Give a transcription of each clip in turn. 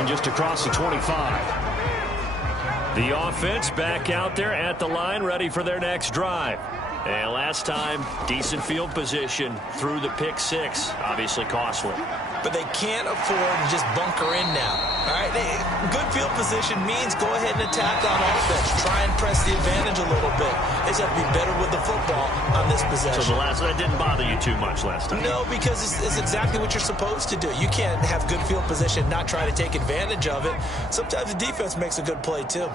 line just across the 25. The offense back out there at the line, ready for their next drive. And last time, decent field position through the pick six. Obviously costly. But they can't afford to just bunker in now. All right, good field position means go ahead and attack on offense. Try and press the advantage a little bit. They just have to be better with the football on this possession. So that didn't bother you too much last time? No, because it's exactly what you're supposed to do. You can't have good field position, not try to take advantage of it. Sometimes the defense makes a good play too.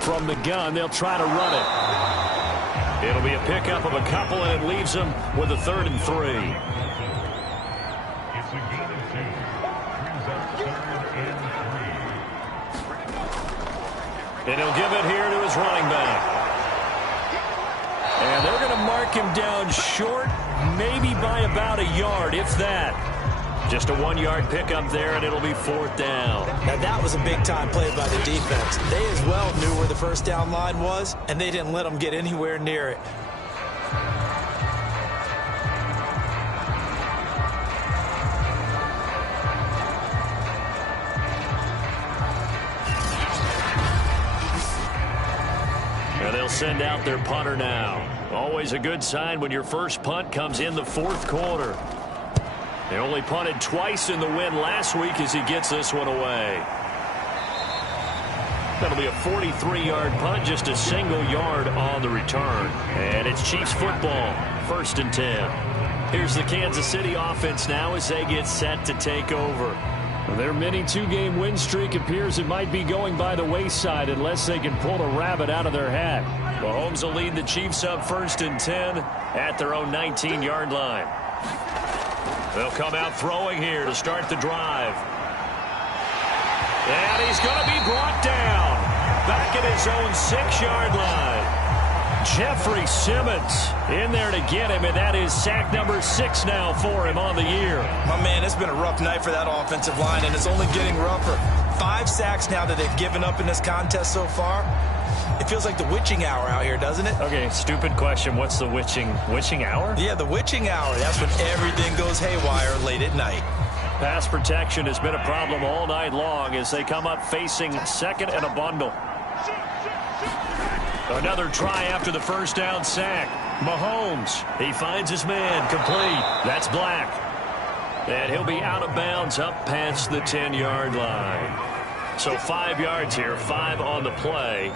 From the gun, they'll try to run it. It'll be a pickup of a couple, and it leaves them with a 3rd and 3. It's a gain of 2. Brings up 3rd and 3. And he'll give it here to his running back. And they're going to mark him down short, maybe by about a yard, if that. Just a 1-yard pickup there, and it'll be 4th down. Now, that was a big-time play by the defense. They as well knew where the first down line was, and they didn't let them get anywhere near it. And they'll send out their punter now. Always a good sign when your first punt comes in the 4th quarter. They only punted twice in the win last week as he gets this one away. That'll be a 43-yard punt, just a single yard on the return. And it's Chiefs football, 1st and 10. Here's the Kansas City offense now as they get set to take over. Their mini 2-game win streak appears it might be going by the wayside unless they can pull a rabbit out of their hat. Mahomes will lead the Chiefs up 1st and 10 at their own 19-yard line. They'll come out throwing here to start the drive. And he's going to be brought down back at his own 6-yard line. Jeffrey Simmons in there to get him, and that is sack number 6 now for him on the year. My man, it's been a rough night for that offensive line, and it's only getting rougher. 5 sacks now that they've given up in this contest so far. It feels like the witching hour out here, doesn't it? Okay, stupid question. What's the witching hour? Yeah, the witching hour. That's when everything goes haywire late at night. Pass protection has been a problem all night long as they come up facing 2nd and a bundle. Another try after the first down sack. Mahomes, he finds his man, complete. That's Black. And he'll be out of bounds up past the 10-yard line. So 5 yards here, 5 on the play.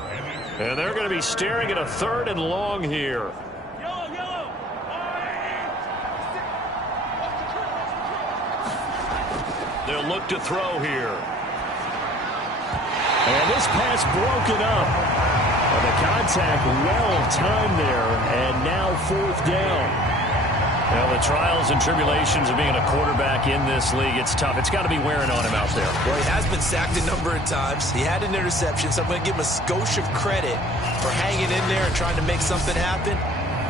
And they're going to be staring at a 3rd and long here. They'll look to throw here. And this pass broken up. And the contact well-timed there. And now 4th down. Well, the trials and tribulations of being a quarterback in this league, it's tough. It's got to be wearing on him out there. Well, he has been sacked a number of times. He had an interception, so I'm going to give him a skosh of credit for hanging in there and trying to make something happen,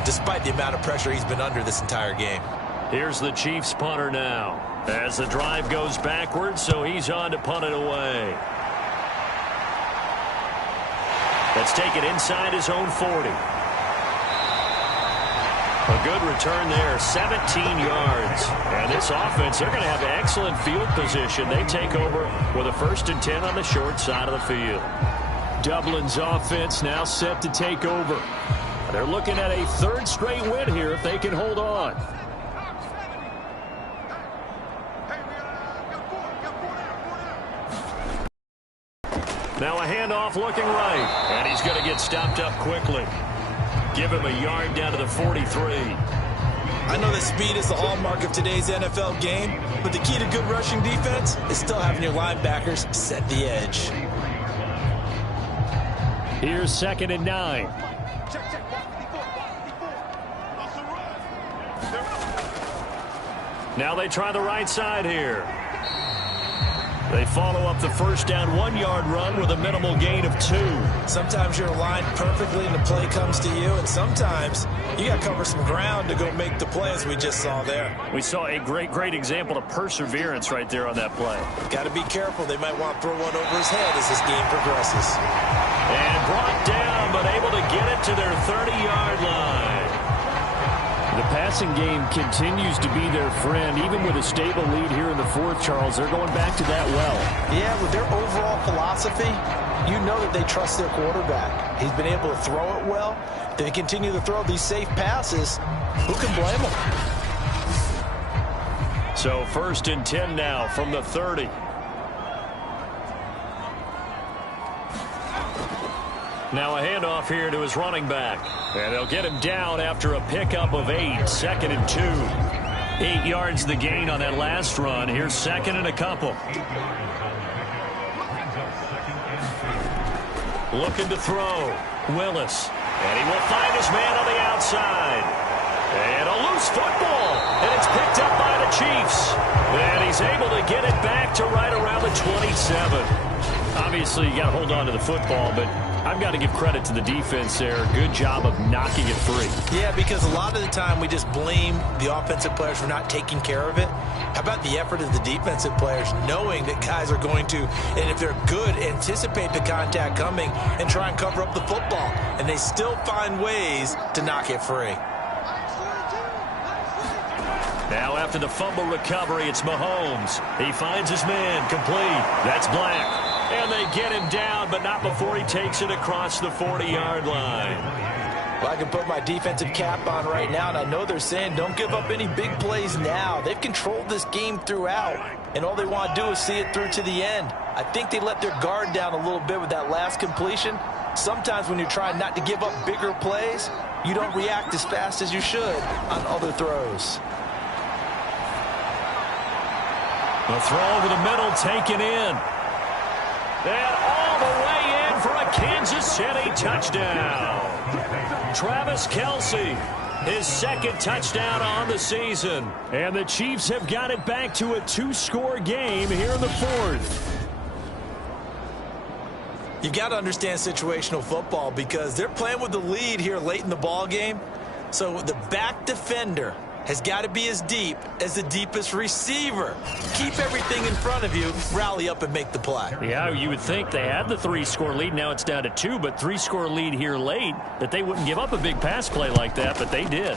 despite the amount of pressure he's been under this entire game. Here's the Chiefs punter now as the drive goes backwards, so he's on to punt it away. Let's take it inside his own 40. A good return there, 17 yards. And this offense, they're going to have excellent field position. They take over with a 1st and 10 on the short side of the field. Dublin's offense now set to take over. They're looking at a 3rd straight win here if they can hold on. Now a handoff looking right. And he's going to get stopped up quickly. Give him a yard down to the 43. I know that speed is the hallmark of today's NFL game, but the key to good rushing defense is still having your linebackers set the edge. Here's 2nd and 9. Now they try the right side here. They follow up the first down 1-yard run with a minimal gain of 2. Sometimes you're aligned perfectly and the play comes to you, and sometimes you got to cover some ground to go make the play, as we just saw there. We saw a great example of perseverance right there on that play. Got to be careful. They might want to throw one over his head as this game progresses. And brought down, but able to get it to their 30-yard line. The passing game continues to be their friend. Even with a stable lead here in the fourth, Charles, they're going back to that well. Yeah, with their overall philosophy, you know that they trust their quarterback. He's been able to throw it well. They continue to throw these safe passes. Who can blame them? So 1st and 10 now from the 30. Now a handoff here to his running back. And they'll get him down after a pickup of 8. 2nd and 2. 8 yards the gain on that last run. Here's 2nd and a couple. Looking to throw. Willis. And he will find his man on the outside. And a loose football. And it's picked up by the Chiefs. And he's able to get it back to right around the 27. Obviously, you got to hold on to the football, but I've got to give credit to the defense there. Good job of knocking it free. Yeah, because a lot of the time we just blame the offensive players for not taking care of it. How about the effort of the defensive players, knowing that guys are going to, and if they're good, anticipate the contact coming and try and cover up the football. And they still find ways to knock it free. Now after the fumble recovery, it's Mahomes. He finds his man, complete. That's Black. And they get him down, but not before he takes it across the 40-yard line. Well, I can put my defensive cap on right now, and I know they're saying don't give up any big plays now. They've controlled this game throughout, and all they want to do is see it through to the end. I think they let their guard down a little bit with that last completion. Sometimes when you're trying not to give up bigger plays, you don't react as fast as you should on other throws. The throw over the middle taken in. And all the way in for a Kansas City touchdown. Travis Kelce, his 2nd touchdown on the season. And the Chiefs have got it back to a 2-score game here in the 4th. You got to understand situational football because they're playing with the lead here late in the ball game. So the back defender has got to be as deep as the deepest receiver. Keep everything in front of you, rally up and make the play. Yeah, you would think they had the 3-score lead. Now it's down to 2, but 3-score lead here late, that they wouldn't give up a big pass play like that, but they did.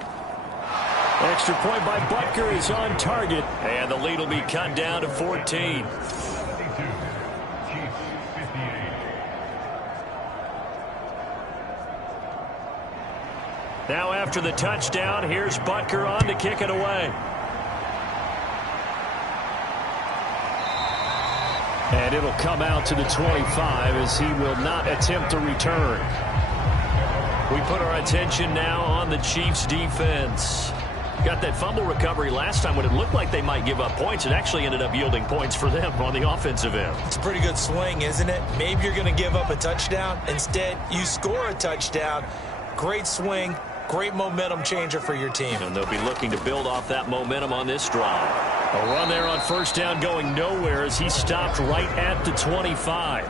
Extra point by Butker is on target, and the lead will be cut down to 14. Now after the touchdown, here's Butker on to kick it away. And it'll come out to the 25 as he will not attempt to return. We put our attention now on the Chiefs defense. Got that fumble recovery last time when it looked like they might give up points. It actually ended up yielding points for them on the offensive end. It's a pretty good swing, isn't it? Maybe you're going to give up a touchdown. Instead, you score a touchdown. Great swing. Great momentum changer for your team. And they'll be looking to build off that momentum on this drive. A run there on 1st down going nowhere as he stopped right at the 25.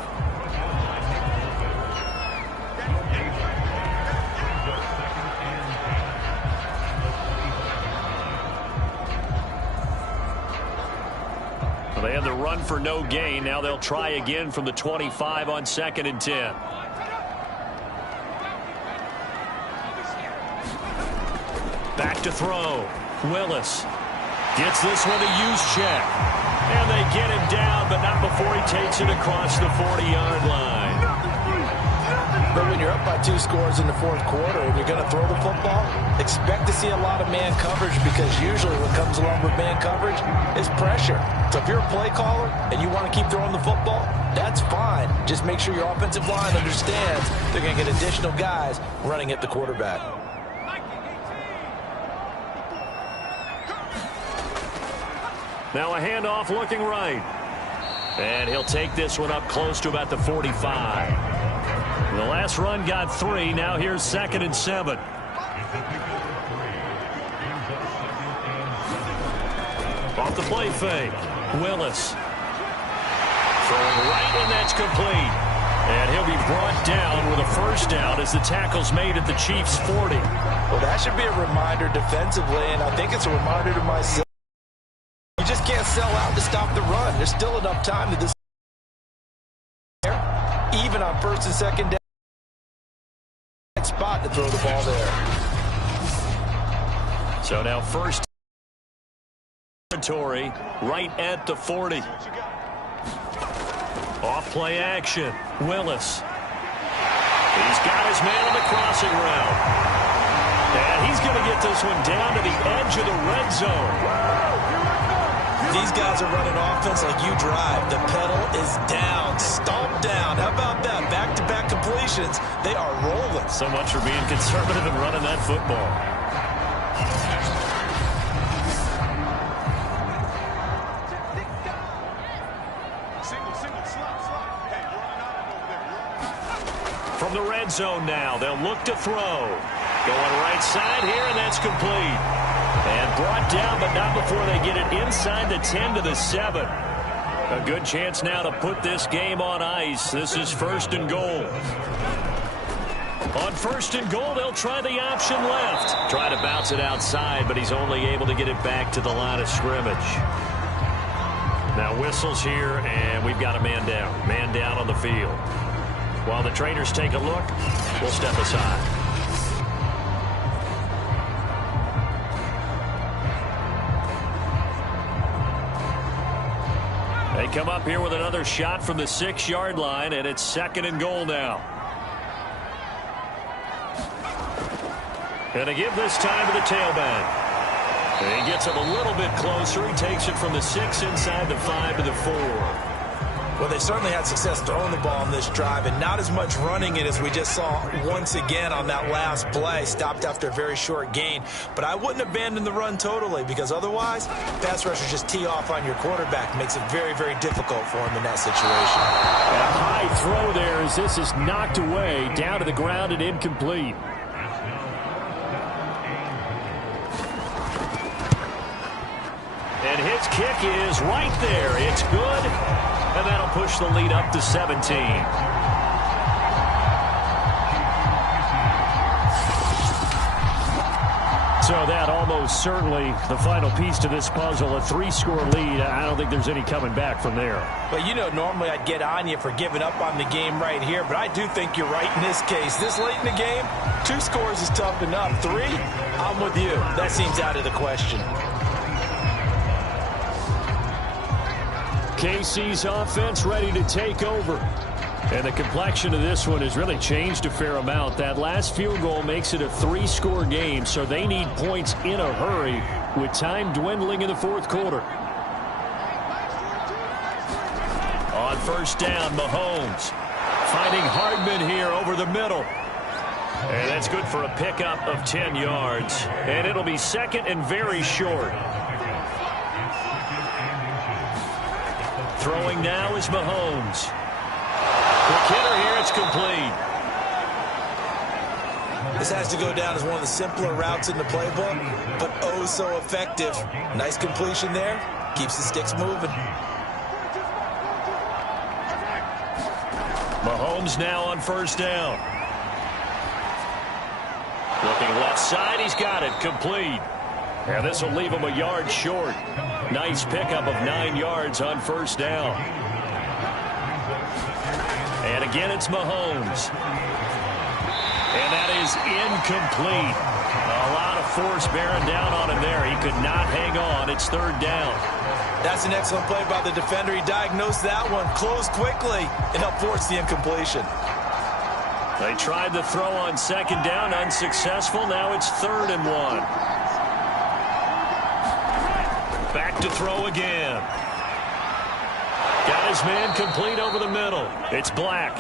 Well, they had the run for no gain. Now they'll try again from the 25 on 2nd and 10. Back to throw. Willis gets this one to Juszczyk. And they get him down, but not before he takes it across the 40-yard line. But when you're up by 2 scores in the 4th quarter and you're going to throw the football, expect to see a lot of man coverage because usually what comes along with man coverage is pressure. So if you're a play caller and you want to keep throwing the football, that's fine. Just make sure your offensive line understands they're going to get additional guys running at the quarterback. Now a handoff looking right. And he'll take this one up close to about the 45. The last run got 3. Now here's 2nd and 7. Off the play fake. Willis. Throwing right, and that's complete. And he'll be brought down with a 1st down as the tackle's made at the Chiefs' 40. Well, that should be a reminder defensively, and I think it's a reminder to myself. You just can't sell out to stop the run. There's still enough time to this. Even on 1st and 2nd down. Spot to throw the ball there. So now first territory right at the 40. Off play action. Willis. He's got his man on the crossing route. And he's going to get this one down to the edge of the red zone. These guys are running offense like you drive. The pedal is down, stomped down. How about that? Back-to-back completions. They are rolling. So much for being conservative and running that football. From the red zone now, they'll look to throw. Going right side here, and that's complete. And brought down, but not before they get it inside the 10 to the 7. A good chance now to put this game on ice. This is first and goal. On first and goal, they'll try the option left. Try to bounce it outside, but he's only able to get it back to the line of scrimmage. Now whistles here, and we've got a man down. Man down on the field. While the trainers take a look, we'll step aside. They come up here with another shot from the 6-yard line, and it's second and goal now. And to give this time to the tailback. And he gets it a little bit closer. He takes it from the 6 inside the 5 to the 4. Well, they certainly had success throwing the ball on this drive, and not as much running it as we just saw once again on that last play. Stopped after a very short gain. But I wouldn't abandon the run totally, because otherwise, pass rushers just tee off on your quarterback. Makes it very, very difficult for him in that situation. A high throw there as this is knocked away, down to the ground and incomplete. And his kick is right there. It's good. And that'll push the lead up to 17. So that almost certainly the final piece to this puzzle, a 3-score lead. I don't think there's any coming back from there. Well, you know, normally I'd get on you for giving up on the game right here, but I do think you're right in this case. This late in the game, 2 scores is tough enough. 3, I'm with you. That seems out of the question. KC's offense ready to take over. And the complexion of this one has really changed a fair amount. That last field goal makes it a 3-score game, so they need points in a hurry with time dwindling in the fourth quarter. On first down, Mahomes finding Hardman here over the middle. And that's good for a pickup of 10 yards. And it'll be second and very short. Throwing now is Mahomes. The kidder here, it's complete. This has to go down as one of the simpler routes in the playbook, but oh so effective. Nice completion there. Keeps the sticks moving. Mahomes now on first down. Looking left side, he's got it. Complete. And this will leave him a yard short. Nice pickup of 9 yards on first down. And again, it's Mahomes. And that is incomplete. A lot of force bearing down on him there. He could not hang on. It's third down. That's an excellent play by the defender. He diagnosed that one, closed quickly, and helped force the incompletion. They tried the throw on second down, unsuccessful. Now it's 3rd and 1. Back to throw again. Got his man complete over the middle. It's Black.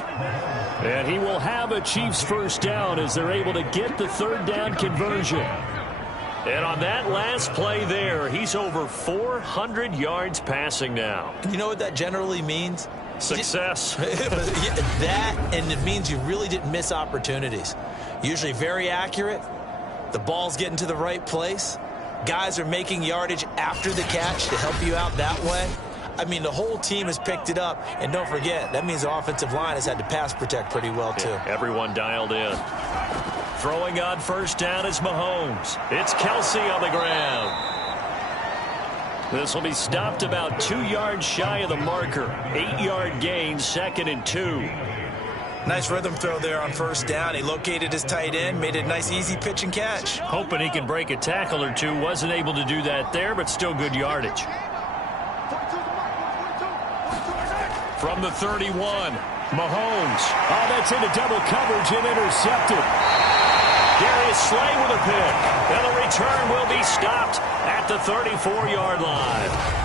And he will have a Chiefs first down as they're able to get the 3rd down conversion. And on that last play there, he's over 400 yards passing now. You know what that generally means? Success. That, and it means you really didn't miss opportunities. Usually very accurate. The ball's getting to the right place. Guys are making yardage after the catch to help you out that way. I mean, the whole team has picked it up. And don't forget, that means the offensive line has had to pass protect pretty well, too. Yeah, everyone dialed in. Throwing on first down is Mahomes. It's Kelsey on the ground. This will be stopped about 2 yards shy of the marker. 8-yard gain, 2nd and 2. Nice rhythm throw there on first down. He located his tight end, made it a nice easy pitch and catch. Hoping he can break a tackle or two. Wasn't able to do that there, but still good yardage. From the 31, Mahomes. Oh, that's into double coverage and intercepted. Darius Slay with a pick. And the return will be stopped at the 34-yard line.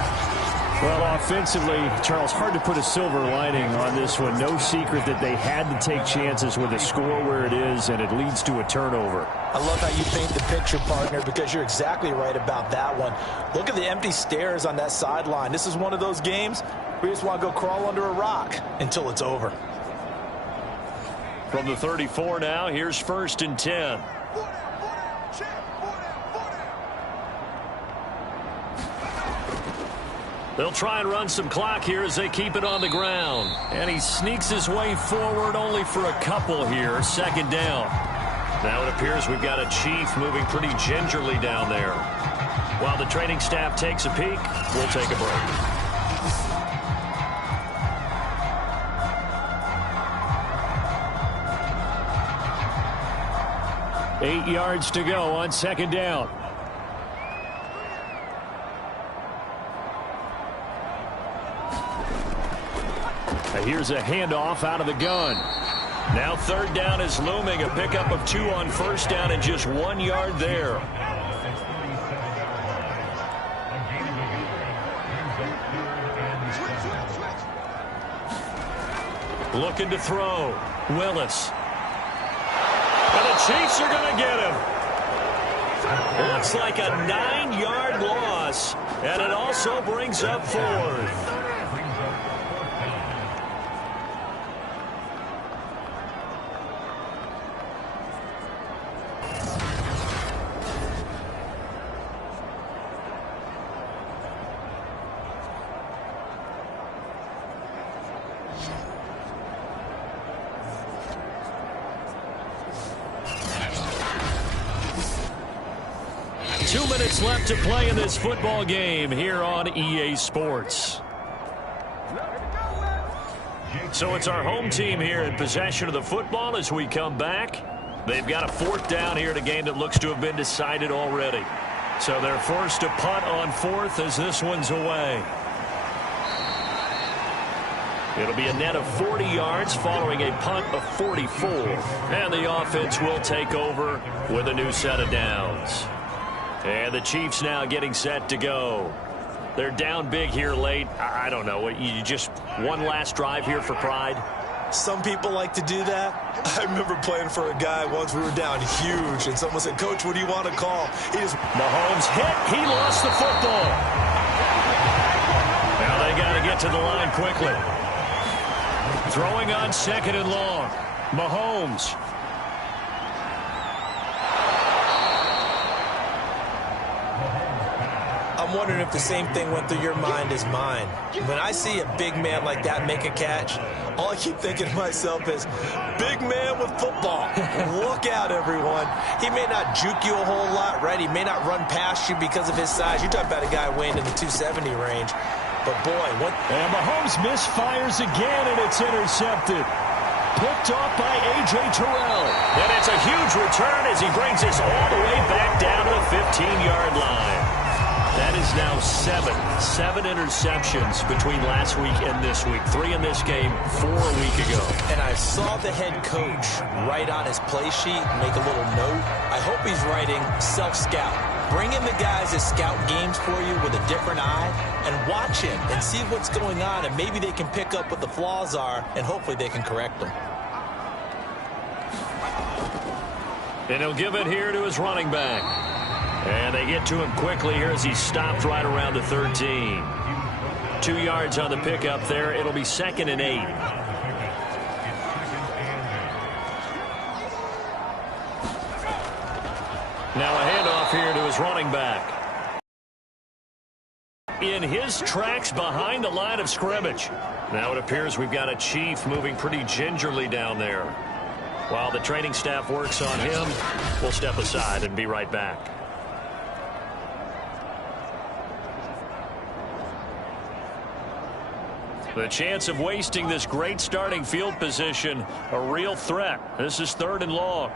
Well, offensively, Charles, hard to put a silver lining on this one. No secret that they had to take chances with a score where it is, and it leads to a turnover. I love how you paint the picture, partner, because you're exactly right about that one. Look at the empty stares on that sideline. This is one of those games where you just want to go crawl under a rock until it's over. From the 34 now, here's 1st and 10. They'll try and run some clock here as they keep it on the ground. And he sneaks his way forward only for a couple here. 2nd down. Now it appears we've got a Chief moving pretty gingerly down there. While the training staff takes a peek, we'll take a break. Eight yards to go on 2nd down. Here's a handoff out of the gun. Now 3rd down is looming. A pickup of 2 on 1st down and just 1 yard there. Looking to throw. Willis. And the Chiefs are going to get him. Looks like a 9-yard loss. And it also brings up 4th. Left to play in this football game here on EA Sports. So it's our home team here in possession of the football as we come back. They've got a 4th down here in a game that looks to have been decided already. So they're forced to punt on 4th as this one's away. It'll be a net of 40 yards following a punt of 44. And the offense will take over with a new set of downs. And the Chiefs now getting set to go. They're down big here late. I don't know. You just one last drive here for pride? Some people like to do that. I remember playing for a guy once. We were down huge, and someone said, "Coach, what do you want to call?" Mahomes hit. He lost the football. Now they got to get to the line quickly. Throwing on 2nd and long. Mahomes. I'm wondering if the same thing went through your mind as mine. When I see a big man like that make a catch, all I keep thinking to myself is, big man with football. Look out, everyone. He may not juke you a whole lot, right? He may not run past you because of his size. You're talking about a guy weighing in the 270 range. But, boy, what... And Mahomes misfires again, and it's intercepted. Picked off by A.J. Terrell. And it's a huge return as he brings us all the way back down to the 15-yard line. That is now 7 interceptions between last week and this week. 3 in this game, 4 a week ago. And I saw the head coach write on his play sheet, make a little note. I hope he's writing self-scout. Bring in the guys that scout games for you with a different eye and watch him and see what's going on, and maybe they can pick up what the flaws are, and hopefully they can correct them. And he'll give it here to his running back. And they get to him quickly here as he stopped right around the 13. 2 yards on the pickup there. It'll be 2nd and 8. Now a handoff here to his running back. In his tracks behind the line of scrimmage. Now it appears we've got a Chief moving pretty gingerly down there. While the training staff works on him, we'll step aside and be right back. The chance of wasting this great starting field position, a real threat. This is 3rd and long.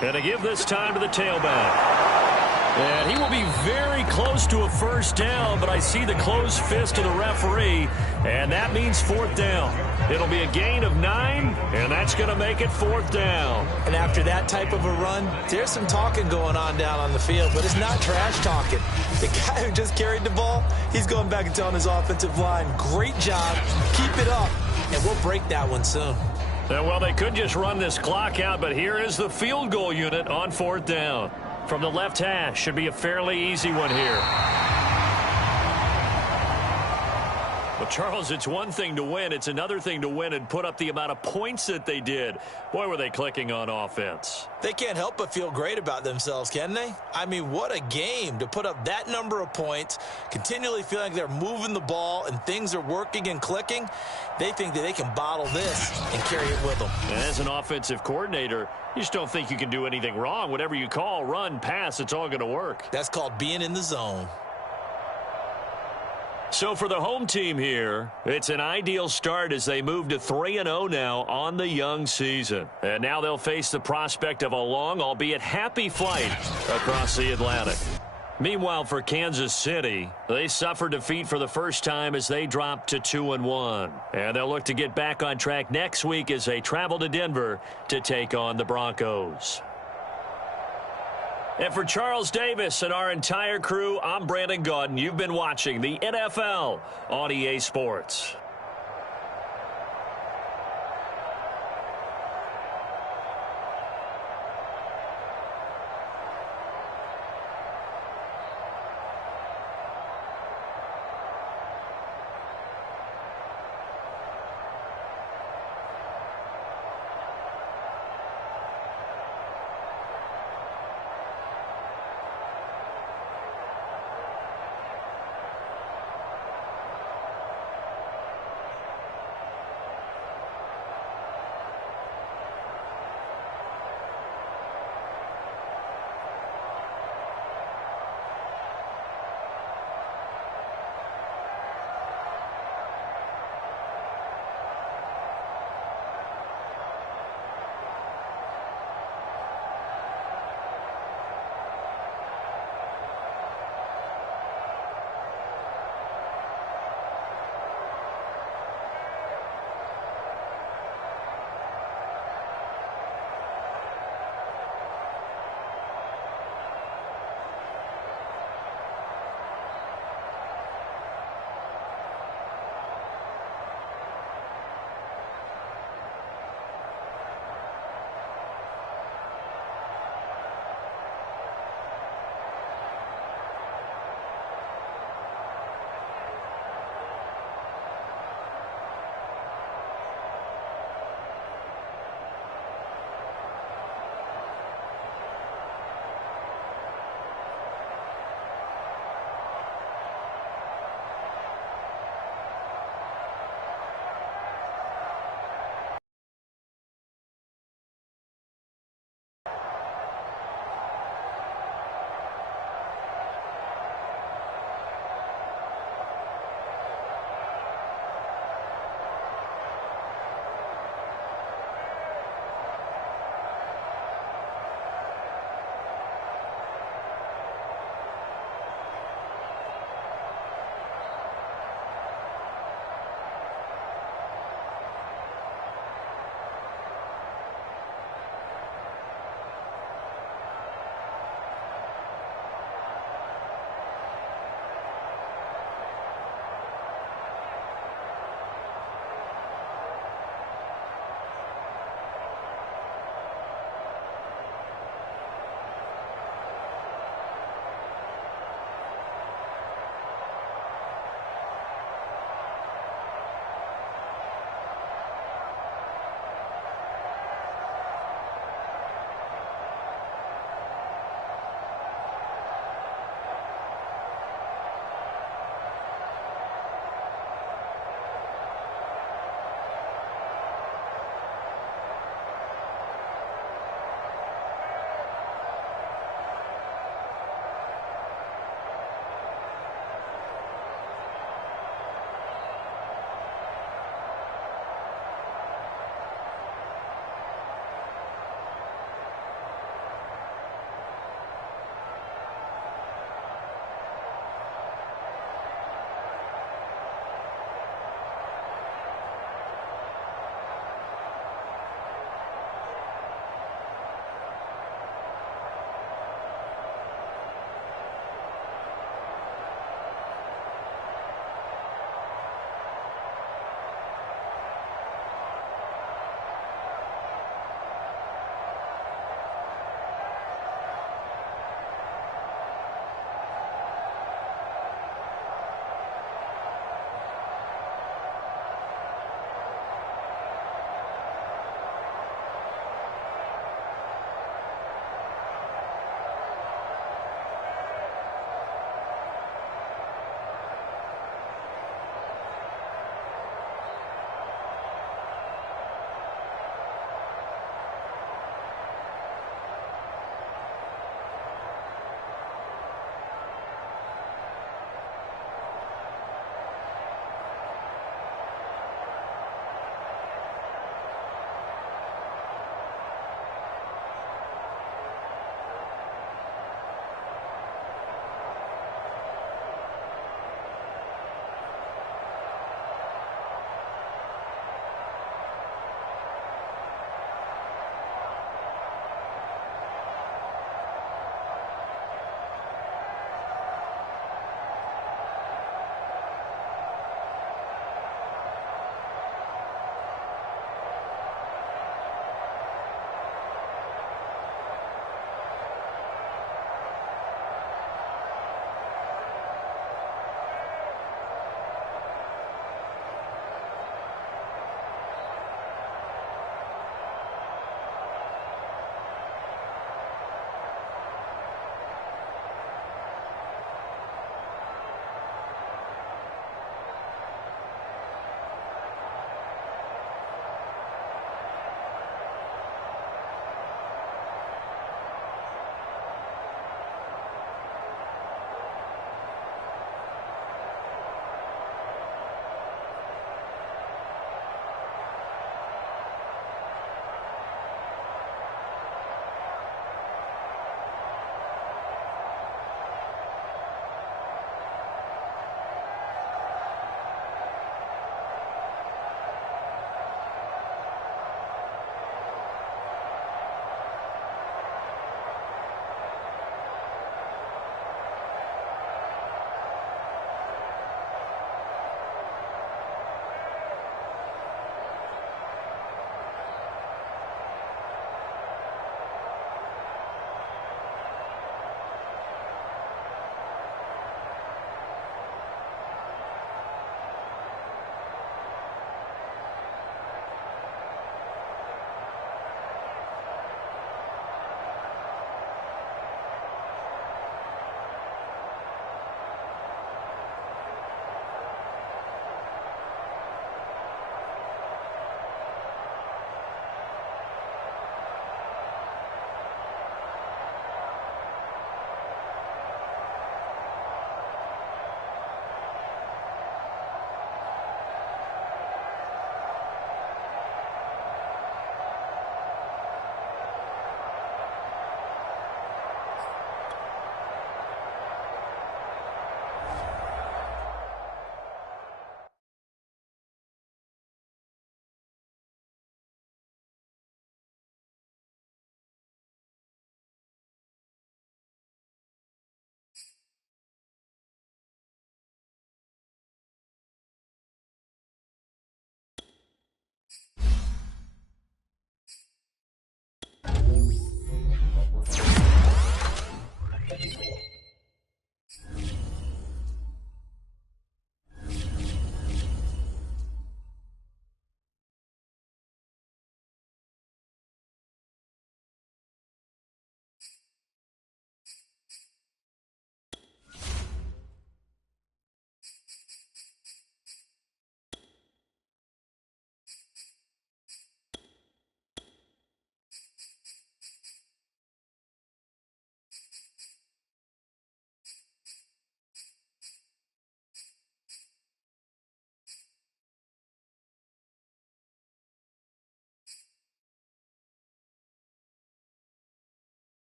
And to give this time to the tailback. And he will be very close to a first down, but I see the closed fist of the referee, and that means 4th down. It'll be a gain of 9, and that's going to make it 4th down. And after that type of a run, there's some talking going on down on the field, but it's not trash talking. The guy who just carried the ball, he's going back and telling his offensive line, great job, keep it up, and we'll break that one soon. Well, they could just run this clock out, but here is the field goal unit on 4th down. From the left hash, should be a fairly easy one here. Well, Charles, it's one thing to win. It's another thing to win and put up the amount of points that they did. Boy, were they clicking on offense. They can't help but feel great about themselves, can they? I mean, what a game to put up that number of points, continually feeling like they're moving the ball and things are working and clicking. They think that they can bottle this and carry it with them. And as an offensive coordinator, you just don't think you can do anything wrong. Whatever you call, run, pass, it's all going to work. That's called being in the zone. So for the home team here, it's an ideal start as they move to 3-0 now on the young season. And now they'll face the prospect of a long, albeit happy flight across the Atlantic. Meanwhile, for Kansas City, they suffered defeat for the first time as they dropped to 2-1. And they'll look to get back on track next week as they travel to Denver to take on the Broncos. And for Charles Davis and our entire crew, I'm Brandon Gaudin. You've been watching the NFL on EA Sports.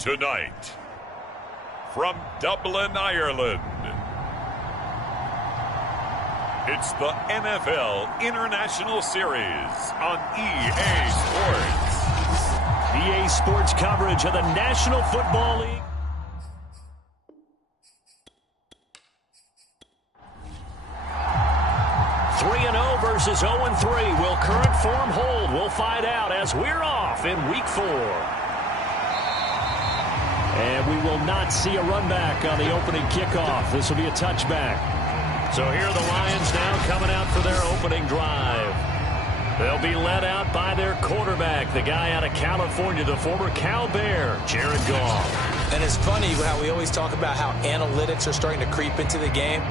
Tonight, from Dublin, Ireland, it's the NFL International Series on EA Sports. EA Sports coverage of the National Football League. Versus 0-3. Will current form hold? We'll find out as we're off in Week 4. And we will not see a run back on the opening kickoff. This will be a touchback. So here are the Lions now coming out for their opening drive. They'll be led out by their quarterback, the guy out of California, the former Cal Bear, Jared Goff. And it's funny how we always talk about how analytics are starting to creep into the game.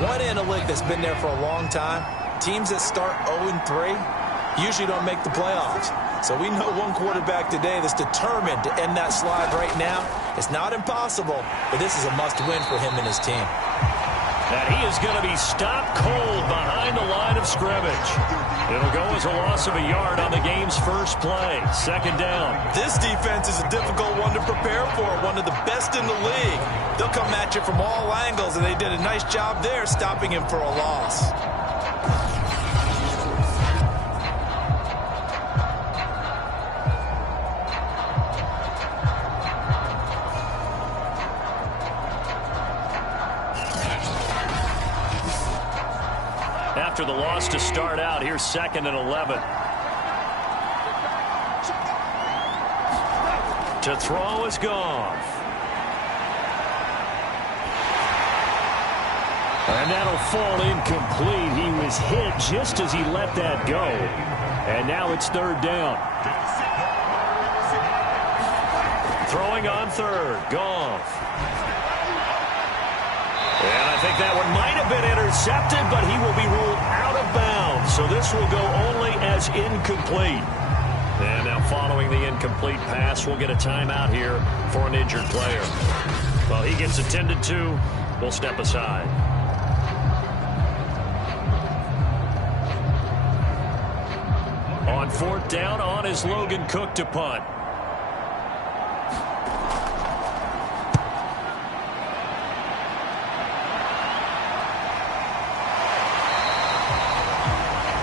One analytic that's been there for a long time, teams that start 0-3 usually don't make the playoffs. So we know one quarterback today that's determined to end that slide right now. It's not impossible, but this is a must-win for him and his team. And he is going to be stopped cold behind the line of scrimmage. It'll go as a loss of a yard on the game's first play. Second down. This defense is a difficult one to prepare for, one of the best in the league. They'll come at you from all angles, and they did a nice job there stopping him for a loss. After the loss to start out, here's 2nd and 11. To throw is Goff. And that'll fall incomplete. He was hit just as he let that go. And now it's 3rd down. Throwing on 3rd, Goff. And I think that one might have been intercepted, but he will be ruled out of bounds. So this will go only as incomplete. And now following the incomplete pass, we'll get a timeout here for an injured player. Well, he gets attended to. We'll step aside. On 4th down, on is Logan Cook to punt.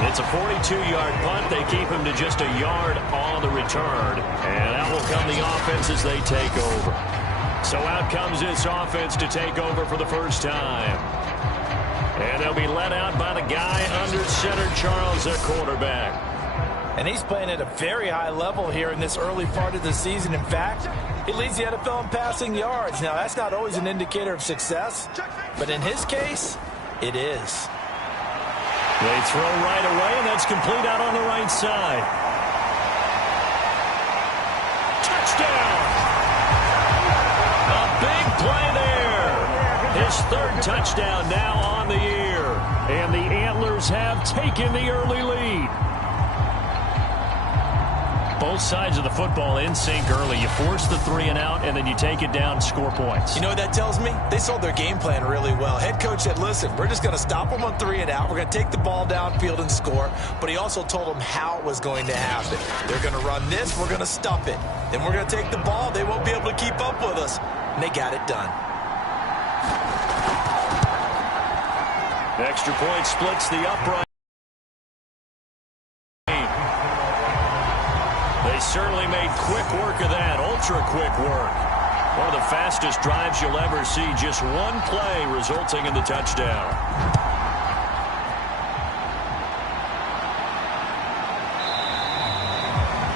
It's a 42-yard punt. They keep him to just a yard on the return. And out will come the offense as they take over. So out comes this offense to take over for the first time. And they'll be led out by the guy under center, Charles, at quarterback. And he's playing at a very high level here in this early part of the season. In fact, he leads the NFL in passing yards. Now, that's not always an indicator of success, but in his case, it is. They throw right away, and that's complete out on the right side. Touchdown! A big play there. His 3rd touchdown now on the year. And the Antlers have taken the early lead. Both sides of the football in sync early. You force the 3 and out, and then you take it down, score points. You know what that tells me? They sold their game plan really well. Head coach said, listen, we're just going to stop them on 3 and out. We're going to take the ball downfield and score. But he also told them how it was going to happen. They're going to run this. We're going to stop it. Then we're going to take the ball. They won't be able to keep up with us. And they got it done. Extra point splits the upright. They certainly made quick work of that, ultra-quick work. One of the fastest drives you'll ever see, just one play resulting in the touchdown.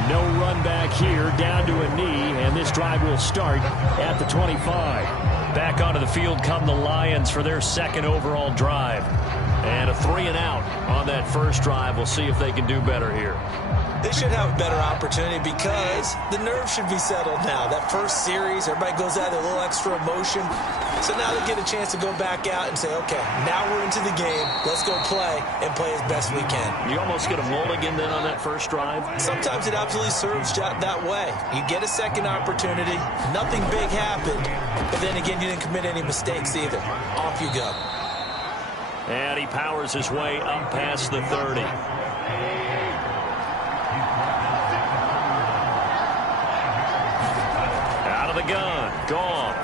No run back here, down to a knee, and this drive will start at the 25. Back onto the field come the Lions for their 2nd overall drive. And a 3 and out on that first drive. We'll see if they can do better here. They should have a better opportunity because the nerves should be settled now. That first series, everybody goes out with a little extra emotion. So now they get a chance to go back out and say, okay, now we're into the game. Let's go play and play as best we can. You almost get a mulligan then on that first drive? Sometimes it absolutely serves that way. You get a 2nd opportunity. Nothing big happened. But then again, you didn't commit any mistakes either. Off you go. And he powers his way up past the 30. the gun. Goff.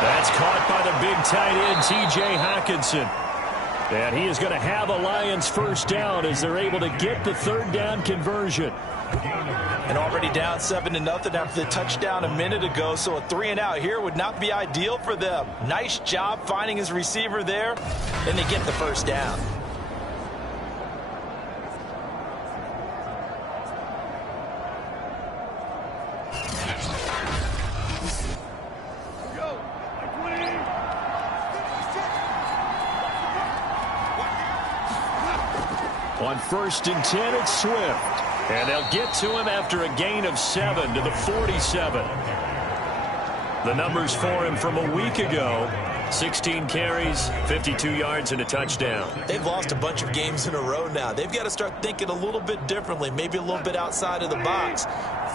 That's caught by the big tight end, T.J. Hockenson. And he is going to have a Lions first down as they're able to get the third down conversion. And already down 7-0 after the touchdown a minute ago, so a 3-and-out here would not be ideal for them. Nice job finding his receiver there, and they get the first down. On 1st and 10, it's Swift. And they'll get to him after a gain of 7 to the 47. The numbers for him from a week ago: 16 carries, 52 yards, and a touchdown. They've lost a bunch of games in a row now. They've got to start thinking a little bit differently, maybe a little bit outside of the box.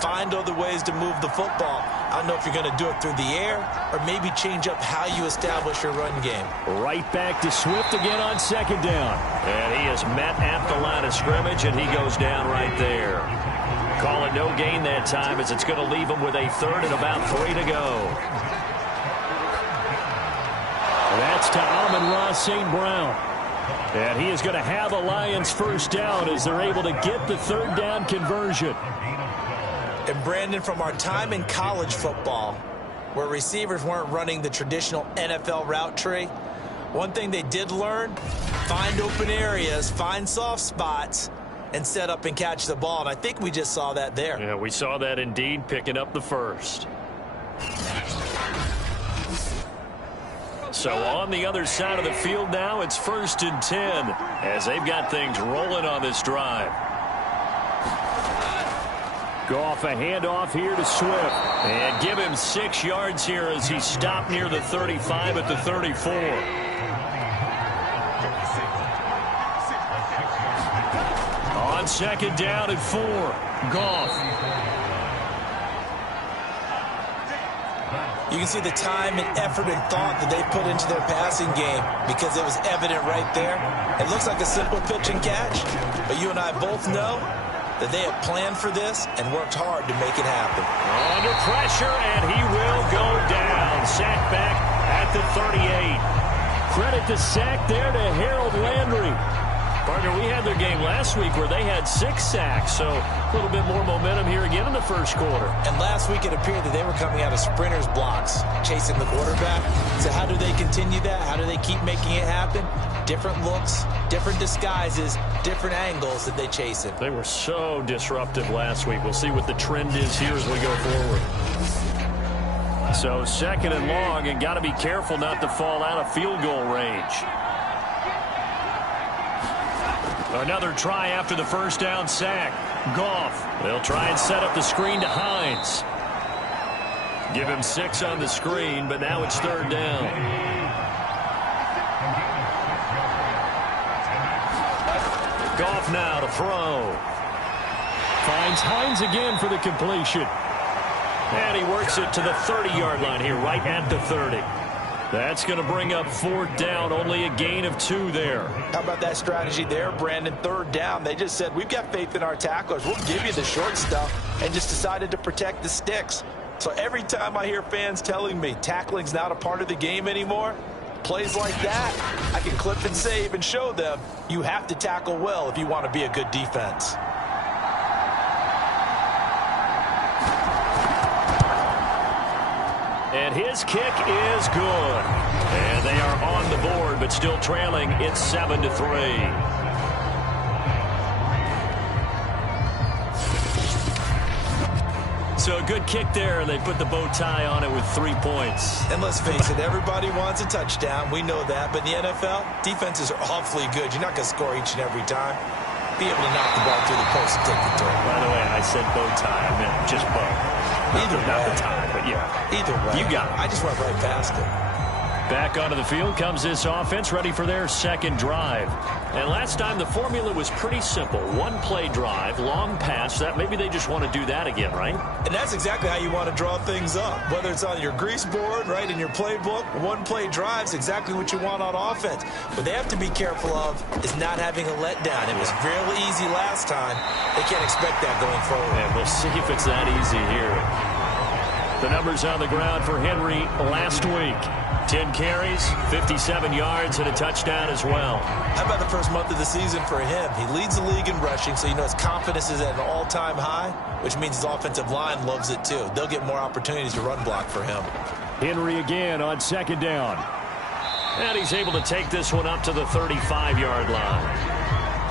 Find other ways to move the football. I don't know if you're going to do it through the air or maybe change up how you establish your run game. Right back to Swift again on 2nd down. And he is met at the line of scrimmage, and he goes down right there. Call it no gain that time, as it's going to leave him with a 3rd and about 3 to go. That's to Amon-Ra St. Brown. And he is going to have a Lions first down as they're able to get the 3rd down conversion. And Brandon, from our time in college football, where receivers weren't running the traditional NFL route tree, one thing they did learn: find open areas, find soft spots, and set up and catch the ball. And I think we just saw that there. Yeah, we saw that indeed, picking up the first. So on the other side of the field now, it's 1st and 10 as they've got things rolling on this drive. Goff, a handoff here to Swift. And give him 6 yards here as he stopped near the 35 at the 34. On 2nd down and 4. Goff. You can see the time and effort and thought that they put into their passing game because it was evident right there. It looks like a simple pitch and catch, but you and I both know that they have planned for this and worked hard to make it happen. Under pressure, and he will go down. Sack back at the 38. Credit the sack there to Harold Landry. Partner, we had their game last week where they had 6 sacks, so a little bit more momentum here again in the first quarter. And last week it appeared that they were coming out of sprinters blocks, chasing the quarterback. So how do they continue that? How do they keep making it happen? Different looks, different disguises, different angles that they chase it. They were so disruptive last week. We'll see what the trend is here as we go forward. So 2nd and long, and got to be careful not to fall out of field goal range. Another try after the first down sack. Goff. They'll try and set up the screen to Hines. Give him 6 on the screen, but now it's 3rd down. Goff now to throw. Finds Hines again for the completion. And he works it to the 30-yard line here, right at the 30. That's going to bring up 4th down, only a gain of 2 there. How about that strategy there, Brandon? 3rd down. They just said, we've got faith in our tacklers. We'll give you the short stuff, and just decided to protect the sticks. So every time I hear fans telling me tackling's not a part of the game anymore, plays like that, I can clip and save and show them you have to tackle well if you want to be a good defense. And his kick is good. And they are on the board, but still trailing. It's 7-3. So a good kick there, and they put the bow tie on it with 3 points. And let's face it, everybody wants a touchdown. We know that. But in the NFL, defenses are awfully good. You're not going to score each and every time. Be able to knock the ball through the post and take the turn. By the way, I said bow tie. I meant just bow. Either way. Not the tie, but yeah. Either way. You got it. I just went right past it. Back onto the field comes this offense, ready for their 2nd drive. And last time the formula was pretty simple. 1-play drive, long pass. That maybe they just want to do that again, right? And that's exactly how you want to draw things up. Whether it's on your grease board, right, in your playbook, 1-play drive's exactly what you want on offense. What they have to be careful of is not having a letdown. It was fairly easy last time. They can't expect that going forward. And we'll see if it's that easy here. The numbers on the ground for Henry last week. 10 carries, 57 yards, and a touchdown as well. How about the first month of the season for him? He leads the league in rushing, so you know his confidence is at an all-time high, which means his offensive line loves it too. They'll get more opportunities to run block for him. Henry again on second down. And he's able to take this one up to the 35-yard line.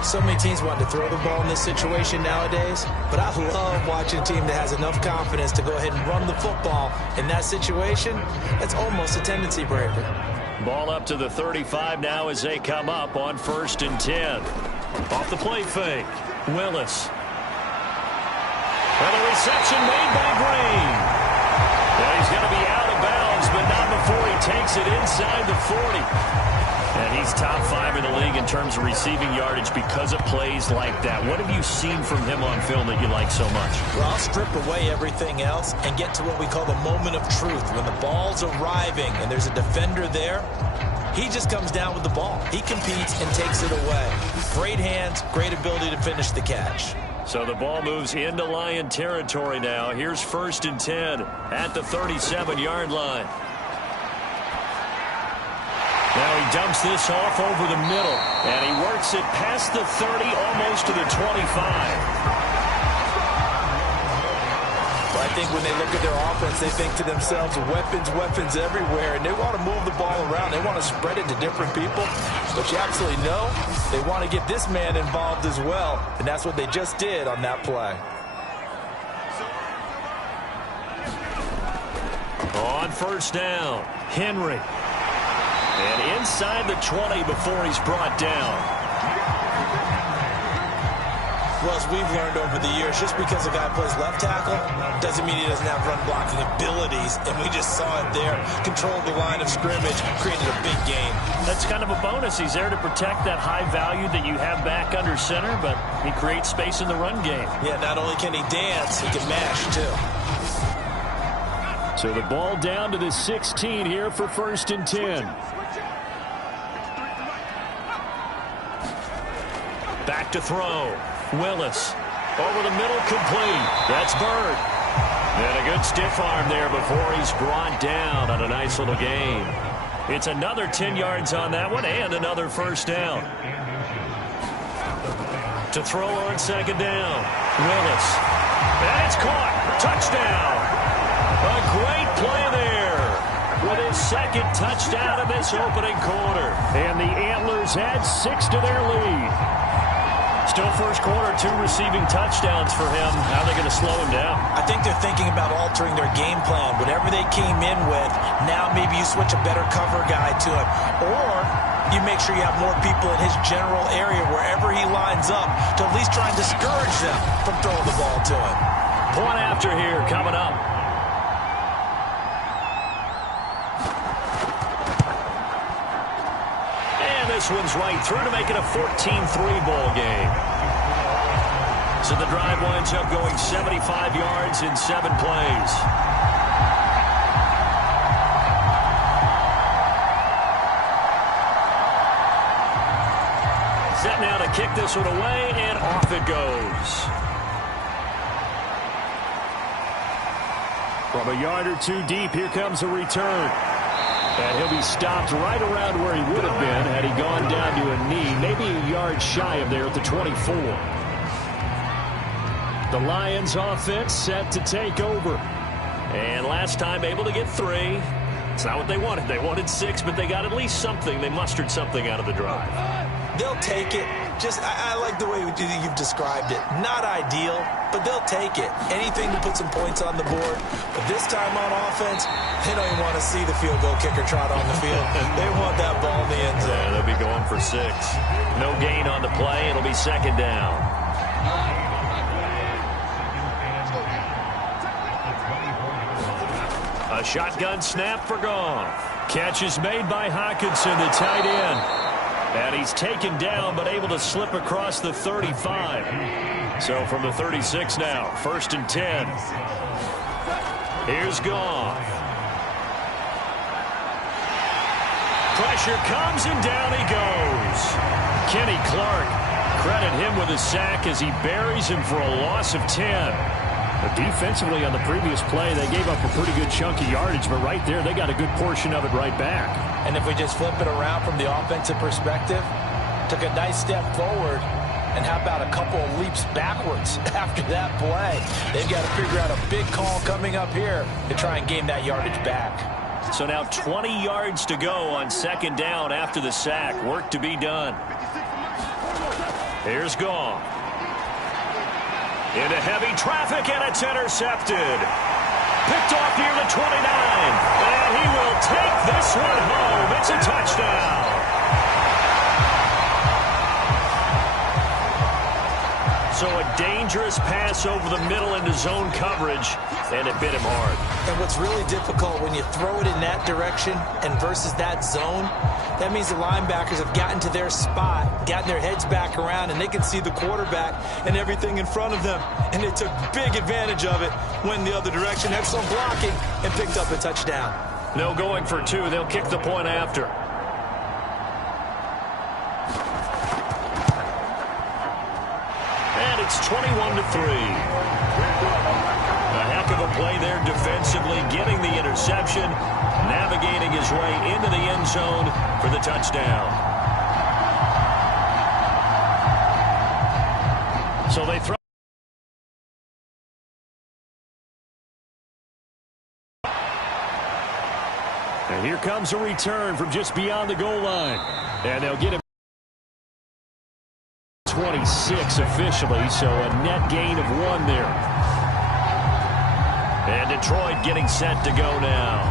So many teams want to throw the ball in this situation nowadays, but I love watching a team that has enough confidence to go ahead and run the football. In that situation, that's almost a tendency breaker. Ball up to the 35 now as they come up on 1st and 10. Off the play fake, Willis. And the reception made by Green. And he's going to be out of bounds, but not before he takes it inside the 40. And he's top 5 in the league in terms of receiving yardage because of plays like that. What have you seen from him on film that you like so much? Well, I'll strip away everything else and get to what we call the moment of truth. When the ball's arriving and there's a defender there, he just comes down with the ball. He competes and takes it away. Great hands, great ability to finish the catch. So the ball moves into Lion territory now. Here's 1st and 10 at the 37-yard line. Now he dumps this off over the middle, and he works it past the 30, almost to the 25. Well, I think when they look at their offense, they think to themselves, weapons everywhere, and they want to move the ball around. They want to spread it to different people, but you absolutely know they want to get this man involved as well, and that's what they just did on that play. On 1st down, Henry. And inside the 20 before he's brought down. Well, as we've learned over the years, just because a guy plays left tackle doesn't mean he doesn't have run blocking abilities. And we just saw it there. Controlled the line of scrimmage, created a big gain. That's kind of a bonus. He's there to protect that high value that you have back under center, but he creates space in the run game. Yeah, not only can he dance, he can mash too. So the ball down to the 16 here for 1st and 10. Back to throw. Willis. Over the middle, complete. That's Bird. And a good stiff arm there before he's brought down on a nice little gain. It's another 10 yards on that one and another 1st down. To throw on 2nd down. Willis. And it's caught. Touchdown. A great play there. With his 2nd touchdown in this opening quarter. And the Antlers add 6 to their lead. Still 1st quarter, 2 receiving touchdowns for him. How are they going to slow him down? I think they're thinking about altering their game plan. Whatever they came in with, now maybe you switch a better cover guy to him. Or you make sure you have more people in his general area wherever he lines up to at least try and discourage them from throwing the ball to him. Point after here coming up. This one's right through to make it a 14-3 ball game. So the drive winds up going 75 yards in 7 plays. Set now to kick this one away, and off it goes. From a yard or 2 deep, here comes a return. And he'll be stopped right around where he would have been had he gone down to a knee, maybe a yard shy of there at the 24. The Lions offense set to take over. And last time able to get 3. It's not what they wanted. They wanted 6, but they got at least something. They mustered something out of the drive. They'll take it. I like the way you've described it. Not ideal, but they'll take it. Anything to put some points on the board. But this time on offense, they don't even want to see the field goal kicker trot on the field. They want that ball in the end zone. Yeah, they'll be going for 6. No gain on the play. It'll be 2nd down. A shotgun snap for Goff. Catch is made by Hockenson, the tight end. And he's taken down, but able to slip across the 35. So from the 36 now, 1st and 10. Here's Goff. Pressure comes, and down he goes. Kenny Clark, credit him with a sack as he buries him for a loss of 10. Defensively on the previous play, they gave up a pretty good chunk of yardage, but right there, they got a good portion of it right back. And if we just flip it around from the offensive perspective, took a nice step forward, and how about a couple of leaps backwards after that play? They've got to figure out a big call coming up here to try and gain that yardage back. So now 20 yards to go on second down after the sack. Work to be done. Here's Goff. Into heavy traffic, and it's intercepted. Picked off near the 29. And he will take this one home. It's a touchdown. So a dangerous pass over the middle into zone coverage, and it bit him hard. And what's really difficult when you throw it in that direction and versus that zone, that means the linebackers have gotten to their spot, gotten their heads back around, and they can see the quarterback and everything in front of them. And they took big advantage of it, went the other direction, had some blocking, and picked up a touchdown. No going for two. They'll kick the point after. And it's 21-3. A heck of a play there defensively, getting the interception, navigating his way into the end zone for the touchdown. So they throw. And here comes a return from just beyond the goal line. And they'll get him 26 officially, so a net gain of 1 there. And Detroit getting set to go now.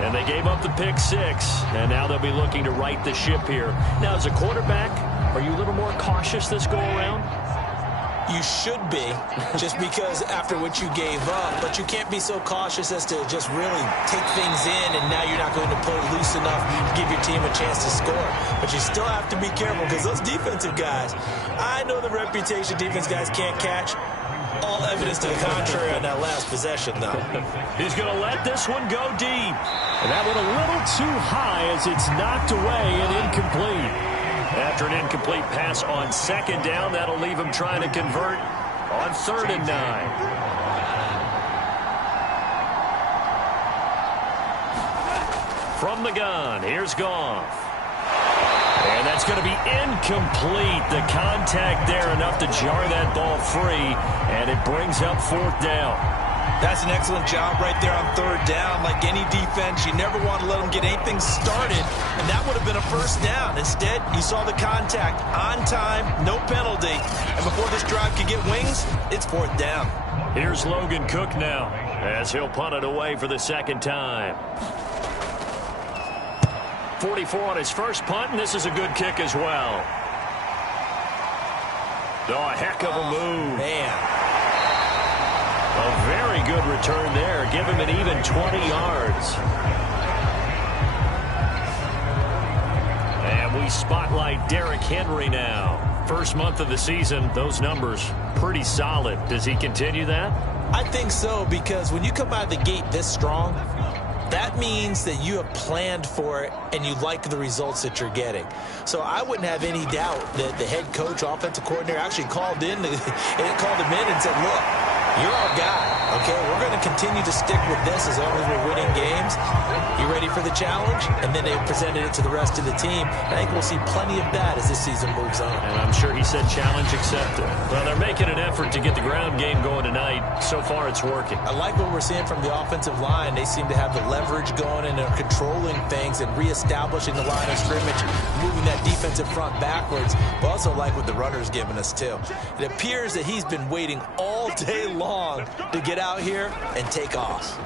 And they gave up the pick 6, and now they'll be looking to right the ship here. Now, as a quarterback, are you a little more cautious this go-around? You should be, just because after what you gave up, but you can't be so cautious as to just really take things in, and now you're not going to play loose enough to give your team a chance to score. But you still have to be careful, because those defensive guys, I know the reputation defense guys can't catch. All evidence to the contrary on that last possession, though. He's going to let this one go deep. And that one a little too high as it's knocked away and incomplete. After an incomplete pass on second down, that'll leave him trying to convert on 3rd and 9. From the gun, here's Goff. And that's going to be incomplete. The contact there enough to jar that ball free, and it brings up 4th down. That's an excellent job right there on 3rd down. Like any defense, you never want to let them get anything started, and that would have been a 1st down. Instead, you saw the contact on time, no penalty, and before this drive could get wings, it's 4th down. Here's Logan Cook now as he'll punt it away for the 2nd time. 44 on his first punt, and this is a good kick as well. Oh, a heck of a move. Man. A very good return there. Give him an even 20 yards. And we spotlight Derrick Henry now. First month of the season, those numbers pretty solid. Does he continue that? I think so, because when you come out of the gate this strong, that means that you have planned for it and you like the results that you're getting. So I wouldn't have any doubt that the head coach, offensive coordinator, actually called him in and said, look, you're our guy, okay? We're going to continue to stick with this as long as we're winning games. You ready for the challenge? And then they presented it to the rest of the team. I think we'll see plenty of that as this season moves on. And I'm sure he said challenge accepted. Well, they're making an effort to get the ground game going tonight. So far, it's working. I like what we're seeing from the offensive line. They seem to have the leverage going and are controlling things and reestablishing the line of scrimmage, moving that defensive front backwards. But also like what the runner's giving us, too. It appears that he's been waiting all day long to get out here and take off.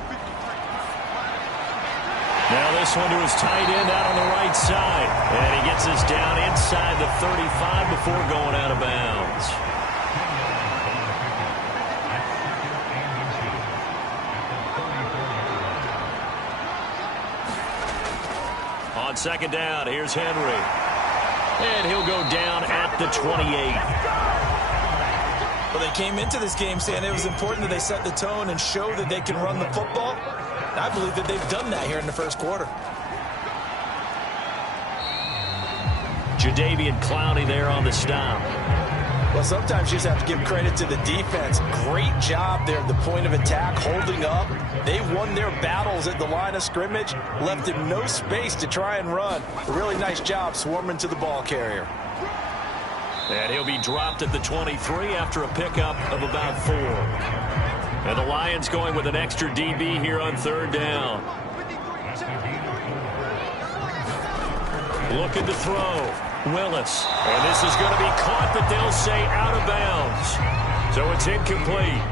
Now this one to his tight end out on the right side. And he gets this down inside the 35 before going out of bounds. On 2nd down, here's Henry. And he'll go down at the 28. Well, they came into this game saying it was important that they set the tone and show that they can run the football. And I believe that they've done that here in the first quarter. Jadeveon Clowney there on the stop. Well, sometimes you just have to give credit to the defense. Great job there at the point of attack, holding up. They won their battles at the line of scrimmage, left him no space to try and run. A really nice job swarming to the ball carrier. And he'll be dropped at the 23 after a pickup of about 4. And the Lions going with an extra DB here on 3rd down. Looking to throw. Willis. And this is going to be caught, but they'll say out of bounds. So it's incomplete.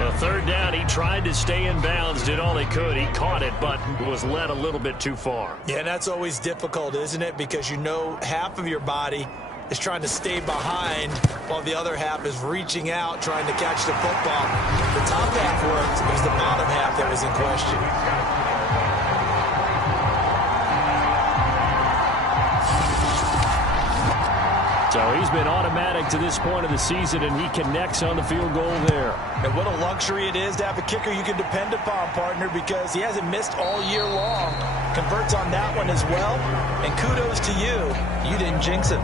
Now, 3rd down, he tried to stay in bounds, did all he could. He caught it, but was led a little bit too far. Yeah, and that's always difficult, isn't it? Because you know half of your body is trying to stay behind while the other half is reaching out, trying to catch the football. The top half worked. It was the bottom half that was in question. So he's been automatic to this point of the season, and he connects on the field goal there. And what a luxury it is to have a kicker you can depend upon, partner, because he hasn't missed all year long. Converts on that one as well. And kudos to you. You didn't jinx it.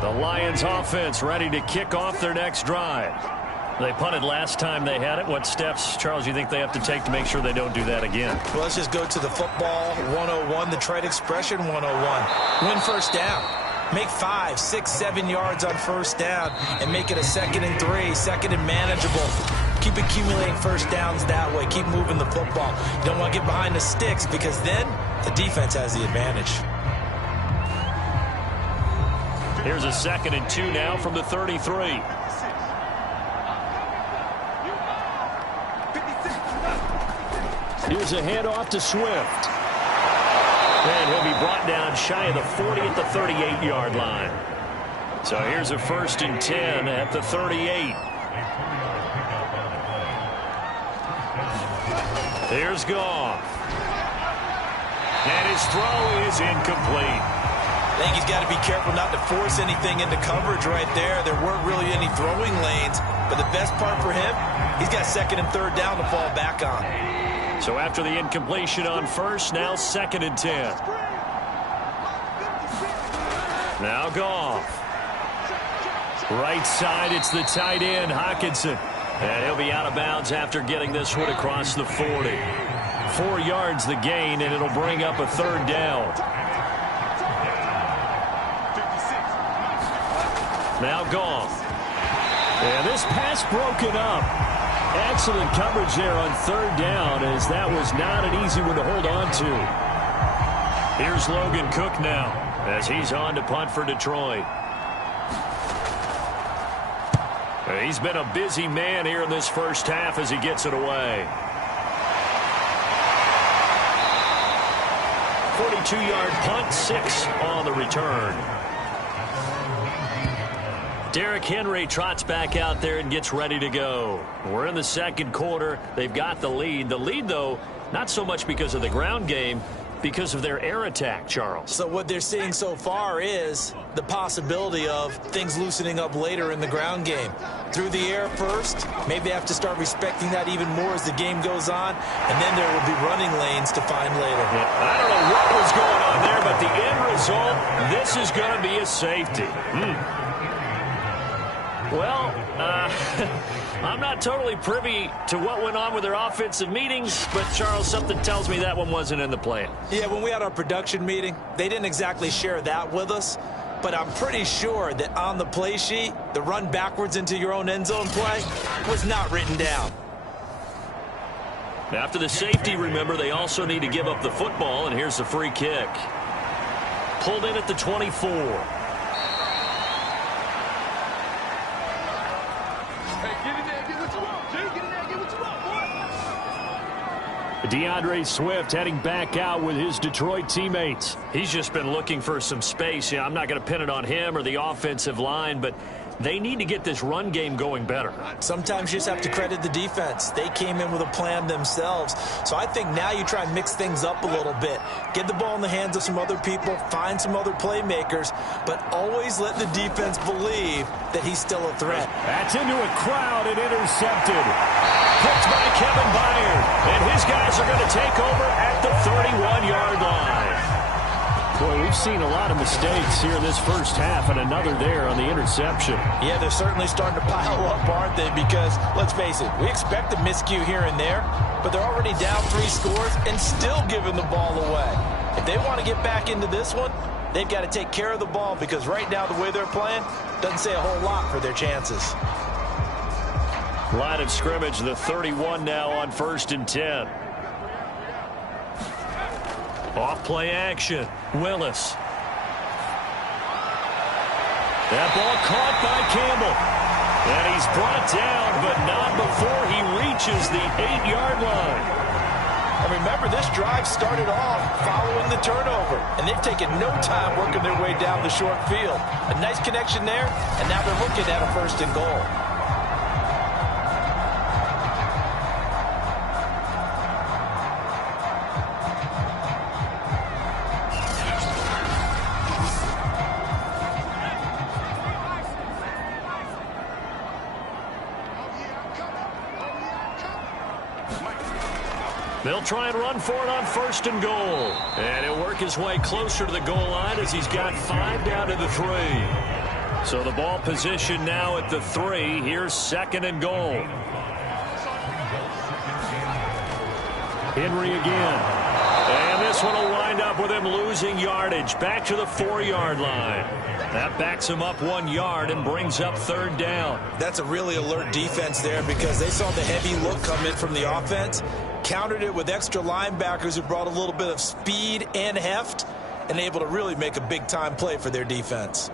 The Lions offense ready to kick off their next drive. They punted last time they had it. What steps, Charles, you think they have to take to make sure they don't do that again? Well, let's just go to the football 101, the trade expression 101. Win first down. Make 5, 6, 7 yards on first down and make it a 2nd and 3, 2nd and manageable. Keep accumulating first downs that way. Keep moving the football. You don't want to get behind the sticks because then the defense has the advantage. Here's a 2nd and 2 now from the 33. Here's a handoff to Swift. And he'll be brought down shy of the 40 at the 38-yard line. So here's a 1st and 10 at the 38. Here's Goff. And his throw is incomplete. I think he's got to be careful not to force anything into coverage right there. There weren't really any throwing lanes. But the best part for him, he's got 2nd and 3rd down to fall back on. So after the incompletion on 1st, now 2nd and 10. Now Goff. Right side, it's the tight end, Hockenson. And he'll be out of bounds after getting this one across the 40. 4 yards the gain, and it'll bring up a 3rd down. Now Goff. And this pass broken up. Excellent coverage there on 3rd down, as that was not an easy one to hold on to. Here's Logan Cook now as he's on to punt for Detroit. He's been a busy man here in this first half as he gets it away. 42-yard punt, 6 on the return. Derrick Henry trots back out there and gets ready to go. We're in the 2nd quarter. They've got the lead. The lead, though, not so much because of the ground game, because of their air attack, Charles. So what they're seeing so far is the possibility of things loosening up later in the ground game. Through the air first, maybe they have to start respecting that even more as the game goes on, and then there will be running lanes to find later. Yeah, I don't know what was going on there, but the end result, this is going to be a safety. Well, I'm not totally privy to what went on with their offensive meetings, but, Charles, something tells me that one wasn't in the plan. Yeah, when we had our production meeting, they didn't exactly share that with us, but I'm pretty sure that on the play sheet, the run backwards into your own end zone play was not written down. After the safety, remember, they also need to give up the football, and here's the free kick. Pulled in at the 24. DeAndre Swift heading back out with his Detroit teammates. He's just been looking for some space. Yeah, I'm not going to pin it on him or the offensive line, but they need to get this run game going better. Sometimes you just have to credit the defense. They came in with a plan themselves. So I think now you try and mix things up a little bit. Get the ball in the hands of some other people, find some other playmakers, but always let the defense believe that he's still a threat. That's into a crowd and intercepted. Picked by Kevin Byard. And his guys are going to take over at the 31-yard line. Boy, we've seen a lot of mistakes here in this first half, and another there on the interception. Yeah, they're certainly starting to pile up, aren't they? Because, let's face it, we expect a miscue here and there, but they're already down 3 scores and still giving the ball away. If they want to get back into this one, they've got to take care of the ball, because right now the way they're playing doesn't say a whole lot for their chances. Line of scrimmage, the 31 now on 1st and 10. Off play action. Willis. That ball caught by Campbell. And he's brought down, but not before he reaches the 8-yard line. And remember, this drive started off following the turnover, and they've taken no time working their way down the short field. A nice connection there, and now they're looking at a 1st and goal. They'll try and run for it on 1st and goal. And he'll work his way closer to the goal line as he's got 5 down to the 3. So the ball position now at the 3. Here's 2nd and goal. Henry again. And this one will wind up with him losing yardage. Back to the 4-yard line. That backs him up 1 yard and brings up 3rd down. That's a really alert defense there, because they saw the heavy look come in from the offense, countered it with extra linebackers who brought a little bit of speed and heft, and able to really make a big-time play for their defense.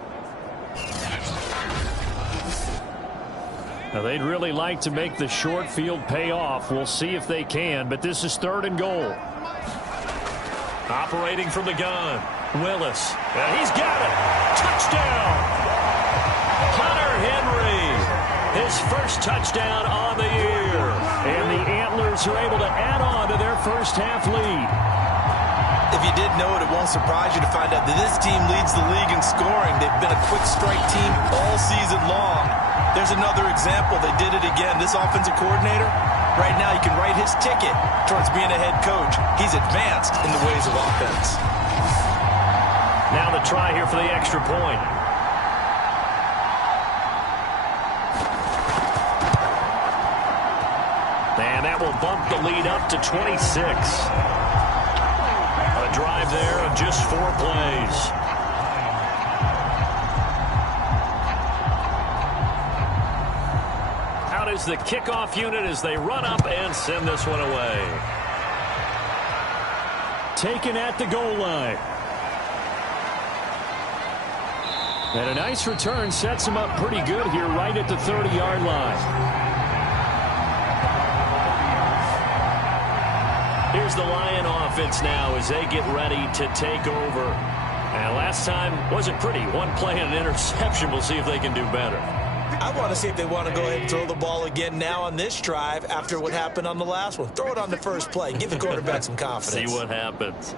Now, they'd really like to make the short field pay off. We'll see if they can, but this is 3rd and goal. Operating from the gun, Willis. And he's got it. Touchdown! Hunter Henry. His first touchdown on the year. And the Antlers are able to add on to their first half lead. If you didn't know it, it won't surprise you to find out that this team leads the league in scoring. They've been a quick strike team all season long. There's another example. They did it again. This offensive coordinator, right now he can write his ticket towards being a head coach. He's advanced in the ways of offense. Now the try here for the extra point. And that will bump the lead up to 26. A drive there of just 4 plays. Out is the kickoff unit as they run up and send this one away. Taken at the goal line. And a nice return sets him up pretty good here right at the 30-yard line. Here's the Lion offense now as they get ready to take over. And last time wasn't pretty. 1 play and an interception. We'll see if they can do better. I want to see if they want to go ahead and throw the ball again now on this drive after what happened on the last one. Throw it on the first play. Give the quarterback some confidence. See what happens.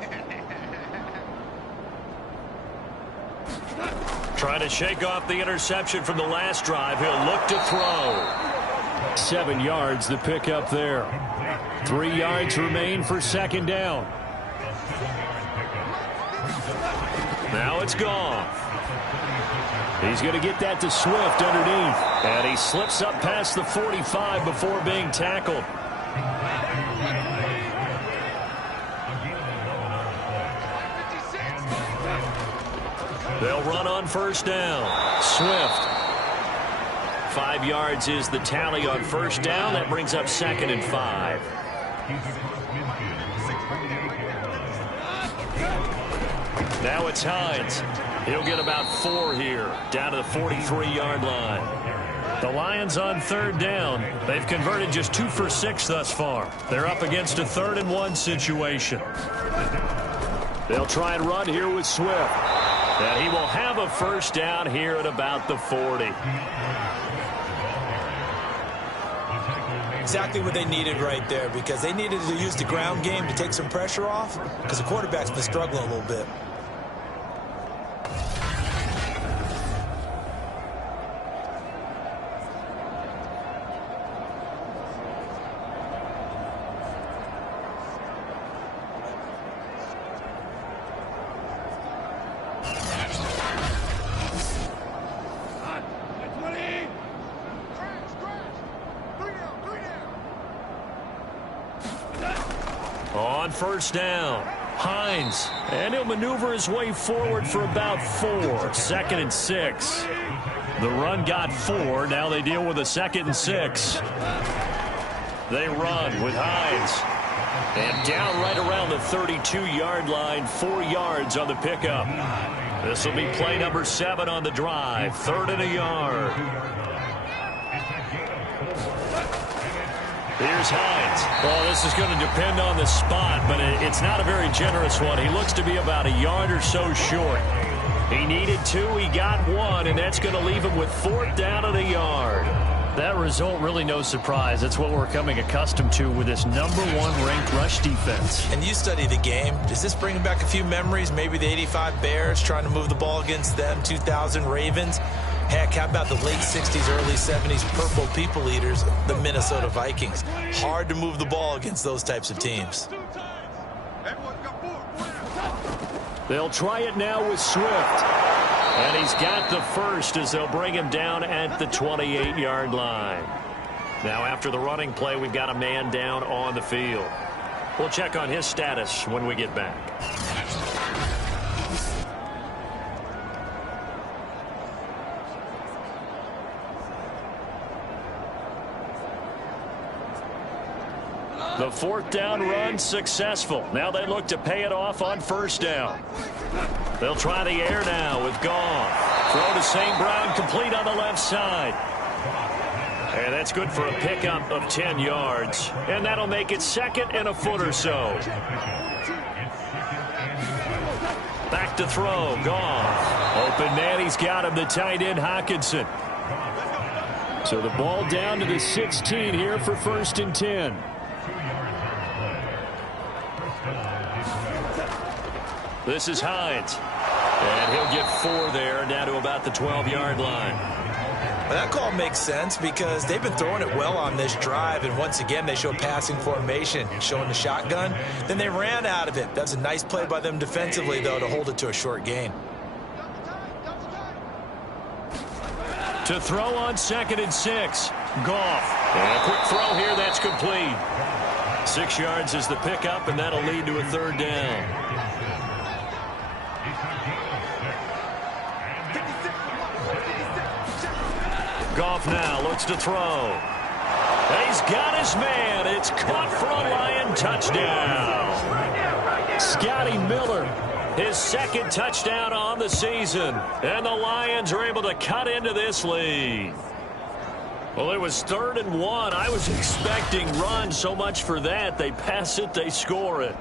Trying to shake off the interception from the last drive. He'll look to throw. 7 yards the pickup there. 3 yards remain for 2nd down. Now it's gone. He's going to get that to Swift underneath. And he slips up past the 45 before being tackled. They'll run on 1st down. Swift. 5 yards is the tally on 1st down. That brings up 2nd and 5. Now it's Hines. He'll get about 4 here, down to the 43-yard line. The Lions on 3rd down. They've converted just 2 for 6 thus far. They're up against a 3rd and 1 situation. They'll try and run here with Swift. And he will have a 1st down here at about the 40. Exactly what they needed right there, because they needed to use the ground game to take some pressure off, because the quarterback's been struggling a little bit. On first down, Hines. And he'll maneuver his way forward for about 4. Second and 6. The run got 4. Now they deal with a 2nd and 6. They run with Hines. And down right around the 32-yard line, 4 yards on the pickup. This will be play number 7 on the drive. 3rd and a yard. Here's Hines. Well, this is going to depend on the spot, but it's not a very generous one. He looks to be about a yard or so short. He needed 2. He got 1, and that's going to leave him with 4th down and a yard. That result, really no surprise. That's what we're coming accustomed to with this #1 ranked rush defense. And you study the game. Does this bring back a few memories? Maybe the 85 Bears trying to move the ball against them, 2000 Ravens. Heck, how about the late 60s, early 70s purple people eaters, the Minnesota Vikings? Hard to move the ball against those types of teams. They'll try it now with Swift. And he's got the first as they'll bring him down at the 28-yard line. Now after the running play, we've got a man down on the field. We'll check on his status when we get back. The 4th down run successful. Now they look to pay it off on first down. They'll try the air now with Goff. Throw to St. Brown, complete on the left side. And that's good for a pickup of 10 yards. And that'll make it 2nd and a foot or so. Back to throw, Goff. Open man, he's got him, the tight end Hockenson. So the ball down to the 16 here for 1st and 10. This is Hines. And he'll get 4 there, down to about the 12-yard line. Well, that call makes sense because they've been throwing it well on this drive, and once again they show passing formation, showing the shotgun. Then they ran out of it. That's a nice play by them defensively, though, to hold it to a short gain. To throw on 2nd and 6. Goff. And a quick throw here, that's complete. 6 yards is the pickup, and that'll lead to a 3rd down. Goff now looks to throw. And he's got his man. It's caught for a Lion touchdown. Scotty Miller, his 2nd touchdown on the season. And the Lions are able to cut into this lead. Well, it was 3rd and 1. I was expecting run, so much for that. They pass it, they score it.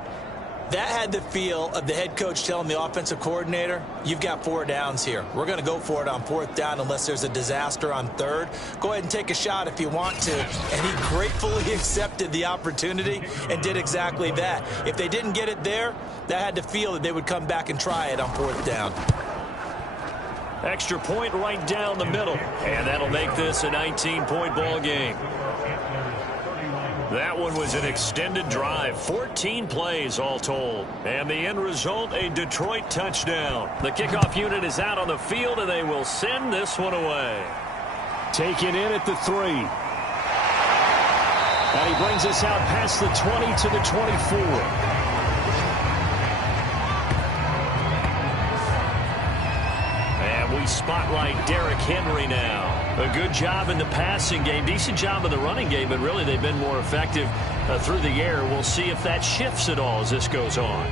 That had the feel of the head coach telling the offensive coordinator, you've got 4 downs here. We're going to go for it on 4th down unless there's a disaster on 3rd. Go ahead and take a shot if you want to. And he gratefully accepted the opportunity and did exactly that. If they didn't get it there, that had the feel that they would come back and try it on 4th down. Extra point right down the middle. And that'll make this a 19-point ball game. That one was an extended drive, 14 plays all told. And the end result, a Detroit touchdown. The kickoff unit is out on the field, and they will send this one away. Taken in at the 3. And he brings us out past the 20 to the 24. We spotlight Derrick Henry now. A good job in the passing game, decent job in the running game, but really they've been more effective through the air. We'll see if that shifts at all as this goes on.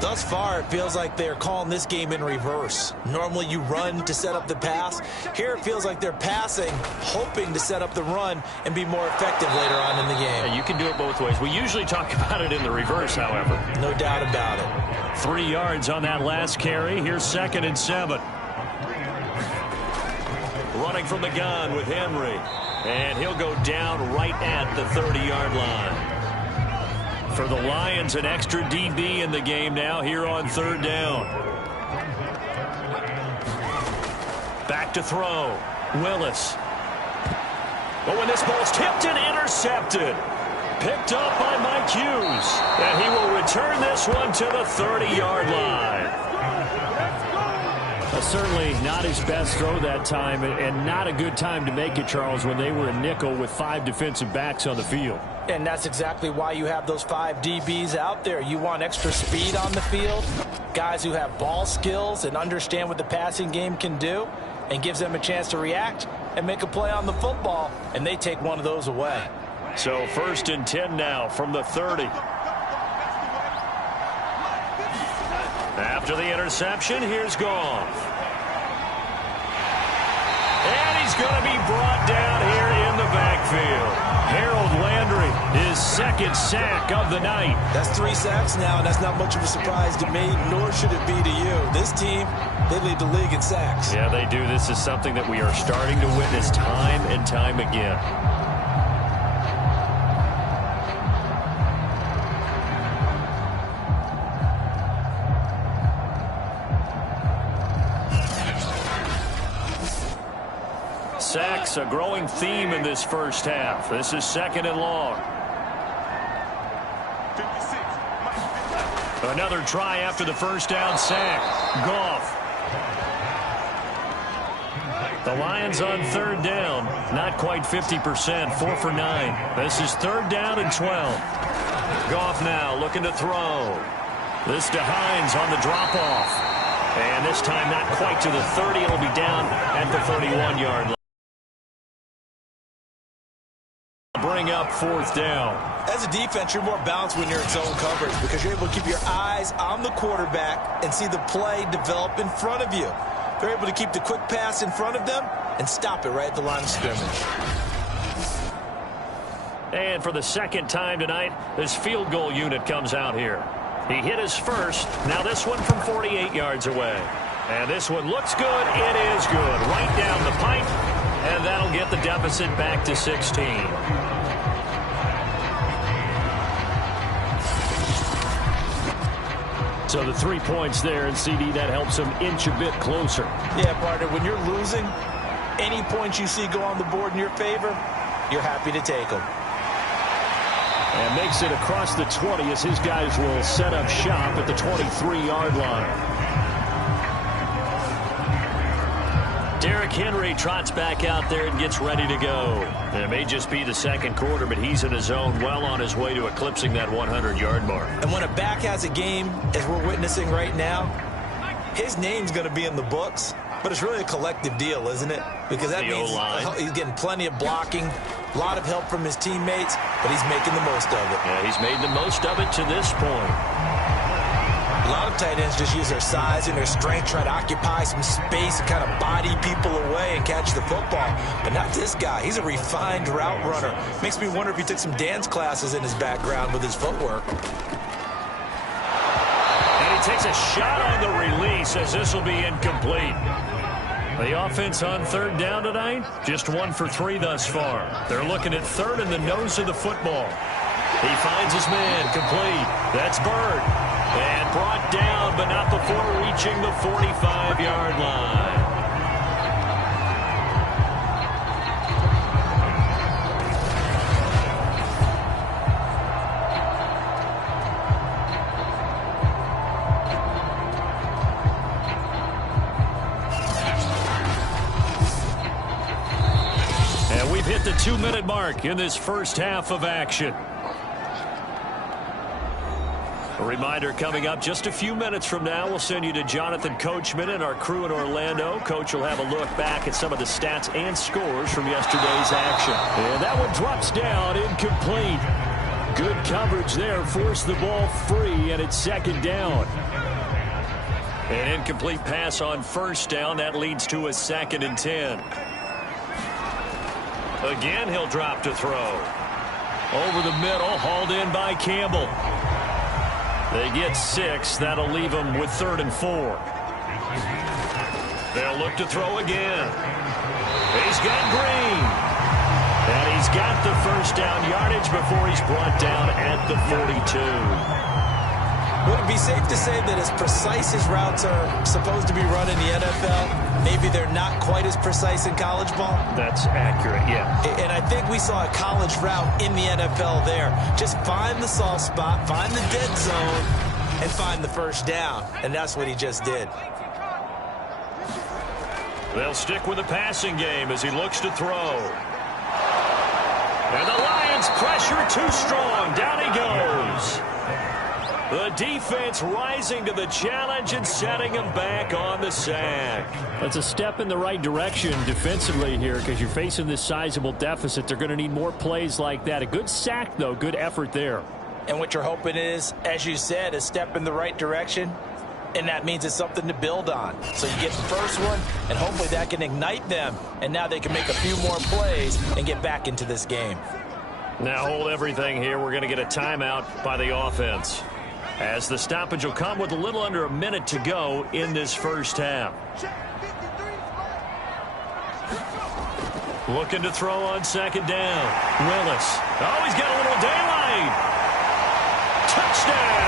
Thus far, it feels like they're calling this game in reverse. Normally you run to set up the pass. Here it feels like they're passing, hoping to set up the run and be more effective later on in the game. Yeah, you can do it both ways. We usually talk about it in the reverse, however. No doubt about it. 3 yards on that last carry. Here's 2nd and 7. Running from the gun with Henry. And he'll go down right at the 30-yard line. For the Lions, an extra DB in the game now here on 3rd down. Back to throw. Willis. But when this ball's tipped and intercepted. Picked up by Mike Hughes. And he will return this one to the 30-yard line. Certainly not his best throw that time, and not a good time to make it, Charles, when they were a nickel with 5 defensive backs on the field. And that's exactly why you have those 5 DBs out there. You want extra speed on the field, guys who have ball skills and understand what the passing game can do, and gives them a chance to react and make a play on the football, and they take one of those away. So 1st and 10 now from the 30. After the interception, here's Goff. And he's going to be brought down here in the backfield. Harold Landry, his 2nd sack of the night. That's 3 sacks now, and that's not much of a surprise to me, nor should it be to you. This team, they lead the league in sacks. Yeah, they do. This is something that we are starting to witness time and time again. Sacks, a growing theme in this first half. This is 2nd and long. Another try after the first down sack. Goff. The Lions on 3rd down. Not quite 50%. 4 for 9. This is 3rd down and 12. Goff now looking to throw. This to Hines on the drop-off. And this time not quite to the 30. It'll be down at the 31-yard line. Bring up 4th down. As a defense, you're more balanced when you're in zone coverage because you're able to keep your eyes on the quarterback and see the play develop in front of you. They're able to keep the quick pass in front of them and stop it right at the line of scrimmage. And for the 2nd time tonight, this field goal unit comes out here. He hit his first. Now this one from 48 yards away. And this one looks good. It is good. Right down the pipe. And that'll get the deficit back to 16. So the 3 points there, and CD, that helps him inch a bit closer. Yeah, partner, when you're losing, any points you see go on the board in your favor, you're happy to take them. And makes it across the 20 as his guys will set up shop at the 23-yard line. Derrick Henry trots back out there and gets ready to go. It may just be the 2nd quarter, but he's in his zone well on his way to eclipsing that 100-yard mark. And when a back has a game, as we're witnessing right now, his name's going to be in the books, but it's really a collective deal, isn't it? Because that means he's getting plenty of blocking, a lot of help from his teammates, but he's making the most of it. Yeah, he's made the most of it to this point. A lot of tight ends just use their size and their strength, try to occupy some space and kind of body people away and catch the football. But not this guy. He's a refined route runner. Makes me wonder if he took some dance classes in his background with his footwork. And he takes a shot on the release as this will be incomplete. The offense on 3rd down tonight, just 1 for 3 thus far. They're looking at 3rd in the nose of the football. He finds his man, complete. That's Bird. And brought down, but not before reaching the 45-yard line. And we've hit the 2-minute mark in this first half of action. A reminder coming up just a few minutes from now, we'll send you to Jonathan Coachman and our crew in Orlando. Coach will have a look back at some of the stats and scores from yesterday's action. And that one drops down, incomplete. Good coverage there, forced the ball free, and it's 2nd down. An incomplete pass on 1st down, that leads to a 2nd and 10. Again, he'll drop to throw. Over the middle, hauled in by Campbell. They get 6. That'll leave them with 3rd and 4. They'll look to throw again. He's got Green. And he's got the 1st down yardage before he's brought down at the 42. Would it be safe to say that as precise as routes are supposed to be run in the NFL, maybe they're not quite as precise in college ball? That's accurate, yeah. And I think we saw a college route in the NFL there. Just find the soft spot, find the dead zone, and find the 1st down. And that's what he just did. They'll stick with the passing game as he looks to throw. And the Lions pressure too strong. Down he goes. The defense rising to the challenge and setting him back on the sack. That's a step in the right direction defensively here because you're facing this sizable deficit. They're going to need more plays like that. A good sack, though. Good effort there. And what you're hoping is, as you said, a step in the right direction. And that means it's something to build on. So you get the first one, and hopefully that can ignite them. And now they can make a few more plays and get back into this game. Now hold everything here. We're going to get a timeout by the offense, as the stoppage will come with a little under a minute to go in this first half. Looking to throw on second down. Willis. Oh, he's got a little daylight. Touchdown!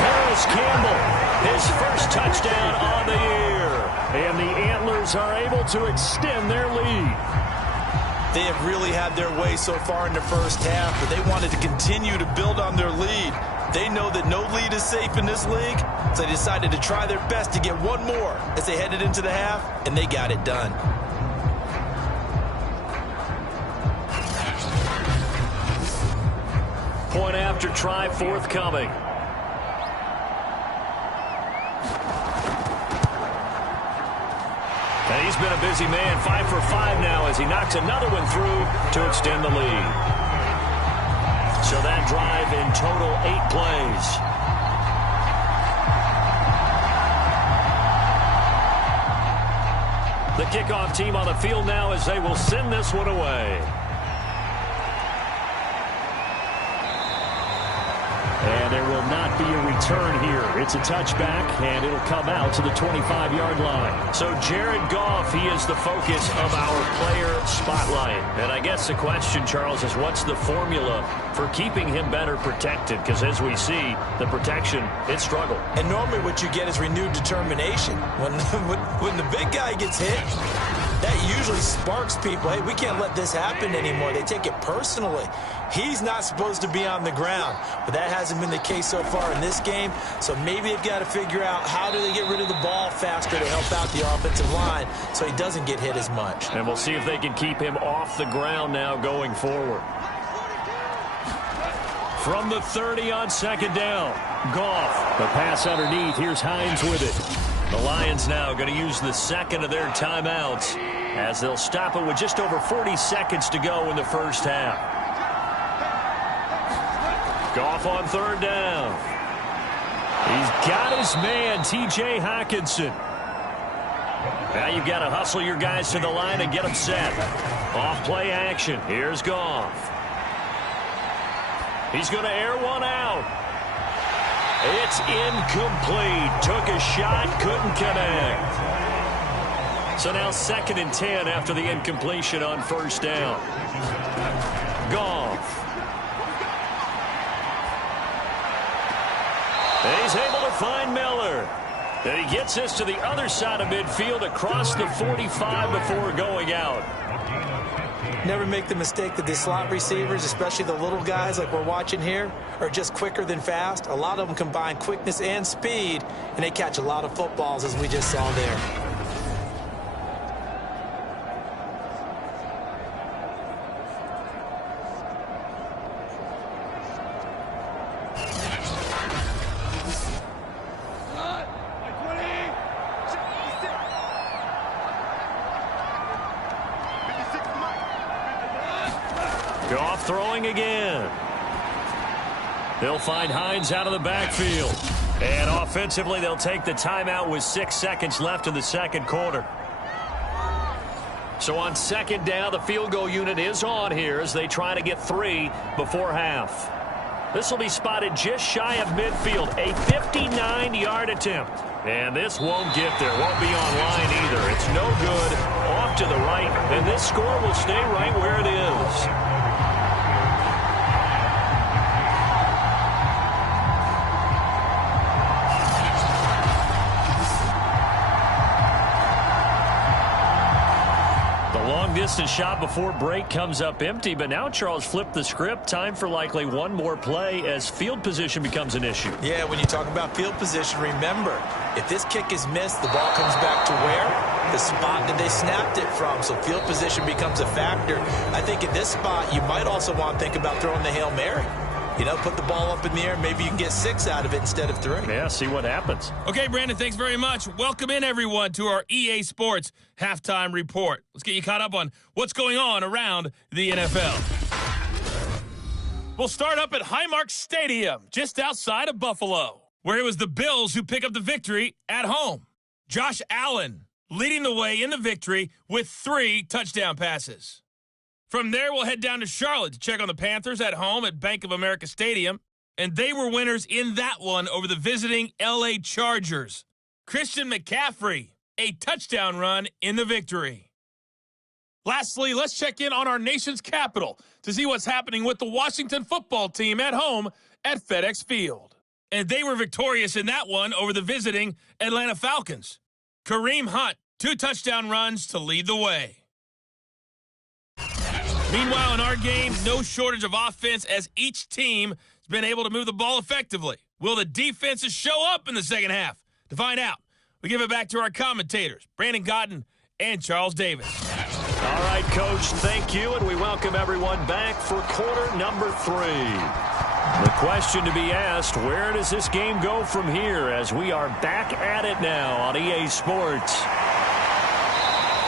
Paris Campbell, his first touchdown on the year. And the Antlers are able to extend their lead. They have really had their way so far in the first half, but they wanted to continue to build on their lead. They know that no lead is safe in this league, so they decided to try their best to get one more as they headed into the half, and they got it done. Point after try forthcoming. And he's been a busy man, 5 for 5 now as he knocks another one through to extend the lead. So that drive in total 8 plays. The kickoff team on the field now as they will send this one away. And there will not be a return here. It's a touchback, and it'll come out to the 25-yard line. So Jared Goff, he is the focus of our player spotlight. And I guess the question, Charles, is what's the formula for keeping him better protected? Because as we see, the protection, it struggled. And normally what you get is renewed determination. When the big guy gets hit, that usually sparks people. Hey, we can't let this happen anymore. They take it personally. He's not supposed to be on the ground, but that hasn't been the case so far in this game. So maybe they've got to figure out how do they get rid of the ball faster to help out the offensive line so he doesn't get hit as much. And we'll see if they can keep him off the ground now going forward. From the 30 on second down, Goff. The pass underneath. Here's Hines with it. The Lions now going to use the second of their timeouts as they'll stop it with just over 40 seconds to go in the first half. Goff on third down. He's got his man, T.J. Hockenson. Now you've got to hustle your guys to the line and get them set. Off play action. Here's Goff. He's going to air one out. It's incomplete. Took a shot, couldn't connect. So now 2nd and 10 after the incompletion on first down. Goff. And he's able to find Miller. And he gets this to the other side of midfield across the 45 before going out. Never make the mistake that the slot receivers, especially the little guys like we're watching here, are just quicker than fast. A lot of them combine quickness and speed, and they catch a lot of footballs, as we just saw there. Goff throwing again. They'll find Hines out of the backfield. And offensively, they'll take the timeout with 6 seconds left in the second quarter. So on second down, the field goal unit is on here as they try to get 3 before half. This will be spotted just shy of midfield, a 59-yard attempt. And this won't get there, won't be online either. It's no good, off to the right, and this score will stay right where it is. distance shot before break comes up empty, but now Charles flipped the script. Time for likely one more play as field position becomes an issue. Yeah, when you talk about field position, remember, if this kick is missed, the ball comes back to where? The spot that they snapped it from. So field position becomes a factor. I think in this spot, you might also want to think about throwing the Hail Mary. You know, put the ball up in the air. Maybe you can get 6 out of it instead of 3. Yeah, see what happens. Okay, Brandon, thanks very much. Welcome in, everyone, to our EA Sports Halftime Report. Let's get you caught up on what's going on around the NFL. We'll start up at Highmark Stadium, just outside of Buffalo, where it was the Bills who pick up the victory at home. Josh Allen leading the way in the victory with 3 touchdown passes. From there, we'll head down to Charlotte to check on the Panthers at home at Bank of America Stadium. And they were winners in that one over the visiting L.A. Chargers. Christian McCaffrey, a touchdown run in the victory. Lastly, let's check in on our nation's capital to see what's happening with the Washington football team at home at FedEx Field. And they were victorious in that one over the visiting Atlanta Falcons. Kareem Hunt, 2 touchdown runs to lead the way. Meanwhile, in our game, no shortage of offense as each team has been able to move the ball effectively. Will the defenses show up in the second half? To find out, we give it back to our commentators, Brandon Cotton and Charles Davis. All right, Coach, thank you, and we welcome everyone back for quarter number 3. The question to be asked, where does this game go from here as we are back at it now on EA Sports?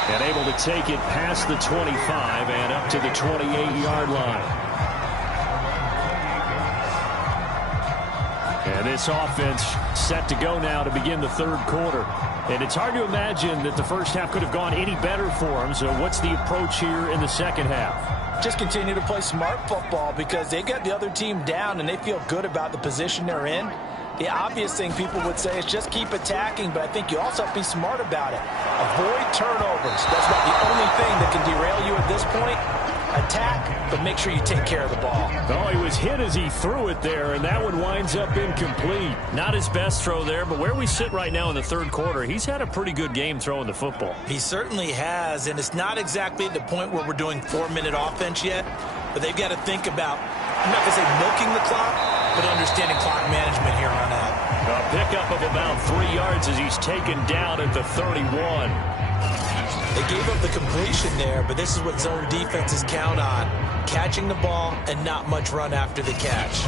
And able to take it past the 25 and up to the 28-yard line. And this offense set to go now to begin the third quarter. And it's hard to imagine that the first half could have gone any better for them. So what's the approach here in the second half? Just continue to play smart football because they got the other team down and they feel good about the position they're in. The obvious thing people would say is just keep attacking, but I think you also have to be smart about it. Avoid turnovers. That's about the only thing that can derail you at this point. Attack, but make sure you take care of the ball. Oh, he was hit as he threw it there, and that one winds up incomplete. Not his best throw there, but where we sit right now in the third quarter, he's had a pretty good game throwing the football. He certainly has, and it's not exactly at the point where we're doing 4-minute offense yet, but they've got to think about, I'm not going to say milking the clock, but understanding clock management here on out. A pickup of about 3 yards as he's taken down at the 31. They gave up the completion there, but this is what zone defenses count on. Catching the ball and not much run after the catch.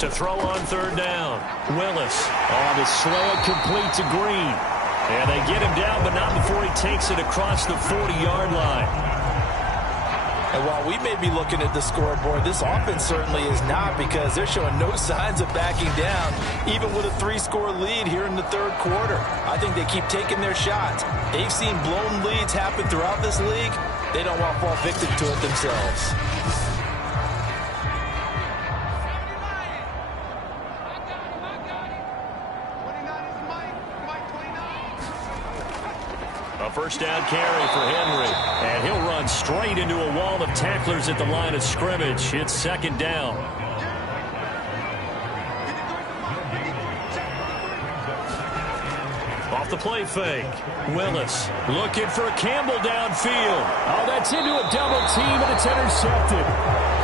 To throw on third down. Willis on the slant, complete to Green. And they get him down, but not before he takes it across the 40-yard line. And while we may be looking at the scoreboard, this offense certainly is not because they're showing no signs of backing down, even with a 3-score lead here in the third quarter. I think they keep taking their shots. They've seen blown leads happen throughout this league. They don't want to fall victim to it themselves. First down carry for Henry, and he'll run straight into a wall of tacklers at the line of scrimmage. It's second down. Off the play fake, Willis looking for Campbell downfield. Oh, that's into a double team, and it's intercepted.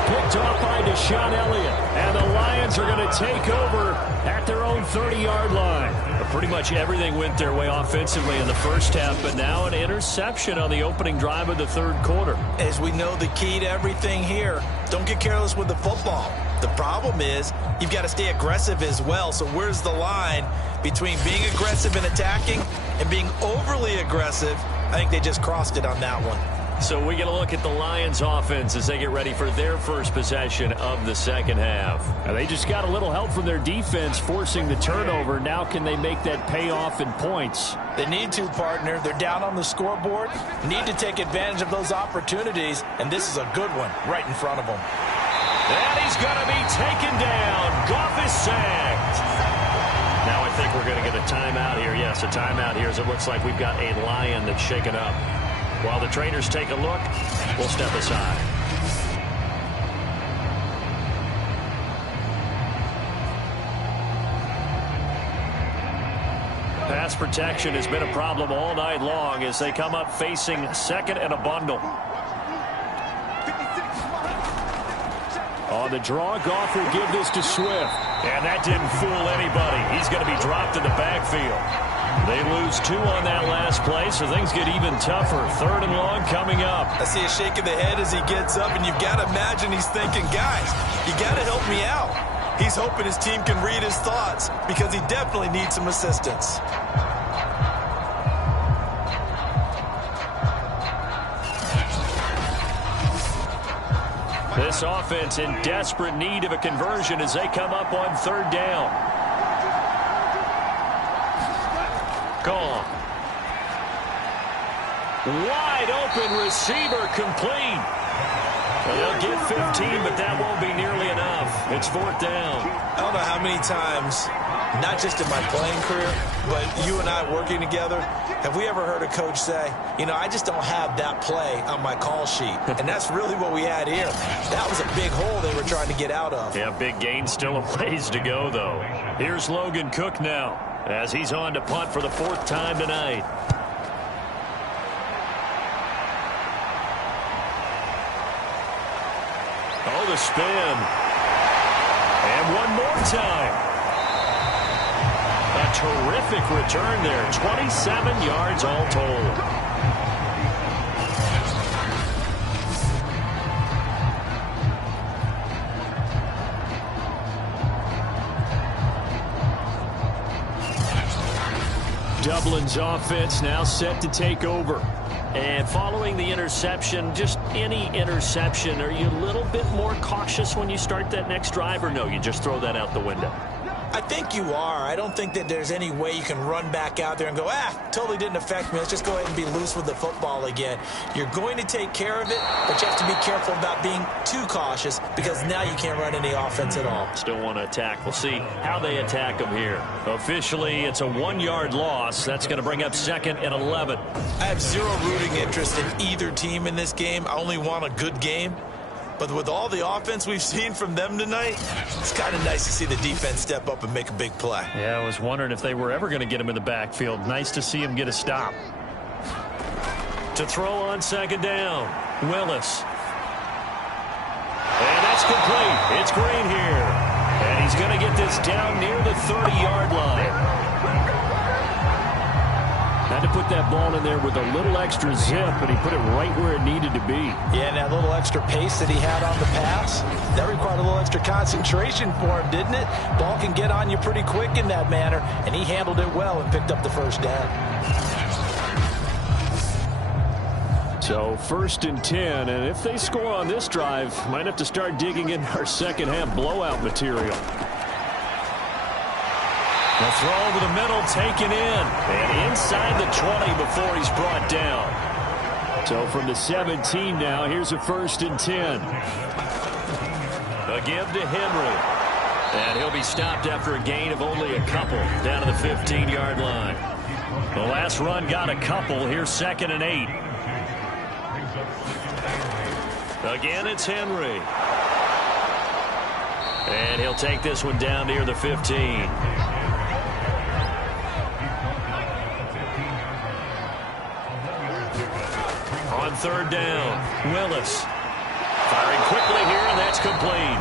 Picked off by Deshaun Elliott, and the Lions are going to take over at their own 30-yard line. Pretty much everything went their way offensively in the first half, but now an interception on the opening drive of the third quarter. As we know, the key to everything here, don't get careless with the football. The problem is you've got to stay aggressive as well. So where's the line between being aggressive and attacking and being overly aggressive? I think they just crossed it on that one. So we get a look at the Lions offense as they get ready for their first possession of the second half. Now they just got a little help from their defense forcing the turnover. Now can they make that pay off in points? They need to, partner. They're down on the scoreboard. Need to take advantage of those opportunities, and this is a good one right in front of them. And he's going to be taken down. Goff is sacked. Now I think we're going to get a timeout here. Yes, a timeout here as it looks like we've got a Lion that's shaken up. While the trainers take a look, we'll step aside. Pass protection has been a problem all night long as they come up facing second and a bundle. On the draw, Goff will give this to Swift. And that didn't fool anybody. He's going to be dropped in the backfield. They lose 2 on that last play, so things get even tougher. 3rd and long coming up. I see a shake of the head as he gets up, and you've got to imagine he's thinking, guys, you got to help me out. He's hoping his team can read his thoughts because he definitely needs some assistance. This offense in desperate need of a conversion as they come up on 3rd down. Gone. Wide open receiver complete. They'll get 15, but that won't be nearly enough. It's 4th down. I don't know how many times, not just in my playing career, but you and I working together, have we ever heard a coach say, you know, I just don't have that play on my call sheet. And that's really what we had here. That was a big hole they were trying to get out of. Yeah, big gain, still a ways to go, though. Here's Logan Cook now as he's on to punt for the 4th time tonight. Oh, the spin. And one more time. A terrific return there. 27 yards all told. Dublin's offense now set to take over. And following the interception, just any interception, are you a little bit more cautious when you start that next drive, or no, you just throw that out the window? I think you are. I don't think that there's any way you can run back out there and go, totally didn't affect me. Let's just go ahead and be loose with the football again. You're going to take care of it, but you have to be careful about being too cautious because now you can't run any offense at all. Still want to attack. We'll see how they attack them here. Officially, it's a 1-yard loss. That's going to bring up 2nd and 11. I have zero rooting interest in either team in this game. I only want a good game. But with all the offense we've seen from them tonight, it's kind of nice to see the defense step up and make a big play. Yeah, I was wondering if they were ever going to get him in the backfield. Nice to see him get a stop. To throw on 2nd down, Willis. And that's complete. It's Green here. And he's going to get this down near the 30-yard line. Had to put that ball in there with a little extra zip, but he put it right where it needed to be. Yeah, and that little extra pace that he had on the pass, that required a little extra concentration for him, didn't it? Ball can get on you pretty quick in that manner, and he handled it well and picked up the 1st down. So 1st and 10, and if they score on this drive, might have to start digging in our second-half blowout material. The throw over the middle, taken in, and inside the 20 before he's brought down. So from the 17 now, here's a 1st and 10. A give to Henry. And he'll be stopped after a gain of only a couple down to the 15-yard line. The last run got a couple. Here's 2nd and 8. Again, it's Henry. And he'll take this one down near the 15. On 3rd down, Willis. Firing quickly here, and that's complete.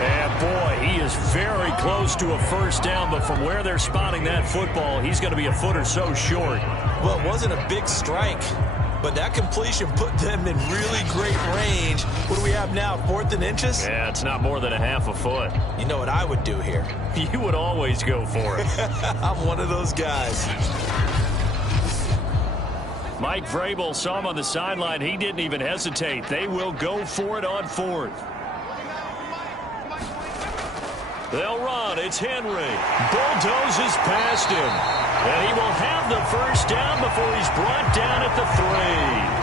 And boy, he is very close to a 1st down, but from where they're spotting that football, he's going to be a foot or so short. Well, it wasn't a big strike, but that completion put them in really great range. What do we have now, 4th and inches? Yeah, it's not more than a half a foot. You know what I would do here? You would always go for it. I'm one of those guys. Mike Vrabel saw him on the sideline. He didn't even hesitate. They will go for it on 4th. They'll run. It's Henry. Bulldozes past him. And he will have the 1st down before he's brought down at the 3.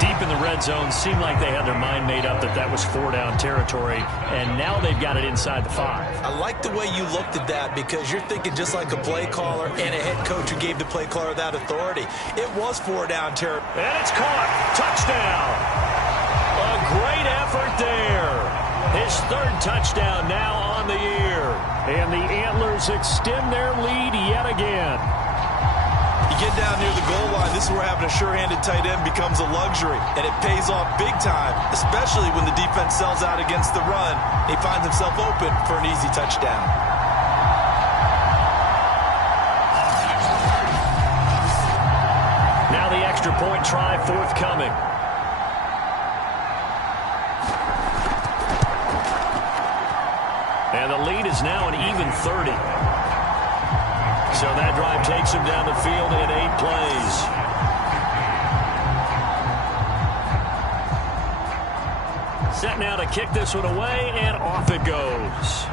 Deep in the red zone, seemed like they had their mind made up that that was 4-down territory, and now they've got it inside the 5. I like the way you looked at that because you're thinking just like a play caller and a head coach who gave the play caller that authority. It was 4-down territory. And it's caught. Touchdown. A great effort there. His third touchdown now on the year. And the Antlers extend their lead yet again. You get down near the goal line, this is where having a sure-handed tight end becomes a luxury, and it pays off big time, especially when the defense sells out against the run. He finds himself open for an easy touchdown. Now the extra point try forthcoming. And the lead is now an even 30. So that drive takes him down the field in 8 plays. Set now to kick this one away, and off it goes.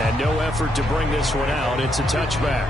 And no effort to bring this one out. It's a touchback.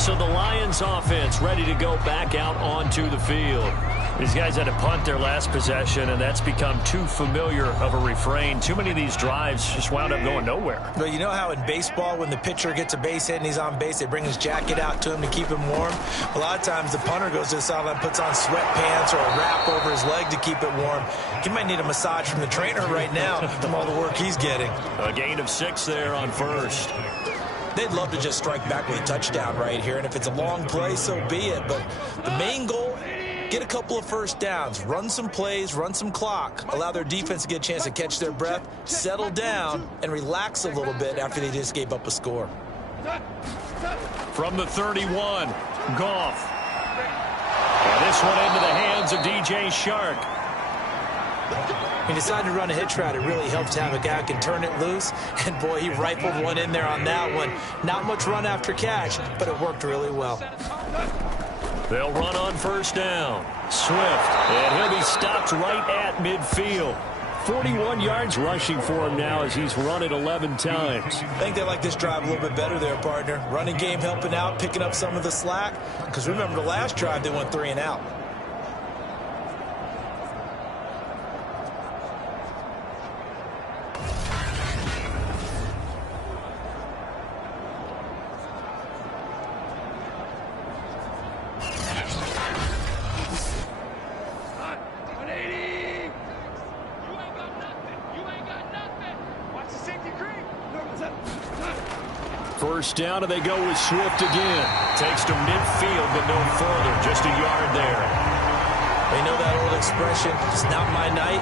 So the Lions offense ready to go back out onto the field. These guys had to punt their last possession, and that's become too familiar of a refrain. Too many of these drives just wound up going nowhere. Well, you know how in baseball, when the pitcher gets a base hit and he's on base, they bring his jacket out to him to keep him warm? A lot of times the punter goes to the sideline, puts on sweatpants or a wrap over his leg to keep it warm. He might need a massage from the trainer right now from all the work he's getting. A gain of 6 there on first. They'd love to just strike back with a touchdown right here, and if it's a long play, so be it. But the main goal, get a couple of first downs, run some plays, run some clock, allow their defense to get a chance to catch their breath, settle down, and relax a little bit after they just gave up a score. From the 31, Goff. And this one into the hands of DJ Shark. He decided to run a hitch route. It really helps to have a guy who can turn it loose. And, boy, he rifled one in there on that one. Not much run after catch, but it worked really well. They'll run on first down. Swift, and he'll be stopped right at midfield. 41 yards rushing for him now as he's run it 11 times. I think they like this drive a little bit better there, partner. Running game helping out, picking up some of the slack. Because remember, the last drive, they went 3 and out. First down, and they go with Swift again. Takes to midfield, but no further. Just a yard there. They know that old expression, it's not my night.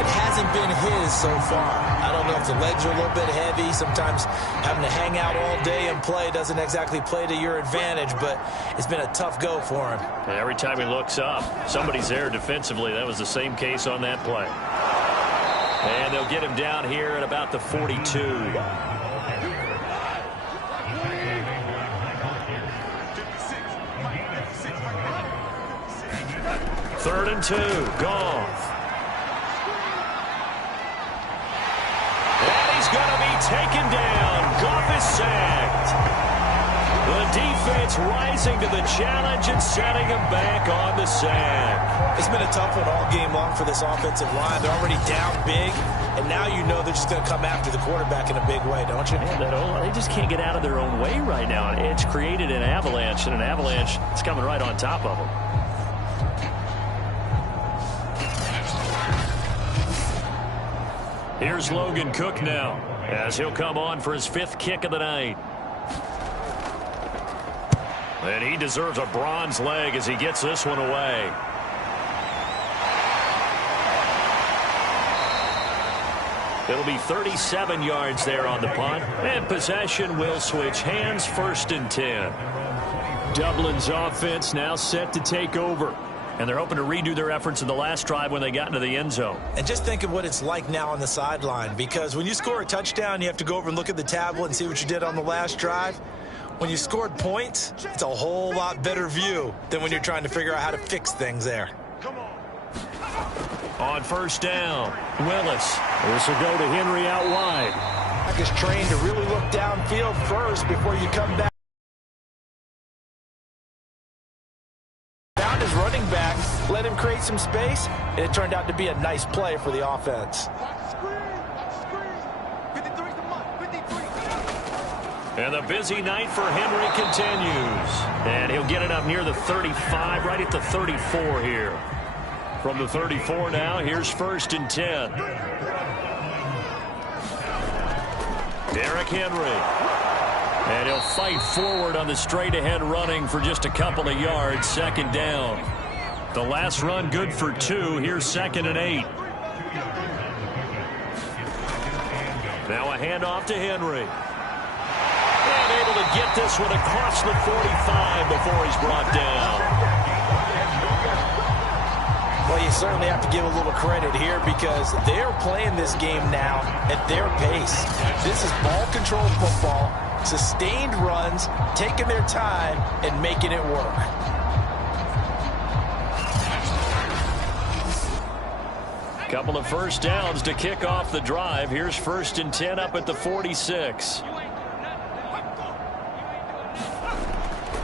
It hasn't been his so far. I don't know if the legs are a little bit heavy. Sometimes having to hang out all day and play doesn't exactly play to your advantage, but it's been a tough go for him. And every time he looks up, somebody's there defensively. That was the same case on that play. And they'll get him down here at about the 42. Third and 2, Goff. And he's going to be taken down. Goff is sacked. The defense rising to the challenge and setting him back on the sack. It's been a tough one all game long for this offensive line. They're already down big, and now you know they're just going to come after the quarterback in a big way, don't you? Yeah, they just can't get out of their own way right now. It's created an avalanche, and an avalanche is coming right on top of them. Here's Logan Cook now, as he'll come on for his 5th kick of the night. And he deserves a bronze leg as he gets this one away. It'll be 37 yards there on the punt, and possession will switch hands, 1st and 10. Dublin's offense now set to take over. And they're hoping to redo their efforts in the last drive when they got into the end zone. And just think of what it's like now on the sideline, because when you score a touchdown, you have to go over and look at the tablet and see what you did on the last drive. When you scored points, it's a whole lot better view than when you're trying to figure out how to fix things there. On first down, Willis. This will go to Henry out wide. Back is trained to really look downfield first before you come back. Found his running back, let him create some space, and it turned out to be a nice play for the offense. And the busy night for Henry continues. And he'll get it up near the 35, right at the 34 here. From the 34 now, here's 1st and 10. Derrick Henry. And he'll fight forward on the straight-ahead running for just a couple of yards. 2nd down. The last run good for 2. Here's 2nd and 8. Now a handoff to Henry. And able to get this one across the 45 before he's brought down. Well, you certainly have to give a little credit here because they're playing this game now at their pace. This is ball control football, sustained runs, taking their time and making it work. Couple of 1st downs to kick off the drive. Here's 1st and 10 up at the 46.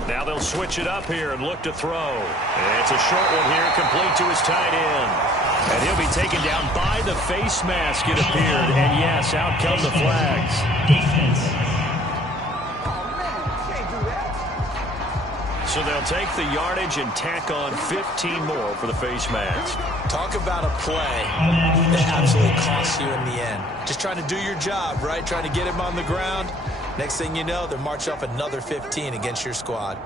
Now they'll switch it up here and look to throw. And it's a short one here, complete to his tight end. And he'll be taken down by the face mask, it appeared. And yes, out come the flags. So they'll take the yardage and tack on 15 more for the face mask. Talk about a play that absolutely costs you in the end. Just trying to do your job, right? Trying to get him on the ground. Next thing you know, they'll march off another 15 against your squad.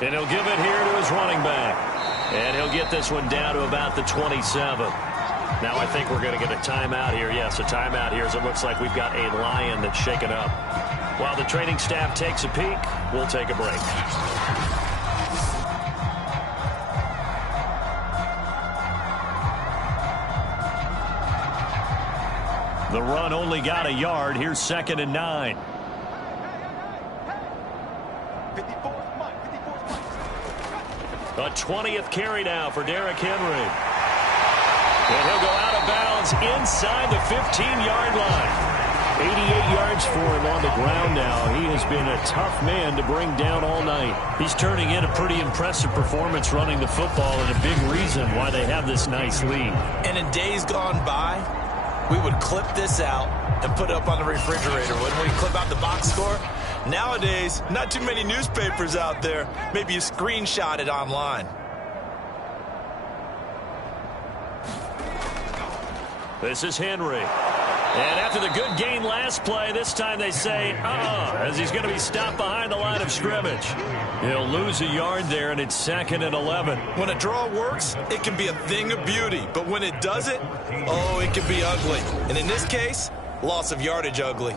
And he'll give it here to his running back. And he'll get this one down to about the 27. Now I think we're going to get a timeout here. Yes, a timeout here as it looks like we've got a Lion that's shaken up. While the training staff takes a peek, we'll take a break. The run only got a yard. Here's 2nd and 9. A 20th carry now for Derrick Henry. And he'll go out of bounds inside the 15-yard line. 88 yards for him on the ground now. He has been a tough man to bring down all night. He's turning in a pretty impressive performance running the football and a big reason why they have this nice lead. And in days gone by, we would clip this out and put it up on the refrigerator. Wouldn't we clip out the box score? Nowadays, not too many newspapers out there. Maybe you screenshot it online. This is Henry. And after the good gain last play, this time they say, as he's going to be stopped behind the line of scrimmage. He'll lose a yard there, and it's 2nd and 11. When a draw works, it can be a thing of beauty. But when it doesn't, oh, it can be ugly. And in this case, loss of yardage ugly.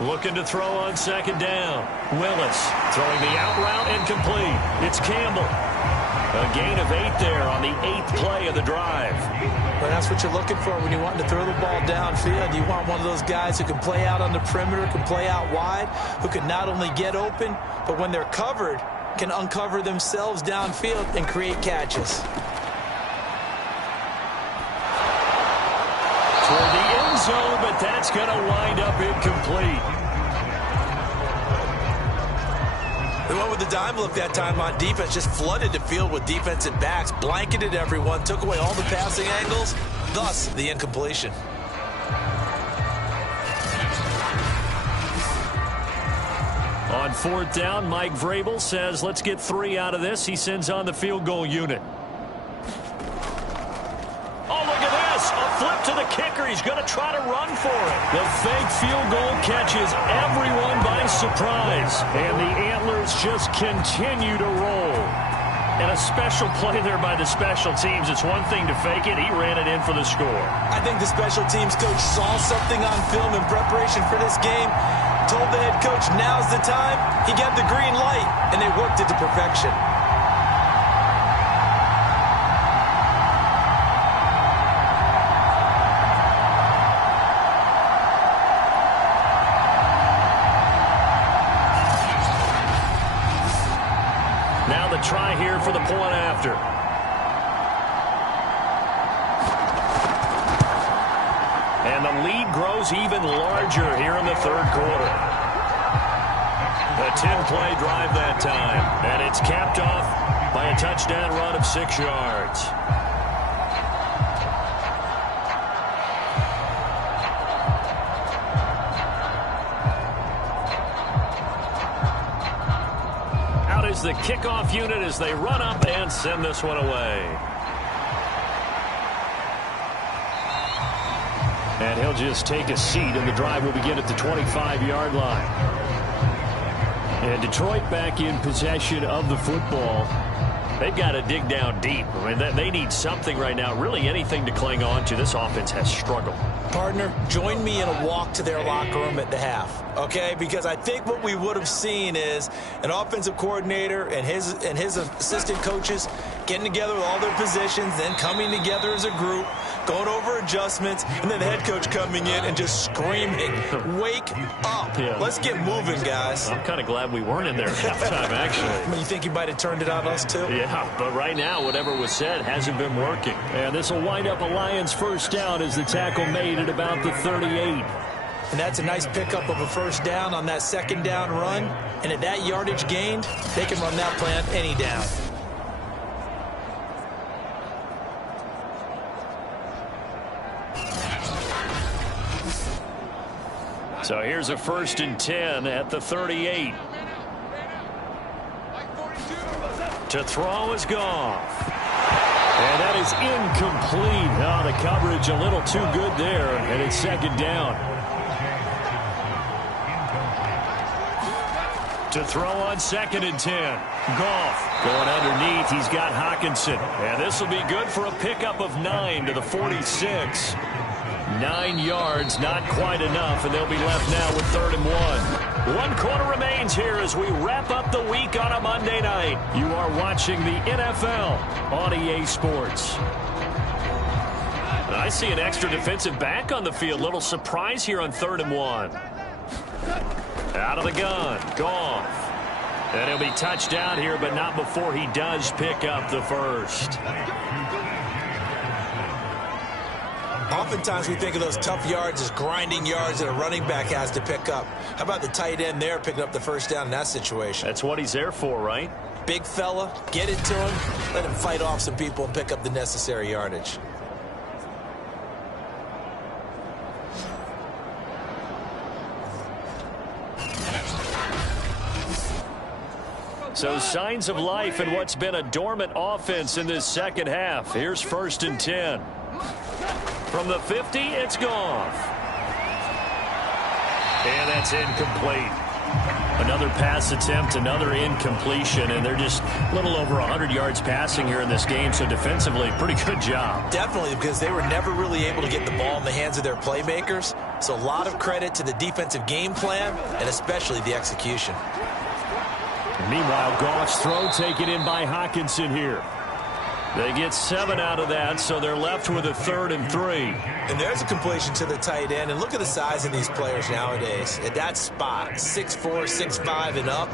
Looking to throw on 2nd down. Willis throwing the out route and complete. It's Campbell. A gain of 8 there on the 8th play of the drive. Well, that's what you're looking for when you want to throw the ball downfield. You want one of those guys who can play out on the perimeter, can play out wide, who can not only get open, but when they're covered, can uncover themselves downfield and create catches. Toward the end zone, but that's going to wind up incomplete. They went with the dime look that time on defense, just flooded the field with defensive backs, blanketed everyone, took away all the passing angles, thus the incompletion. On 4th down, Mike Vrabel says, let's get 3 out of this. He sends on the field goal unit. Oh, look at this. A flip to the kicker. He's going to try to run for it. The fake field goal catches everyone by surprise. And the Antlers just continue to roll. And a special play there by the special teams. It's one thing to fake it. He ran it in for the score. I think the special teams coach saw something on film in preparation for this game, told the head coach now's the time. He got the green light, and they worked it to perfection. Now the try here for the point after. And the lead grows even larger here in the 3rd quarter. A 10-play drive that time. And it's capped off by a touchdown run of 6 yards. Out is the kickoff unit as they run up and send this one away. And he'll just take a seat, and the drive will begin at the 25-yard line. And Detroit back in possession of the football. They've got to dig down deep. I mean, they need something right now, really anything to cling on to. This offense has struggled. Partner, join me in a walk to their locker room at the half, okay? Because I think what we would have seen is an offensive coordinator and his assistant coaches getting together with all their positions, then coming together as a group, going over adjustments, and then the head coach coming in and just screaming, wake up. Yeah. Let's get moving, guys. I'm kind of glad we weren't in there at halftime, actually. I mean, you think you might have turned it on us, too? Yeah, but right now, whatever was said hasn't been working. And this will wind up a Lions first down as the tackle made at about the 38. And that's a nice pickup of a first down on that second down run. And at that yardage gained, they can run that play on any down. So here's a 1st and 10 at the 38. To throw is Goff. And that is incomplete. Oh, the coverage a little too good there, and it's 2nd down. To throw on 2nd and 10. Goff going underneath. He's got Hockenson. And this will be good for a pickup of 9 to the 46. 9 yards, not quite enough, and they'll be left now with 3rd and 1. 1 quarter remains here as we wrap up the week on a Monday night. You are watching the NFL on EA Sports. I see an extra defensive back on the field. Little surprise here on 3rd and 1. Out of the gun, Goff. And he'll be touched down here, but not before he does pick up the first. Oftentimes we think of those tough yards as grinding yards that a running back has to pick up. How about the tight end there picking up the first down in that situation? That's what he's there for, right? Big fella, get it to him, let him fight off some people and pick up the necessary yardage. So signs of life in what's been a dormant offense in this second half. Here's 1st and 10. From the 50, it's Goff. And that's incomplete. Another pass attempt, another incompletion, and they're just a little over 100 yards passing here in this game, so defensively, pretty good job. Definitely, because they were never really able to get the ball in the hands of their playmakers, so a lot of credit to the defensive game plan and especially the execution. Meanwhile, Goff's throw taken in by Hockenson here. They get 7 out of that, so they're left with a 3rd and 3. And there's a completion to the tight end. And look at the size of these players nowadays. At that spot, 6'4", 6'5", and up.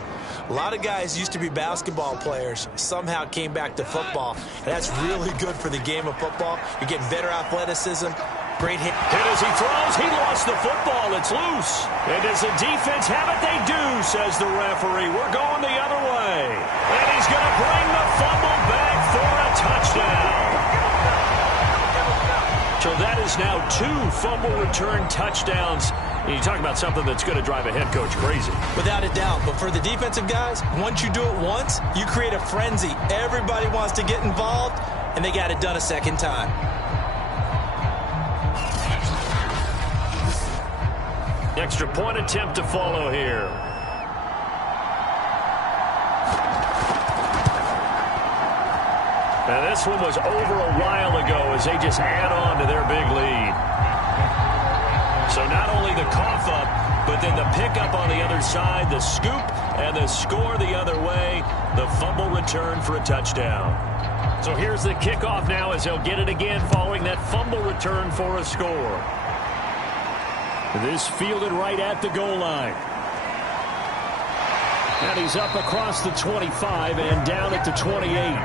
A lot of guys used to be basketball players, somehow came back to football. And that's really good for the game of football. You're getting better athleticism. Great hit. Hit as he throws. He lost the football. It's loose. And does the defense have it? They do, says the referee. We're going the other way. And he's going to bring the fumble back for a touchdown. So that is now 2 fumble return touchdowns. And you talk about something that's going to drive a head coach crazy. Without a doubt. But for the defensive guys, once you do it once, you create a frenzy. Everybody wants to get involved, and they got it done a second time. Extra point attempt to follow here. And this one was over a while ago as they just add on to their big lead. So not only the cough up, but then the pickup on the other side, the scoop, and the score the other way, the fumble return for a touchdown. So here's the kickoff now as they'll get it again following that fumble return for a score. This fielded right at the goal line. And he's up across the 25 and down at the 28.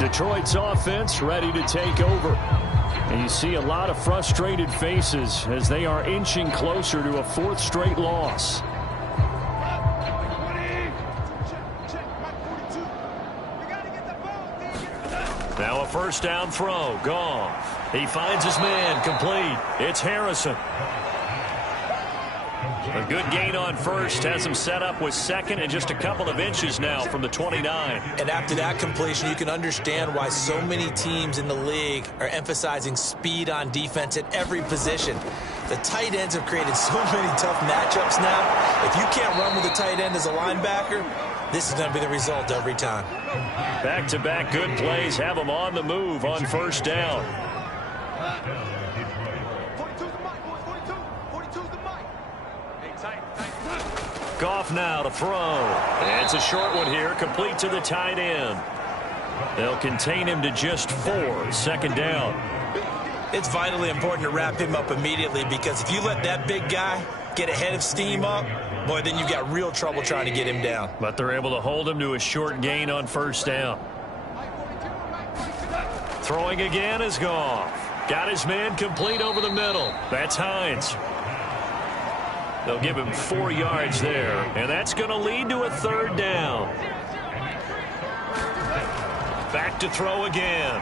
Detroit's offense ready to take over. And you see a lot of frustrated faces as they are inching closer to a 4th straight loss. Now a first down throw. Goff. He finds his man. Complete. It's Harrison. A good gain on first. Has him set up with second and just a couple of inches now from the 29. And after that completion, you can understand why so many teams in the league are emphasizing speed on defense at every position. The tight ends have created so many tough matchups now. If you can't run with a tight end as a linebacker, this is going to be the result every time. Back-to-back good plays have him on the move on first down. Goff now to throw. It's a short one here, complete to the tight end. They'll contain him to just 4, second down. It's vitally important to wrap him up immediately, because if you let that big guy get a head of steam up, boy, then you've got real trouble trying to get him down. But they're able to hold him to a short gain on first down. Throwing again is Goff. Got his man complete over the middle. That's Hines. They'll give him 4 yards there, and that's going to lead to a third down. Back to throw again.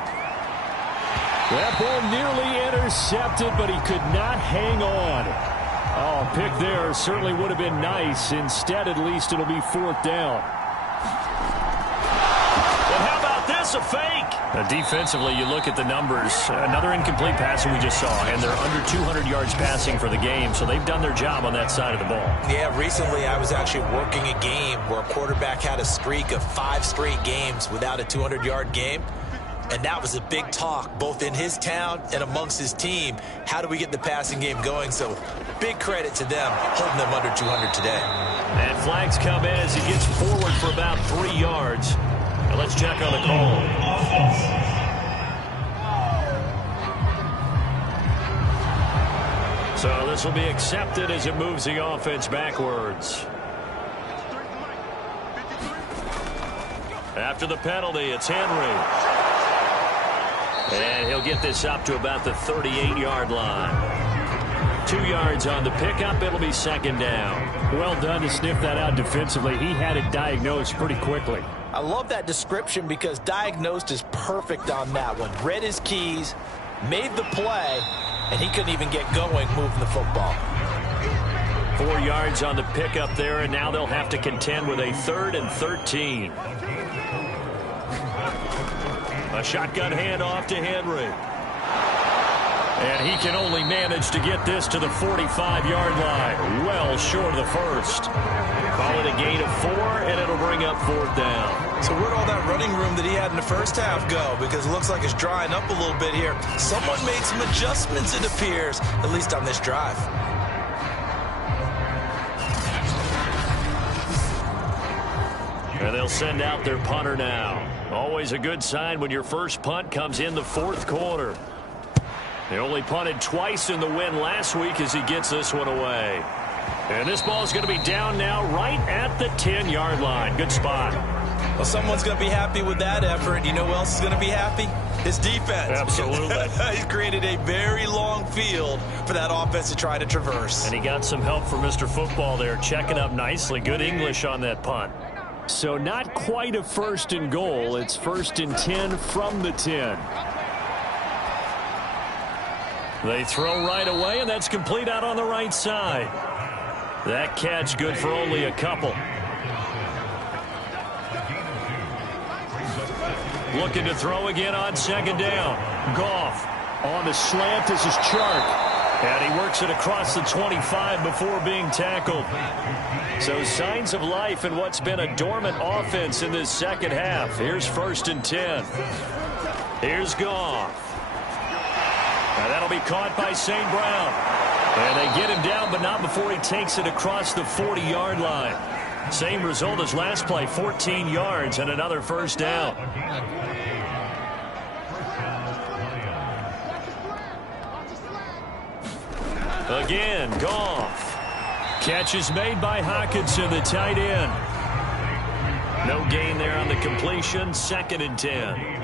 That ball nearly intercepted, but he could not hang on. Oh, pick there certainly would have been nice. Instead, at least it'll be 4th down. And how about this, a fake? Defensively, you look at the numbers. Another incomplete pass that we just saw, and they're under 200 yards passing for the game, so they've done their job on that side of the ball. Yeah, recently I was actually working a game where a quarterback had a streak of 5 straight games without a 200-yard game. And that was a big talk, both in his town and amongst his team. How do we get the passing game going? So big credit to them, holding them under 200 today. And flags come in as he gets forward for about 3 yards. Now let's check on the call. So this will be accepted as it moves the offense backwards. After the penalty, it's Henry. And he'll get this up to about the 38-yard line. 2 yards on the pickup. It'll be second down. Well done to sniff that out defensively. He had it diagnosed pretty quickly. I love that description, because diagnosed is perfect on that one. Read his keys, made the play, and he couldn't even get going moving the football. 4 yards on the pickup there, and now they'll have to contend with a 3rd and 13. A shotgun handoff to Henry. And he can only manage to get this to the 45-yard line. Well short of the first. Call it a gain of 4, and it'll bring up 4th down. So where'd all that running room that he had in the first half go? Because it looks like it's drying up a little bit here. Someone made some adjustments, it appears, at least on this drive. And they'll send out their punter now. Always a good sign when your first punt comes in the 4th quarter. They only punted twice in the win last week as he gets this one away. And this ball is going to be down now right at the 10-yard line. Good spot. Well, someone's going to be happy with that effort. You know who else is going to be happy? His defense. Absolutely. He's created a very long field for that offense to try to traverse. And he got some help from Mr. Football there, checking up nicely. Good English on that punt. So not quite a 1st and goal. It's 1st and 10 from the 10. They throw right away, and that's complete out on the right side. That catch good for only a couple. Looking to throw again on second down. Goff on the slant. This is Chark. And he works it across the 25 before being tackled. So signs of life in what's been a dormant offense in this second half. Here's 1st and 10. Here's Goff. And that'll be caught by St. Brown. And they get him down, but not before he takes it across the 40-yard line. Same result as last play, 14 yards and another first down. Again, Goff. Catch is made by Hockenson, the tight end. No gain there on the completion, 2nd and 10.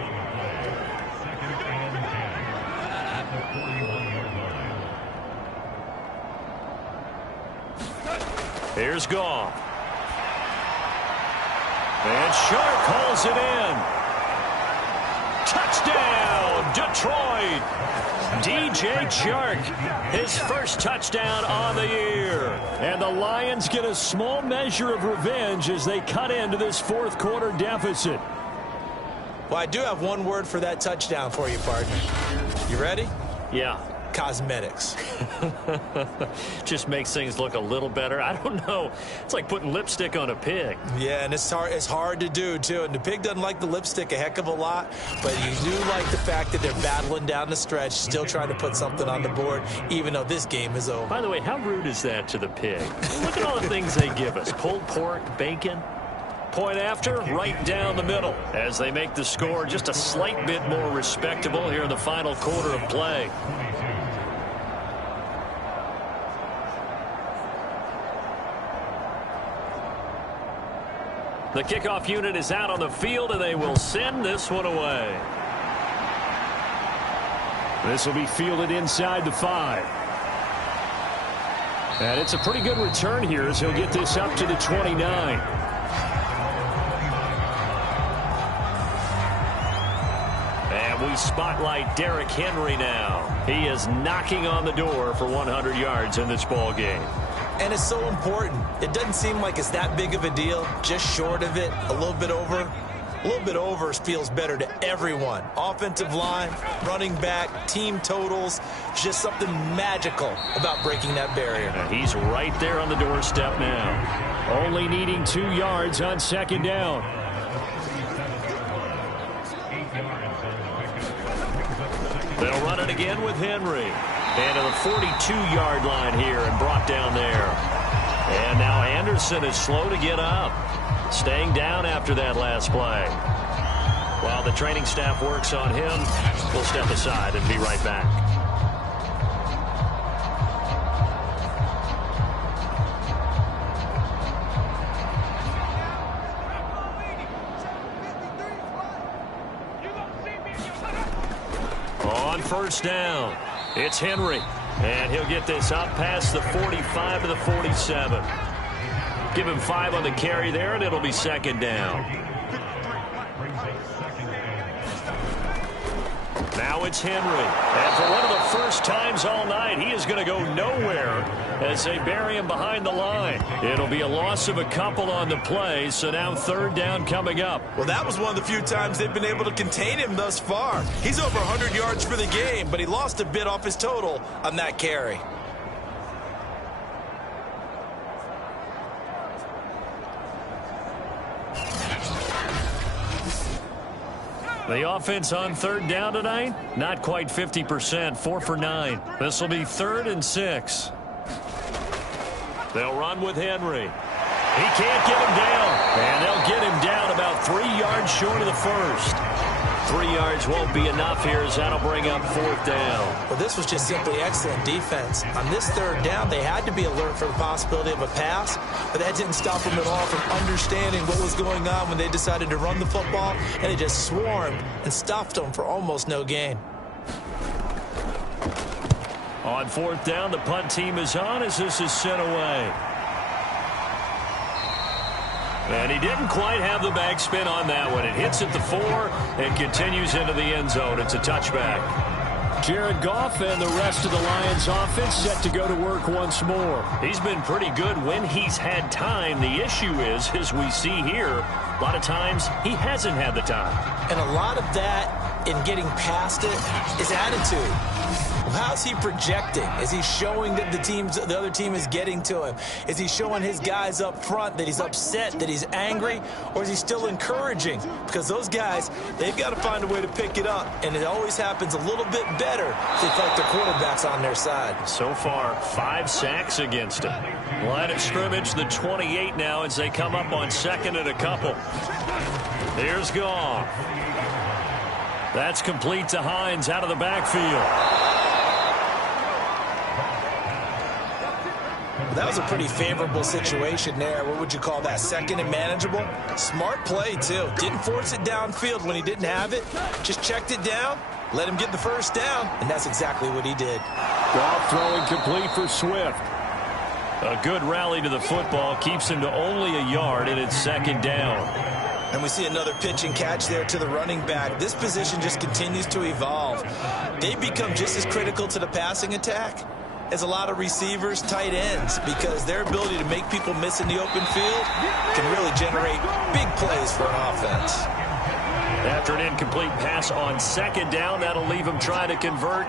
Here's Goff. And Shark hauls it in. Touchdown, Detroit. DJ Chark, his first touchdown on the year. And the Lions get a small measure of revenge as they cut into this fourth quarter deficit. Well, I do have one word for that touchdown for you, partner. You ready? Yeah. Cosmetics. Just makes things look a little better. I don't know. It's like putting lipstick on a pig. Yeah, and it's hard to do, too. And the pig doesn't like the lipstick a heck of a lot, but you do like the fact that they're battling down the stretch, still trying to put something on the board, even though this game is over. By the way, how rude is that to the pig? Look at all the things they give us. Pulled pork, bacon. Point after, right down the middle, as they make the score just a slight bit more respectable here in the final quarter of play. The kickoff unit is out on the field, and they will send this one away. This will be fielded inside the 5. And it's a pretty good return here as he'll get this up to the 29. And we spotlight Derrick Henry now. He is knocking on the door for 100 yards in this ball game. And it's so important. It doesn't seem like it's that big of a deal. Just short of it, a little bit over. A little bit over feels better to everyone. Offensive line, running back, team totals. Just something magical about breaking that barrier. And he's right there on the doorstep now. Only needing 2 yards on second down. They'll run it again with Henry. And to the 42-yard line here and brought down there. And now Anderson is slow to get up. Staying down after that last play. While the training staff works on him, we'll step aside and be right back. On first down, it's Henry. And he'll get this up past the 45 to the 47. Give him 5 on the carry there, and it'll be second down. Now it's Henry. And for one of the first times all night, he is going to go nowhere as they bury him behind the line. It'll be a loss of a couple on the play, so now third down coming up. Well, that was one of the few times they've been able to contain him thus far. He's over 100 yards for the game, but he lost a bit off his total on that carry. The offense on third down tonight, not quite 50%, 4 for 9. This will be 3rd and 6. They'll run with Henry. He can't get him down, and they'll get him down about 3 yards short of the first. 3 yards won't be enough here as that'll bring up 4th down. Well, this was just simply excellent defense. On this third down, they had to be alert for the possibility of a pass, but that didn't stop them at all from understanding what was going on when they decided to run the football, and they just swarmed and stuffed them for almost no gain. On 4th down, the punt team is on as this is sent away. And he didn't quite have the backspin on that one. It hits at the 4 and continues into the end zone. It's a touchback. Jared Goff and the rest of the Lions offense set to go to work once more. He's been pretty good when he's had time. The issue is, as we see here, a lot of times he hasn't had the time. And a lot of that in getting past it is attitude. How's he projecting? Is he showing that the other team is getting to him? Is he showing his guys up front that he's upset, that he's angry, or is he still encouraging? Because those guys, they've got to find a way to pick it up, and it always happens a little bit better if they feel like their quarterback's on their side. So far, 5 sacks against him. Line of scrimmage, the 28 now as they come up on 2nd and a couple. Here's Goff. That's complete to Hines out of the backfield. That was a pretty favorable situation there. What would you call that? 2nd and manageable? Smart play, too. Didn't force it downfield when he didn't have it. Just checked it down, let him get the first down, and that's exactly what he did. Goff throwing complete for Swift. A good rally to the football keeps him to only a yard, and it's second down. And we see another pitch and catch there to the running back. This position just continues to evolve. They become just as critical to the passing attack as a lot of receivers, tight ends, because their ability to make people miss in the open field can really generate big plays for an offense. After an incomplete pass on second down, that'll leave him trying to convert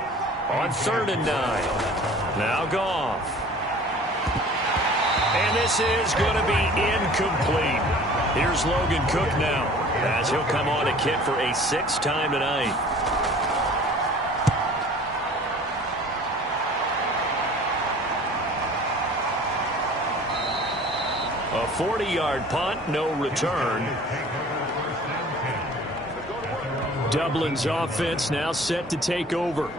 on 3rd and 9. Now Goff. And this is going to be incomplete. Here's Logan Cook now, as he'll come on to kick for a 6th time tonight. A 40-yard punt, no return. Dublin's offense now set to take over.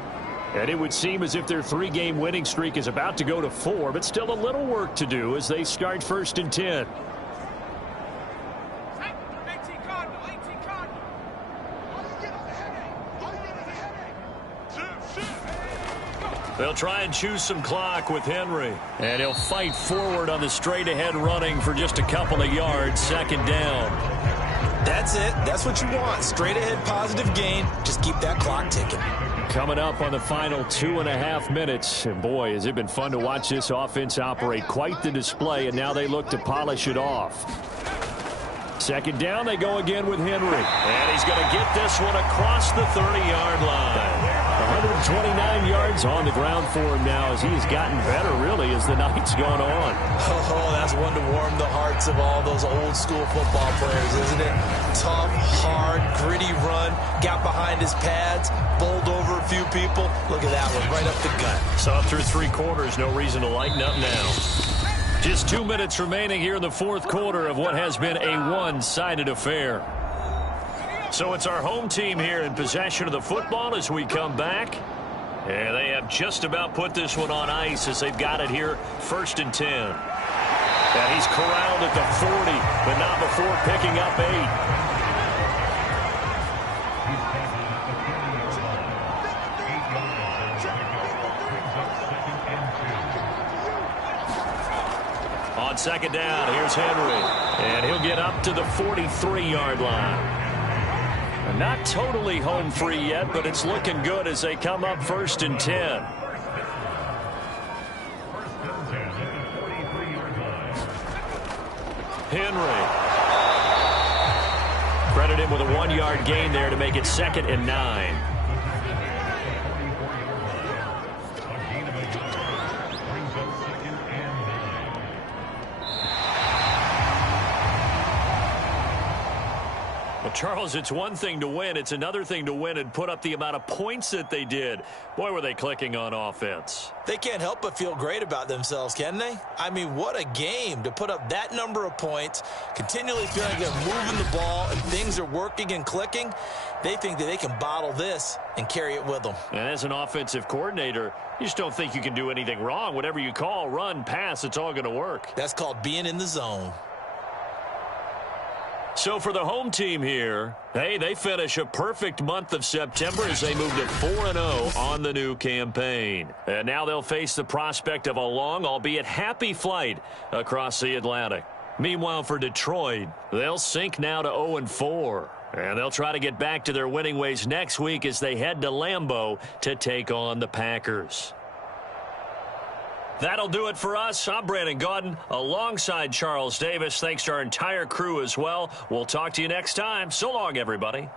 And it would seem as if their 3-game winning streak is about to go to 4, but still a little work to do as they start 1st and 10. They'll try and choose some clock with Henry. And he'll fight forward on the straight-ahead running for just a couple of yards, 2nd down. That's it. That's what you want. Straight-ahead positive gain. Just keep that clock ticking. Coming up on the final 2.5 minutes. And boy, has it been fun to watch this offense operate. Quite the display, and now they look to polish it off. 2nd down, they go again with Henry. And he's going to get this one across the 30-yard line. 129 yards on the ground for him now as he has gotten better, really, as the night's gone on. Oh, that's one to warm the hearts of all those old-school football players, isn't it? Tough, hard, gritty run, got behind his pads, bowled over a few people. Look at that one, right up the gut. So up through 3 quarters, no reason to lighten up now. Just 2 minutes remaining here in the 4th quarter of what has been a one-sided affair. So it's our home team here in possession of the football as we come back. And they have just about put this one on ice as they've got it here, 1st and 10. And he's corralled at the 40, but not before picking up 8. On 2nd down, here's Henry. And he'll get up to the 43-yard line. Not totally home free yet, but it's looking good as they come up 1st and 10. Henry. Credit him with a 1-yard gain there to make it 2nd and 9. Well, Charles, it's one thing to win. It's another thing to win and put up the amount of points that they did. Boy, were they clicking on offense. They can't help but feel great about themselves, can they? I mean, what a game to put up that number of points, continually feeling like they're moving the ball and things are working and clicking. They think that they can bottle this and carry it with them. And as an offensive coordinator, you just don't think you can do anything wrong. Whatever you call, run, pass, it's all going to work. That's called being in the zone. So for the home team here, hey, they finish a perfect month of September as they move to 4-0 on the new campaign. And now they'll face the prospect of a long, albeit happy flight across the Atlantic. Meanwhile, for Detroit, they'll sink now to 0-4. And they'll try to get back to their winning ways next week as they head to Lambeau to take on the Packers. That'll do it for us. I'm Brandon Gaudin alongside Charles Davis. Thanks to our entire crew as well. We'll talk to you next time. So long, everybody.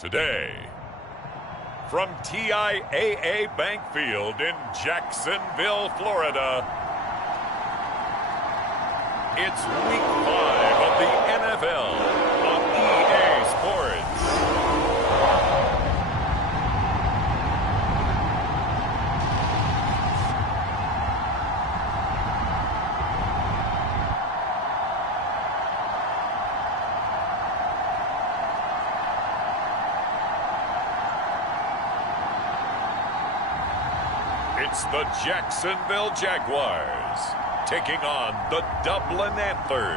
Today, from TIAA Bank Field in Jacksonville, Florida, it's Week 5 of the NFL on EA Sports. It's the Jacksonville Jaguars taking on the Dublin Antlers.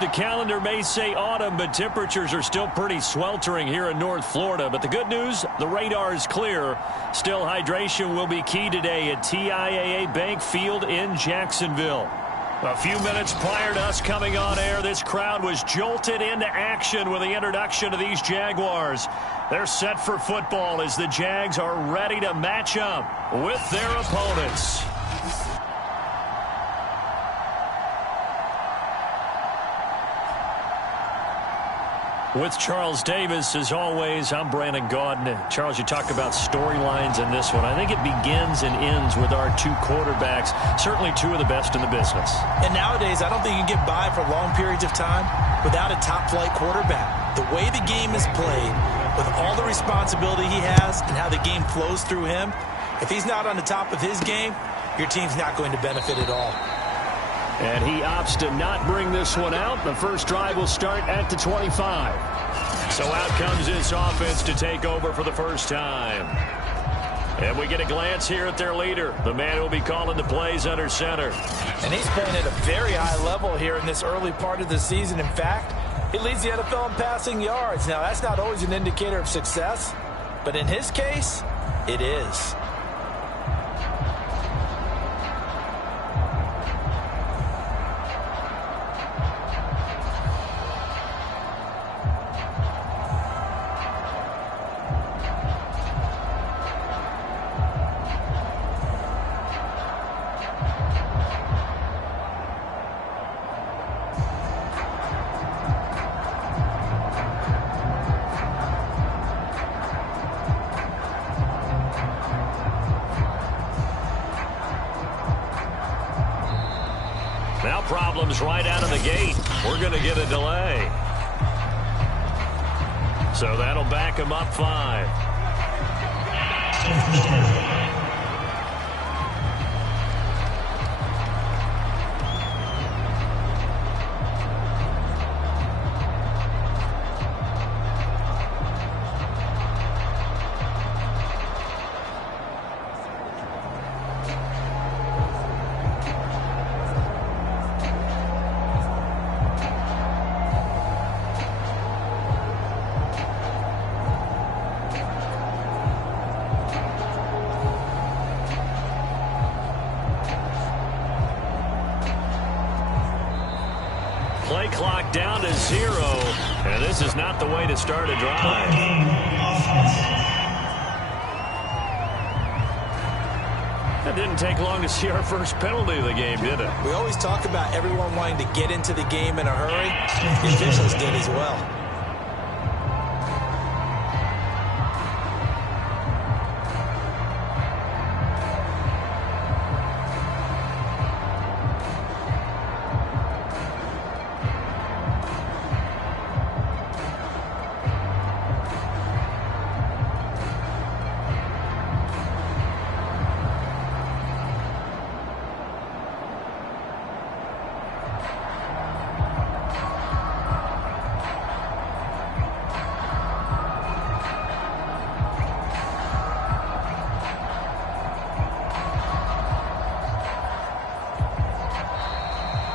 The calendar may say autumn, but temperatures are still pretty sweltering here in North Florida. But the good news, the radar is clear. Still, hydration will be key today at TIAA Bank Field in Jacksonville. A few minutes prior to us coming on air, this crowd was jolted into action with the introduction of these Jaguars. They're set for football as the Jags are ready to match up with their opponents. With Charles Davis, as always, I'm Brandon Gaudin. Charles, you talk about storylines in this one. I think it begins and ends with our two quarterbacks, certainly two of the best in the business. And nowadays, I don't think you can get by for long periods of time without a top-flight quarterback. The way the game is played, with all the responsibility he has and how the game flows through him, if he's not on the top of his game, your team's not going to benefit at all. And he opts to not bring this one out. The first drive will start at the 25. So out comes this offense to take over for the first time. And we get a glance here at their leader, the man who will be calling the plays under center. And he's playing at a very high level here in this early part of the season. In fact, he leads the NFL in passing yards. Now, that's not always an indicator of success, but in his case, it is. Now problems right out of the gate. We're going to get a delay. So that'll back him up 5. Play clock down to 0, and this is not the way to start a drive. That didn't take long to see our first penalty of the game, did it? We always talk about everyone wanting to get into the game in a hurry. The officials did as well.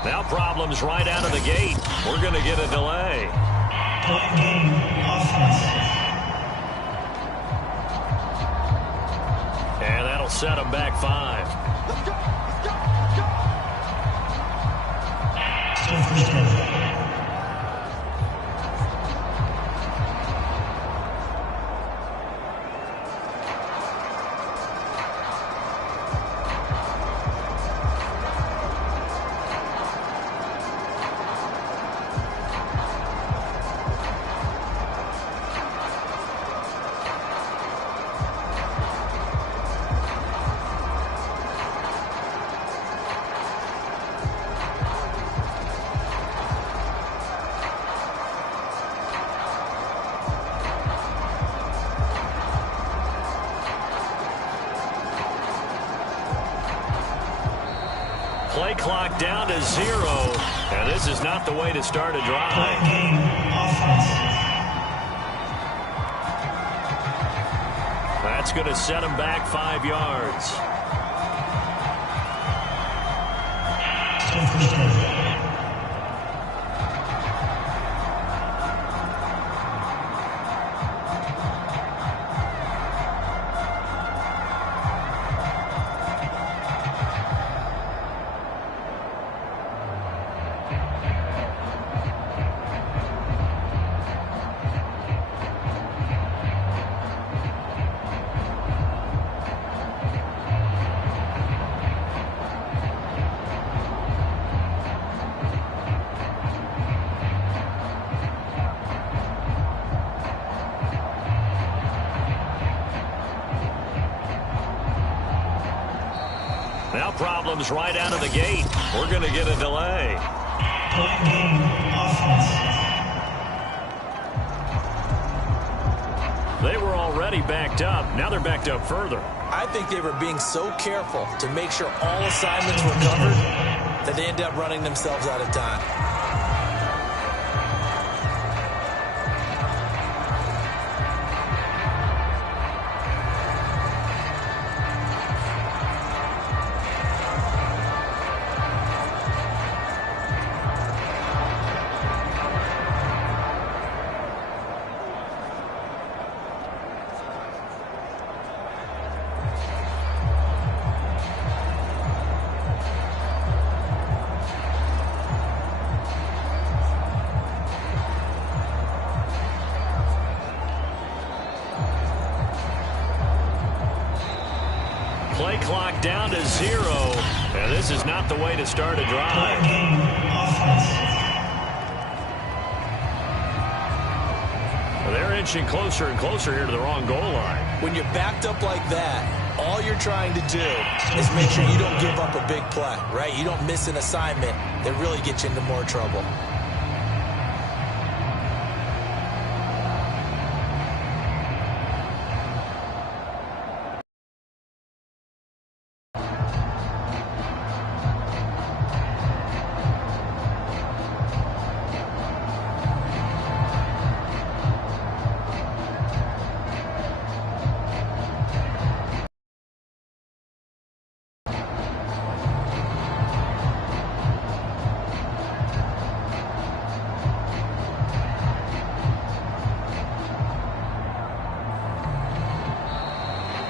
Now problems right out of the gate. We're going to get a delay. And that'll set him back 5. Play clock down to 0. And this is not the way to start a drive. That's going to set him back 5 yards. Now problems right out of the gate. We're going to get a delay. They were already backed up. Now they're backed up further. I think they were being so careful to make sure all assignments were covered that they ended up running themselves out of time. Play clock down to 0. And this is not the way to start a drive. They're inching closer and closer here to the wrong goal line. When you're backed up like that, all you're trying to do is make sure you don't give up a big play, right? You don't miss an assignment that really gets you into more trouble.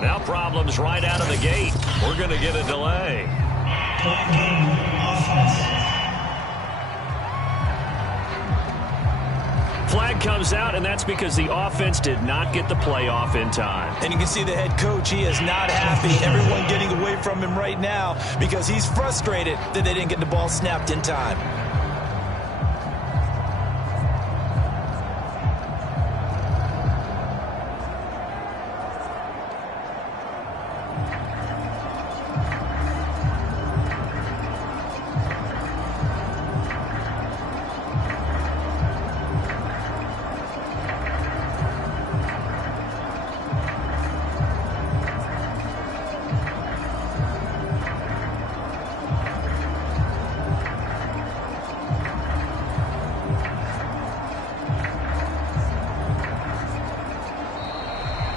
Now problems right out of the gate. We're going to get a delay. Flag comes out, and that's because the offense did not get the play off in time. And you can see the head coach, he is not happy. Everyone getting away from him right now because he's frustrated that they didn't get the ball snapped in time.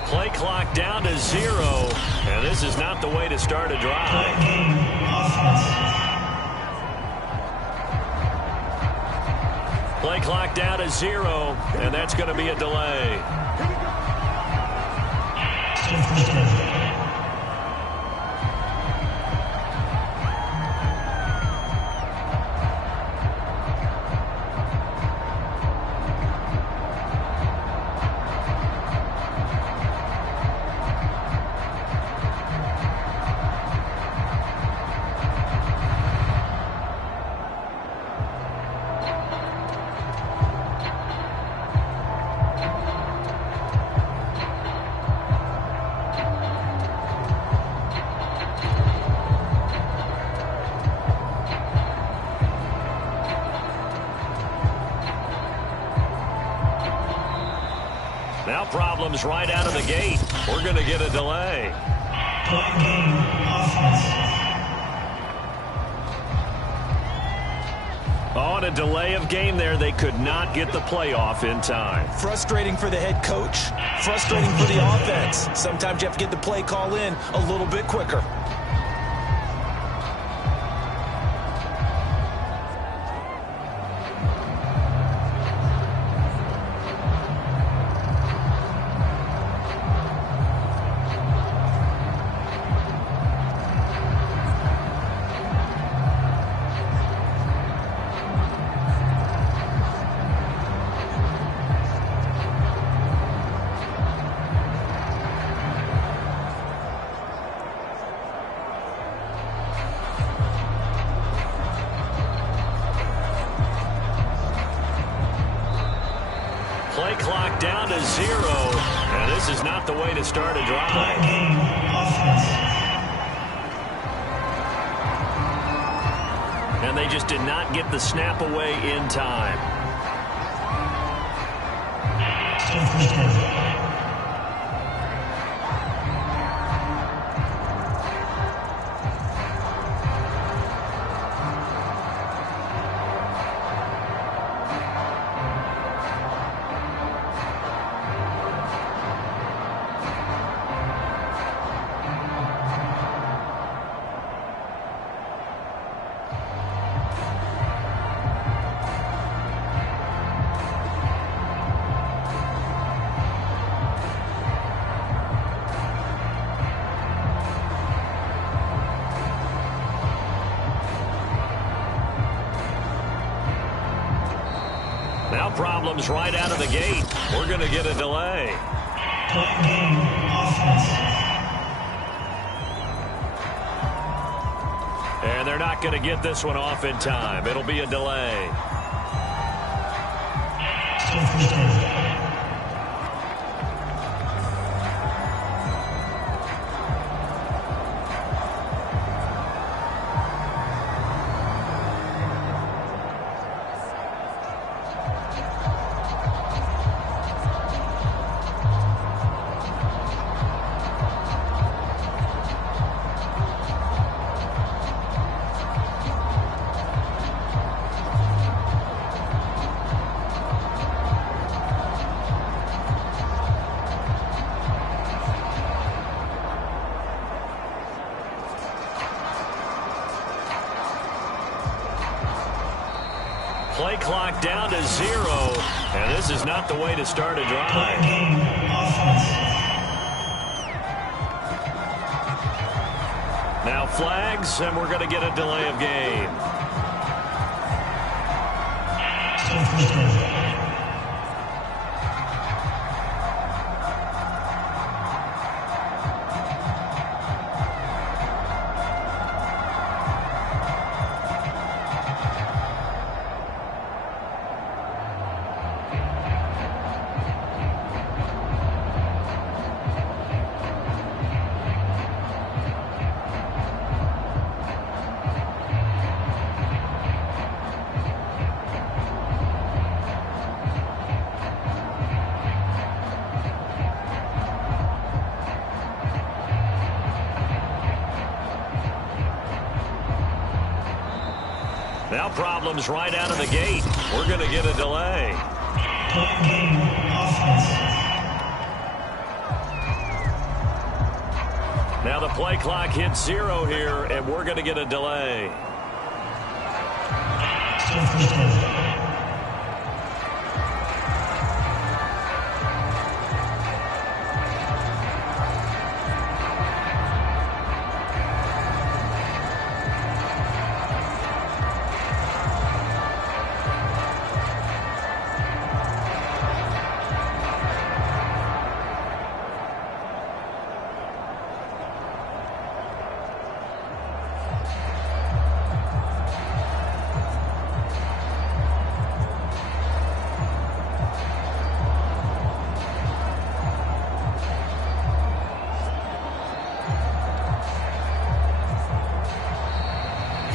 Play clock down to 0. And this is not the way to start a drive. Play clock down to 0. And that's going to be a delay. Now problems right out of the gate. We're going to get a delay. On a delay of game there, they could not get the playoff in time. Frustrating for the head coach, frustrating for the offense. Sometimes you have to get the play call in a little bit quicker. Play clock down to 0, and this is not the way to start a drive. And they just did not get the snap away in time. Now problems right out of the gate. We're going to get a delay. And they're not going to get this one off in time. It'll be a delay. Play clock down to 0, and this is not the way to start a drive. Now flags, and we're going to get a delay of game. Now problems right out of the gate. We're going to get a delay. Now the play clock hits 0 here, and we're going to get a delay.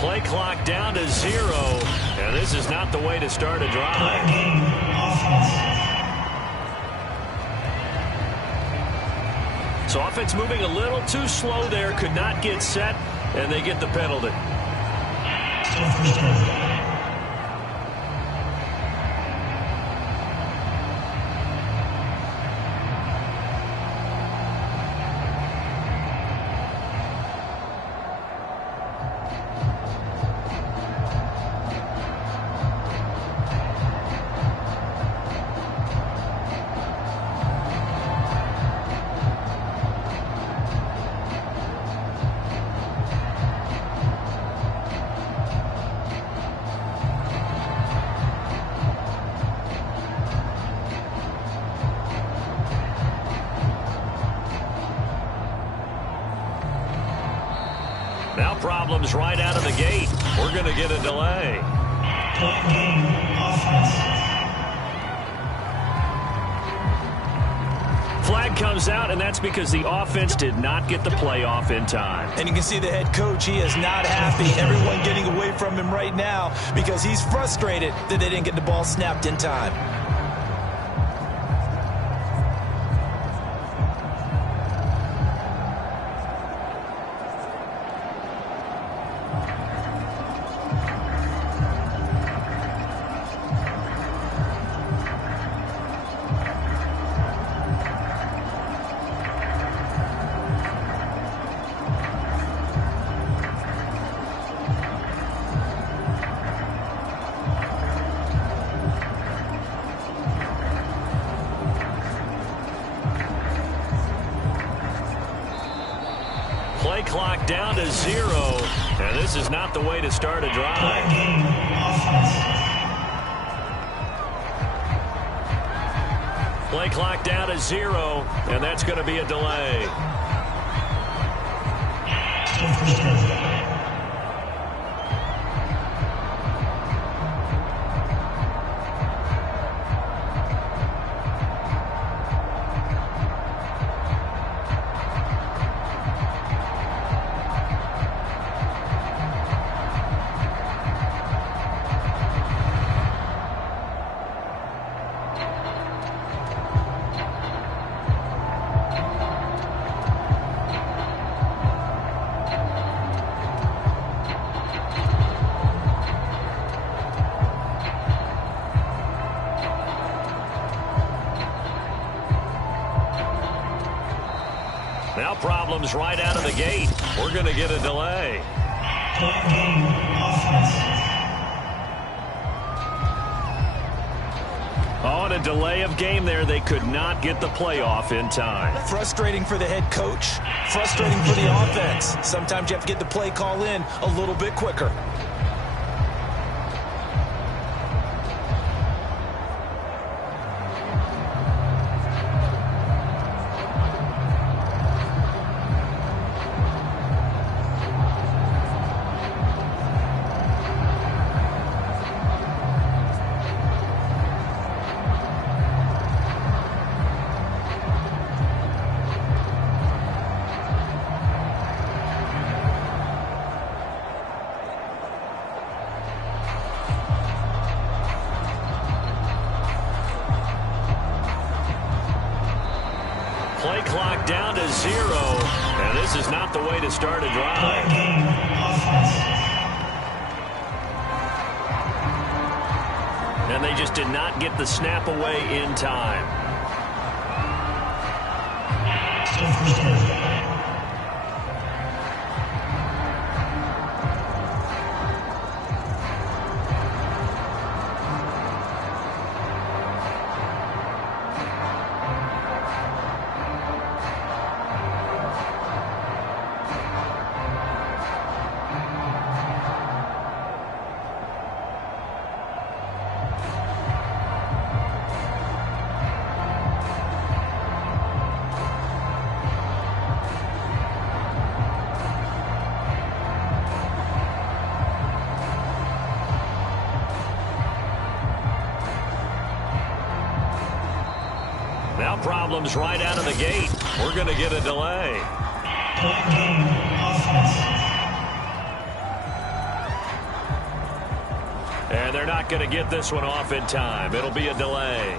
Play clock down to 0, and this is not the way to start a drive. So offense moving a little too slow there, could not get set, and they get the penalty. Problems right out of the gate. We're going to get a delay. Flag comes out, and that's because the offense did not get the play off in time. And you can see the head coach, he is not happy. Everyone getting away from him right now because he's frustrated that they didn't get the ball snapped in time. Play clock down to 0, and this is not the way to start a drive. Play clock down to 0, and that's going to be a delay. Now problems right out of the gate. We're going to get a delay. On a delay of game there, they could not get the playoff in time. Frustrating for the head coach, frustrating for the offense. Sometimes you have to get the play call in a little bit quicker. Play clock down to 0, and this is not the way to start a drive. And they just did not get the snap away in time. Now problems right out of the gate. We're going to get a delay. And they're not going to get this one off in time. It'll be a delay.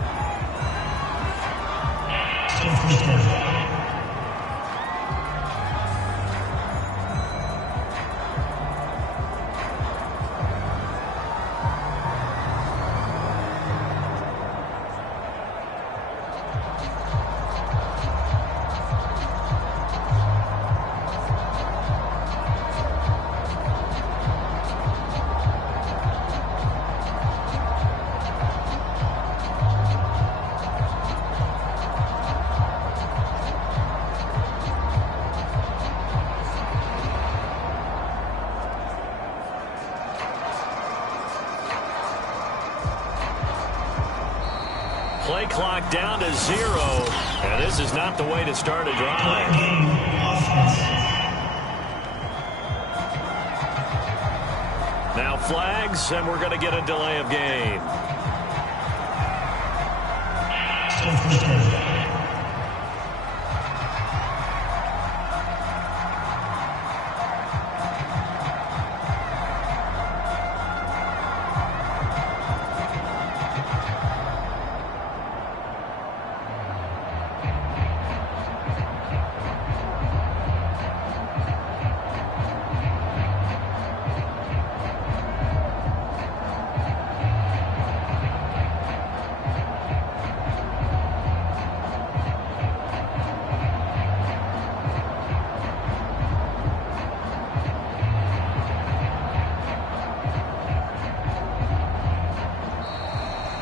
Play clock down to 0, and this is not the way to start a drive. Now flags, and we're going to get a delay of game.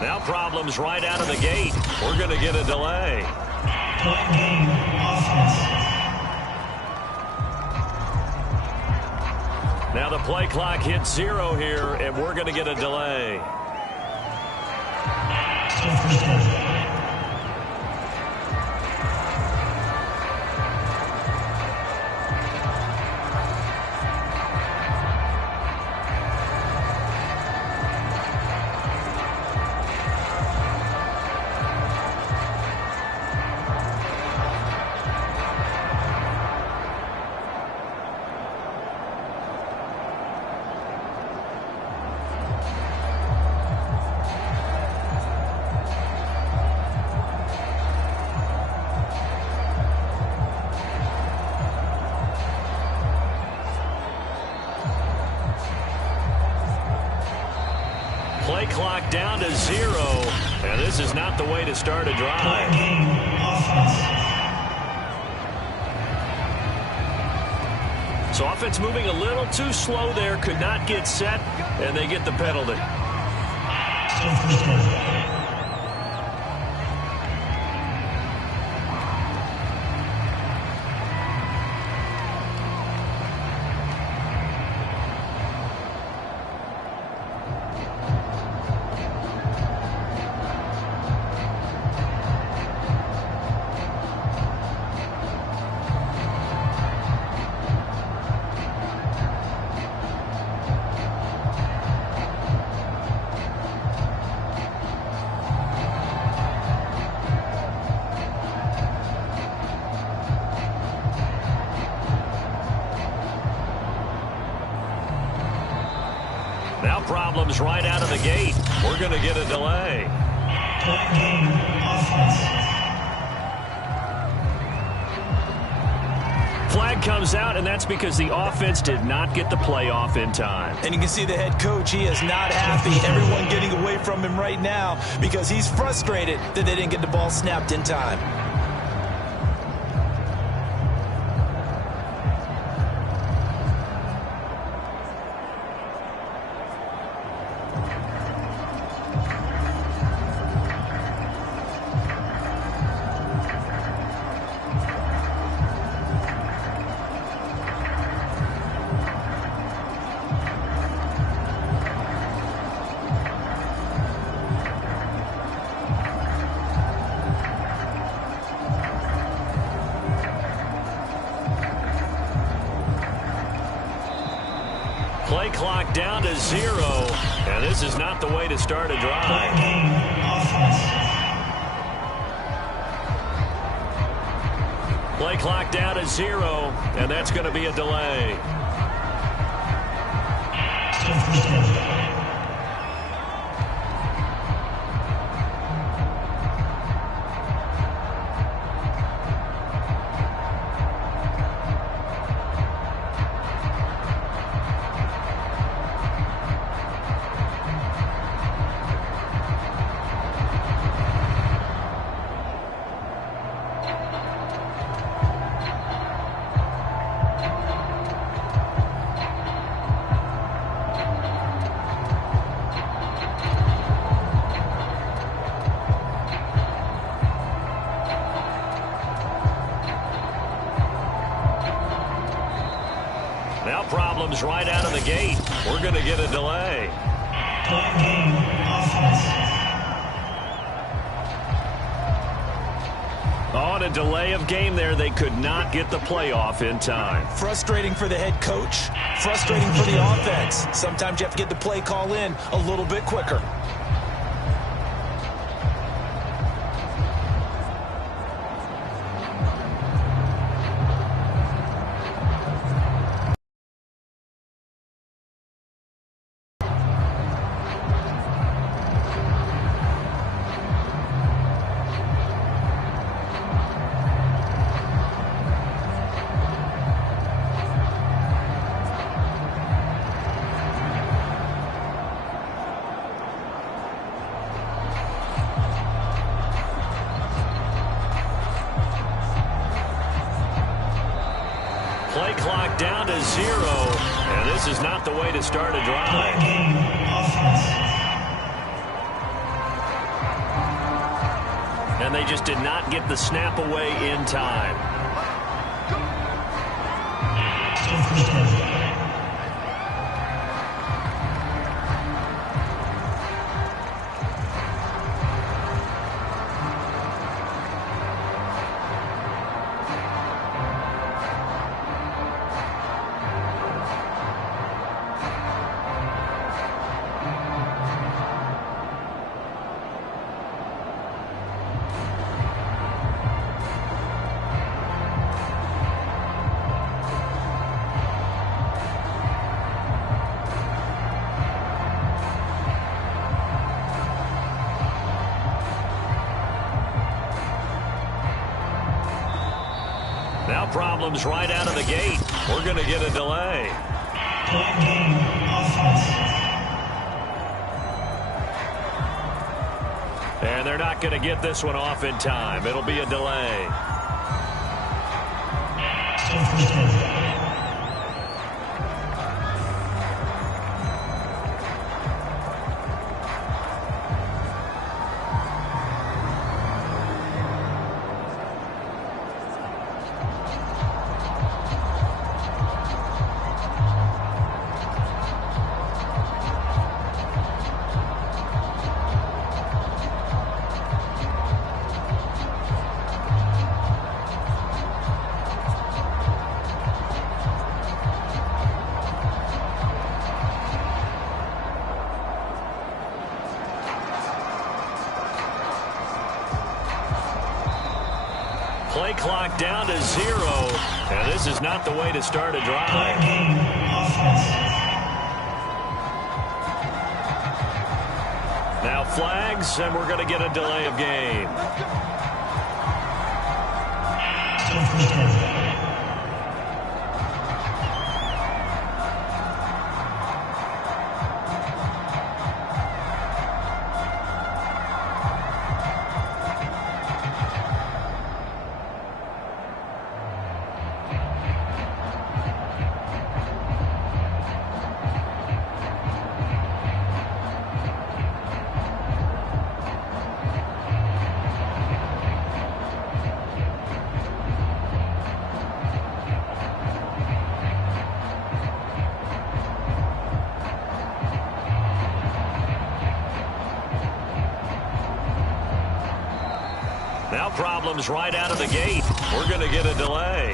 Now problems right out of the gate. We're going to get a delay. Now the play clock hits 0 here, and we're going to get a delay. Play clock down to 0, and this is not the way to start a drive. So offense moving a little too slow there, could not get set, and they get the penalty. Now problems right out of the gate. We're going to get a delay. Flag comes out, and that's because the offense did not get the play off in time. And you can see the head coach, he is not happy. Everyone getting away from him right now because he's frustrated that they didn't get the ball snapped in time. Play clock down to 0, and this is not the way to start a drive. Play clock down to 0, and that's going to be a delay. Now problems right out of the gate. We're going to get a delay. On a delay of game there, they could not get the playoff in time. Frustrating for the head coach, frustrating for the offense. Sometimes you have to get the play call in a little bit quicker. Play clock down to 0, and this is not the way to start a drive. And they just did not get the snap away in time. Now problems right out of the gate. We're going to get a delay. And they're not going to get this one off in time. It'll be a delay. Play clock down to 0, and this is not the way to start a drive. Now flags, and we're going to get a delay of game. Now problems right out of the gate. We're going to get a delay.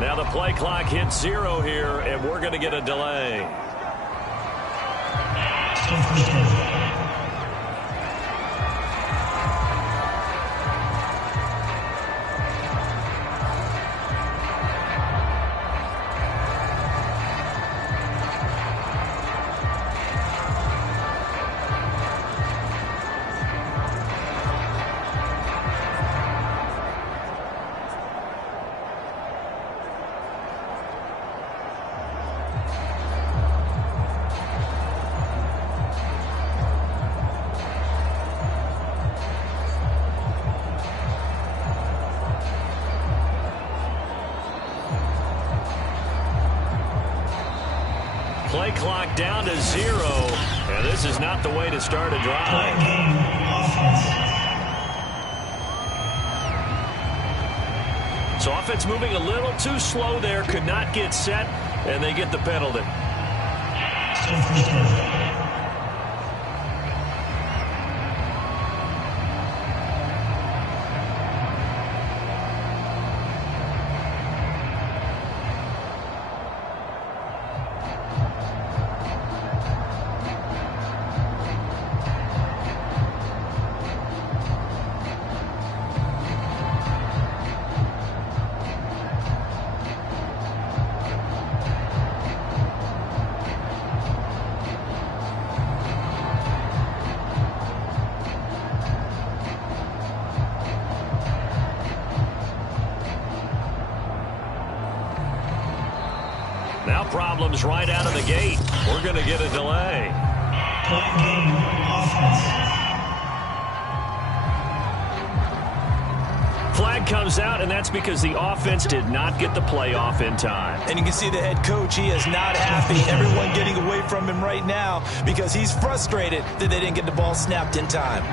Now the play clock hits 0 here, and we're going to get a delay. Play clock down to 0, and this is not the way to start a drive. So offense moving a little too slow there, could not get set, and they get the penalty. Now problems right out of the gate. We're going to get a delay. Flag comes out, and that's because the offense did not get the play off in time. And you can see the head coach, he is not happy. Everyone getting away from him right now because he's frustrated that they didn't get the ball snapped in time.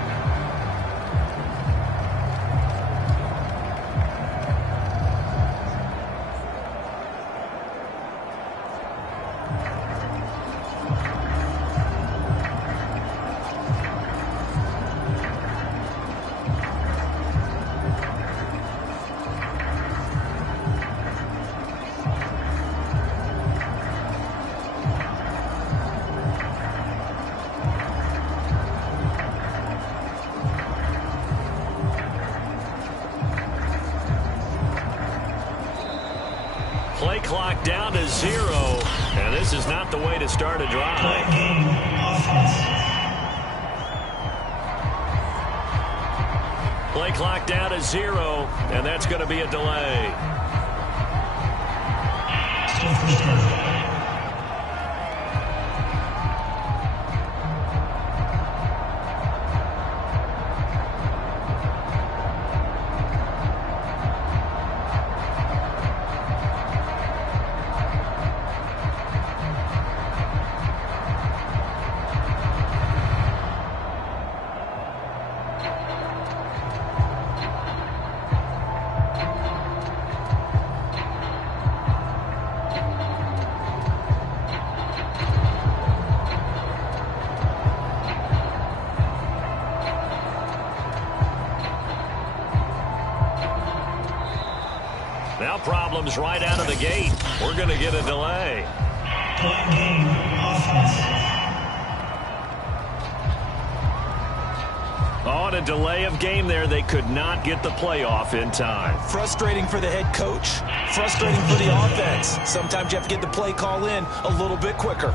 Play clock down to 0, and this is not the way to start a drive. Play clock down to 0, and that's going to be a delay. Now problems right out of the gate. We're going to get a delay. On a delay of game there, they could not get the playoff in time. Frustrating for the head coach, frustrating for the offense. Sometimes you have to get the play call in a little bit quicker.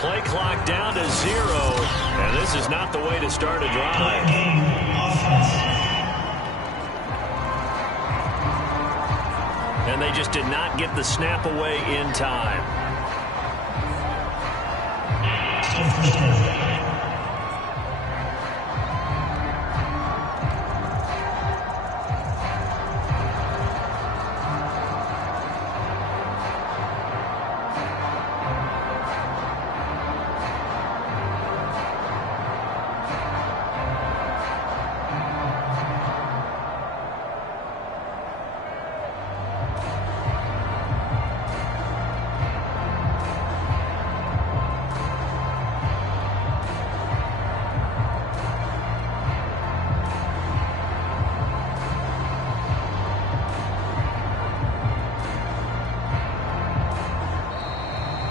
Play clock down to 0, and this is not the way to start a drive. And they just did not get the snap away in time.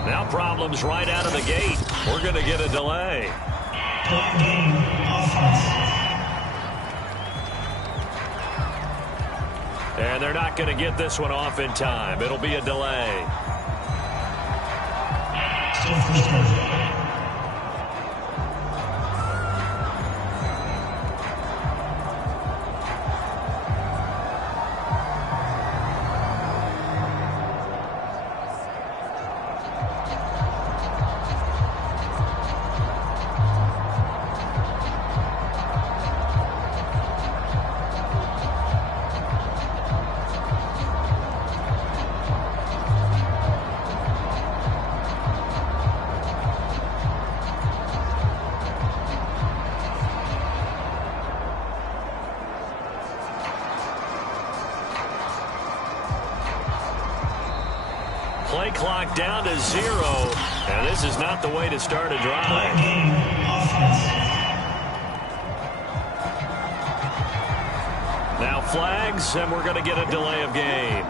Now problems right out of the gate. We're going to get a delay. And they're not going to get this one off in time. It'll be a delay. Play clock down to 0, and this is not the way to start a drive. flags, and we're going to get a delay of game.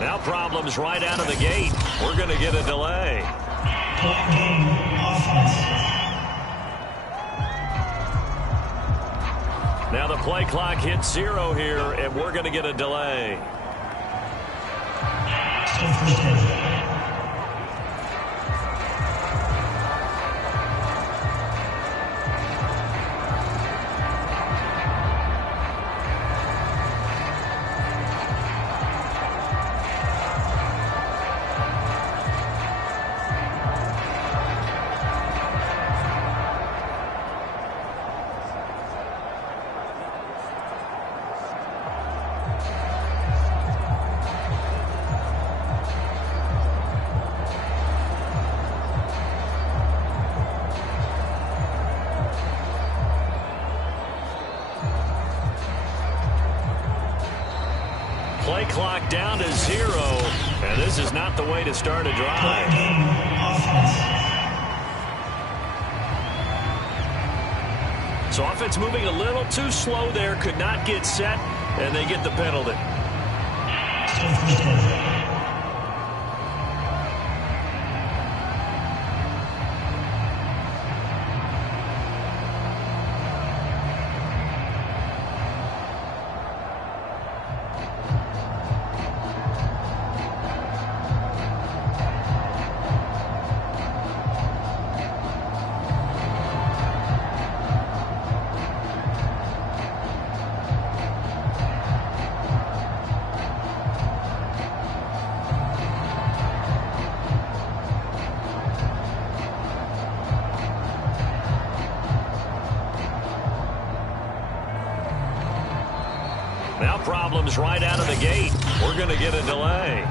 Now problems right out of the gate. We're going to get a delay. Now the play clock hits 0 here, and we're going to get a delay. Play clock down to 0, and this is not the way to start a drive. So offense moving a little too slow there, could not get set, and they get the penalty. Now problems right out of the gate. We're going to get a delay.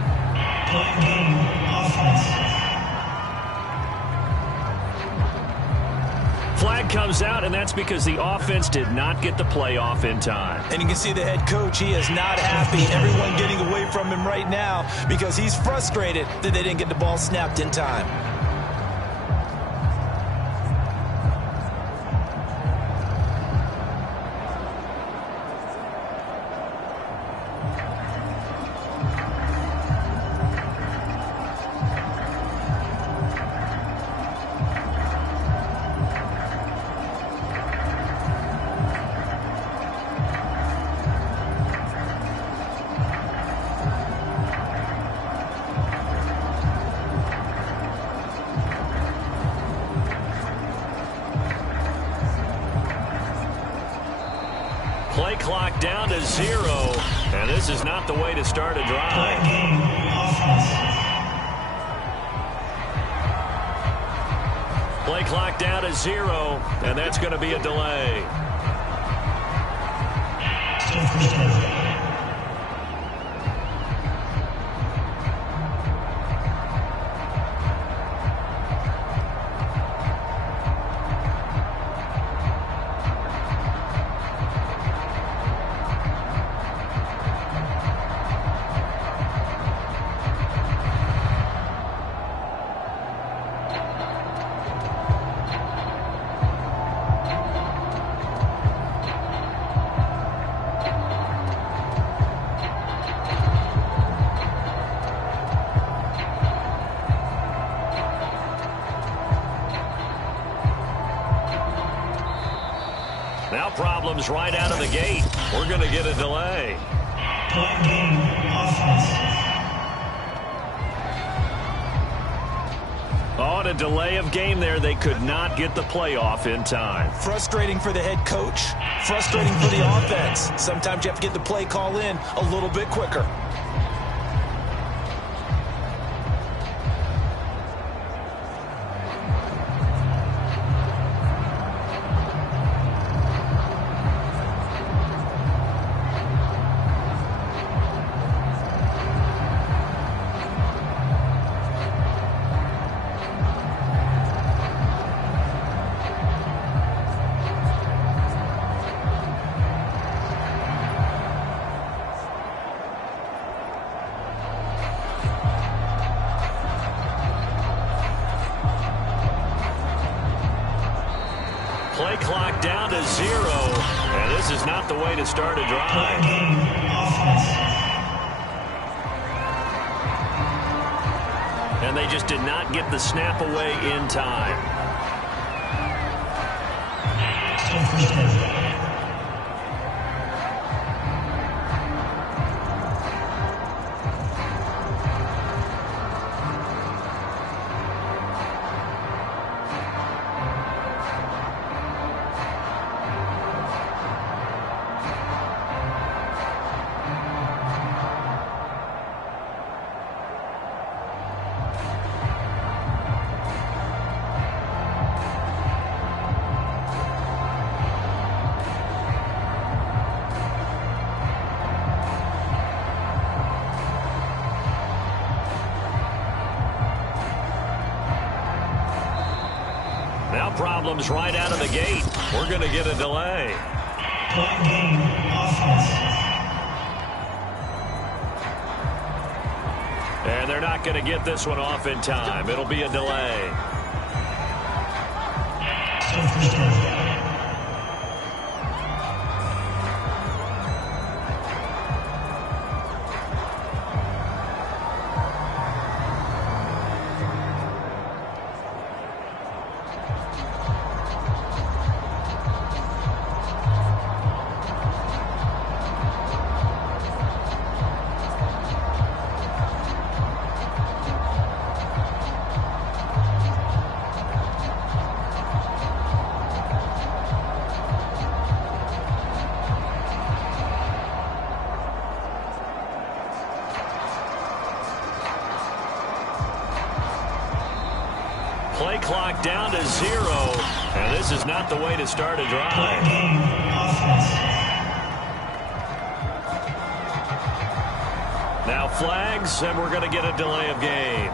Flag comes out, and that's because the offense did not get the play off in time. And you can see the head coach, he is not happy. Everyone getting away from him right now because he's frustrated that they didn't get the ball snapped in time. Play clock down to 0, and this is not the way to start a drive. Play clock down to 0, and that's going to be a delay. Now problems right out of the gate. We're going to get a delay. Oh, and a delay of game there. They could not get the playoff in time. Frustrating for the head coach. Frustrating for the offense. Sometimes you have to get the play call in a little bit quicker. Play clock down to 0. And this is not the way to start a drive. And they just did not get the snap away in time. Now problems right out of the gate. We're going to get a delay. And they're not going to get this one off in time. It'll be a delay. Play clock down to 0. And this is not the way to start a drive. Now flags, and we're going to get a delay of game.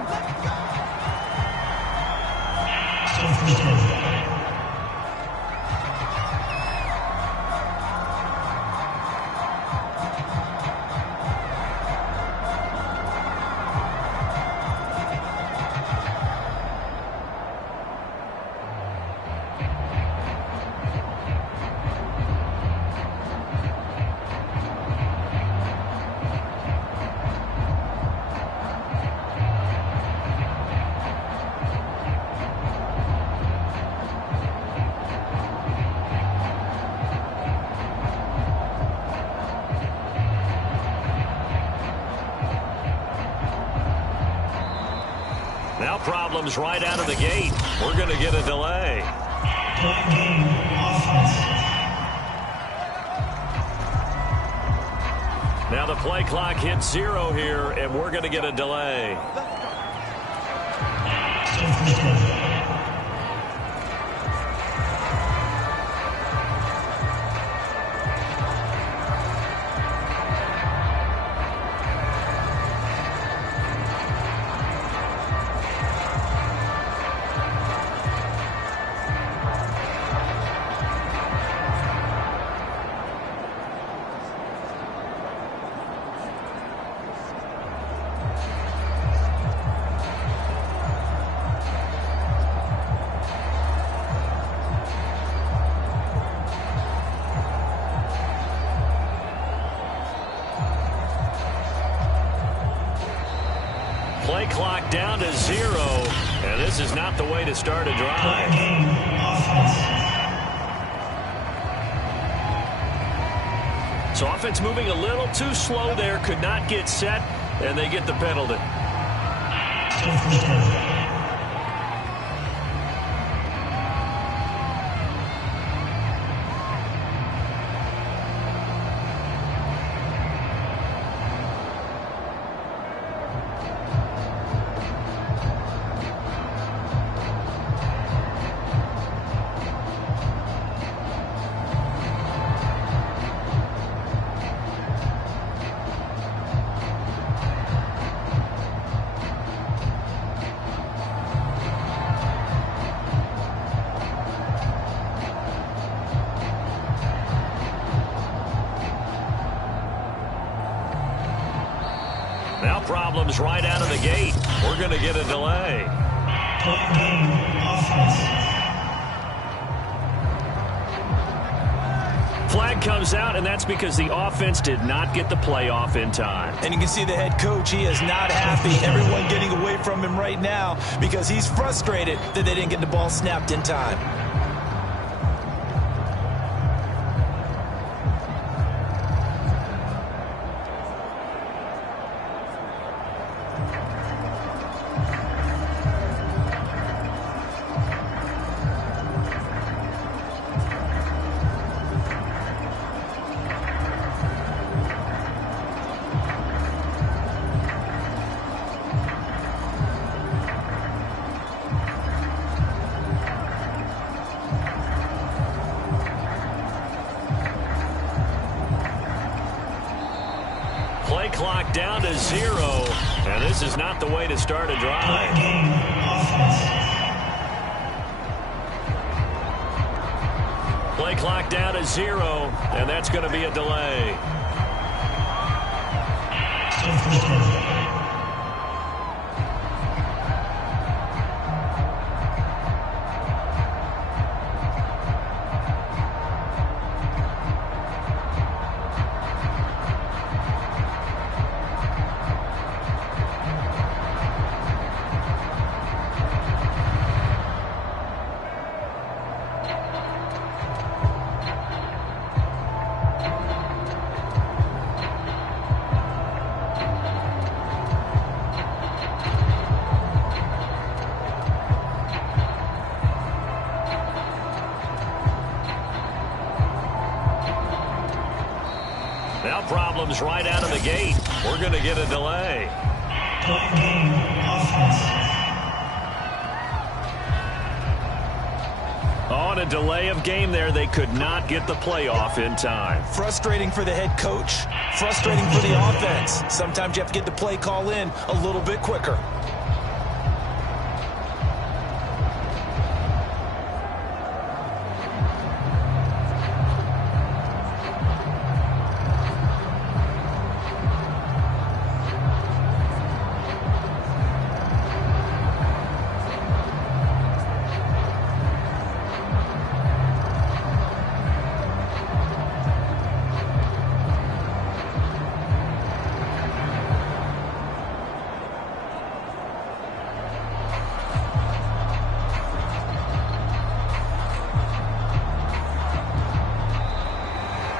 Now problems right out of the gate. We're going to get a delay. Now the play clock hits 0 here, and we're going to get a delay. Play clock down to 0. And this is not the way to start a drive. So offense moving a little too slow there. Could not get set. And they get the penalty. Now problems right out of the gate. We're going to get a delay. Flag comes out, and that's because the offense did not get the play off in time. And you can see the head coach, he is not happy. Everyone getting away from him right now because he's frustrated that they didn't get the ball snapped in time. Play clock down to 0, and this is not the way to start a drive. Play clock down to 0, and that's going to be a delay. Now problems right out of the gate. We're going to get a delay. On a delay of game there, they could not get the play off in time. Frustrating for the head coach, frustrating for the offense. Sometimes you have to get the play call in a little bit quicker.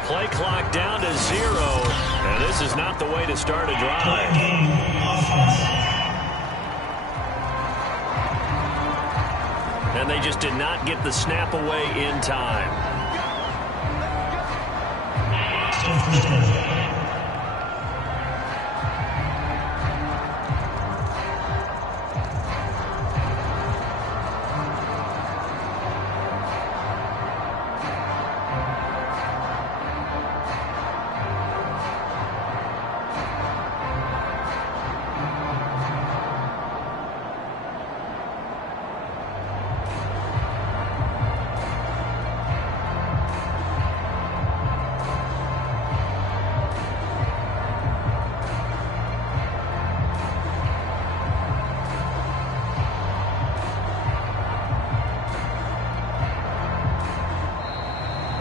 Play clock down to 0, and this is not the way to start a drive. And they just did not get the snap away in time.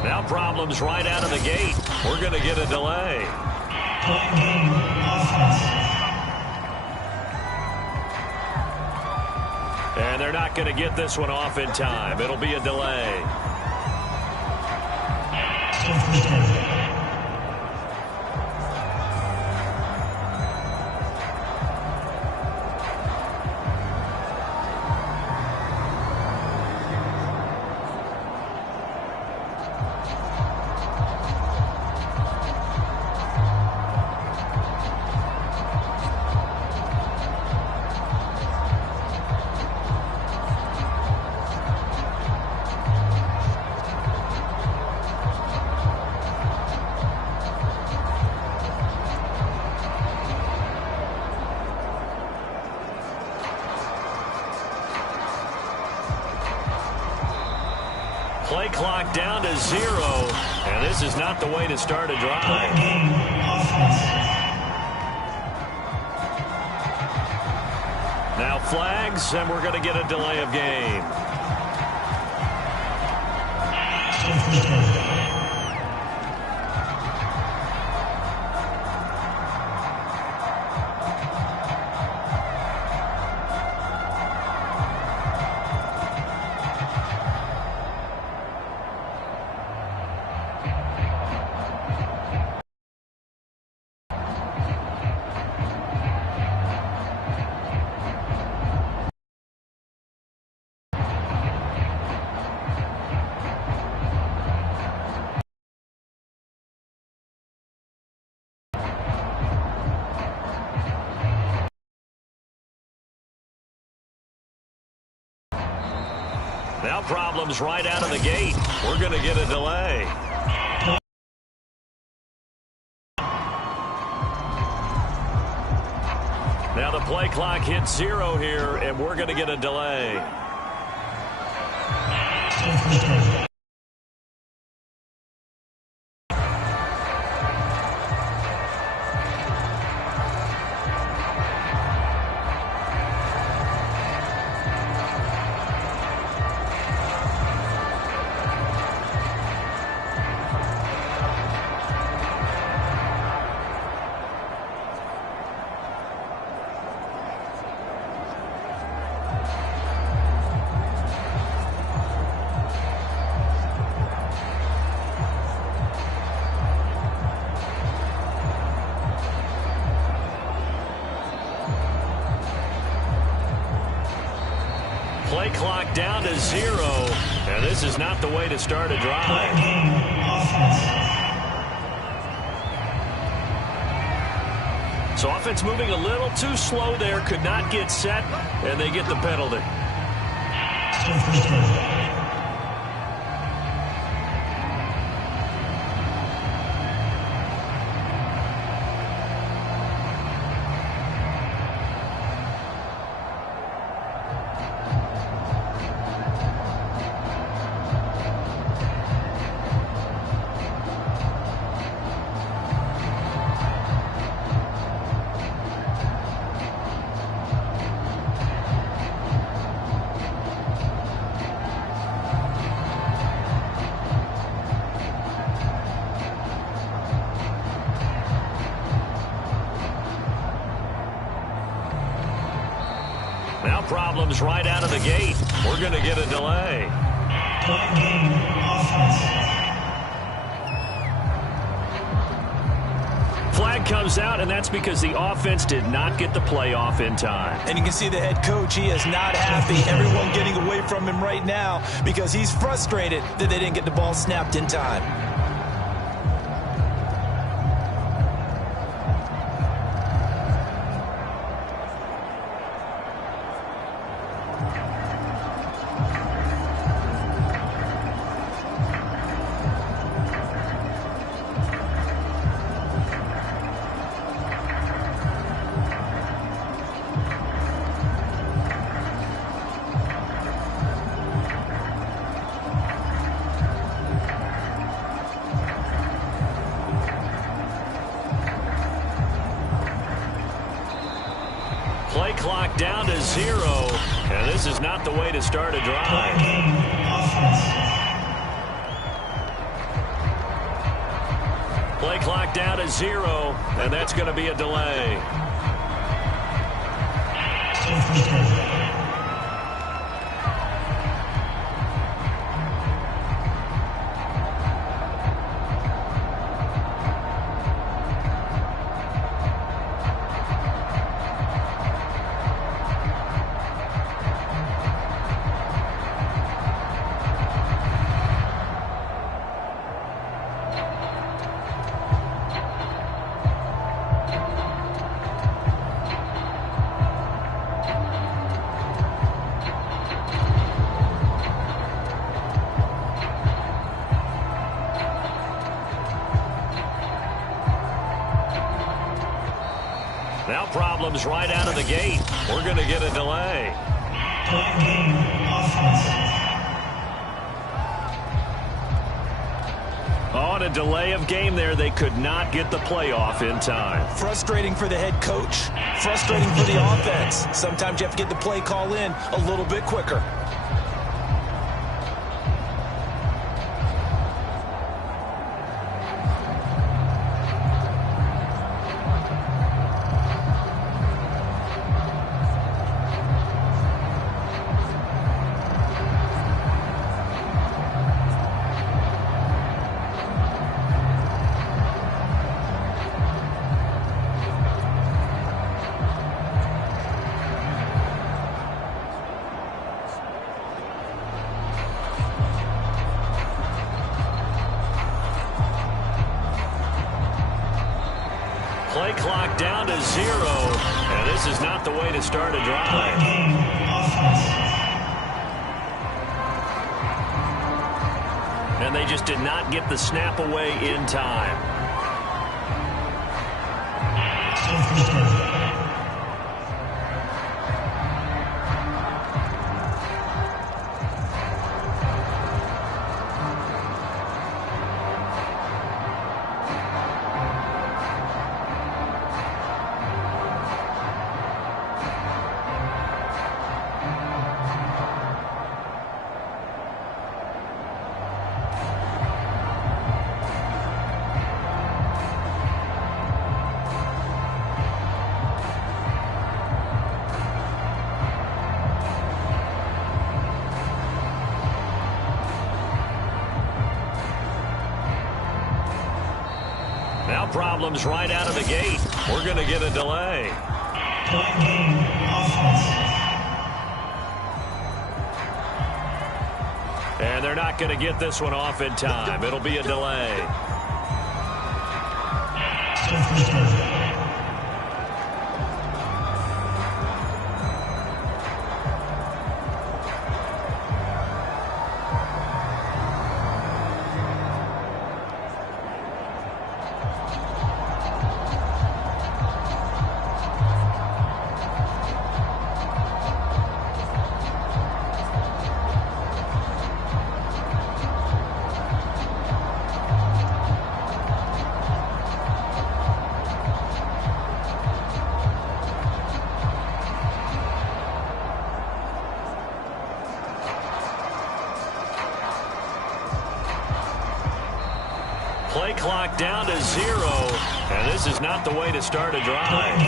Now problems right out of the gate. We're going to get a delay. And they're not going to get this one off in time. It'll be a delay. Play clock down to 0, and this is not the way to start a drive. Now flags, and we're going to get a delay of game. Now problems right out of the gate. We're going to get a delay. Now the play clock hits 0 here, and we're going to get a delay. Play clock down to 0, and this is not the way to start a drive. So offense moving a little too slow there, could not get set, and they get the penalty. Now problems right out of the gate. We're going to get a delay. Flag comes out, and that's because the offense did not get the play off in time. And you can see the head coach, he is not happy. Everyone getting away from him right now because he's frustrated that they didn't get the ball snapped in time. Play clock down to 0, and this is not the way to start a drive. Play clock down to 0, and that's going to be a delay. Now problems right out of the gate. We're going to get a delay. On a delay of game there, they could not get the playoff in time. Frustrating for the head coach. Frustrating for the offense. Sometimes you have to get the play call in a little bit quicker. Play clock down to 0, and this is not the way to start a drive. And they just did not get the snap away in time. Now problems right out of the gate. We're going to get a delay. And they're not going to get this one off in time. It'll be a delay. Play clock down to 0, and this is not the way to start a drive.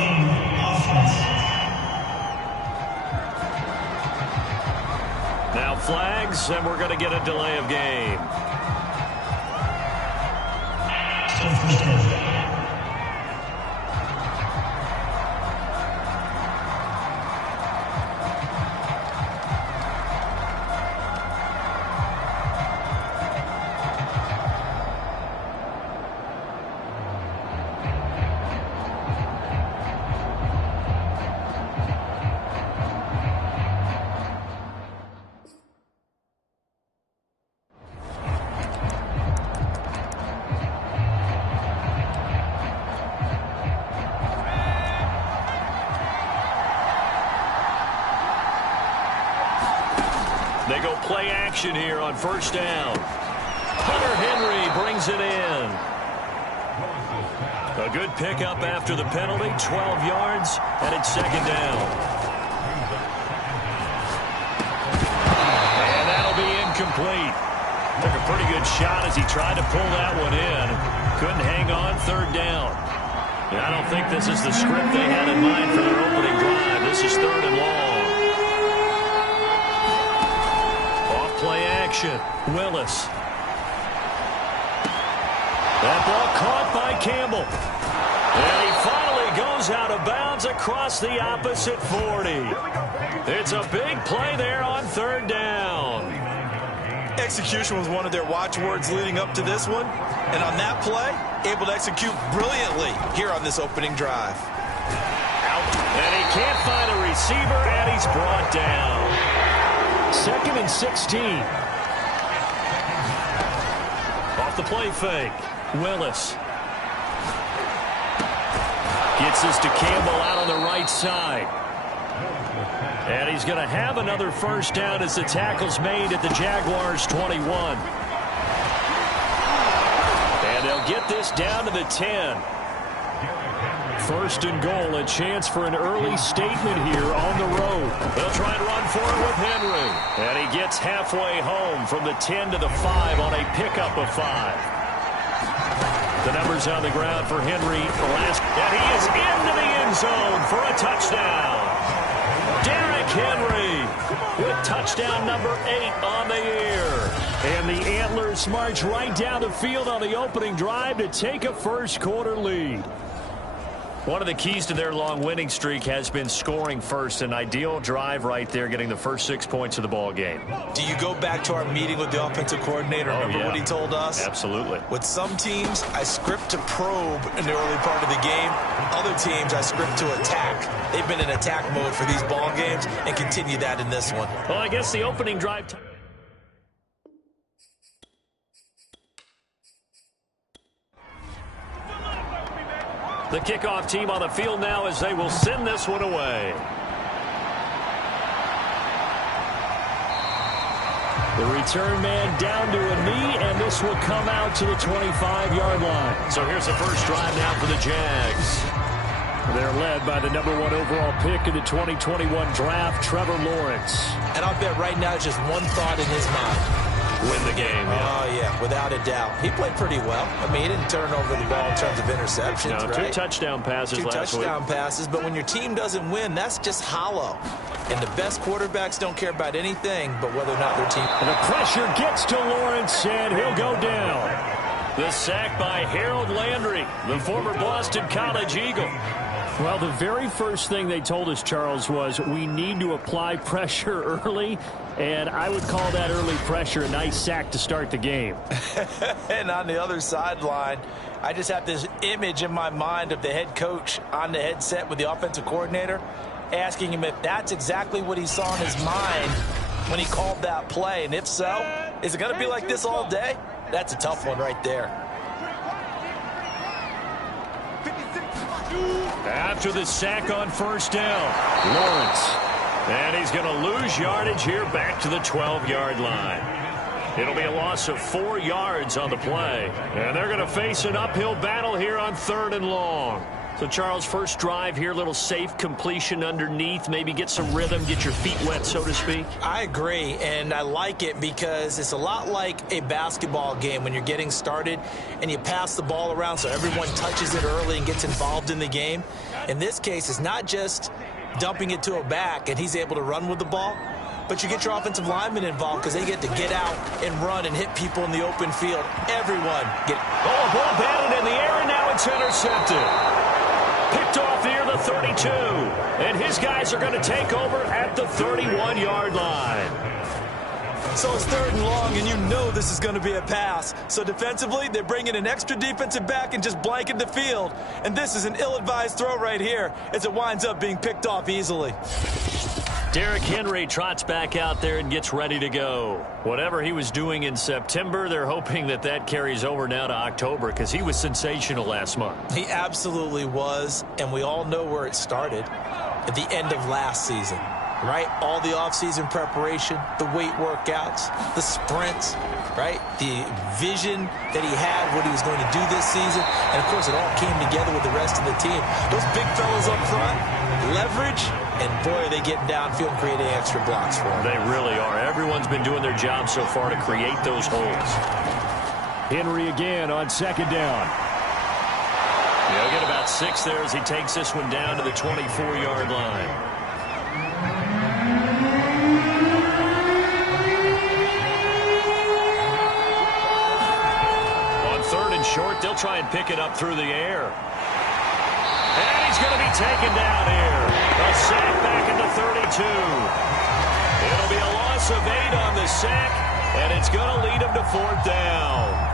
Now flags, and we're going to get a delay of game. They go play action here on first down. Hunter Henry brings it in. A good pickup after the penalty, 12 yards, and it's second down. And that'll be incomplete. Took a pretty good shot as he tried to pull that one in. Couldn't hang on, third down. And I don't think this is the script they had in mind for their opening drive. This is third and long. Play action. Willis. That ball caught by Campbell. And he finally goes out of bounds across the opposite 40. It's a big play there on third down. Execution was one of their watchwords leading up to this one. And on that play, able to execute brilliantly here on this opening drive. And he can't find a receiver, and he's brought down. Second and 16. Off the play fake. Willis. Gets this to Campbell out on the right side. And he's going to have another first down as the tackle's made at the Jaguars' 21. get this down to the 10. First and goal, a chance for an early statement here on the road. They'll try and run for it with Henry. And he gets halfway home from the 10 to the 5 on a pickup of 5. The numbers on the ground for Henry. And he is into the end zone for a touchdown. Derrick Henry with touchdown number 8 on the year. And the Antlers march right down the field on the opening drive to take a first quarter lead. One of the keys to their long winning streak has been scoring first. An ideal drive right there, getting the first 6 points of the ball game. Do you go back to our meeting with the offensive coordinator? Remember what he told us? Absolutely. With some teams, I script to probe in the early part of the game. Other teams, I script to attack. They've been in attack mode for these ball games and continue that in this one. Well, I guess the opening drive... The kickoff team on the field now as they will send this one away. The return man down to a knee, and this will come out to the 25-yard line. So here's the first drive now for the Jags. They're led by the number 1 overall pick in the 2021 draft, Trevor Lawrence. And I'll bet right now it's just one thought in his mind. Win the game. Oh, yeah, without a doubt. He played pretty well. I mean, he didn't turn over the ball in terms of interceptions, no, right? 2 touchdown passes last week. 2 touchdown passes, but when your team doesn't win, that's just hollow. And the best quarterbacks don't care about anything but whether or not their team... And the pressure gets to Lawrence, and he'll go down. The sack by Harold Landry, the former Boston College Eagle. Well, the very first thing they told us, Charles, was we need to apply pressure early, and I would call that early pressure a nice sack to start the game. And on the other sideline, I just have this image in my mind of the head coach on the headset with the offensive coordinator, asking him if that's exactly what he saw in his mind when he called that play. And if so, is it going to be like this all day? That's a tough one right there. After the sack on first down, Lawrence. And he's going to lose yardage here back to the 12-yard line. It'll be a loss of 4 yards on the play. And they're going to face an uphill battle here on 3rd and long. So, Charles, first drive here, little safe completion underneath, maybe get some rhythm, get your feet wet, so to speak. I agree, and I like it because it's a lot like a basketball game when you're getting started and you pass the ball around so everyone touches it early and gets involved in the game. In this case, it's not just dumping it to a back and he's able to run with the ball, but you get your offensive linemen involved because they get to get out and run and hit people in the open field. Everyone get... Oh, ball batted in the air, and now it's intercepted. Picked off near the 32. And his guys are going to take over at the 31-yard line. So it's 3rd and long, and you know this is going to be a pass. So defensively, they bring in an extra defensive back and just blanket the field. And this is an ill-advised throw right here as it winds up being picked off easily. Derrick Henry trots back out there and gets ready to go. Whatever he was doing in September, they're hoping that that carries over now to October because he was sensational last month. He absolutely was, and we all know where it started at the end of last season, right? All the offseason preparation, the weight workouts, the sprints, right? The vision that he had, what he was going to do this season, and, of course, it all came together with the rest of the team. Those big fellas up front, leverage, and boy, are they getting downfield and creating extra blocks for him. They really are. Everyone's been doing their job so far to create those holes. Henry again on 2nd down. He'll get about 6 there as he takes this one down to the 24-yard line. On 3rd and short, they'll try and pick it up through the air. And he's going to be taken down here. A sack back at the 32. It'll be a loss of 8 on the sack, and it's going to lead him to 4th down.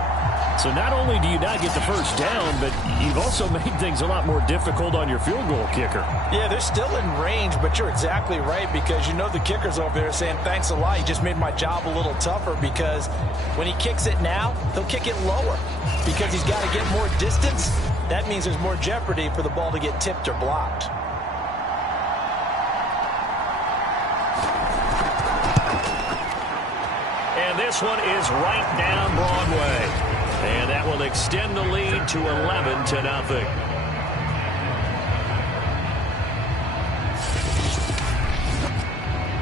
So not only do you not get the first down, but you've also made things a lot more difficult on your field goal kicker. Yeah, they're still in range, but you're exactly right because you know the kicker's over there saying, thanks a lot, you just made my job a little tougher because when he kicks it now, he'll kick it lower because he's got to get more distance. That means there's more jeopardy for the ball to get tipped or blocked. And this one is right down Broadway. And that will extend the lead to 11-0.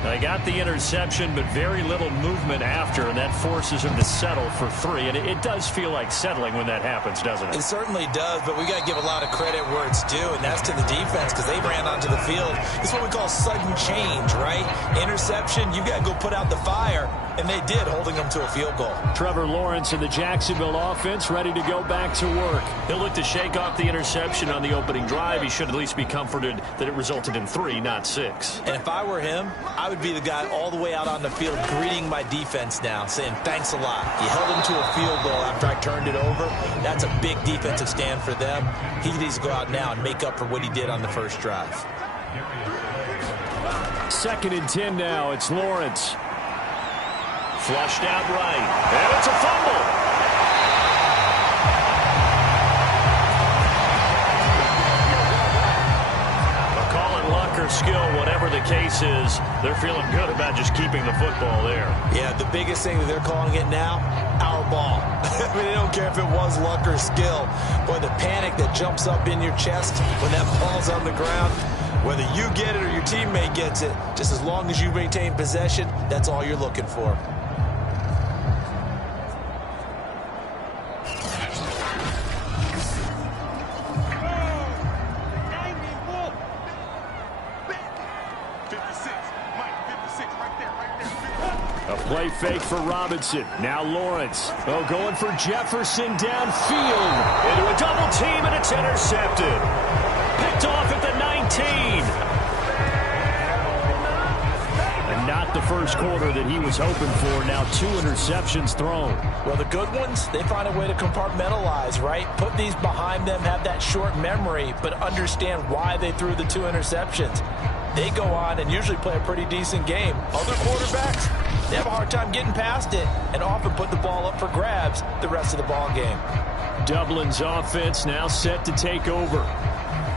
They got the interception, but very little movement after, and that forces him to settle for 3. And it does feel like settling when that happens, doesn't it? It certainly does, but we got to give a lot of credit where it's due, and that's to the defense because they ran onto the field. It's what we call sudden change, right? Interception, you got to go put out the fire, and they did, holding them to a field goal. Trevor Lawrence and the Jacksonville offense ready to go back to work. He'll look to shake off the interception on the opening drive. He should at least be comforted that it resulted in 3, not 6. And if I were him, I would be the guy all the way out on the field greeting my defense now, saying thanks a lot. You held him to a field goal after I turned it over. That's a big defensive stand for them. He needs to go out now and make up for what he did on the first drive. 2nd and 10 now. It's Lawrence. Flushed out right. And it's a fumble. Skill, whatever the case is, they're feeling good about just keeping the football there. Yeah, the biggest thing that they're calling it now, our ball. I mean, they don't care if it was luck or skill. Boy, the panic that jumps up in your chest when that ball's on the ground, whether you get it or your teammate gets it, just as long as you maintain possession, that's all you're looking for. Play fake for Robinson. Now Lawrence. Oh, going for Jefferson downfield. Into a double team, and it's intercepted. Picked off at the 19. And not the first quarter that he was hoping for. Now 2 interceptions thrown. Well, the good ones, they find a way to compartmentalize, right? Put these behind them, have that short memory, but understand why they threw the 2 interceptions. They go on and usually play a pretty decent game. Other quarterbacks, they have a hard time getting past it and often put the ball up for grabs the rest of the ball game. Dublin's offense now set to take over.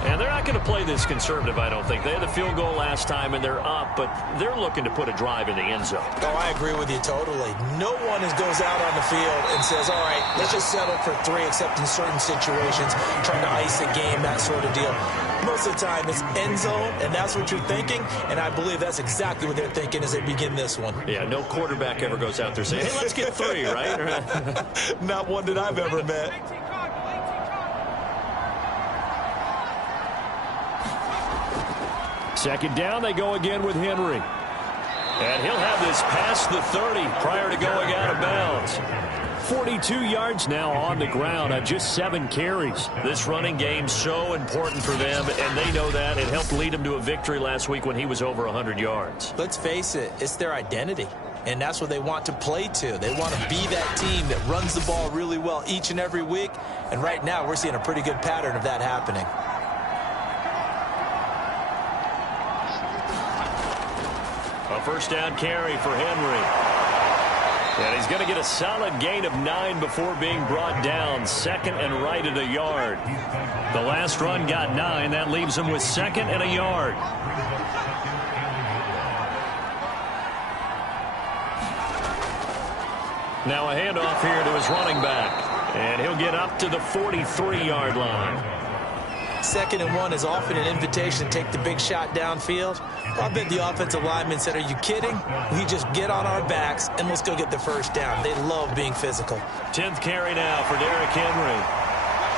And they're not going to play this conservative, I don't think. They had the field goal last time, and they're up, but they're looking to put a drive in the end zone. Oh, I agree with you totally. No one goes out on the field and says, all right, let's just settle for 3, except in certain situations, trying to ice a game, that sort of deal. Most of the time, it's end zone, and that's what you're thinking, and I believe that's exactly what they're thinking as they begin this one. Yeah, no quarterback ever goes out there saying, hey, let's get 3, right? Not one that I've ever met. Second down, they go again with Henry. And he'll have this past the 30 prior to going out of bounds. 42 yards now on the ground on just 7 carries. This running game so important for them, and they know that. It helped lead them to a victory last week when he was over 100 yards. Let's face it, it's their identity, and that's what they want to play to. They want to be that team that runs the ball really well each and every week, and right now we're seeing a pretty good pattern of that happening. A first down carry for Henry. And he's going to get a solid gain of 9 before being brought down. 2nd and right at a yard. The last run got 9. That leaves him with 2nd and a yard. Now a handoff here to his running back. And he'll get up to the 43-yard line. 2nd and 1 is often an invitation to take the big shot downfield. I bet the offensive lineman said, are you kidding? We just get on our backs and let's go get the first down. They love being physical. 10th carry now for Derrick Henry.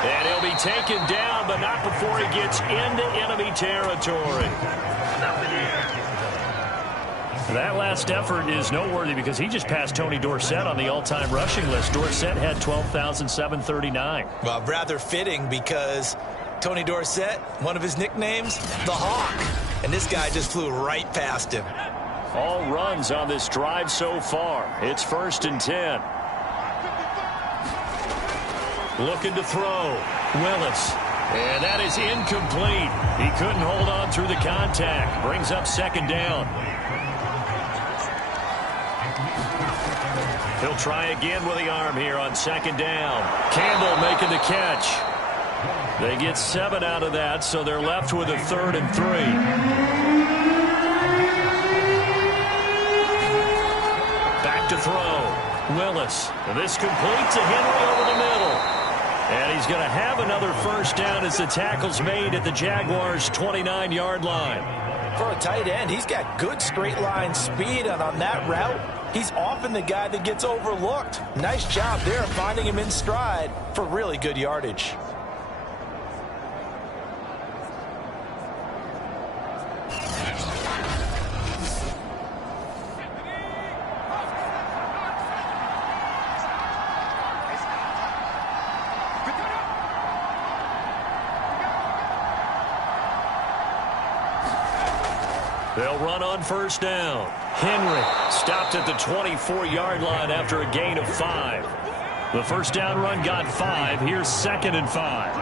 And he'll be taken down, but not before he gets into enemy territory. That last effort is noteworthy because he just passed Tony Dorsett on the all-time rushing list. Dorsett had 12,739. Well, rather fitting because Tony Dorsett, one of his nicknames, the Hawk. And this guy just flew right past him. All runs on this drive so far. It's 1st and 10. Looking to throw. Willis. And that is incomplete. He couldn't hold on through the contact. Brings up 2nd down. He'll try again with the arm here on 2nd down. Campbell making the catch. They get 7 out of that, so they're left with a 3rd and 3. Back to throw. Willis. Willis. And this complete to Henry over the middle. And he's going to have another first down as the tackle's made at the Jaguars' 29-yard line. For a tight end, he's got good straight line speed, and on that route, he's often the guy that gets overlooked. Nice job there finding him in stride for really good yardage. They'll run on first down. Henry stopped at the 24-yard line after a gain of 5. The first down run got 5. Here's 2nd and 5.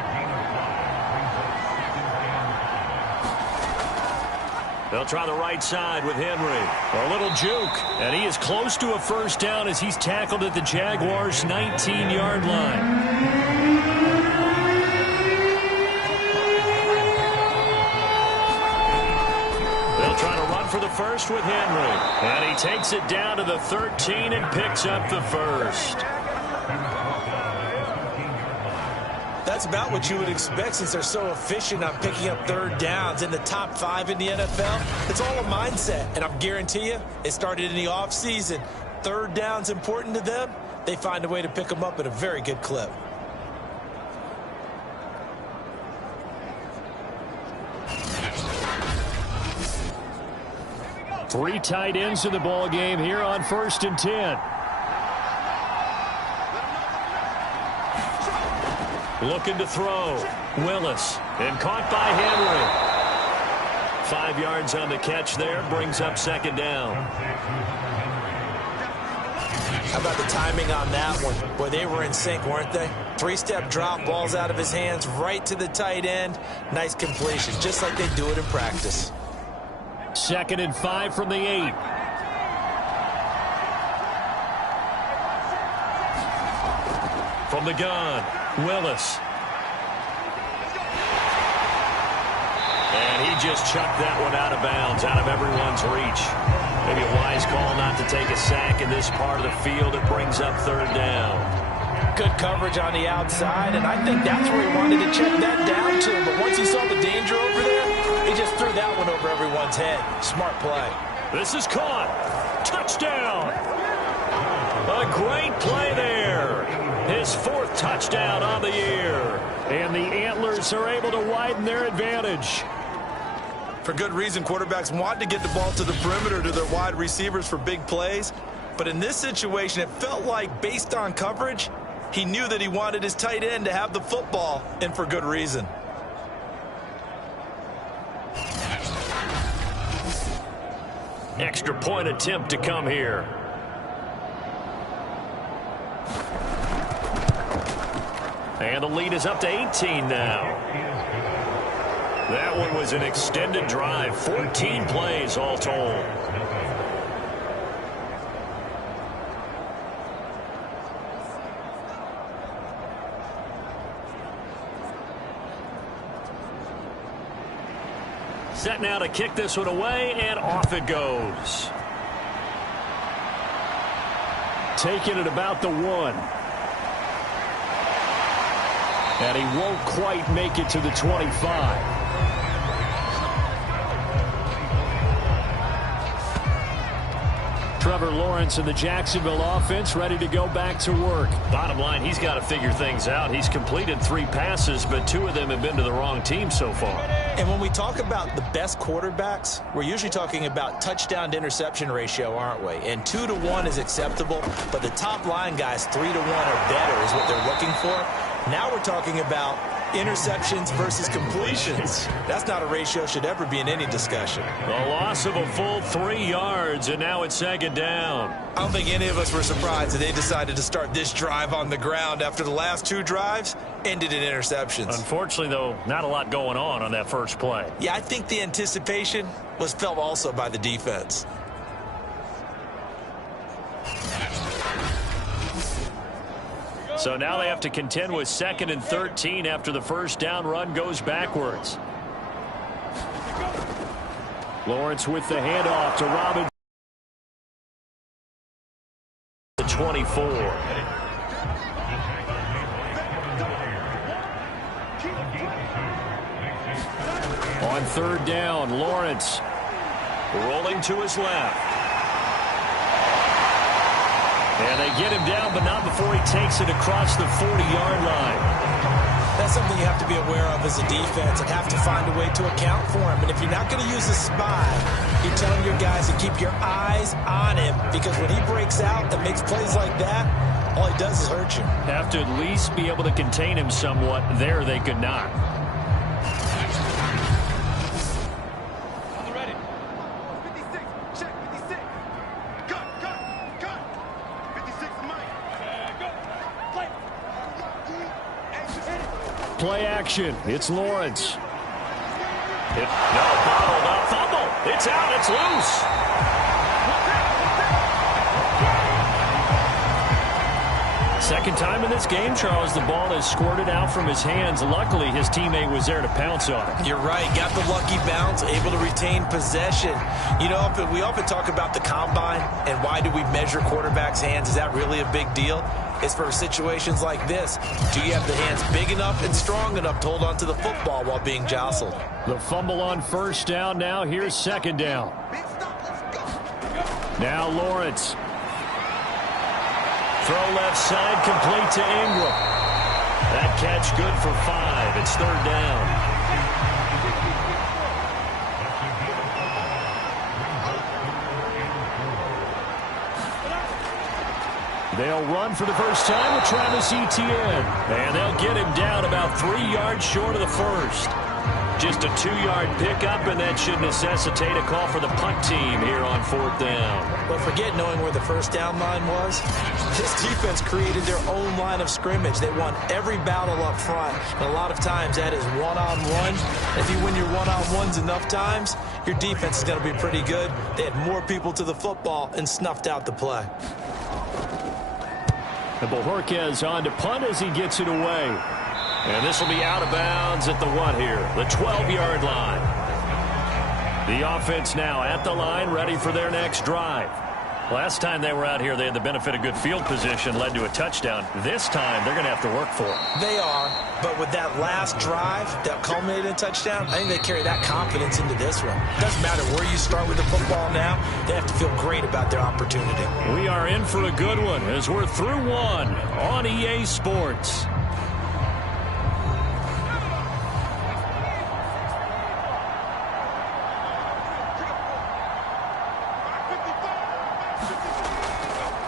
They'll try the right side with Henry. A little juke. And he is close to a first down as he's tackled at the Jaguars' 19-yard line. Trying to run for the first with Henry. And he takes it down to the 13 and picks up the first. That's about what you would expect since they're so efficient on picking up third downs in the top 5 in the NFL. It's all a mindset, and I guarantee you it started in the offseason. Third down's important to them. They find a way to pick them up at a very good clip. Three tight ends in the ball game here on 1st and 10. Looking to throw. Willis. And caught by Henry. 5 yards on the catch there. Brings up 2nd down. How about the timing on that one? Boy, they were in sync, weren't they? 3-step drop, balls out of his hands, right to the tight end. Nice completion, just like they do it in practice. 2nd and 5 from the 8. From the gun, Willis. And he just chucked that one out of bounds, out of everyone's reach. Maybe a wise call not to take a sack in this part of the field. It brings up 3rd down. Good coverage on the outside, and I think that's where he wanted to check that down to. But once he saw the danger over there, he just threw that one over everyone's head. Smart play. This is caught. Touchdown. A great play there. His 4th touchdown on the year. And the Antlers are able to widen their advantage. For good reason, quarterbacks want to get the ball to the perimeter to their wide receivers for big plays. But in this situation, it felt like, based on coverage, he knew that he wanted his tight end to have the football, and for good reason. Extra point attempt to come here. And the lead is up to 18 now. That one was an extended drive. 14 plays all told. Set now to kick this one away, and off it goes. Taking it about the 1. And he won't quite make it to the 25. Trevor Lawrence and the Jacksonville offense ready to go back to work. Bottom line, he's got to figure things out. He's completed 3 passes, but 2 of them have been to the wrong team so far. And when we talk about the best quarterbacks, we're usually talking about touchdown to interception ratio, aren't we? And 2 to 1 is acceptable, but the top line guys, 3 to 1 or better is what they're looking for. Now we're talking about interceptions versus completions. That's not a ratio should ever be in any discussion. A loss of a full 3 yards, and now it's 2nd down. I don't think any of us were surprised that they decided to start this drive on the ground after the last 2 drives ended in interceptions. Unfortunately, though, not a lot going on that first play. Yeah, I think the anticipation was felt also by the defense. So now they have to contend with 2nd and 13 after the first down run goes backwards. Lawrence with the handoff to Robinson. The 24. On third down, Lawrence rolling to his left. And they get him down, but not before he takes it across the 40-yard line. That's something you have to be aware of as a defense and have to find a way to account for him. And if you're not going to use a spy, you're telling your guys to keep your eyes on him, because when he breaks out and makes plays like that, all he does is hurt you. Have to at least be able to contain him somewhat. There they could not. Play action. It's Lawrence. Bottled up. Fumble. It's out. It's loose. Second time in this game, Charles, the ball has squirted out from his hands. Luckily, his teammate was there to pounce on it. You're right. Got the lucky bounce, able to retain possession. You know, we often talk about the combine and why do we measure quarterbacks' hands. Is that really a big deal? It's for situations like this. Do you have the hands big enough and strong enough to hold on to the football while being jostled? The fumble on first down now. Here's second down. Now Lawrence. Throw left side, complete to Ingram. That catch good for 5. It's third down. They'll run for the first time with Travis Etienne. And they'll get him down about 3 yards short of the first. Just a 2-yard pickup, and that should necessitate a call for the punt team here on fourth down. But forget knowing where the first down line was. This defense created their own line of scrimmage. They won every battle up front. And a lot of times that is one-on-one. If you win your one-on-ones enough times, your defense is going to be pretty good. They had more people to the football and snuffed out the play. And Bojorquez on to punt as he gets it away. And this will be out of bounds at the what here? The 12-yard line. The offense now at the line, ready for their next drive. Last time they were out here, they had the benefit of good field position, led to a touchdown. This time, they're going to have to work for it. They are, but with that last drive that culminated in a touchdown, I think they carry that confidence into this one. It doesn't matter where you start with the football now. They have to feel great about their opportunity. We are in for a good one as we're through one on EA Sports.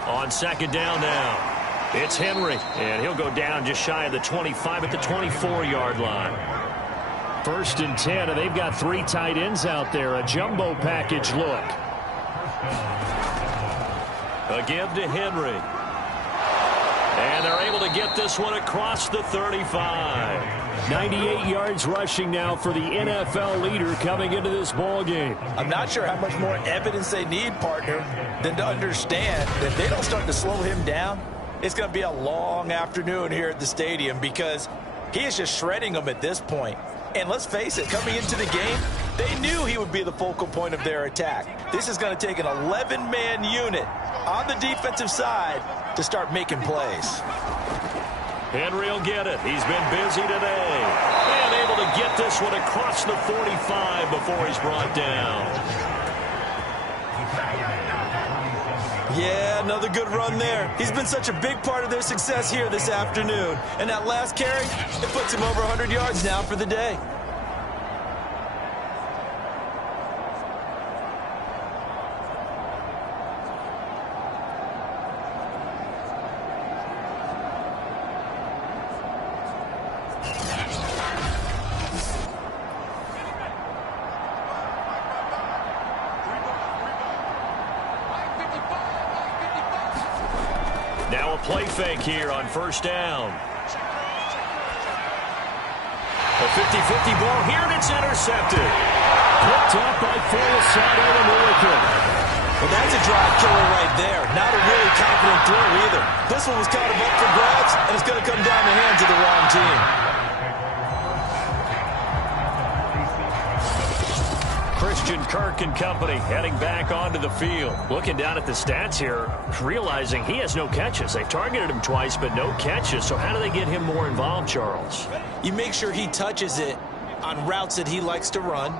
On second down now, it's Henry, and he'll go down just shy of the 25 at the 24-yard line. First and 10, and they've got 3 tight ends out there, a jumbo package look. A give to Henry. And they're able to get this one across the 35. 98 yards rushing now for the NFL leader coming into this ball game. I'm not sure how much more evidence they need, partner, than to understand that if they don't start to slow him down, it's going to be a long afternoon here at the stadium, because he is just shredding them at this point. And let's face it, coming into the game, they knew he would be the focal point of their attack. This is going to take an 11-man unit on the defensive side to start making plays. Henry will get it. He's been busy today. And able to get this one across the 45 before he's brought down. Yeah, another good run there. He's been such a big part of their success here this afternoon. And that last carry, it puts him over 100 yards now for the day. Now a play fake here on first down. A 50-50 ball here, and it's intercepted. Picked up by Forasado and Orkin. Well, that's a drive killer right there. Not a really confident throw either. This one was kind of up for grabs, and it's going to come down the hands of the wrong team. Chris Christian Kirk and company heading back onto the field. Looking down at the stats here, realizing he has no catches. They've targeted him twice, but no catches. So how do they get him more involved, Charles? You make sure he touches it on routes that he likes to run,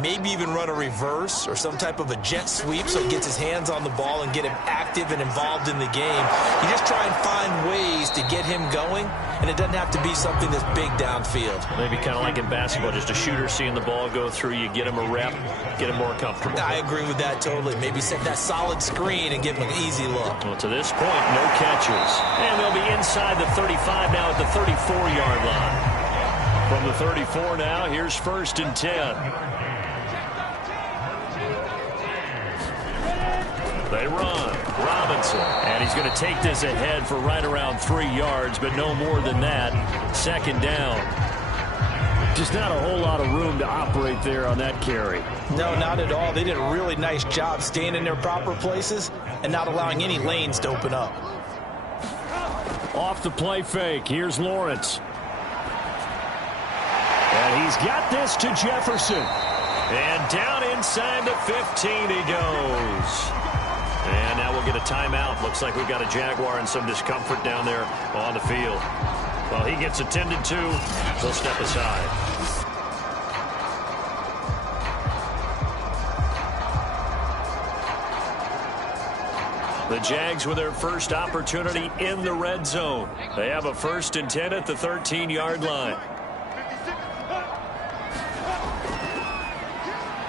maybe even run a reverse or some type of a jet sweep so he gets his hands on the ball and get him active and involved in the game. You just try and find ways to get him going, and it doesn't have to be something that's big downfield. Maybe kind of like in basketball, just a shooter seeing the ball go through, you get him a rep, get him more comfortable. I agree with that totally. Maybe set that solid screen and give him an easy look. Well, to this point, no catches. And they'll be inside the 35 now at the 34-yard line. From the 34 now, here's 1st and 10. They run. Robinson. And he's going to take this ahead for right around 3 yards, but no more than that. 2nd down. Just not a whole lot of room to operate there on that carry. No, not at all. They did a really nice job staying in their proper places and not allowing any lanes to open up. Off the play fake. Here's Lawrence. And he's got this to Jefferson. And down inside the 15 he goes. And now we'll get a timeout. Looks like we've got a Jaguar and some discomfort down there on the field. Well, he gets attended to. He'll step aside. The Jags with their first opportunity in the red zone. They have a 1st and 10 at the 13-yard line.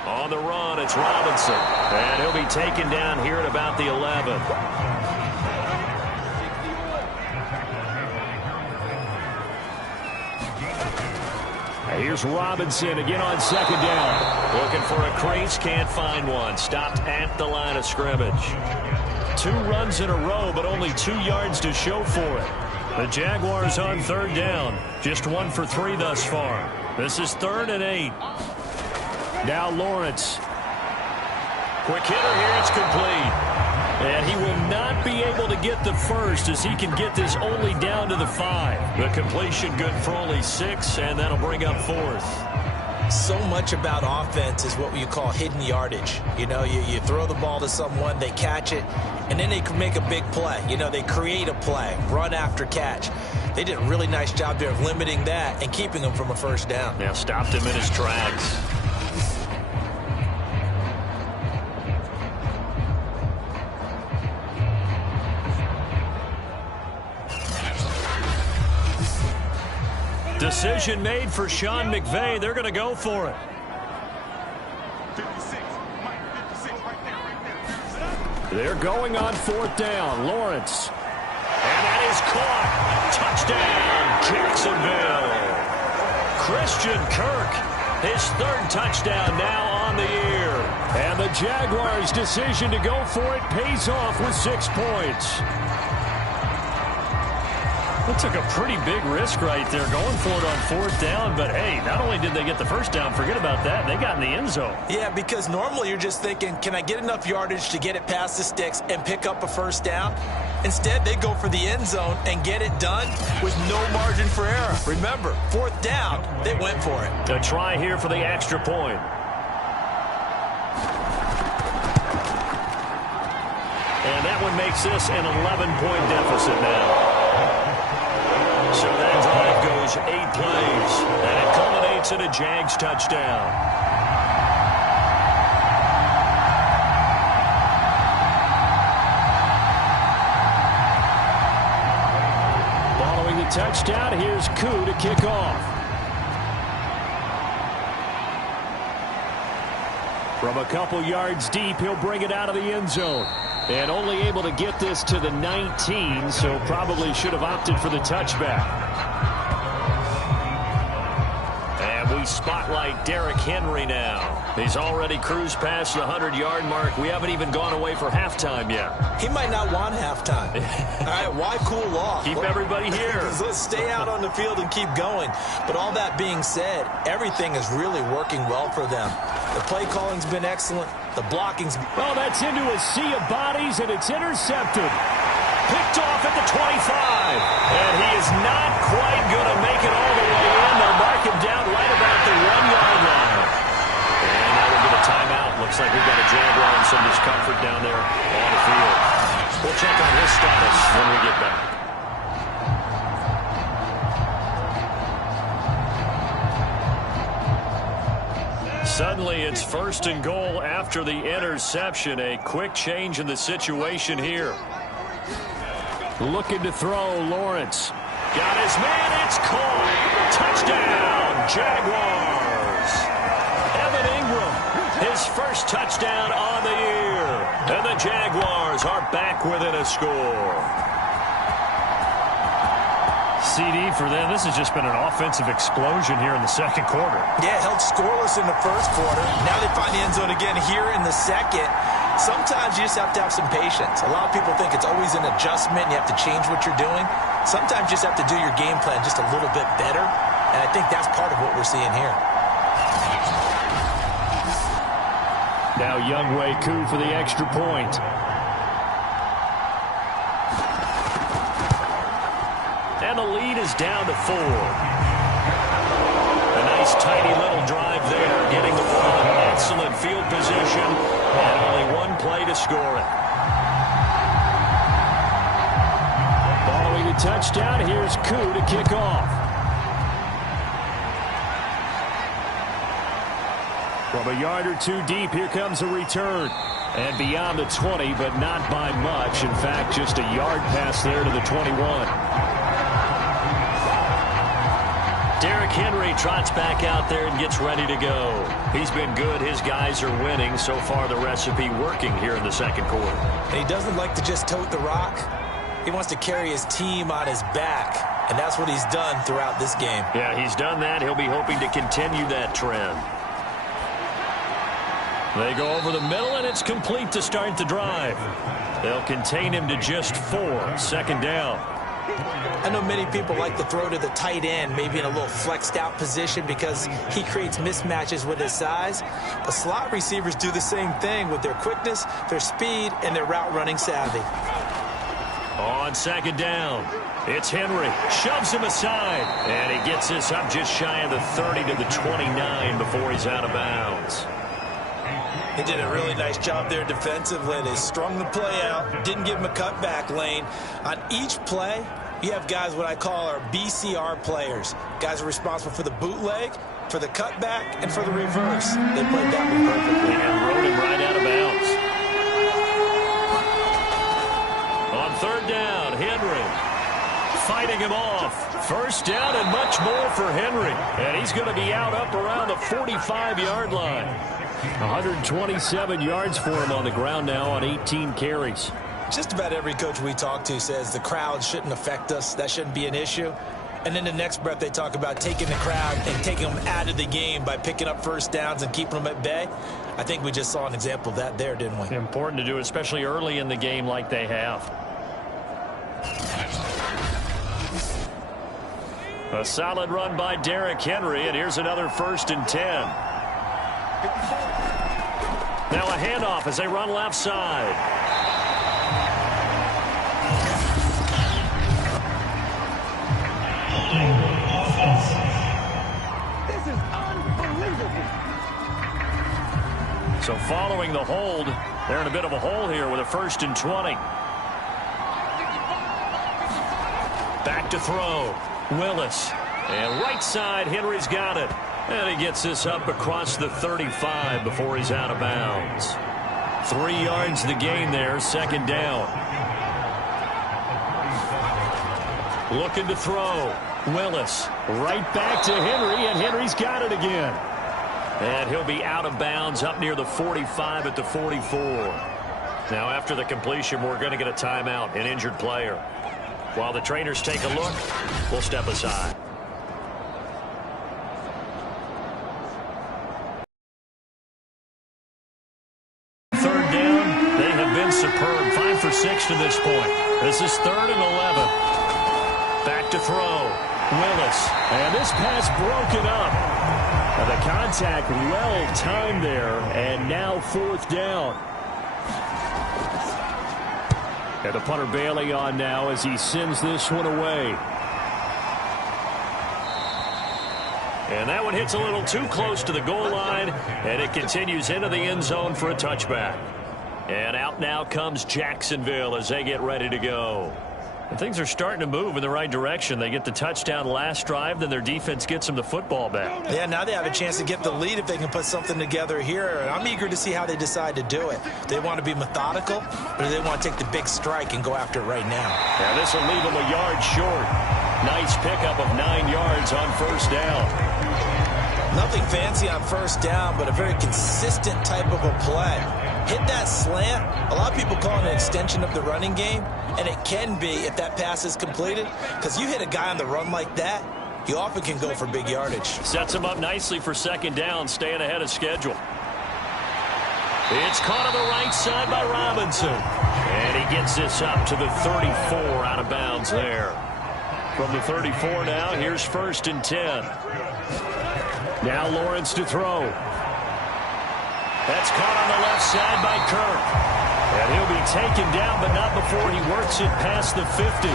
On the run, it's Robinson. And he'll be taken down here at about the 11. Here's Robinson again on 2nd down. Looking for a crease, can't find one. Stopped at the line of scrimmage. 2 runs in a row, but only 2 yards to show for it. The Jaguars on 3rd down. Just 1 for 3 thus far. This is 3rd and 8. Now Lawrence. Quick hitter here, it's complete. And he will not be able to get the first as he can get this only down to the 5. The completion good for only 6, and that'll bring up 4th. So much about offense is what you call hidden yardage. You know, you throw the ball to someone, they catch it, and then they can make a big play. You know, they create a play, run after catch. They did a really nice job there of limiting that and keeping him from a 1st down. Now stopped him in his tracks. Decision made for Sean McVay. They're going to go for it. 56. Mike, 56 right there. They're going on 4th down. Lawrence. And that is caught. Touchdown, Jacksonville. Christian Kirk, his 3rd touchdown now on the year. And the Jaguars' decision to go for it pays off with 6 points. That took a pretty big risk right there, going for it on 4th down. But, hey, not only did they get the 1st down, forget about that, they got in the end zone. Yeah, because normally you're just thinking, can I get enough yardage to get it past the sticks and pick up a 1st down? Instead, they go for the end zone and get it done with no margin for error. Remember, 4th down, they went for it. A try here for the extra point. And that one makes this an 11-point deficit now. So that drive goes 8 plays, and it culminates in a Jags touchdown. Following the touchdown, here's Koo to kick off. From a couple yards deep, he'll bring it out of the end zone. And only able to get this to the 19, so probably should have opted for the touchback. And we spotlight Derrick Henry now. He's already cruised past the 100-yard mark. We haven't even gone away for halftime yet. He might not want halftime. All right, why cool off? Keep everybody here. Let's stay out on the field and keep going. But all that being said, everything is really working well for them. The play calling's been excellent. The blocking's... Well, that's into a sea of bodies, and it's intercepted. Picked off at the 25. And he is not quite going to make it all the way in. They'll mark him down right about the 1-yard line. And now we'll get a timeout looks like we've got a Jaguar and some discomfort down there on the field. We'll check on his status when we get back. Suddenly, it's 1st and goal after the interception. A quick change in the situation here. Looking to throw, Lawrence. Got his man, it's caught. Touchdown, Jaguars. Evan Ingram, his first touchdown on the year. And the Jaguars are back within a score. CD for them. This has just been an offensive explosion here in the second quarter. Yeah, held scoreless in the first quarter. Now they find the end zone again here in the second. Sometimes you just have to have some patience. A lot of people think it's always an adjustment. You have to change what you're doing. Sometimes you just have to do your game plan just a little bit better. And I think that's part of what we're seeing here. Now Younghoe Koo for the extra point. And the lead is down to 4. A nice tiny little drive there, getting the ball in excellent field position, and only one play to score it. Following the touchdown, here's Koo to kick off. From a yard or two deep, here comes a return. And beyond the 20, but not by much. In fact, just a yard pass there to the 21. Derrick Henry trots back out there and gets ready to go. He's been good. His guys are winning. So far, the recipe working here in the second quarter. And he doesn't like to just tote the rock. He wants to carry his team on his back. And that's what he's done throughout this game. Yeah, he's done that. He'll be hoping to continue that trend. They go over the middle, and it's complete to start the drive. They'll contain him to just 4. Second down. I know many people like to throw to the tight end, maybe in a little flexed out position because he creates mismatches with his size. But slot receivers do the same thing with their quickness, their speed, and their route running savvy. On second down, it's Henry. Shoves him aside. And he gets this up just shy of the 30 to the 29 before he's out of bounds. They did a really nice job there defensively. They strung the play out, didn't give him a cutback lane. On each play, you have guys what I call our BCR players. Guys are responsible for the bootleg, for the cutback, and for the reverse. They played that one perfectly. And rode him right out of bounds. On third down, Henry fighting him off. First down and much more for Henry. And he's going to be out up around the 45-yard line. 127 yards for him on the ground now on 18 carries. Just about every coach we talk to says the crowd shouldn't affect us. That shouldn't be an issue. And then the next breath they talk about taking the crowd and taking them out of the game by picking up first downs and keeping them at bay. I think we just saw an example of that there, didn't we? Important to do, especially early in the game like they have. A solid run by Derrick Henry, and here's another 1st and 10. Now a handoff as they run left side. This is unbelievable. So following the hold, they're in a bit of a hole here with a 1st and 20. Back to throw. Willis. And right side, Henry's got it. And he gets this up across the 35 before he's out of bounds. 3 yards the gain there, second down. Looking to throw. Willis right back to Henry, and Henry's got it again. And he'll be out of bounds up near the 45 at the 44. Now after the completion, we're going to get a timeout, an injured player. While the trainers take a look, we'll step aside. Third down, they have been superb. 5 for 6 to this point. This is 3rd and 11. Back to throw. Willis. And this pass broken up. And the contact well timed there. And now 4th down. And the punter Bailey on now as he sends this one away. And that one hits a little too close to the goal line, and it continues into the end zone for a touchback. And out now comes Jacksonville as they get ready to go. And things are starting to move in the right direction. They get the touchdown last drive, then their defense gets them the football back. Yeah, now they have a chance to get the lead if they can put something together here. And I'm eager to see how they decide to do it. They want to be methodical, or do they want to take the big strike and go after it right now? Yeah, this will leave them a yard short. Nice pickup of 9 yards on first down. Nothing fancy on first down, but a very consistent type of a play. Hit that slant. A lot of people call it an extension of the running game, and it can be if that pass is completed, because you hit a guy on the run like that, you often can go for big yardage. Sets him up nicely for second down, staying ahead of schedule. It's caught on the right side by Robinson, and he gets this up to the 34 out of bounds there. From the 34 now, here's 1st and 10. Now Lawrence to throw. That's caught on the left side by Kirk. And he'll be taken down, but not before he works it past the 50.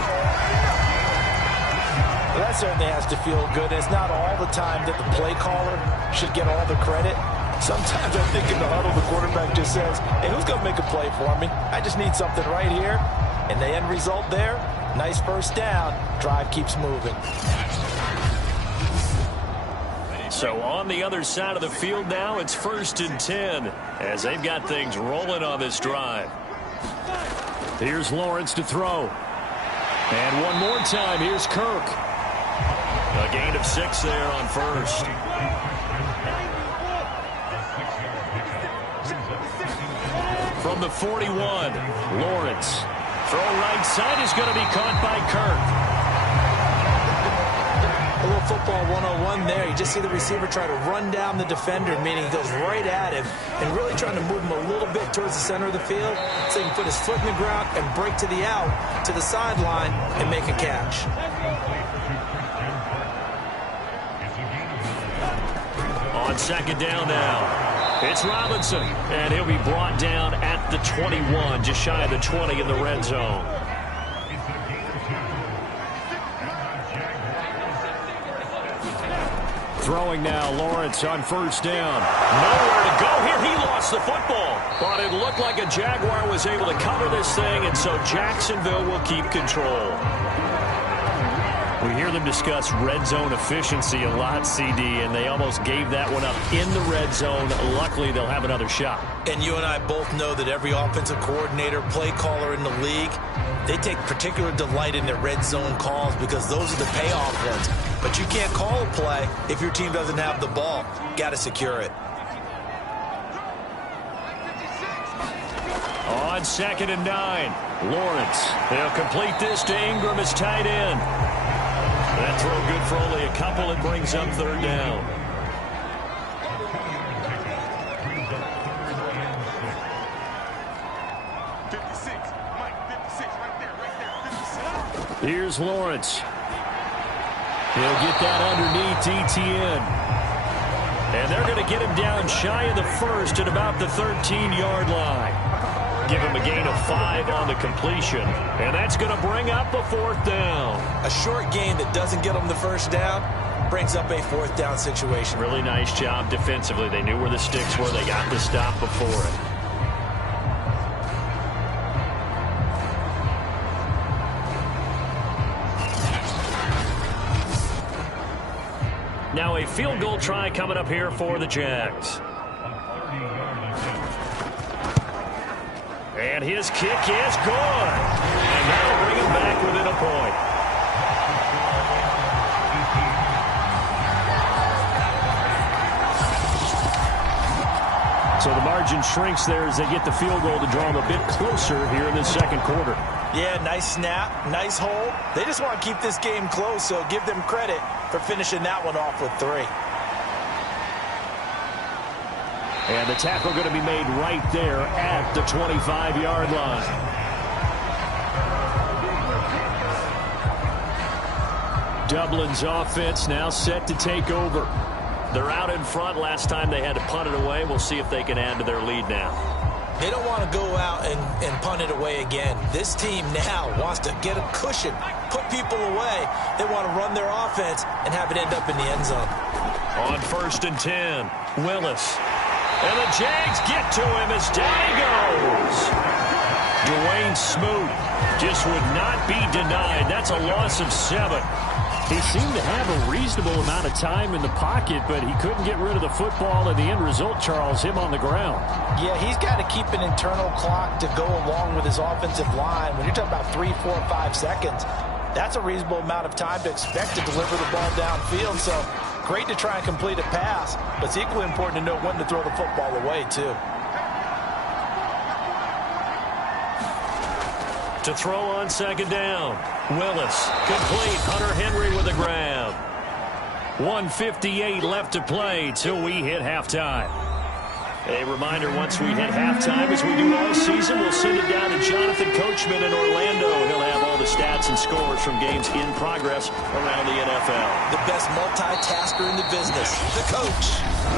Well, that certainly has to feel good. It's not all the time that the play caller should get all the credit. Sometimes I think in the huddle, the quarterback just says, hey, who's going to make a play for me? I just need something right here. And the end result there, nice first down. Drive keeps moving. So on the other side of the field now, it's 1st and 10 as they've got things rolling on this drive. Here's Lawrence to throw. And one more time, here's Kirk. A gain of 6 there on first. From the 41, Lawrence. Throw right side is going to be caught by Kirk. A little football 101 there. You just see the receiver try to run down the defender, meaning he goes right at him and really trying to move him a little bit towards the center of the field so he can put his foot in the ground and break to the out, to the sideline, and make a catch. On second down now, it's Robinson, and he'll be brought down at the 21, just shy of the 20 in the red zone. Throwing now, Lawrence on first down. Nowhere to go here. He lost the football. But it looked like a Jaguar was able to cover this thing, and so Jacksonville will keep control. We hear them discuss red zone efficiency a lot, CD, and they almost gave that one up in the red zone. Luckily, they'll have another shot. And you and I both know that every offensive coordinator, play caller in the league, they take particular delight in their red zone calls because those are the payoff ones. But you can't call a play if your team doesn't have the ball. Got to secure it. On 2nd and 9, Lawrence. They'll complete this to Ingram as tight end. That throw good for only a couple. It brings up 3rd down. Here's Lawrence. He'll get that underneath ETN. And they're going to get him down shy of the 1st at about the 13-yard line. Give him a gain of 5 on the completion. And that's going to bring up a 4th down. A short gain that doesn't get them the 1st down brings up a 4th down situation. Really nice job defensively. They knew where the sticks were. They got the stop before it. Now a field goal try coming up here for the Jags. And his kick is good. And that'll bring him back within a point. So the margin shrinks there as they get the field goal to draw them a bit closer here in the 2nd quarter. Yeah, nice snap, nice hold. They just want to keep this game close, so give them credit for finishing that one off with 3. And the tackle going to be made right there at the 25-yard line. Dublin's offense now set to take over. They're out in front. Last time they had to punt it away. We'll see if they can add to their lead now. They don't want to go out and punt it away again. This team now wants to get a cushion, put people away. They want to run their offense and have it end up in the end zone. On 1st and 10, Willis. And the Jags get to him as down he goes. Dwayne Smoot just would not be denied. That's a loss of 7. He seemed to have a reasonable amount of time in the pocket, but he couldn't get rid of the football, and the end result, Charles, him on the ground. Yeah, he's got to keep an internal clock to go along with his offensive line. When you're talking about 3, 4, 5 seconds, that's a reasonable amount of time to expect to deliver the ball downfield. So great to try and complete a pass, but it's equally important to know when to throw the football away, too. To throw on 2nd down. Willis, complete. Hunter Henry with a grab. 1:58 left to play till we hit halftime. A reminder, once we hit halftime, as we do all season, we'll send it down to Jonathan Coachman in Orlando. He'll have all the stats and scores from games in progress around the NFL. The best multitasker in the business, the coach.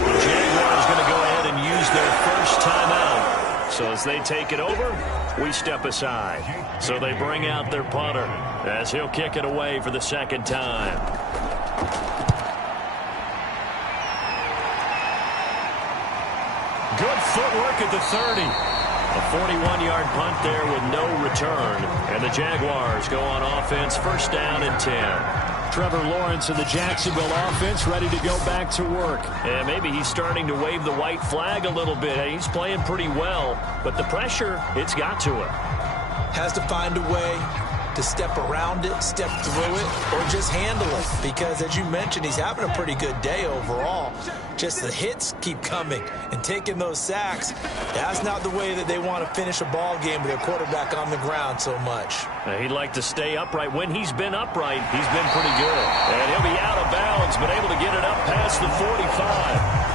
The Jaguars going to go ahead and use their first timeout. So as they take it over, we step aside. So they bring out their punter as he'll kick it away for the 2nd time. Good footwork at the 30. A 41-yard punt there with no return. And the Jaguars go on offense, 1st down and 10. Trevor Lawrence and the Jacksonville offense ready to go back to work. And maybe he's starting to wave the white flag a little bit. He's playing pretty well, but the pressure, it's got to him. Has to find a way to step around it, step through it, or just handle it. Because, as you mentioned, he's having a pretty good day overall. Just the hits keep coming and taking those sacks. That's not the way that they want to finish a ball game with their quarterback on the ground so much. He'd like to stay upright. When he's been upright, he's been pretty good. And he'll be out of bounds, but able to get it up past the 45.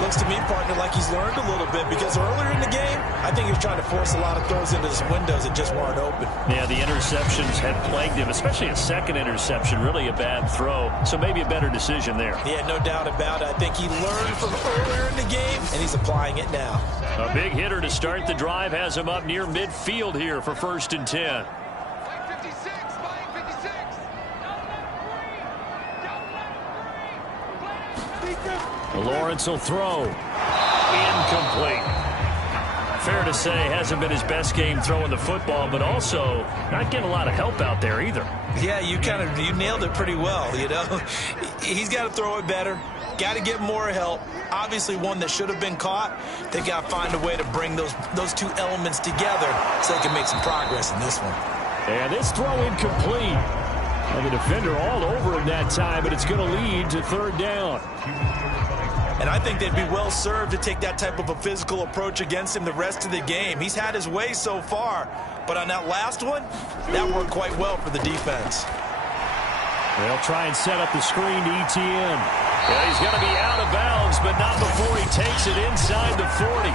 Looks to me, partner, like he's learned a little bit, because earlier in the game, I think he was trying to force a lot of throws into his windows that just weren't open. Yeah, the interceptions had plagued him, especially a second interception, really a bad throw. So maybe a better decision there. Yeah, no doubt about it. I think he learned from earlier in the game, and he's applying it now. A big hitter to start the drive has him up near midfield here for 1st and 10. Lawrence will throw. Incomplete. Fair to say, hasn't been his best game throwing the football, but also not getting a lot of help out there either. Yeah, you nailed it pretty well, you know. He's got to throw it better. Got to get more help. Obviously one that should have been caught. They got to find a way to bring those two elements together so they can make some progress in this one. And this throw incomplete. And the defender all over him that time, but it's going to lead to 3rd down. And I think they'd be well served to take that type of a physical approach against him the rest of the game. He's had his way so far, but on that last one, that worked quite well for the defense. They'll try and set up the screen to ETN. Yeah, he's going to be out of bounds, but not before he takes it inside the 40.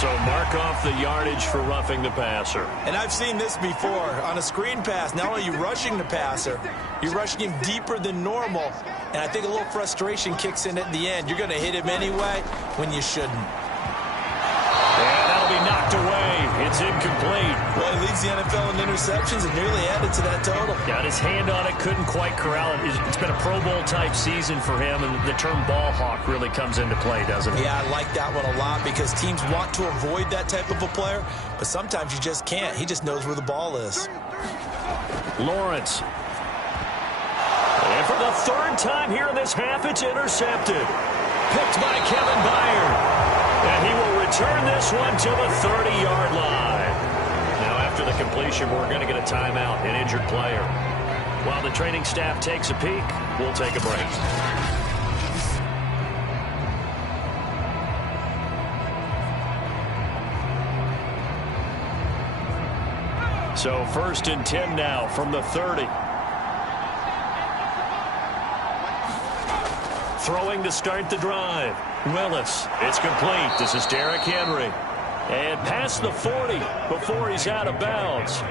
So mark off the yardage for roughing the passer. And I've seen this before. On a screen pass, not only are you rushing the passer, you're rushing him deeper than normal. And I think a little frustration kicks in at the end. You're going to hit him anyway when you shouldn't. And that'll be knocked away. It's incomplete. Well, he leads the NFL in interceptions and nearly added to that total. Got his hand on it, couldn't quite corral it. It's been a Pro Bowl-type season for him, and the term ball hawk really comes into play, doesn't it? Yeah, I like that one a lot because teams want to avoid that type of a player, but sometimes you just can't. He just knows where the ball is. Lawrence. And for the 3rd time here in this half, it's intercepted. Picked by Kevin Byard. And he will return this one to the 30-yard line. Now, after the completion, we're going to get a timeout, an injured player. While the training staff takes a peek, we'll take a break. So 1st and 10 now from the 30. Throwing to start the drive. Willis. It's complete. This is Derrick Henry. And past the 40 before he's out of bounds.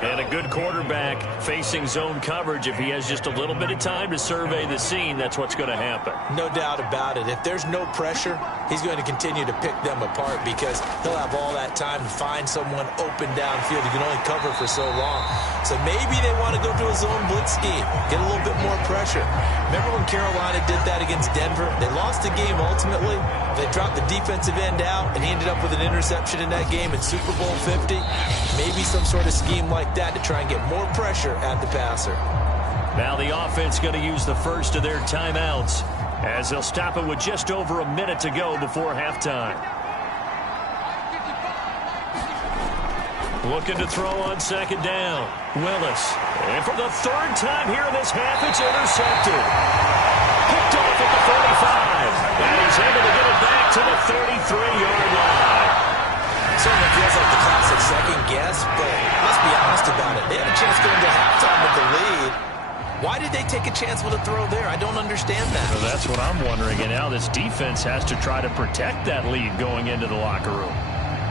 And a good quarterback facing zone coverage, if he has just a little bit of time to survey the scene, that's what's going to happen. No doubt about it. If there's no pressure, he's going to continue to pick them apart because he'll have all that time to find someone open downfield. He can only cover for so long. So maybe they want to go to a zone blitz scheme, get a little bit more pressure. Remember when Carolina did that against Denver? They lost the game ultimately. They dropped the defensive end out, and he ended up with an interception in that game in Super Bowl 50. Maybe some sort of scheme like that to try and get more pressure at the passer. Now the offense going to use the first of their timeouts as they'll stop it with just over a minute to go before halftime. Looking to throw on second down. Willis. And for the third time here in this half, it's intercepted. Picked off at the 35. And he's able to get it back to the 33-yard line. Certainly feels like the classic second guess, but let's be honest about it. They had a chance going to halftime with the lead. Why did they take a chance with a throw there? I don't understand that. Well, that's what I'm wondering. And now this defense has to try to protect that lead going into the locker room.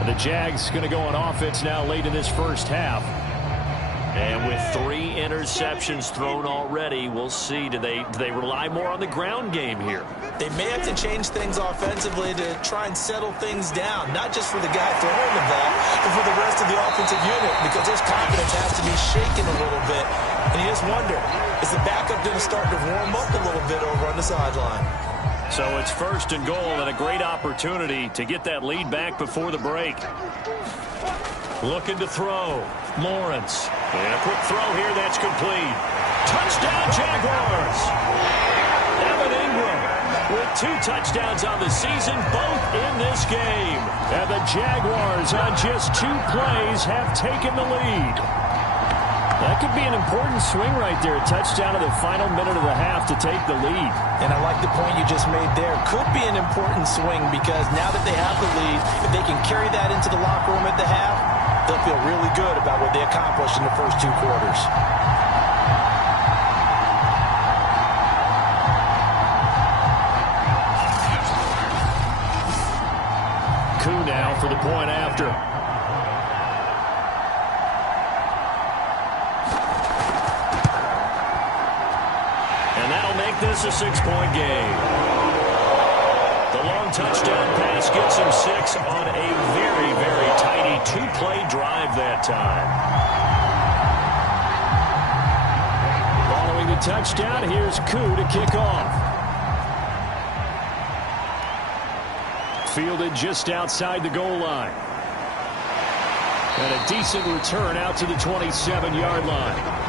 The Jags going to go on offense now late in this first half. And with 3 interceptions thrown already, we'll see. Do they rely more on the ground game here? They may have to change things offensively to try and settle things down, not just for the guy throwing the ball, but for the rest of the offensive unit, because his confidence has to be shaken a little bit. And you just wonder, is the backup going to start to warm up a little bit over on the sideline? So it's first and goal and a great opportunity to get that lead back before the break. Looking to throw. Lawrence. And a quick throw here that's complete. Touchdown Jaguars. Evan Ingram with 2 touchdowns on the season, both in this game. And the Jaguars on just 2 plays have taken the lead. That could be an important swing right there. A touchdown in the final minute of the half to take the lead. And I like the point you just made there. Could be an important swing because now that they have the lead, if they can carry that into the locker room at the half, they'll feel really good about what they accomplished in the first 2 quarters. Koo now for the point after. This a 6-point game. The long touchdown pass gets him 6 on a very, very tidy 2-play drive that time. Following the touchdown, here's Koo to kick off. Fielded just outside the goal line. And a decent return out to the 27-yard line.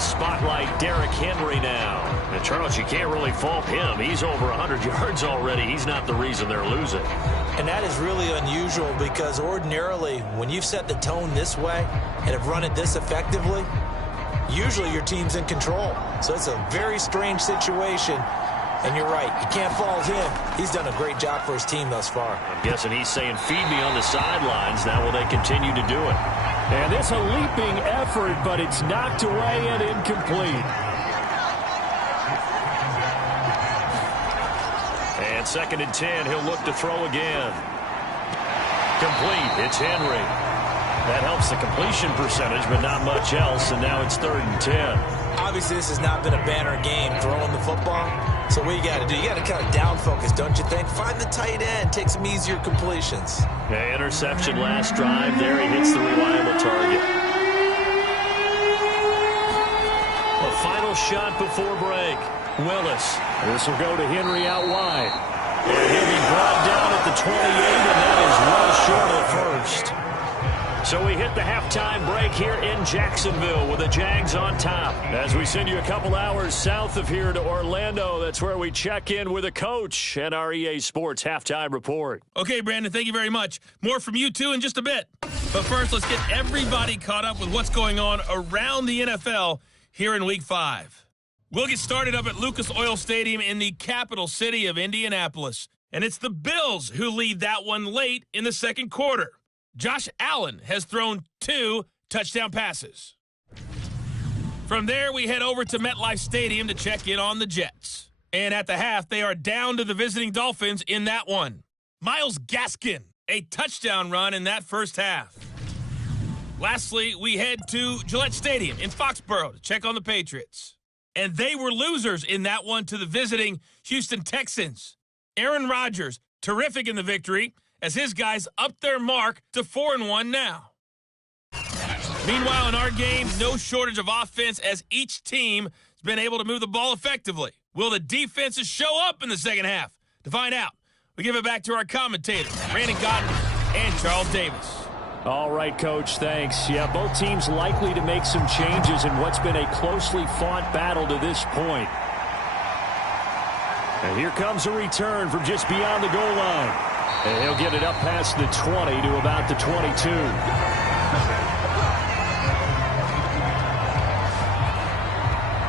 Spotlight Derrick Henry now. And Charles, you can't really fault him. He's over 100 yards already. He's not the reason they're losing. And that is really unusual because ordinarily when you've set the tone this way and have run it this effectively, usually your team's in control. So it's a very strange situation. And you're right, you can't fault him. He's done a great job for his team thus far. I'm guessing he's saying, feed me on the sidelines. Now will they continue to do it? And this a leaping effort, but it's knocked away and incomplete. And 2nd and 10, he'll look to throw again. Complete, it's Henry. That helps the completion percentage, but not much else, and now it's 3rd and 10. Obviously, this has not been a banner game throwing the football. So what you got to do, you got to kind of down focus, don't you think? Find the tight end, take some easier completions. Yeah, interception last drive. There he hits the reliable target. A final shot before break. Willis. This will go to Henry out wide. And he'll be brought down at the 28, and that is well short of first. So we hit the halftime break here in Jacksonville with the Jags on top. As we send you a couple hours south of here to Orlando, that's where we check in with a coach at our EA Sports Halftime Report. Okay, Brandon, thank you very much. More from you, too, in just a bit. But first, let's get everybody caught up with what's going on around the NFL here in Week 5. We'll get started up at Lucas Oil Stadium in the capital city of Indianapolis. And it's the Bills who lead that one late in the second quarter. Josh Allen has thrown 2 touchdown passes. From there, we head over to MetLife Stadium to check in on the Jets. And at the half, they are down to the visiting Dolphins in that one. Myles Gaskin, a touchdown run in that first half. Lastly, we head to Gillette Stadium in Foxborough to check on the Patriots. And they were losers in that one to the visiting Houston Texans. Aaron Rodgers, terrific in the victory, as his guys upped their mark to 4-1 now. Meanwhile, in our game, no shortage of offense as each team has been able to move the ball effectively. Will the defenses show up in the second half? To find out, we give it back to our commentators, Brandon Godden and Charles Davis. All right, Coach, thanks. Yeah, both teams likely to make some changes in what's been a closely fought battle to this point. And here comes a return from just beyond the goal line. And he'll get it up past the 20 to about the 22.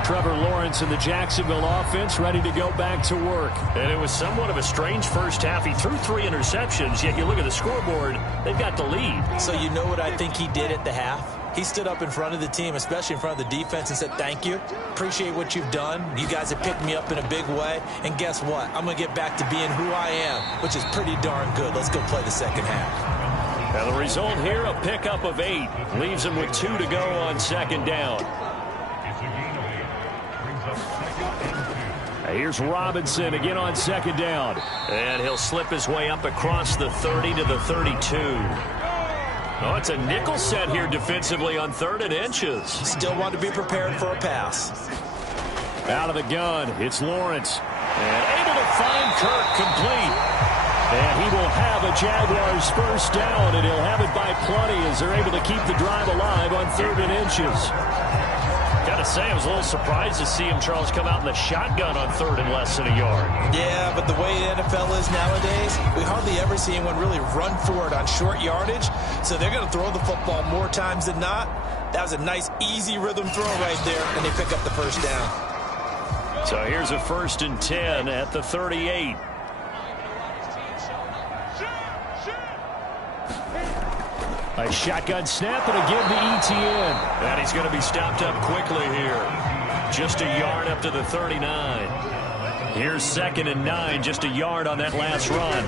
Trevor Lawrence and the Jacksonville offense ready to go back to work. And it was somewhat of a strange first half. He threw 3 interceptions, yet you look at the scoreboard, they've got the lead. So you know what I think he did at the half? He stood up in front of the team, especially in front of the defense, and said, thank you. Appreciate what you've done. You guys have picked me up in a big way. And guess what? I'm going to get back to being who I am, which is pretty darn good. Let's go play the second half. Now the result here, a pickup of 8. Leaves him with 2 to go on second down. Here's Robinson again on second down. And he'll slip his way up across the 30 to the 32. Oh, it's a nickel set here defensively on 3rd and inches. Still want to be prepared for a pass. Out of the gun, it's Lawrence. And able to find Kirk complete. And he will have a Jaguars first down, and he'll have it by plenty as they're able to keep the drive alive on 3rd and inches. Gotta say, I was a little surprised to see him, Charles, come out in the shotgun on 3rd and less than a yard. Yeah, but the way the NFL is nowadays, we hardly ever see anyone really run for it on short yardage. So they're going to throw the football more times than not. That was a nice, easy rhythm throw right there, and they pick up the first down. So here's a 1st and 10 at the 38. A shotgun snap and a give to ETN. And he's going to be stopped up quickly here. Just a yard up to the 39. Here's 2nd and 9, just a yard on that last run.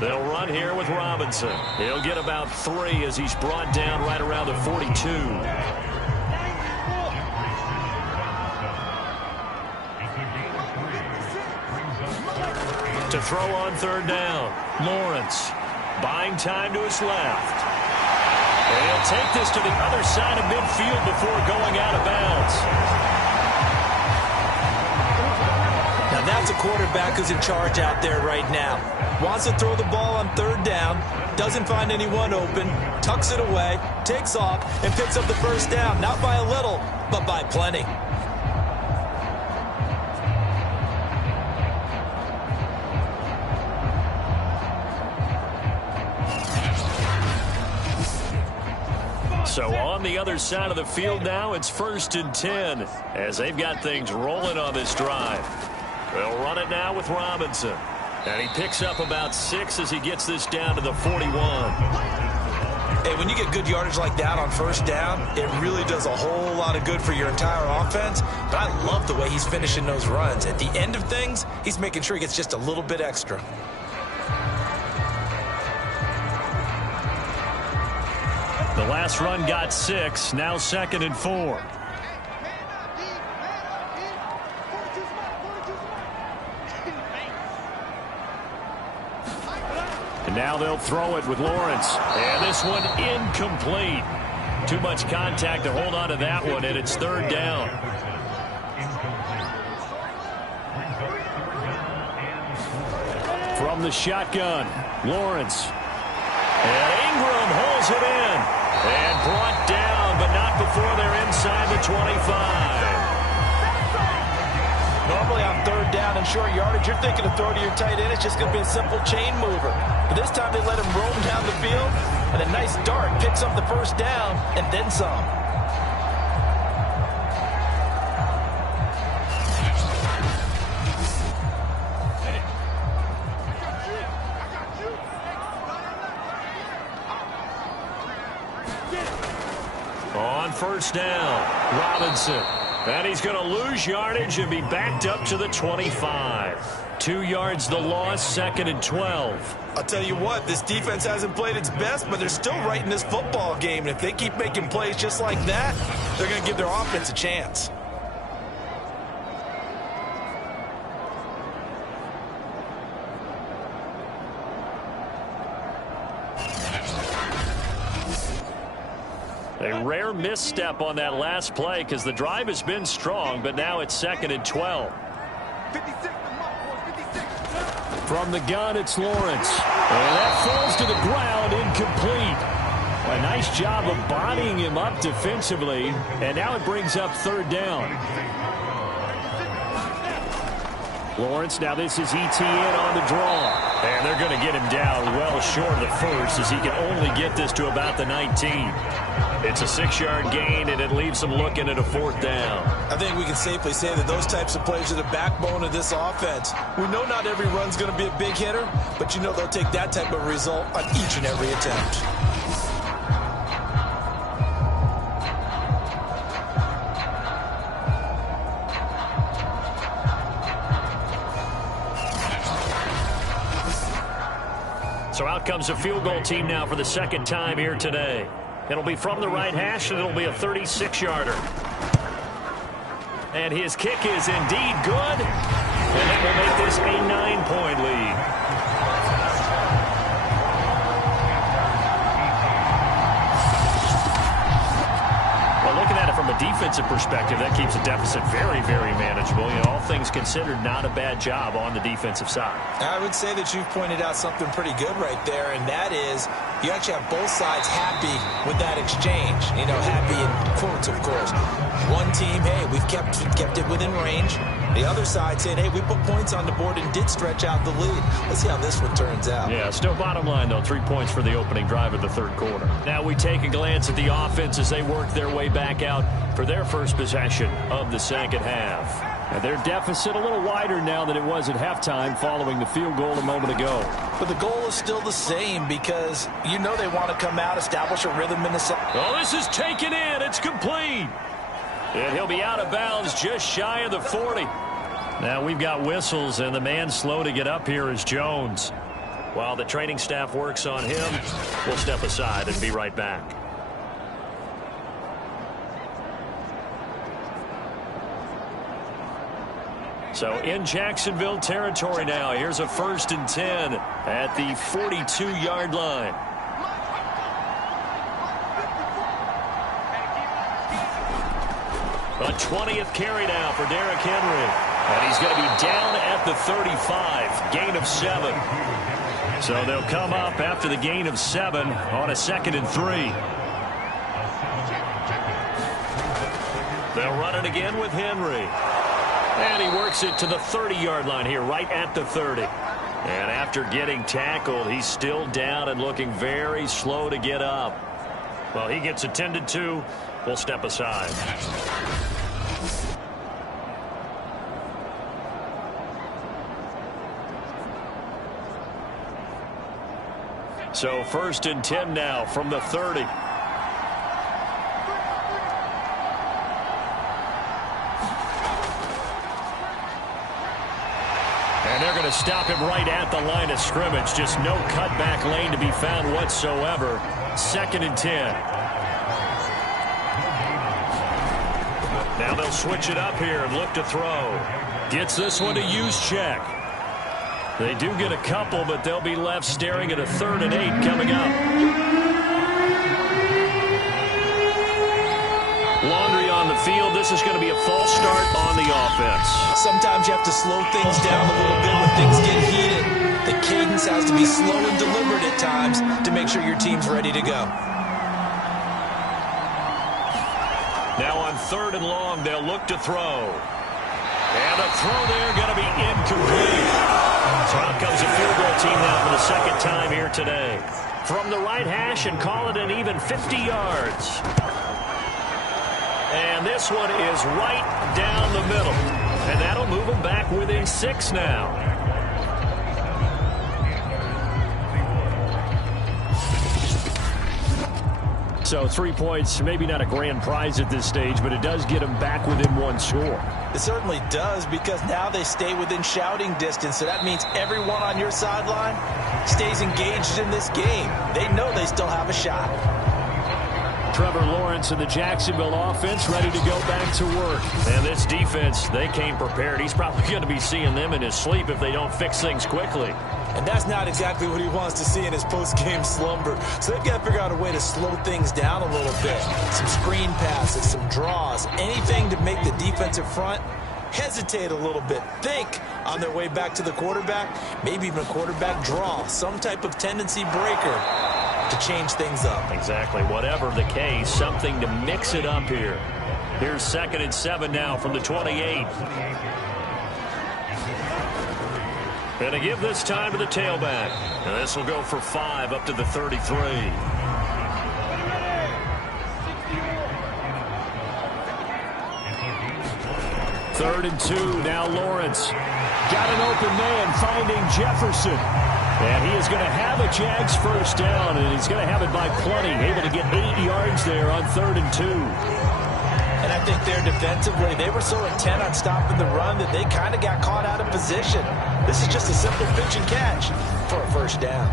They'll run here with Robinson. He'll get about 3 as he's brought down right around the 42. To throw on 3rd down, Lawrence buying time to his left. And he'll take this to the other side of midfield before going out of bounds. Now that's a quarterback who's in charge out there right now. Wants to throw the ball on 3rd down, doesn't find anyone open, tucks it away, takes off, and picks up the first down. Not by a little, but by plenty. So on the other side of the field now, it's 1st and 10 as they've got things rolling on this drive. They'll run it now with Robinson. And he picks up about 6 as he gets this down to the 41. Hey, when you get good yardage like that on 1st down, it really does a whole lot of good for your entire offense. But I love the way he's finishing those runs. At the end of things, he's making sure he gets just a little bit extra. The last run got 6, now 2nd and 4. And now they'll throw it with Lawrence. And this one incomplete. Too much contact to hold on to that one, and it's 3rd down. From the shotgun, Lawrence. And Ingram holds it in. And brought down, but not before they're inside the 25. Normally on 3rd down and short yardage, you're thinking of throw to your tight end. It's just going to be a simple chain mover. But this time they let him roam down the field, and a nice dart picks up the first down and then some. On 1st down, Robinson. And he's going to lose yardage and be backed up to the 25. 2 yards the loss, 2nd and 12. I'll tell you what, this defense hasn't played its best, but they're still right in this football game. And if they keep making plays just like that, they're going to give their offense a chance. A rare misstep on that last play because the drive has been strong, but now it's 2nd and 12. 56. From the gun, it's Lawrence. And that falls to the ground, incomplete. A nice job of bodying him up defensively, and now it brings up 3rd down. Lawrence, now this is ETN on the draw. And they're going to get him down well short of the first as he can only get this to about the 19. It's a 6-yard gain, and it leaves them looking at a 4th down. I think we can safely say that those types of plays are the backbone of this offense. We know not every run's going to be a big hitter, but you know they'll take that type of result on each and every attempt. So out comes a field goal team now for the 2nd time here today. It'll be from the right hash, and it'll be a 36-yarder. And his kick is indeed good. And that will make this a 9-point lead. From a defensive perspective, that keeps the deficit very, very manageable. You know, all things considered, not a bad job on the defensive side. I would say that you've pointed out something pretty good right there, and that is you actually have both sides happy with that exchange. You know, happy in quotes, of course. One team, hey, we've kept it within range. The other side saying, hey, we put points on the board and did stretch out the lead. Let's see how this one turns out. Yeah, still bottom line, though, 3 points for the opening drive of the 3rd quarter. Now we take a glance at the offense as they work their way back out for their first possession of the 2nd half. And their deficit a little wider now than it was at halftime following the field goal a moment ago. But the goal is still the same because you know they want to come out, establish a rhythm in the second. Oh, this is taken in. It's complete. And he'll be out of bounds just shy of the 40. Now we've got whistles, and the man slow to get up here is Jones. While the training staff works on him, we'll step aside and be right back. So in Jacksonville territory now, here's a 1st and 10 at the 42-yard line. A 20th carry now for Derrick Henry. And he's going to be down at the 35, gain of 7. So they'll come up after the gain of 7 on a 2nd and 3. They'll run it again with Henry. And he works it to the 30-yard line here, right at the 30. And after getting tackled, he's still down and looking very slow to get up. Well, he gets attended to. We'll step aside. So 1st and 10 now from the 30. And they're going to stop him right at the line of scrimmage. Just no cutback lane to be found whatsoever. 2nd and 10. Now they'll switch it up here and look to throw. Gets this one to Juszczyk. They do get a couple, but they'll be left staring at a 3rd and 8 coming up. Laundry on the field. This is going to be a false start on the offense. Sometimes you have to slow things down a little bit when things get heated. The cadence has to be slow and deliberate at times to make sure your team's ready to go. Now on 3rd and long, they'll look to throw. And the throw there going to be incomplete. So out comes a field goal team now for the 2nd time here today. From the right hash and call it an even 50 yards. And this one is right down the middle. And that'll move them back within 6 now. So 3 points, maybe not a grand prize at this stage, but it does get them back within one score. It certainly does, because now they stay within shouting distance. So that means everyone on your sideline stays engaged in this game. They know they still have a shot. Trevor Lawrence and the Jacksonville offense ready to go back to work. And this defense, they came prepared. He's probably going to be seeing them in his sleep if they don't fix things quickly. And that's not exactly what he wants to see in his post-game slumber. So they've got to figure out a way to slow things down a little bit. Some screen passes, some draws, anything to make the defensive front hesitate a little bit. Think on their way back to the quarterback, maybe even a quarterback draw, some type of tendency breaker to change things up. Exactly. Whatever the case, something to mix it up here. Here's 2nd and 7 now from the 28. And to give this time to the tailback. And this will go for 5 up to the 33. 3rd and 2. Now Lawrence. Got an open man finding Jefferson. And he is going to have a Jags first down, and he's going to have it by plenty. Able to get 8 yards there on 3rd and 2. And I think there defensively, they were so intent on stopping the run that they kind of got caught out of position. This is just a simple pitch and catch for a first down.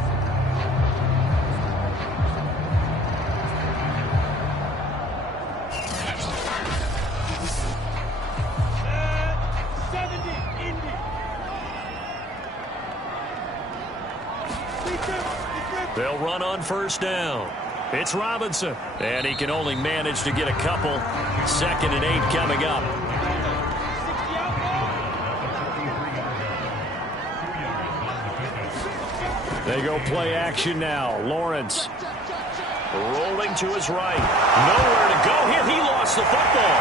They'll run on first down. It's Robinson, and he can only manage to get a couple. 2nd and 8 coming up. They go play action now. Lawrence rolling to his right. Nowhere to go here. He lost the football.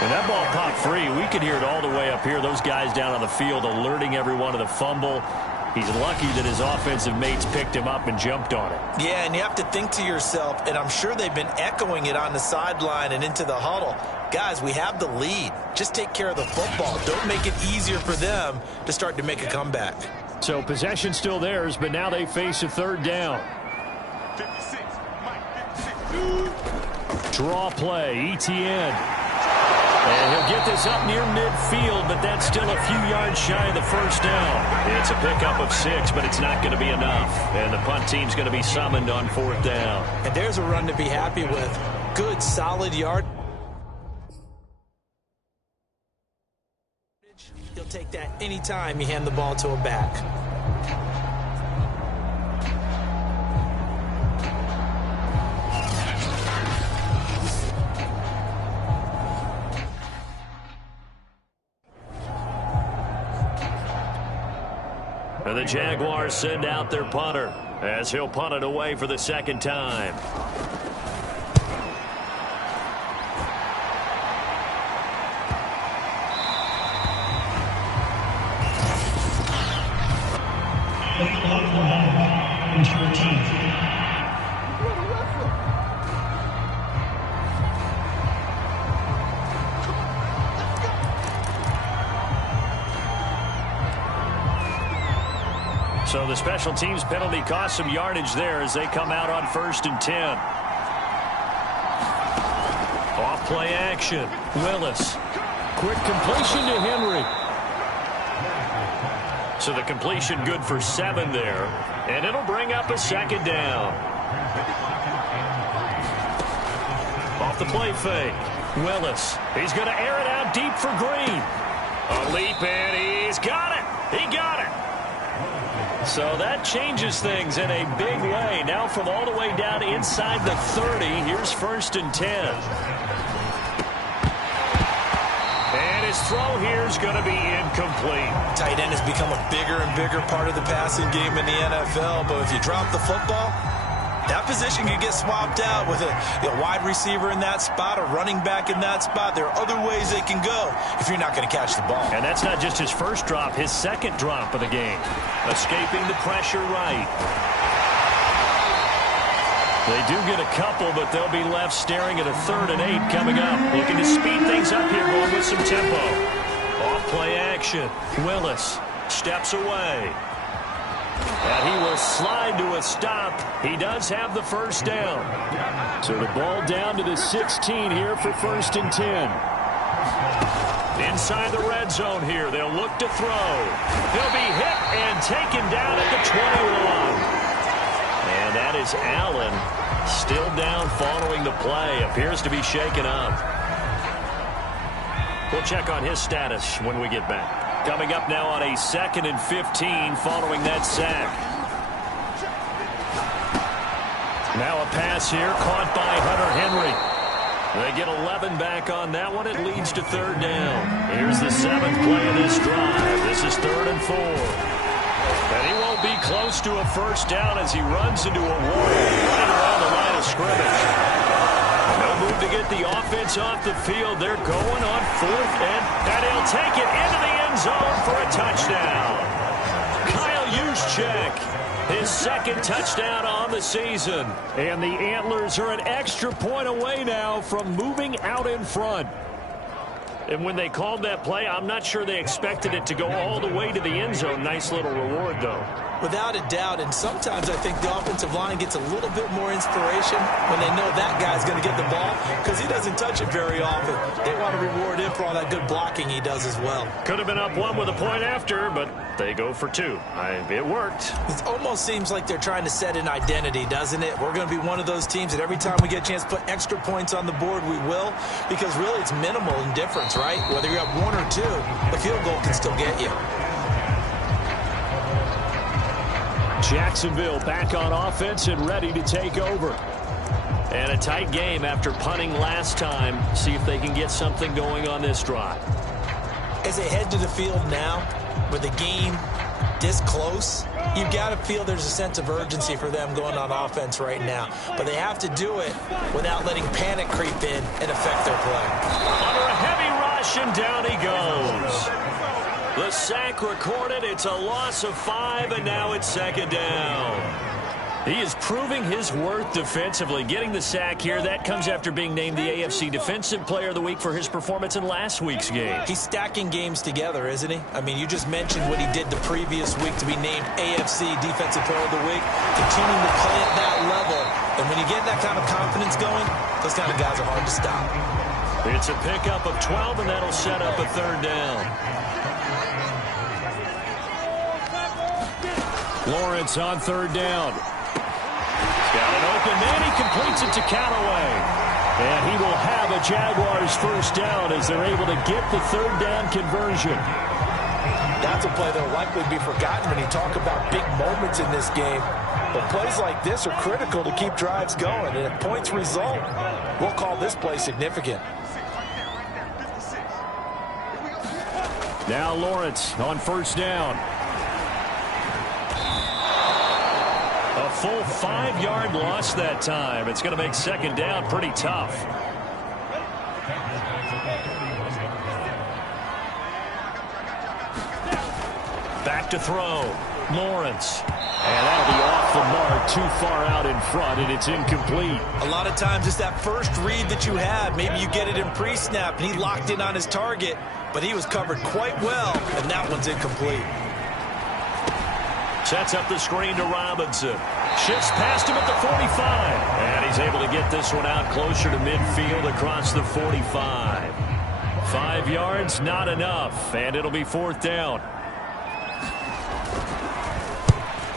When that ball popped free, we could hear it all the way up here. Those guys down on the field alerting everyone of the fumble. He's lucky that his offensive mates picked him up and jumped on it. Yeah, and you have to think to yourself, and I'm sure they've been echoing it on the sideline and into the huddle. Guys, we have the lead. Just take care of the football. Don't make it easier for them to start to make a comeback. So possession still theirs, but now they face a 3rd down. 56, Mike, 56. Draw play, ETN. And he'll get this up near midfield, but that's still a few yards shy of the first down. It's a pickup of 6, but it's not going to be enough. And the punt team's going to be summoned on 4th down. And there's a run to be happy with. Good, solid yard. You'll take that anytime you hand the ball to a back. And the Jaguars send out their punter as he'll punt it away for the 2nd time. So the special teams penalty cost some yardage there as they come out on 1st and 10. Off play action. Willis. Quick completion to Henry. So the completion good for 7 there. And it'll bring up a 2nd down. Off the play fake. Willis. He's going to air it out deep for Green. A leap and he's got it. He got it. So that changes things in a big way. Now from all the way down inside the 30, here's 1st and 10. And his throw here is going to be incomplete. Tight end has become a bigger and bigger part of the passing game in the NFL, but if you drop the football, that position could get swapped out with a wide receiver in that spot, a running back in that spot. There are other ways they can go if you're not going to catch the ball. And that's not just his first drop, his 2nd drop of the game. Escaping the pressure right. They do get a couple, but they'll be left staring at a 3rd and 8 coming up. Looking to speed things up here, going with some tempo. Off play action. Willis steps away. And he will slide to a stop. He does have the first down. So the ball down to the 16 here for 1st and 10. Inside the red zone here. They'll look to throw. He'll be hit and taken down at the 21. And that is Allen still down following the play. Appears to be shaken up. We'll check on his status when we get back. Coming up now on a 2nd and 15 following that sack. Now a pass here caught by Hunter Henry. They get 11 back on that one. It leads to 3rd down. Here's the 7th play of this drive. This is 3rd and 4. And he won't be close to a first down as he runs into a wall right around the line of scrimmage. No move to get the offense off the field. They're going on 4th and he'll take it into the end zone for a touchdown. Kyle Juszczyk, his 2nd touchdown on the season. And the Antlers are an extra point away now from moving out in front. And when they called that play, I'm not sure they expected it to go all the way to the end zone. Nice little reward, though. Without a doubt, and sometimes I think the offensive line gets a little bit more inspiration when they know that guy's going to get the ball because he doesn't touch it very often. They want to reward him for all that good blocking he does as well. Could have been up 1 with a point after, but they go for 2. It worked. It almost seems like they're trying to set an identity, doesn't it? We're going to be one of those teams that every time we get a chance to put extra points on the board, we will, because really it's minimal in difference, right? Whether you have 1 or 2, the field goal can still get you. Jacksonville back on offense and ready to take over. And a tight game after punting last time. See if they can get something going on this drive. As they head to the field now, with the game this close, you've got to feel there's a sense of urgency for them going on offense right now. But they have to do it without letting panic creep in and affect their play. Under a heavy rush, and down he goes. The sack recorded. It's a loss of 5, and now it's 2nd down. He is proving his worth defensively. Getting the sack here, that comes after being named the AFC Defensive Player of the Week for his performance in last week's game. He's stacking games together, isn't he? I mean, you just mentioned what he did the previous week to be named AFC Defensive Player of the Week. Continuing to play at that level. And when you get that kind of confidence going, those kind of guys are hard to stop. It's a pickup of 12, and that'll set up a 3rd down. Lawrence on 3rd down. He's got it open, and he completes it to Callaway. And he will have a Jaguars first down as they're able to get the 3rd down conversion. That's a play that will likely be forgotten when you talk about big moments in this game. But plays like this are critical to keep drives going. And if points result, we'll call this play significant. Now Lawrence on 1st down. A full 5-yard loss that time. It's going to make 2nd down pretty tough. Back to throw. Lawrence. And that'll be off the mark, too far out in front, and it's incomplete. A lot of times it's that first read that you had. Maybe you get it in pre-snap, and he locked in on his target, but he was covered quite well, and that one's incomplete. Sets up the screen to Robinson. Shifts past him at the 45. And he's able to get this one out closer to midfield across the 45. 5 yards, not enough. And it'll be 4th down.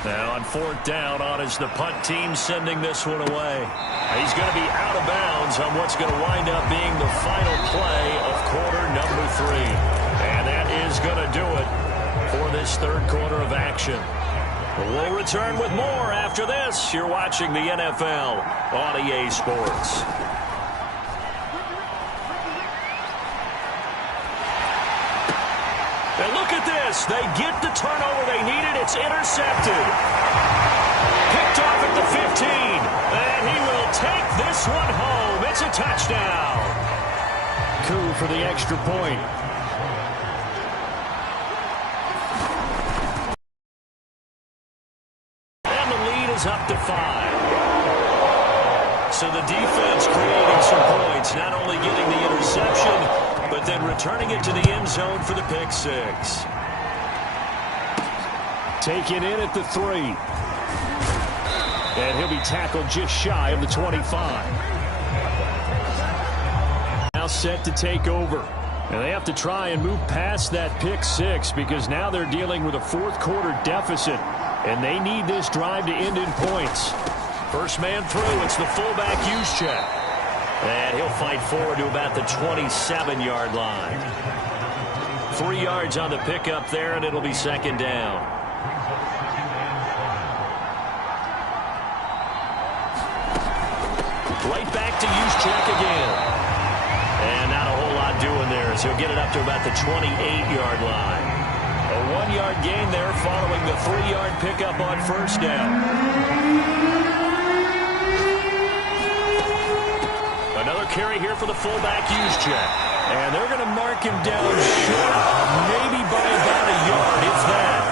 Now on 4th down, on is the punt team sending this one away. He's going to be out of bounds on what's going to wind up being the final play of quarter number 3. And that is going to do it for this 3rd quarter of action. We'll return with more after this. You're watching the NFL on EA Sports. And look at this. They get the turnover they needed. It's intercepted. Picked off at the 15. And he will take this one home. It's a touchdown. Coup for the extra point. Up to 5. So the defense creating some points, not only getting the interception, but then returning it to the end zone for the pick 6. Taken in at the 3. And he'll be tackled just shy of the 25. Now set to take over. And they have to try and move past that pick 6 because now they're dealing with a fourth quarter deficit. And they need this drive to end in points. First man through, it's the fullback Juszczyk. And he'll fight forward to about the 27-yard line. 3 yards on the pickup there, and it'll be second down. Right back to Juszczyk again. And not a whole lot doing there as he'll get it up to about the 28-yard line. A 1-yard gain there following the 3-yard pickup on first down. Another carry here for the fullback, Juszczyk. And they're going to mark him down short, maybe by about a yard, if that.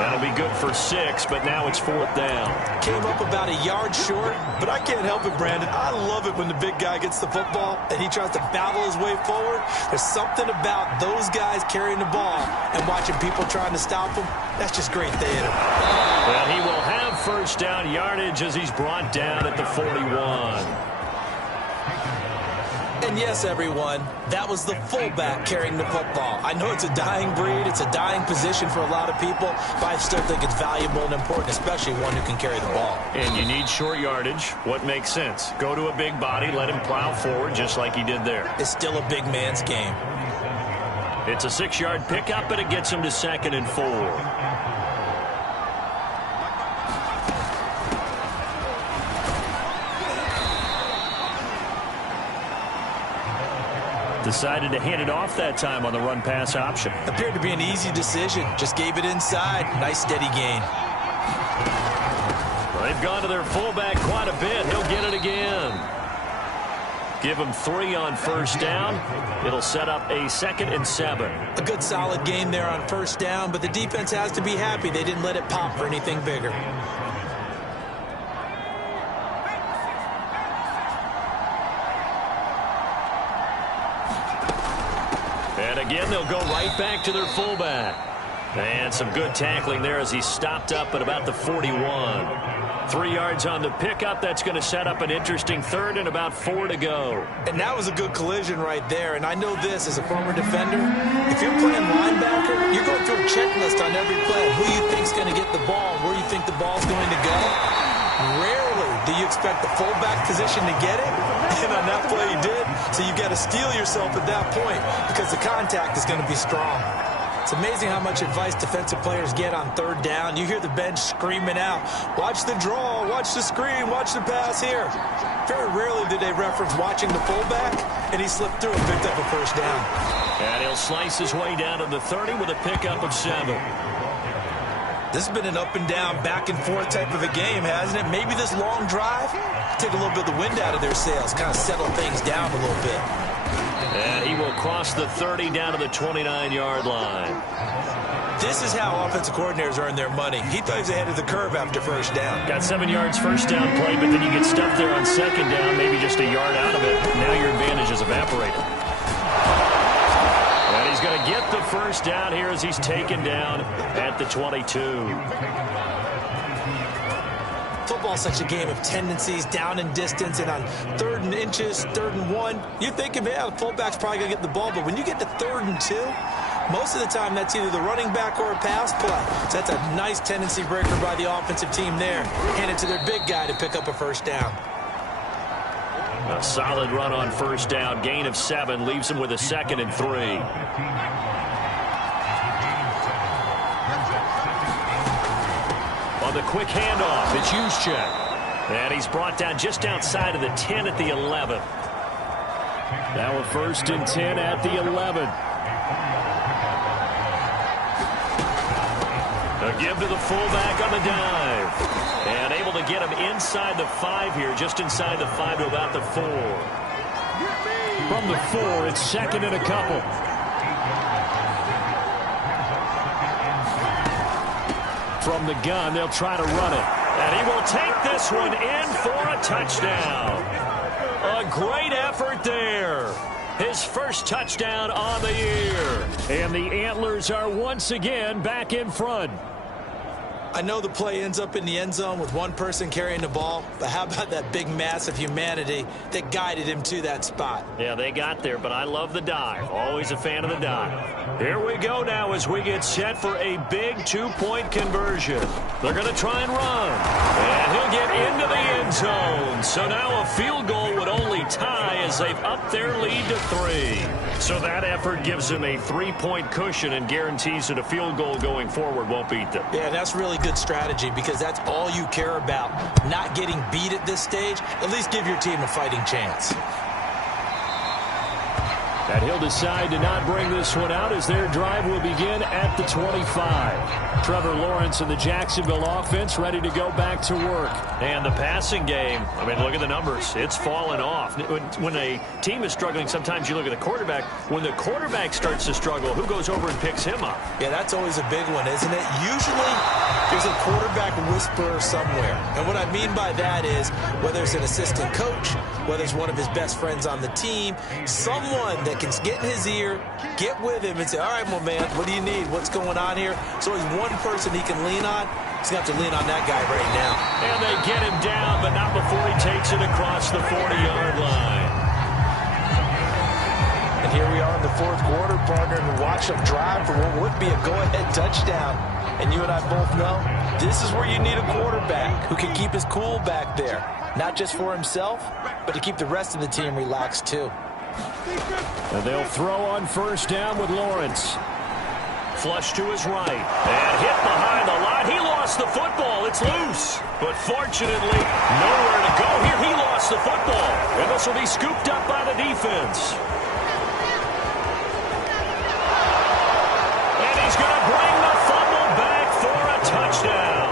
That'll be good for 6, but now it's fourth down. Came up about a yard short, but I can't help it, Brandon. I love it when the big guy gets the football and he tries to battle his way forward. There's something about those guys carrying the ball and watching people trying to stop them. That's just great theater. Well, he will have first down yardage as he's brought down at the 41. And yes, everyone, that was the fullback carrying the football. I know it's a dying breed, it's a dying position for a lot of people, but I still think it's valuable and important, especially one who can carry the ball. And you need short yardage. What makes sense? Go to a big body, let him plow forward just like he did there. It's still a big man's game. It's a 6-yard pickup, but it gets him to 2nd and 4. Decided to hand it off that time on the run-pass option. Appeared to be an easy decision. Just gave it inside. Nice steady gain. Well, they've gone to their fullback quite a bit. He'll get it again. Give him 3 on first down. It'll set up a 2nd and 7. A good solid game there on first down, but the defense has to be happy they didn't let it pop for anything bigger. And again, they'll go right back to their fullback. And some good tackling there as he stopped up at about the 41. 3 yards on the pickup. That's going to set up an interesting 3rd and about 4 to go. And that was a good collision right there. And I know this as a former defender. If you're playing linebacker, you're going through a checklist on every play. Who you think's going to get the ball, where you think the ball's going to go. Rarely do you expect the fullback position to get it. And on that play he did. So you got to steel yourself at that point because the contact is going to be strong. It's amazing how much advice defensive players get on 3rd down. You hear the bench screaming out, watch the draw, watch the screen, watch the pass here. Very rarely do they reference watching the fullback, and he slipped through and picked up a first down. And he'll slice his way down to the 30 with a pickup of 7. This has been an up and down, back and forth type of a game, hasn't it? Maybe this long drive, take a little bit of the wind out of their sails, kind of settle things down a little bit. And he will cross the 30 down to the 29-yard line. This is how offensive coordinators earn their money. He thought he was ahead of the curve after first down. Got 7 yards first down play, but then you get stuffed there on 2nd down, maybe just a yard out of it. Now your advantage is evaporated. And he's going to get the first down here as he's taken down at the 22. Football's such a game of tendencies, down and distance, and on 3rd and inches, 3rd and 1, you're thinking, yeah, the fullback's probably going to get the ball, but when you get to 3rd and 2, most of the time that's either the running back or a pass play. So that's a nice tendency breaker by the offensive team there. Hand it to their big guy to pick up a first down. A solid run on first down, gain of 7, leaves him with a 2nd and 3. On the quick handoff, it's Juszczyk. And he's brought down just outside of the 10 at the 11. Now a 1st and 10 at the 11. A give to the fullback on the dive. And able to get him inside the 5 here, just inside the 5 to about the 4. From the 4, it's 2nd and a couple. From the gun, they'll try to run it. And he will take this one in for a touchdown. A great effort there. His first touchdown on the year. And the Antlers are once again back in front. I know the play ends up in the end zone with one person carrying the ball, but how about that big mass of humanity that guided him to that spot? Yeah, they got there, but I love the dive. Always a fan of the dive. Here we go now as we get set for a big two-point conversion. They're going to try and run. And he'll get into the end zone. So now a field goal would only tie as they've upped their lead to 3. So that effort gives them a 3-point cushion and guarantees that a field goal going forward won't beat them. Yeah, that's really good strategy because that's all you care about. Not getting beat at this stage. At least give your team a fighting chance. And he'll decide to not bring this one out as their drive will begin at the 25. Trevor Lawrence and the Jacksonville offense ready to go back to work. And the passing game, I mean, look at the numbers. It's fallen off. When a team is struggling, sometimes you look at the quarterback. When the quarterback starts to struggle, who goes over and picks him up? Yeah, that's always a big one, isn't it? Usually, there's a quarterback whisperer somewhere. And what I mean by that is whether it's an assistant coach, whether it's one of his best friends on the team, someone that can get in his ear, get with him, and say, all right, well, man, what do you need? What's going on here? So he's one person he can lean on. He's going to have to lean on that guy right now. And they get him down, but not before he takes it across the 40-yard line. And here we are in the fourth quarter, partner, and watch them drive for what would be a go-ahead touchdown. And you and I both know this is where you need a quarterback who can keep his cool back there. Not just for himself, but to keep the rest of the team relaxed, too. And they'll throw on first down with Lawrence. Flush to his right. And hit behind the line. He lost the football. It's loose. But fortunately, nowhere to go here. He lost the football. And this will be scooped up by the defense. And he's going to bring the fumble back for a touchdown.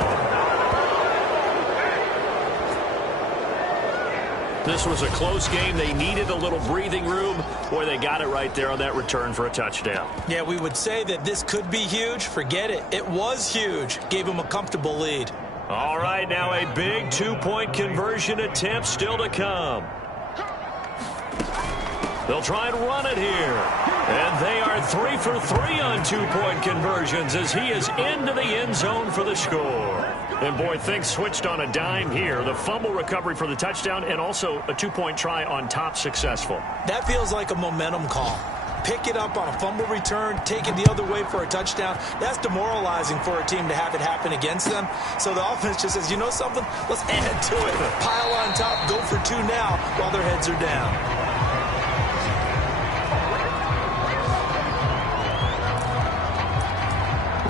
This was a close game. They needed a little breathing room. Boy, they got it right there on that return for a touchdown. Yeah, we would say that this could be huge. Forget it. It was huge. Gave him a comfortable lead. All right, now a big two-point conversion attempt still to come. They'll try and run it here. And they are 3 for 3 on two-point conversions as he is into the end zone for the score. And, boy, things switched on a dime here. The fumble recovery for the touchdown and also a two-point try on top successful. That feels like a momentum call. Pick it up on a fumble return, take it the other way for a touchdown. That's demoralizing for a team to have it happen against them. So the offense just says, you know something? Let's add to it. Pile on top, go for 2 now while their heads are down.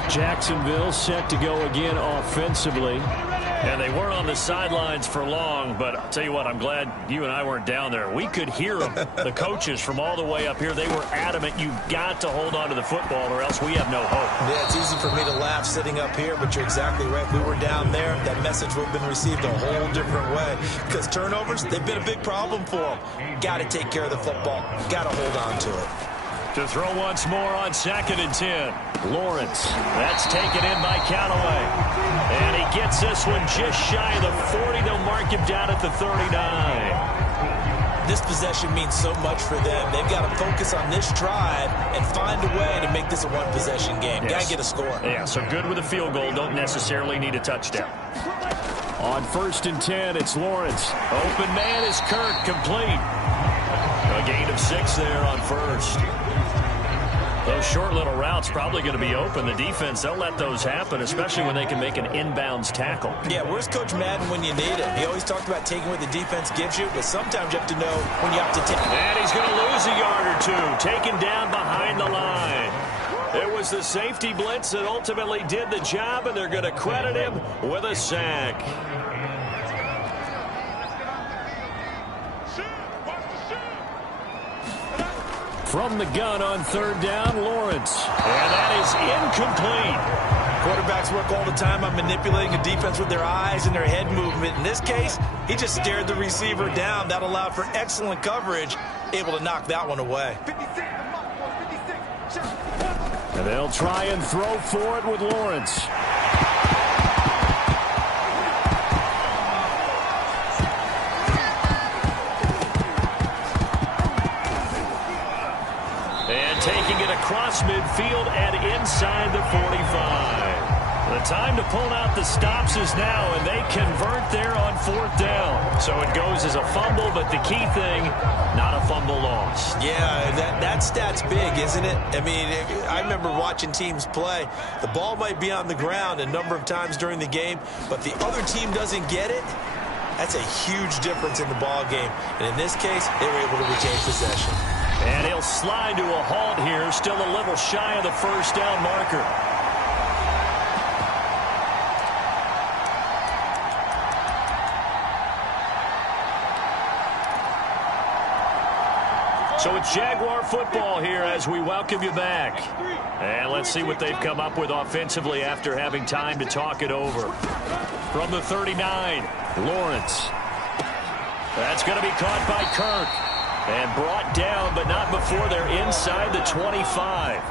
Jacksonville set to go again offensively. And they weren't on the sidelines for long, but I'll tell you what, I'm glad you and I weren't down there. We could hear them, the coaches from all the way up here. They were adamant, you've got to hold on to the football or else we have no hope. Yeah, it's easy for me to laugh sitting up here, but you're exactly right. If we were down there, that message would have been received a whole different way. Because turnovers, they've been a big problem for them. Got to take care of the football. Got to hold on to it. To throw once more on 2nd and 10. Lawrence, that's taken in by Callaway. And he gets this one just shy of the 40. They'll mark him down at the 39. This possession means so much for them. They've got to focus on this drive and find a way to make this a one-possession game. Yes. Got to get a score. Yeah, so good with a field goal. Don't necessarily need a touchdown. On 1st and 10, it's Lawrence. Open man is Kirk, complete. A gain of 6 there on 1st. Those short little routes probably going to be open. The defense, they'll let those happen, especially when they can make an inbounds tackle. Yeah, where's Coach Madden when you need it? He always talked about taking what the defense gives you, but sometimes you have to know when you have to take. And he's going to lose a yard or 2, taken down behind the line. It was the safety blitz that ultimately did the job, and they're going to credit him with a sack. From the gun on 3rd down, Lawrence. And that is incomplete. Quarterbacks work all the time on manipulating a defense with their eyes and their head movement. In this case, he just stared the receiver down. That allowed for excellent coverage, able to knock that one away. And they'll try and throw for it with Lawrence. And taking it across midfield and inside the 45. The time to pull out the stops is now, and they convert there on 4th down. So it goes as a fumble, but the key thing, not a fumble loss. Yeah, that stat's big, isn't it? I mean, I remember watching teams play. The ball might be on the ground a number of times during the game, but the other team doesn't get it. That's a huge difference in the ball game. And in this case, they were able to retain possession. And he'll slide to a halt here, still a little shy of the first down marker. So it's Jaguar football here as we welcome you back. And let's see what they've come up with offensively after having time to talk it over. From the 39, Lawrence. That's going to be caught by Kirk. And brought down, but not before they're inside the 25.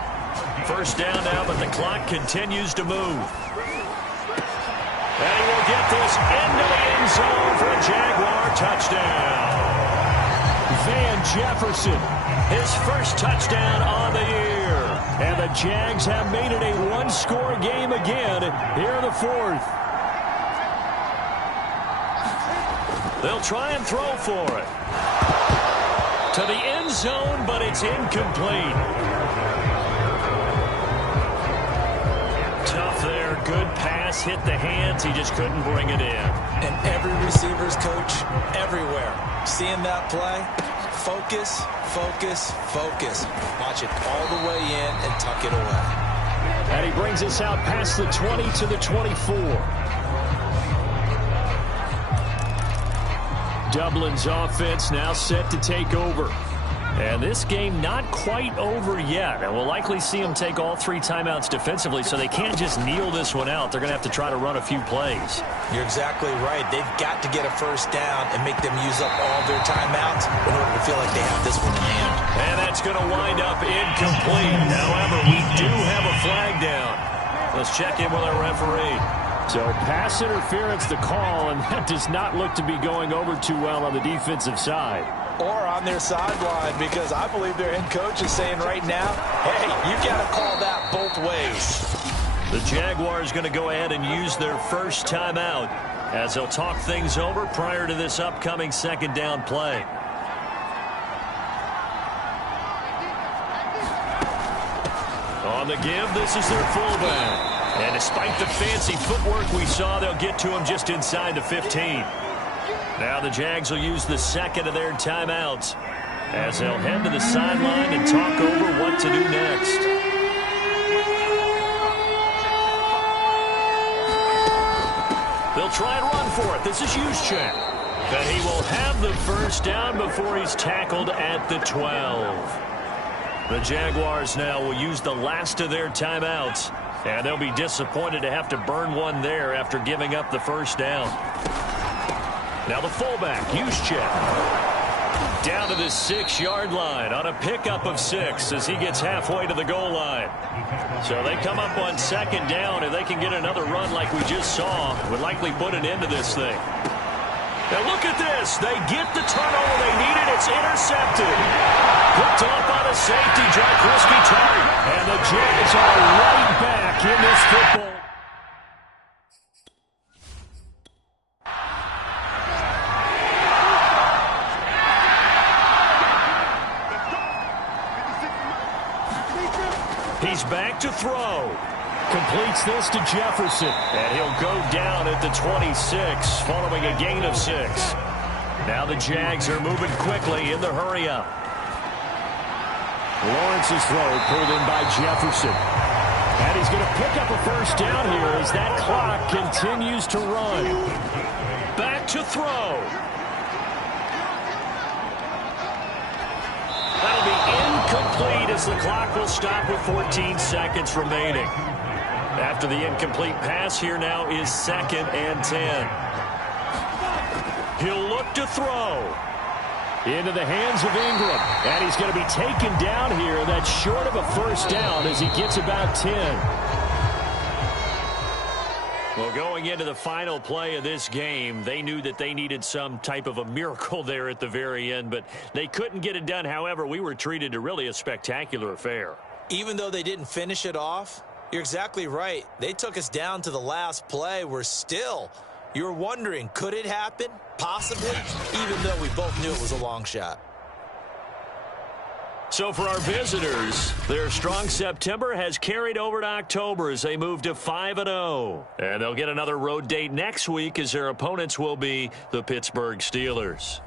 First down now, but the clock continues to move. And he will get this into the end zone for a Jaguar touchdown. Van Jefferson, his first touchdown on the year. And the Jags have made it a one-score game again here in the 4th. They'll try and throw for it. To the end zone, but it's incomplete. Tough there. Good pass. Hit the hands. He just couldn't bring it in. And every receiver's coach everywhere. Seeing that play, focus, focus, focus. Watch it all the way in and tuck it away. And he brings us out past the 20 to the 24. Dublin's offense now set to take over. And this game not quite over yet. And we'll likely see them take all 3 timeouts defensively, so they can't just kneel this one out. They're going to have to try to run a few plays. You're exactly right. They've got to get a first down and make them use up all their timeouts in order to feel like they have this one in hand. And that's going to wind up incomplete. However, we do have a flag down. Let's check in with our referee. So pass interference the call, and that does not look to be going over too well on the defensive side. Or on their sideline, because I believe their head coach is saying right now, hey, you got to call that both ways. The Jaguars going to go ahead and use their first timeout as they'll talk things over prior to this upcoming second down play. On the give, this is their fullback. And despite the fancy footwork we saw, they'll get to him just inside the 15. Now the Jags will use the second of their timeouts as they'll head to the sideline and talk over what to do next. They'll try and run for it. This is Juszczyk. But he will have the first down before he's tackled at the 12. The Jaguars now will use the last of their timeouts. And they'll be disappointed to have to burn one there after giving up the first down. Now the fullback, Juszczyk, down to the 6-yard line on a pickup of 6 as he gets halfway to the goal line. So they come up on second down, and they can get another run like we just saw. Would likely put an end to this thing. Now look at this. They get the turnover they needed. It's intercepted. Picked off on a safety, Jack Risky target. And the Jags are right back in this football. He's back to throw. Completes this to Jefferson. And he'll go down at the 26 following a gain of 6. Now the Jags are moving quickly in the hurry-up. Lawrence's throw pulled in by Jefferson. And he's going to pick up a first down here as that clock continues to run. Back to throw. That'll be incomplete as the clock will stop with 14 seconds remaining. After the incomplete pass, here now is 2nd and 10. He'll look to throw. Into the hands of Ingram. And he's going to be taken down here. That's short of a first down as he gets about 10. Well, going into the final play of this game, they knew that they needed some type of a miracle there at the very end, but they couldn't get it done. However, we were treated to really a spectacular affair. Even though they didn't finish it off, You're exactly right. They took us down to the last play. You're wondering, could it happen? Possibly, even though we both knew it was a long shot. So for our visitors, their strong September has carried over to October as they move to 5-0. And they'll get another road date next week as their opponents will be the Pittsburgh Steelers.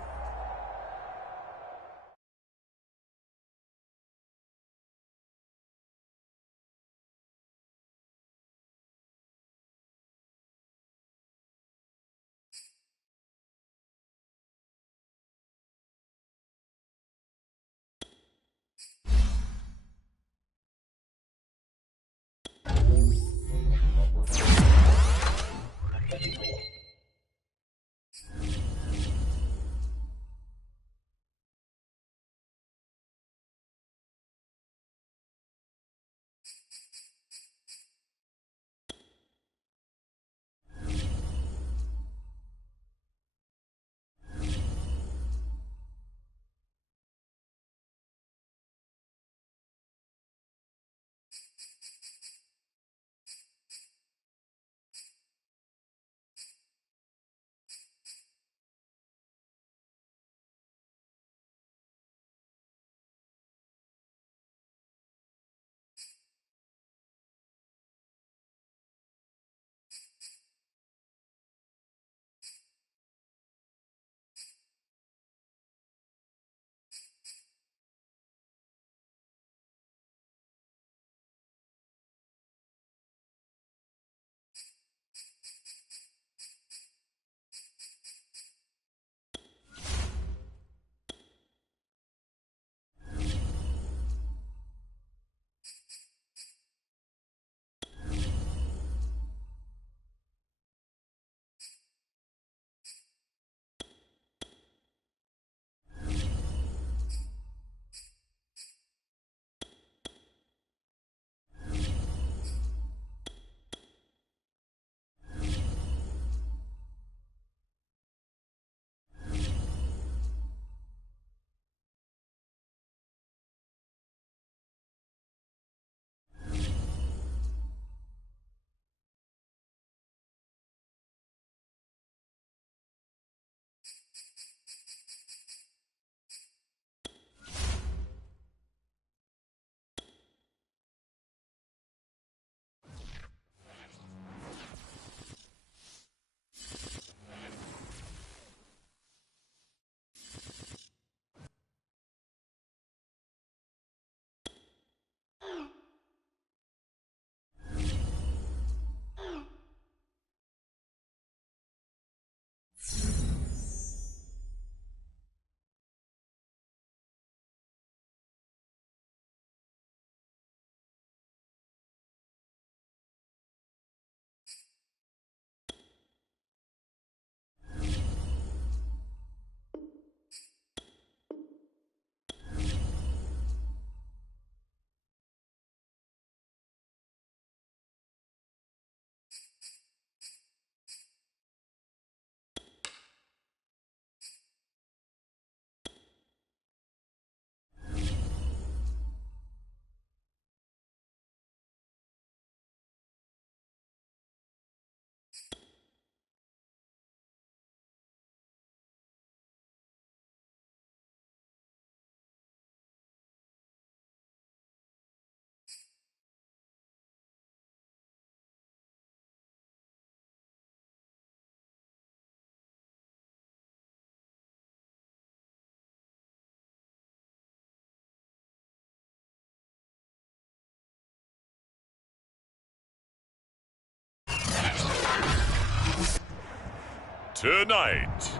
Tonight,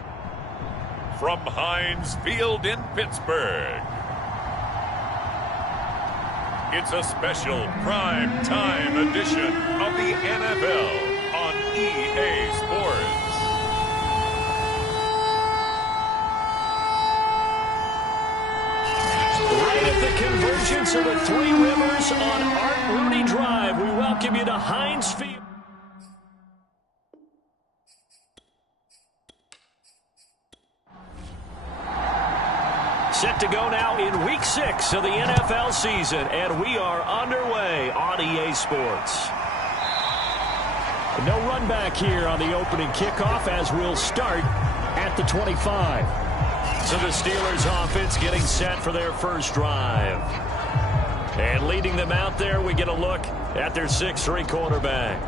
from Heinz Field in Pittsburgh, it's a special prime time edition of the NFL on EA Sports. Right at the convergence of the Three Rivers on Art Rooney Drive, we welcome you to Heinz Field. Set to go now in Week 6 of the NFL season, and we are underway on EA Sports. No run back here on the opening kickoff as we'll start at the 25. So the Steelers offense getting set for their first drive. And leading them out there, we get a look at their 6'3" quarterback.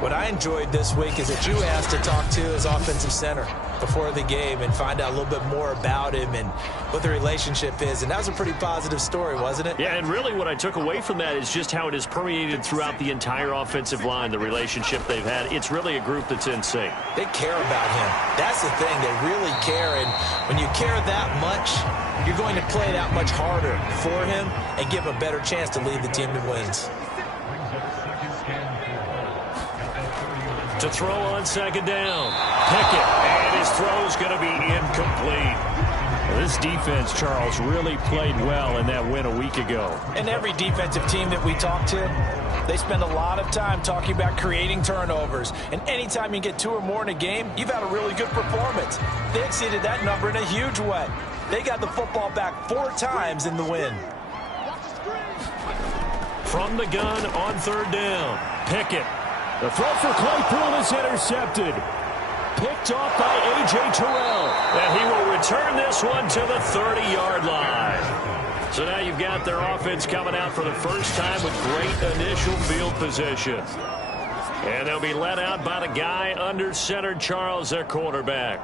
What I enjoyed this week is that you asked to talk to his offensive center before the game and find out a little bit more about him and what the relationship is. And that was a pretty positive story, wasn't it? Yeah, and really what I took away from that is just how it has permeated throughout the entire offensive line, the relationship they've had. It's really a group that's in sync. They care about him. That's the thing. They really care. And when you care that much, you're going to play that much harder for him and give him a better chance to lead the team to wins. To throw on second down. Pickett, and his throw's going to be incomplete. Well, this defense, Charles, really played well in that win a week ago. And every defensive team that we talk to, they spend a lot of time talking about creating turnovers. And anytime you get 2 or more in a game, you've had a really good performance. They exceeded that number in a huge way. They got the football back 4 times in the win. From the gun on third down. Pickett. The throw for Claypool is intercepted. Picked off by A.J. Terrell. And he will return this one to the 30-yard line. So now you've got their offense coming out for the first time with great initial field position. And they'll be led out by the guy under center, Charles, their quarterback.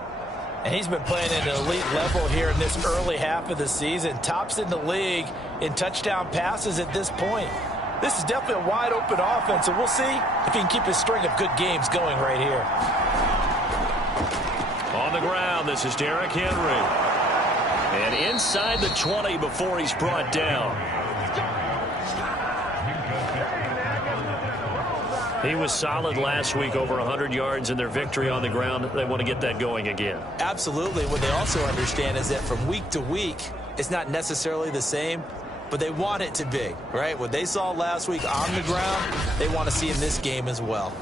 And he's been playing at an elite level here in this early half of the season. Tops in the league in touchdown passes at this point. This is definitely a wide-open offense, and we'll see if he can keep his string of good games going right here. On the ground, this is Derrick Henry. And inside the 20 before he's brought down. He was solid last week, over 100 yards in their victory on the ground. They want to get that going again. Absolutely. What they also understand is that from week to week, it's not necessarily the same, but they want it to be, right? What they saw last week on the ground, they want to see in this game as well.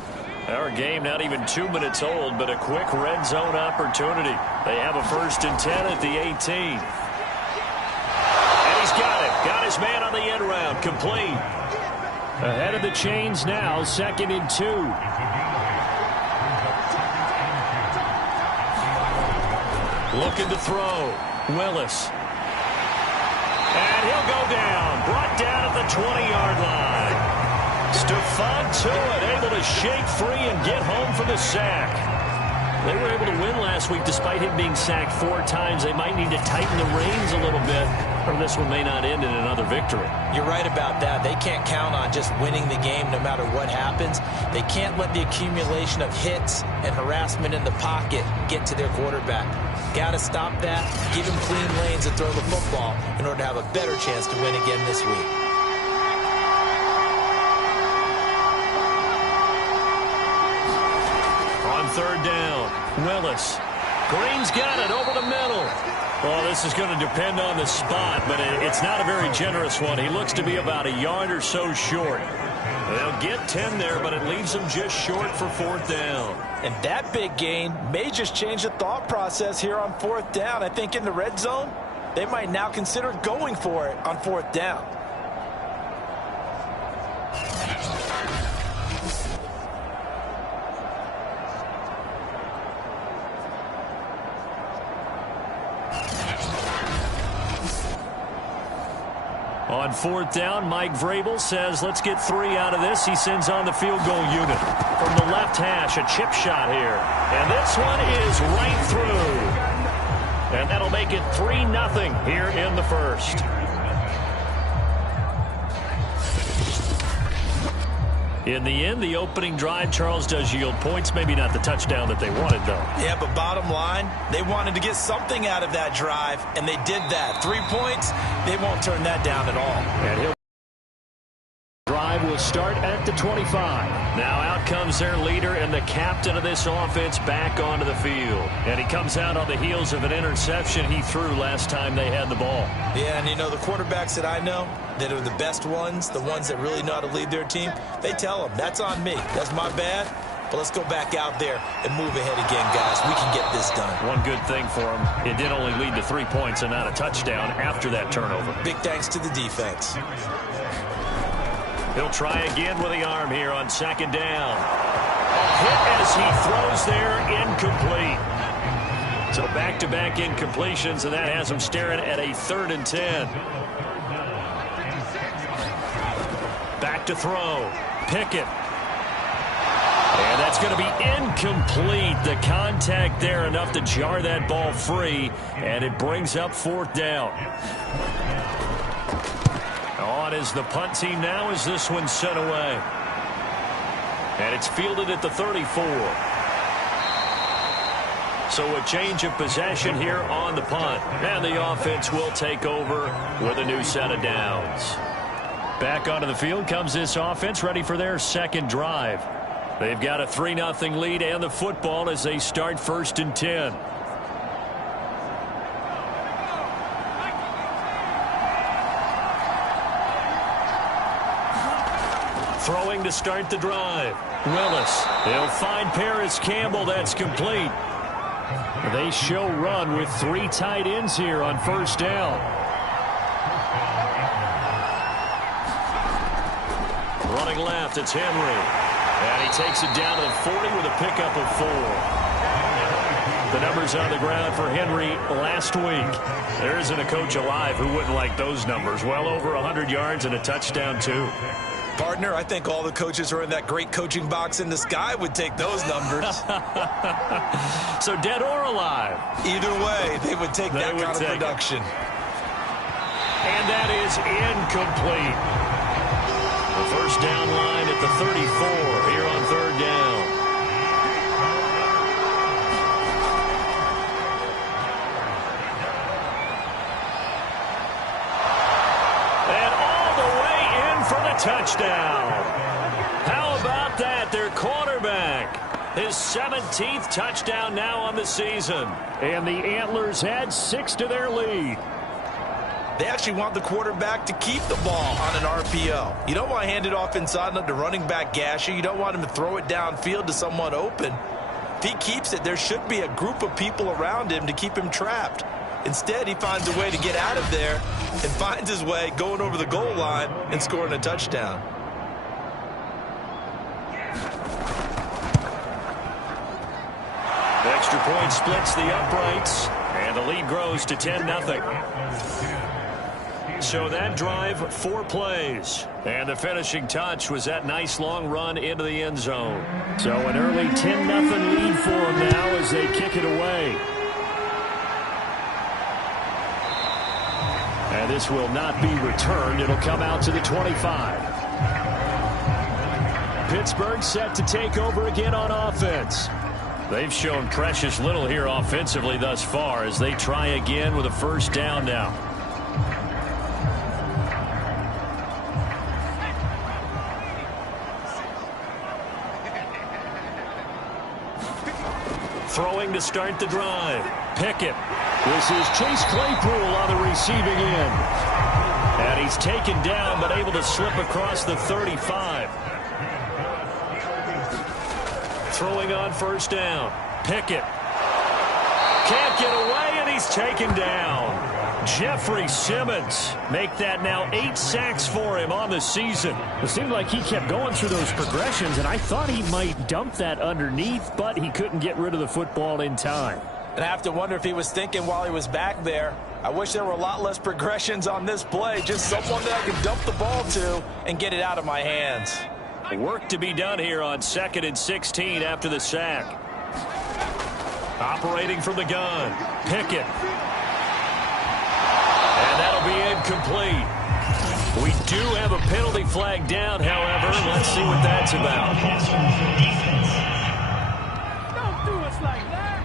Our game not even 2 minutes old, but a quick red zone opportunity. They have a 1st and 10 at the 18. And he's got it. Got his man on the end round. Complete. Ahead of the chains now, 2nd and 2. Looking to throw. Willis. And he'll go down. Brought down at the 20-yard line. Stephon Tuitt able to shake free and get home for the sack. They were able to win last week despite him being sacked 4 times. They might need to tighten the reins a little bit, or this one may not end in another victory. You're right about that. They can't count on just winning the game no matter what happens. They can't let the accumulation of hits and harassment in the pocket get to their quarterback. Got to stop that, give him clean lanes to throw the football in order to have a better chance to win again this week. On 3rd down, Willis. Green's got it over the middle. Well, this is going to depend on the spot, but it's not a very generous one. He looks to be about a yard or so short. They'll get 10 there, but it leaves them just short for 4th down. And that big gain may just change the thought process here on 4th down. I think in the red zone, they might now consider going for it on 4th down. On 4th down, Mike Vrabel says, let's get 3 out of this. He sends on the field goal unit. From the left hash, a chip shot here. And this one is right through. And that'll make it 3-0 here in the first. In the end, the opening drive, Charles, does yield points. Maybe not the touchdown that they wanted, though. Yeah, but bottom line, they wanted to get something out of that drive, and they did that. 3 points, they won't turn that down at all. And drive will start at the 25. Now out comes their leader and the captain of this offense back onto the field. And he comes out on the heels of an interception he threw last time they had the ball. Yeah, and you know, the quarterbacks that I know that are the best ones, the ones that really know how to lead their team, they tell them, that's on me. That's my bad. But let's go back out there and move ahead again, guys. We can get this done. One good thing for him, it did only lead to 3 points and not a touchdown after that turnover. Big thanks to the defense. He'll try again with the arm here on second down. Hit as he throws there, incomplete. So back-to-back incompletions, and that has him staring at a 3rd and 10. Back to throw. Pickett. And that's going to be incomplete. The contact there enough to jar that ball free, and it brings up 4th down. On is the punt team now as this one's sent away. And it's fielded at the 34. So a change of possession here on the punt. And the offense will take over with a new set of downs. Back onto the field comes this offense, ready for their second drive. They've got a 3-0 lead and the football as they start 1st and 10. Throwing to start the drive. Willis. They'll find Paris Campbell. That's complete. They show run with 3 tight ends here on 1st down. Running left, it's Henry. And he takes it down to the 40 with a pickup of 4. The numbers on the ground for Henry last week. There isn't a coach alive who wouldn't like those numbers. Well over 100 yards and a touchdown, too. Partner, I think all the coaches who are in that great coaching box in the sky would take those numbers. So dead or alive? Either way, they would take that kind of production. And that is incomplete. The 1st down line at the 34 here on 3rd down. And all the way in for the touchdown. How about that? Their quarterback. His 17th touchdown now on the season. And the Antlers add 6 to their lead. They actually want the quarterback to keep the ball on an RPO. You don't want to hand it off inside to running back Gasher. You don't want him to throw it downfield to someone open. If he keeps it, there should be a group of people around him to keep him trapped. Instead, he finds a way to get out of there and finds his way going over the goal line and scoring a touchdown. The extra point splits the uprights, and the lead grows to 10-0. So that drive, 4 plays. And the finishing touch was that nice long run into the end zone. So an early 10-0 lead for them now as they kick it away. And this will not be returned. It'll come out to the 25. Pittsburgh set to take over again on offense. They've shown precious little here offensively thus far as they try again with a 1st down now. Throwing to start the drive. Pickett. This is Chase Claypool on the receiving end. And he's taken down but able to slip across the 35. Throwing on 1st down. Pickett. Can't get away and he's taken down. Jeffrey Simmons make that now 8 sacks for him on the season. It seemed like he kept going through those progressions, and I thought he might dump that underneath, but he couldn't get rid of the football in time. And I have to wonder if he was thinking while he was back there, I wish there were a lot less progressions on this play, just someone that I can dump the ball to and get it out of my hands. Work to be done here on 2nd and 16 after the sack. Operating from the gun. Pickett. And that'll be incomplete. We do have a penalty flag down, however. Let's see what that's about. Don't do us like that.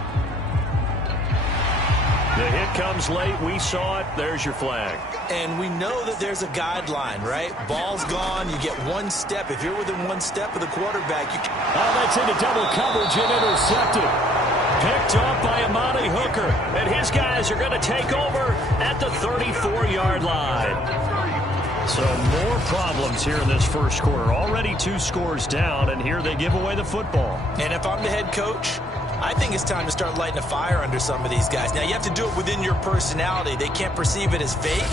The hit comes late. We saw it. There's your flag. And we know that there's a guideline, right? Ball's gone. You get 1 step. If you're within 1 step of the quarterback, you can... Oh, that's into double coverage and intercepted. Picked up by Amani Hooker. And his guys are going to take over at the 34-yard line. So more problems here in this first quarter. Already 2 scores down, and here they give away the football. And if I'm the head coach, I think it's time to start lighting a fire under some of these guys. Now, you have to do it within your personality. They can't perceive it as fake.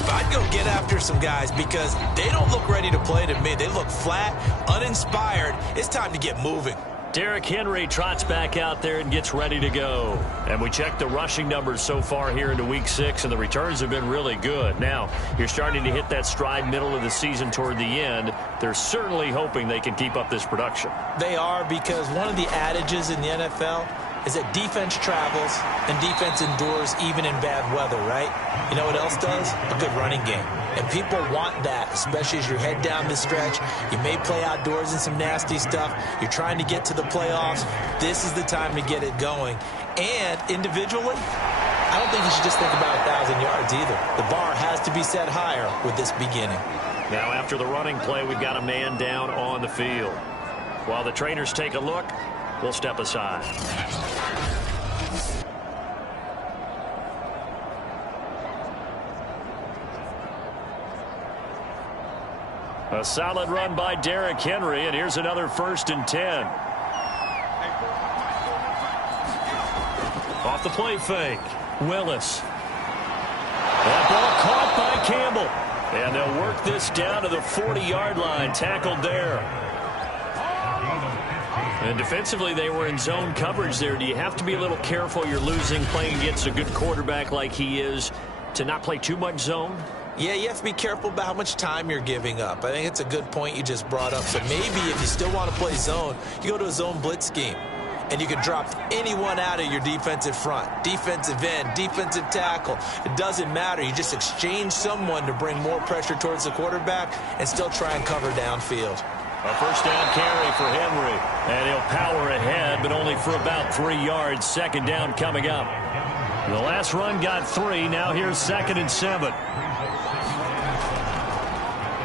But I'd go get after some guys because they don't look ready to play to me. They look flat, uninspired. It's time to get moving. Derrick Henry trots back out there and gets ready to go. And we check the rushing numbers so far here into Week 6, and the returns have been really good. Now, you're starting to hit that stride middle of the season toward the end. They're certainly hoping they can keep up this production. They are, because one of the adages in the NFL is that defense travels and defense endures even in bad weather, right? You know what else does? A good running game. And people want that, especially as you head down the stretch. You may play outdoors in some nasty stuff. You're trying to get to the playoffs. This is the time to get it going. And individually, I don't think you should just think about 1,000 yards either. The bar has to be set higher with this beginning. Now after the running play, we've got a man down on the field. While the trainers take a look, we'll step aside. A solid run by Derrick Henry, and here's another 1st and 10. Off the play fake, Willis. That ball caught by Campbell. And they'll work this down to the 40-yard line, tackled there. And defensively, they were in zone coverage there. Do you have to be a little careful? You're losing, playing against a good quarterback like he is, to not play too much zone? Yeah, you have to be careful about how much time you're giving up. I think it's a good point you just brought up. So maybe if you still want to play zone, you go to a zone blitz scheme. And you can drop anyone out of your defensive front. Defensive end, defensive tackle. It doesn't matter. You just exchange someone to bring more pressure towards the quarterback and still try and cover downfield. A 1st down carry for Henry. And he'll power ahead, but only for about 3 yards. 2nd down coming up. The last run got 3. Now here's 2nd and 7.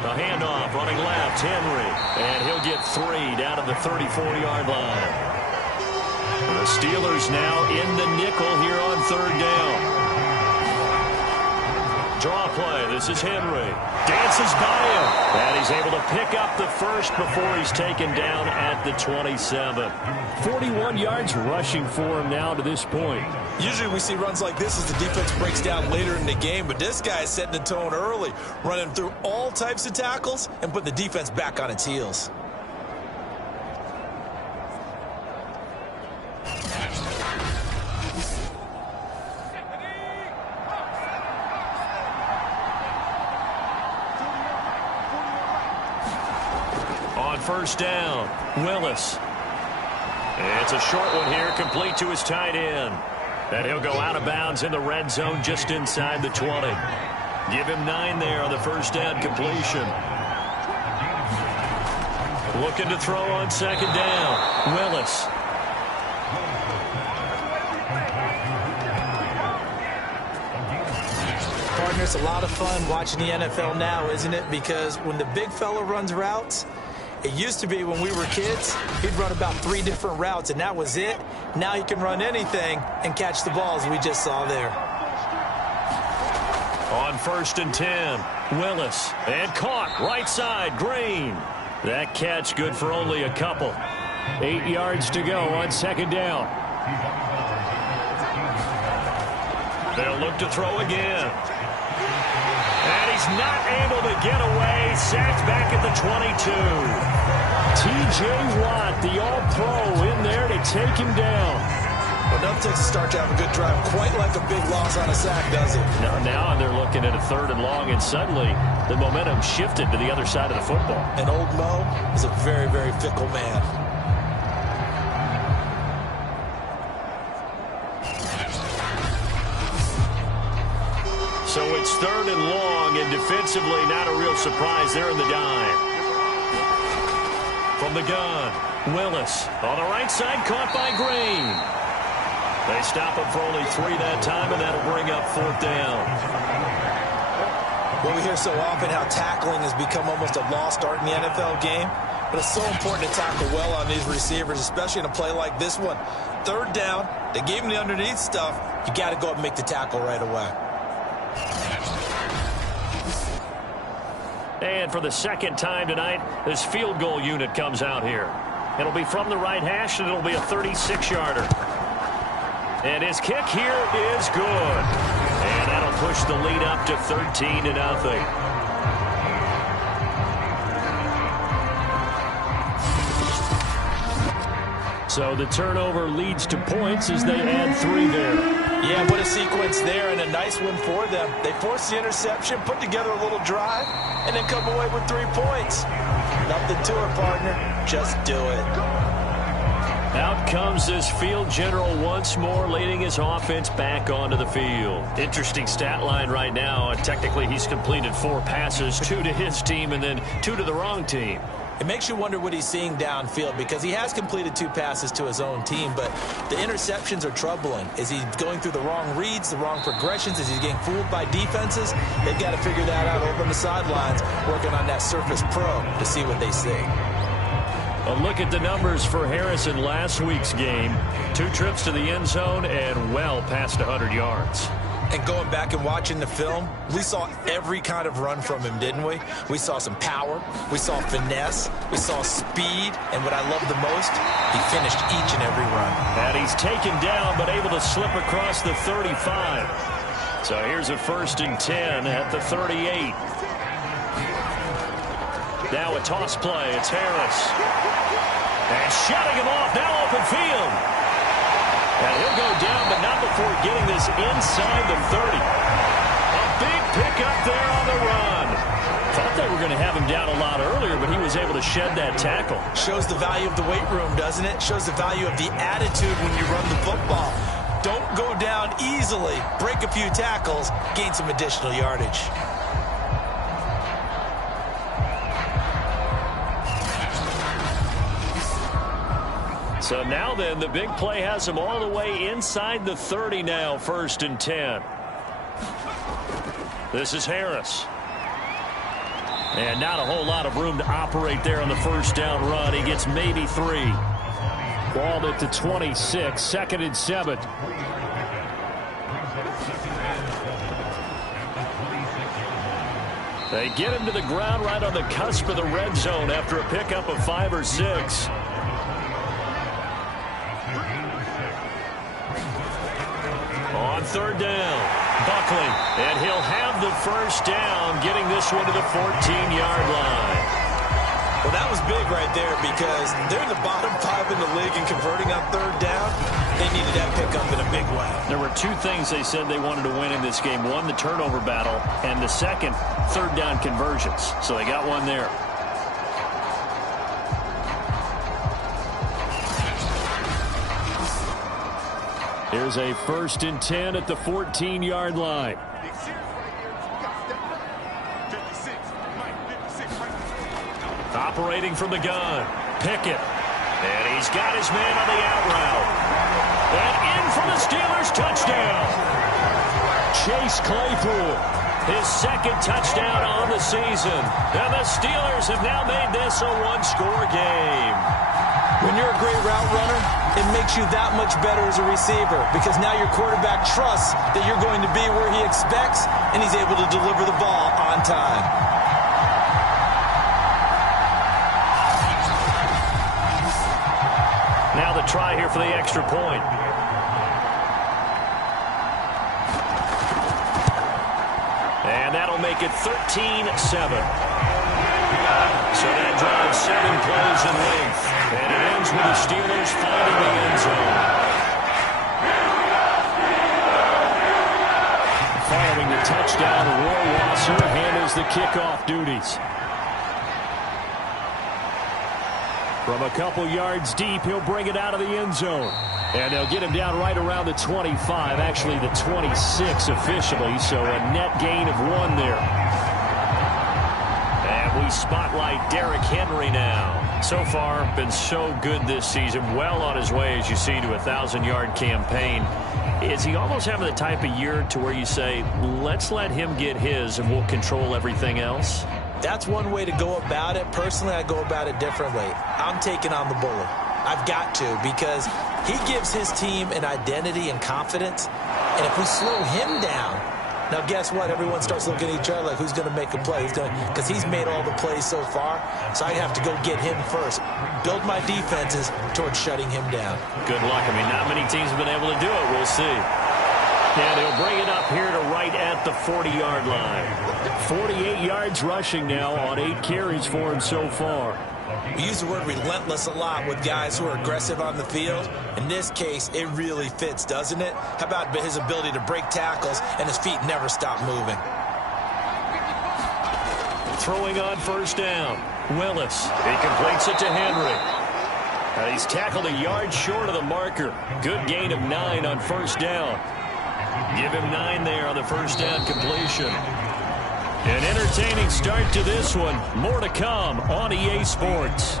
The handoff, running left, Henry. And he'll get 3 down to the 34-yard line. The Steelers now in the nickel here on 3rd down. Draw play. This is Henry. Dances by him. And he's able to pick up the 1st before he's taken down at the 27. 41 yards rushing for him now to this point. Usually we see runs like this as the defense breaks down later in the game, but this guy is setting the tone early, running through all types of tackles and putting the defense back on its heels. On 1st down, Willis. It's a short one here, complete to his tight end. And he'll go out of bounds in the red zone just inside the 20. Give him 9 there on the 1st down completion. Looking to throw on 2nd down, Willis. Partner, it's a lot of fun watching the NFL now, isn't it? Because when the big fella runs routes, it used to be when we were kids, he'd run about 3 different routes, and that was it. Now he can run anything and catch the balls we just saw there. On 1st and 10, Willis. And caught, right side, Green. That catch good for only a couple. 8 yards to go on 2nd down. They'll look to throw again. And he's not able to get away. Sacked back at the 22. T.J. Watt, the all-pro, in there to take him down. Well, nothing takes a start to have a good drive quite like a big loss on a sack, does it? Now they're looking at a 3rd and long, and suddenly the momentum shifted to the other side of the football. And old Mo is a very, very fickle man. So it's 3rd and long, and defensively not a real surprise there in the dime. From the gun, Willis on the right side, caught by Green. They stop him for only 3 that time, and that'll bring up 4th down. Well, we hear so often how tackling has become almost a lost art in the NFL game, but it's so important to tackle well on these receivers, especially in a play like this one. 3rd down, they gave him the underneath stuff. You got to go up and make the tackle right away. And for the second time tonight, this field goal unit comes out here. It'll be from the right hash, and it'll be a 36-yarder. And his kick here is good. And that'll push the lead up to 13-0. So the turnover leads to points as they add 3 there. Yeah, what a sequence there, and a nice one for them. They force the interception, put together a little drive, and then come away with 3 points. Nothing to it, partner. Just do it. Out comes this field general once more, leading his offense back onto the field. Interesting stat line right now. Technically, he's completed 4 passes, 2 to his team and then 2 to the wrong team. It makes you wonder what he's seeing downfield, because he has completed 2 passes to his own team, but the interceptions are troubling. Is he going through the wrong reads, the wrong progressions? Is he getting fooled by defenses? They've got to figure that out over on the sidelines, working on that Surface Pro to see what they see. A look at the numbers for Harris in last week's game. 2 trips to the end zone and well past 100 yards. And going back and watching the film, we saw every kind of run from him, didn't we? We saw some power, we saw finesse, we saw speed, and what I love the most, he finished each and every run. And he's taken down, but able to slip across the 35. So here's a 1st and 10 at the 38. Now a toss play, it's Harris. And shutting him off, now open field. And he'll go down, but not before getting this inside the 30. A big pickup there on the run. Thought they were going to have him down a lot earlier, but he was able to shed that tackle. Shows the value of the weight room, doesn't it? Shows the value of the attitude when you run the football. Don't go down easily. Break a few tackles, gain some additional yardage. So now then, the big play has him all the way inside the 30 now, 1st and 10. This is Harris. And not a whole lot of room to operate there on the 1st down run. He gets maybe 3. Ball at the 26, 2nd and 7. They get him to the ground right on the cusp of the red zone after a pickup of 5 or 6. On 3rd down, Buckley, and he'll have the 1st down, getting this one to the 14-yard line. Well, that was big right there, because they're in the bottom 5 in the league and converting on 3rd down. They needed that pickup in a big way. There were 2 things they said they wanted to win in this game. One, the turnover battle, and the second, 3rd down conversions. So they got one there. Here's a 1st and 10 at the 14-yard line. Operating from the gun, Pickett. And he's got his man on the out route. And in for the Steelers touchdown. Chase Claypool, his 2nd touchdown on the season. And the Steelers have now made this a 1-score game. When you're a great route runner, it makes you that much better as a receiver, because now your quarterback trusts that you're going to be where he expects, and he's able to deliver the ball on time. Now the try here for the extra point. And that'll make it 13-7. So that drives 7 plays in length. And it ends with the Steelers finding the end zone. Following the touchdown, Roy Wasser handles the kickoff duties. From a couple yards deep, he'll bring it out of the end zone. And they'll get him down right around the 25, actually the 26 officially, so a net gain of 1 there. And we spotlight Derrick Henry now. So far, been so good this season, well on his way, as you see, to a 1,000-yard campaign. Is he almost having the type of year to where you say, let's let him get his and we'll control everything else? That's one way to go about it. Personally, I go about it differently. I'm taking on the bully. I've got to, because he gives his team an identity and confidence. And if we slow him down, Now, guess what? Everyone starts looking at each other like, who's going to make a play? Because he's made all the plays so far, so I'd have to go get him first. Build my defenses towards shutting him down. Good luck. I mean, not many teams have been able to do it. We'll see. And he'll bring it up here to right at the 40-yard line. 48 yards rushing now on 8 carries for him so far. We use the word relentless a lot with guys who are aggressive on the field. In this case, it really fits, doesn't it? How about his ability to break tackles and his feet never stop moving? Throwing on first down. Willis. He completes it to Henry. And he's tackled a yard short of the marker. Good gain of 9 on first down. Give him 9 there on the first down completion. An entertaining start to this one. More to come on EA Sports.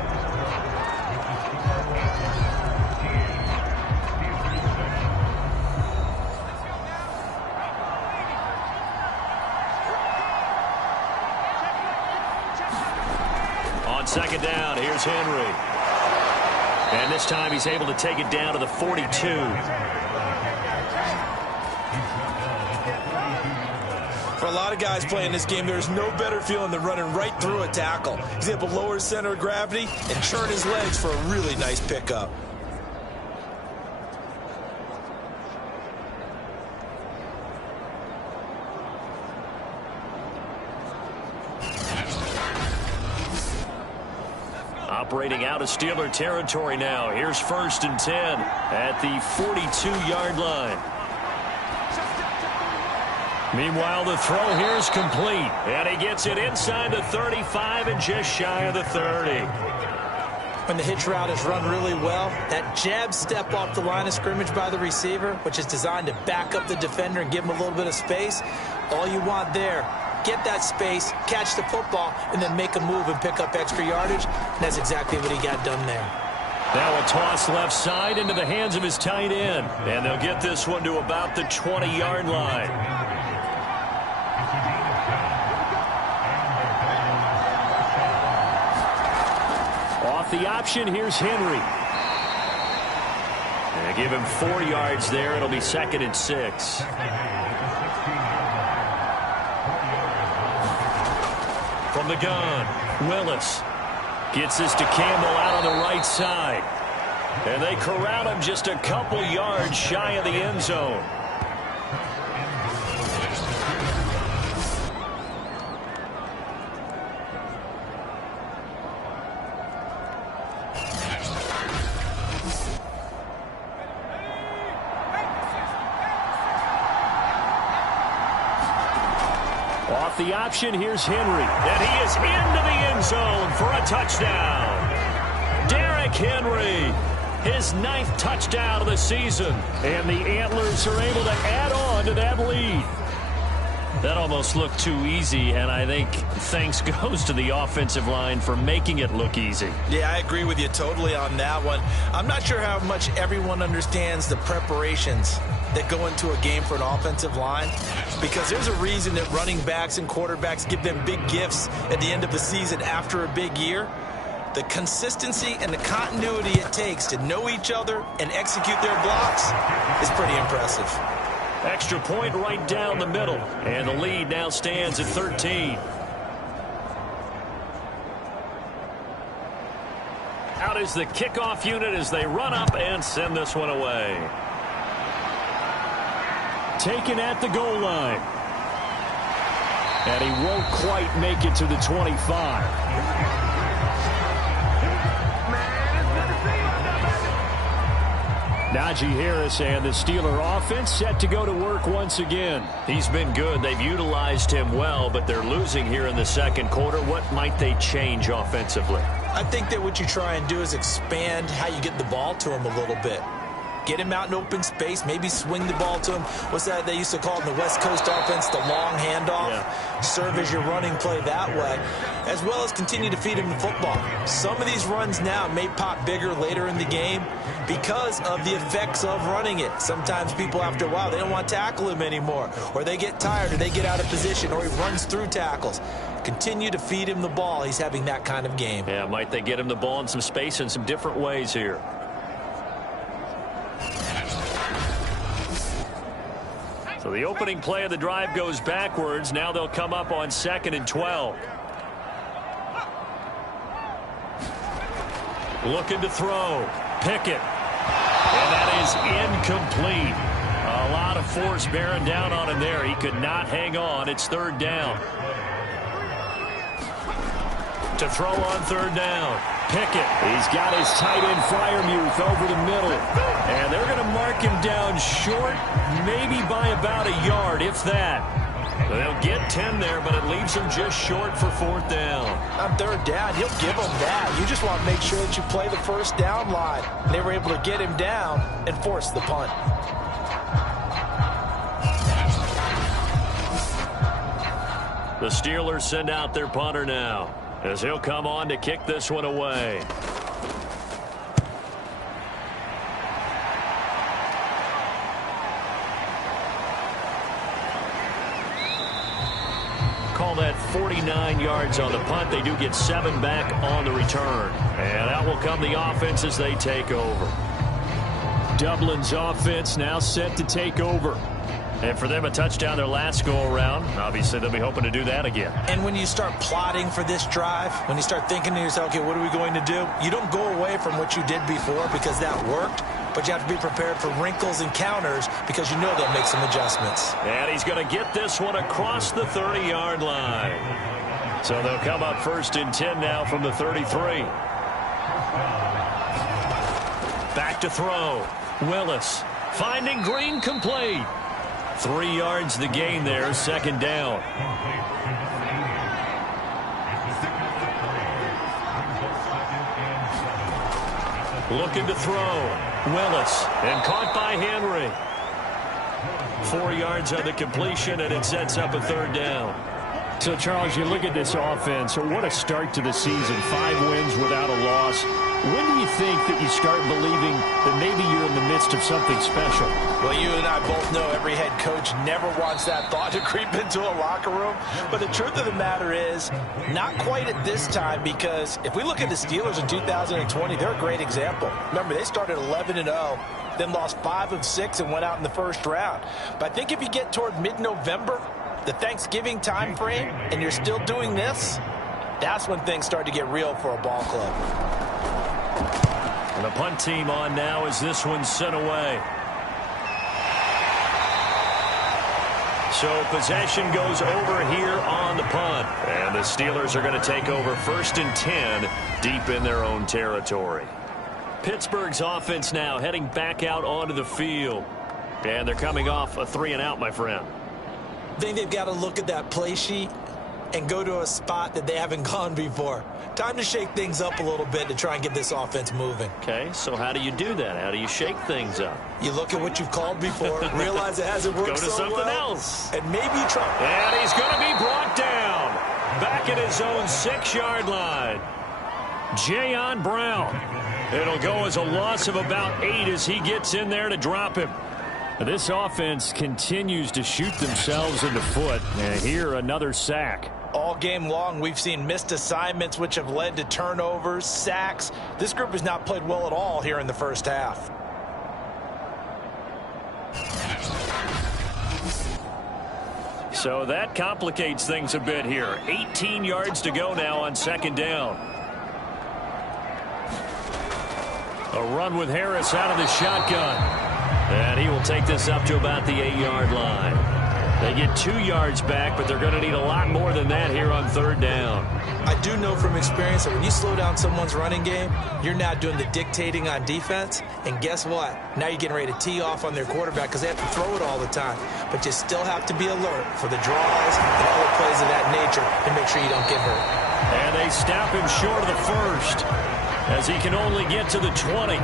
On second down, here's Henry. And this time he's able to take it down to the 42. For a lot of guys playing this game, there's no better feeling than running right through a tackle. He's able to lower his center of gravity and churn his legs for a really nice pickup. Operating out of Steeler territory now. Here's 1st and 10 at the 42-yard line. Meanwhile, the throw here is complete. And he gets it inside the 35 and just shy of the 30. When the hitch route is run really well, that jab step off the line of scrimmage by the receiver, which is designed to back up the defender and give him a little bit of space, all you want there, get that space, catch the football, and then make a move and pick up extra yardage. And that's exactly what he got done there. Now a toss left side into the hands of his tight end. And they'll get this one to about the 20-yard line. Off the option, here's Henry. And give him 4 yards there. It'll be 2nd and 6. From the gun, Willis gets this to Campbell out on the right side. And they corral him just a couple yards shy of the end zone. Off the option, here's Henry. And he is into the end zone for a touchdown. Derrick Henry, his 9th touchdown of the season. And the Antlers are able to add on to that lead. That almost looked too easy, and I think thanks goes to the offensive line for making it look easy. Yeah, I agree with you totally on that one. I'm not sure how much everyone understands the preparations that go into a game for an offensive line, because there's a reason that running backs and quarterbacks give them big gifts at the end of the season after a big year. The consistency and the continuity it takes to know each other and execute their blocks is pretty impressive. Extra point right down the middle, and the lead now stands at 13. Out is the kickoff unit as they run up and send this one away. Taken at the goal line. And he won't quite make it to the 25. Najee Harris and the Steeler offense set to go to work once again. He's been good. They've utilized him well, but they're losing here in the second quarter. What might they change offensively? I think that what you try and do is expand how you get the ball to him a little bit. Get him out in open space, maybe swing the ball to him. What's that they used to call in the West Coast offense, the long handoff? Yeah. Serve as your running play that way, as well as continue to feed him the football. Some of these runs now may pop bigger later in the game because of the effects of running it. Sometimes people, after a while, they don't want to tackle him anymore, or they get tired, or they get out of position, or he runs through tackles. Continue to feed him the ball. He's having that kind of game. Yeah, might they get him the ball in some space in some different ways here. So the opening play of the drive goes backwards. Now they'll come up on 2nd and 12. Looking to throw. Pickett. And that is incomplete. A lot of force bearing down on him there. He could not hang on. It's 3rd down. To throw on 3rd down. Pickett. He's got his tight end Freiermuth over the middle. And they're going to mark him down short, maybe by about a yard, if that. They'll get 10 there, but it leaves them just short for 4th down. On 3rd down, you'll give them that. You just want to make sure that you play the first down line. They were able to get him down and force the punt. The Steelers send out their punter now, as he'll come on to kick this one away. Call that 49 yards on the punt. They do get 7 back on the return. And out will come the offense as they take over. Dublin's offense now set to take over. And for them, a touchdown their last go-around. Obviously, they'll be hoping to do that again. And when you start plotting for this drive, when you start thinking to yourself, okay, what are we going to do? You don't go away from what you did before because that worked, but you have to be prepared for wrinkles and counters because you know they'll make some adjustments. And he's going to get this one across the 30-yard line. So they'll come up 1st and 10 now from the 33. Back to throw. Willis finding Green complete. 3 yards the gain there, 2nd down. Looking to throw. Willis, and caught by Henry. 4 yards on the completion, and it sets up a 3rd down. So, Charles, you look at this offense, what a start to the season. 5 wins without a loss. When do you think that you start believing that maybe you're in the midst of something special? Well, you and I both know every head coach never wants that thought to creep into a locker room. But the truth of the matter is, not quite at this time, because if we look at the Steelers in 2020, they're a great example. Remember, they started 11-0, then lost 5 of 6 and went out in the 1st round. But I think if you get toward mid-November, the Thanksgiving time frame, and you're still doing this, that's when things start to get real for a ball club. And the punt team on now as this one's sent away. So possession goes over here on the punt. And the Steelers are going to take over 1st and 10 deep in their own territory. Pittsburgh's offense now heading back out onto the field. And they're coming off a 3-and-out, my friend. I think they've got to look at that play sheet and go to a spot that they haven't gone before. Time to shake things up a little bit to try and get this offense moving. Okay, so how do you do that? How do you shake things up? You look at what you've called before, realize it hasn't worked so well. Go to something else. And maybe try. And he's going to be brought down. Back at his own 6-yard line. Jayon Brown. It'll go as a loss of about 8 as he gets in there to drop him. This offense continues to shoot themselves in the foot. And here, another sack. All game long, we've seen missed assignments, which have led to turnovers, sacks. This group has not played well at all here in the 1st half. So that complicates things a bit here. 18 yards to go now on 2nd down. A run with Harris out of the shotgun. And he will take this up to about the 8-yard line. They get 2 yards back, but they're going to need a lot more than that here on 3rd down. I do know from experience that when you slow down someone's running game, you're now doing the dictating on defense. And guess what? Now you're getting ready to tee off on their quarterback because they have to throw it all the time. But you still have to be alert for the draws and other plays of that nature to make sure you don't get hurt. And they snap him short of the 1st as he can only get to the 20.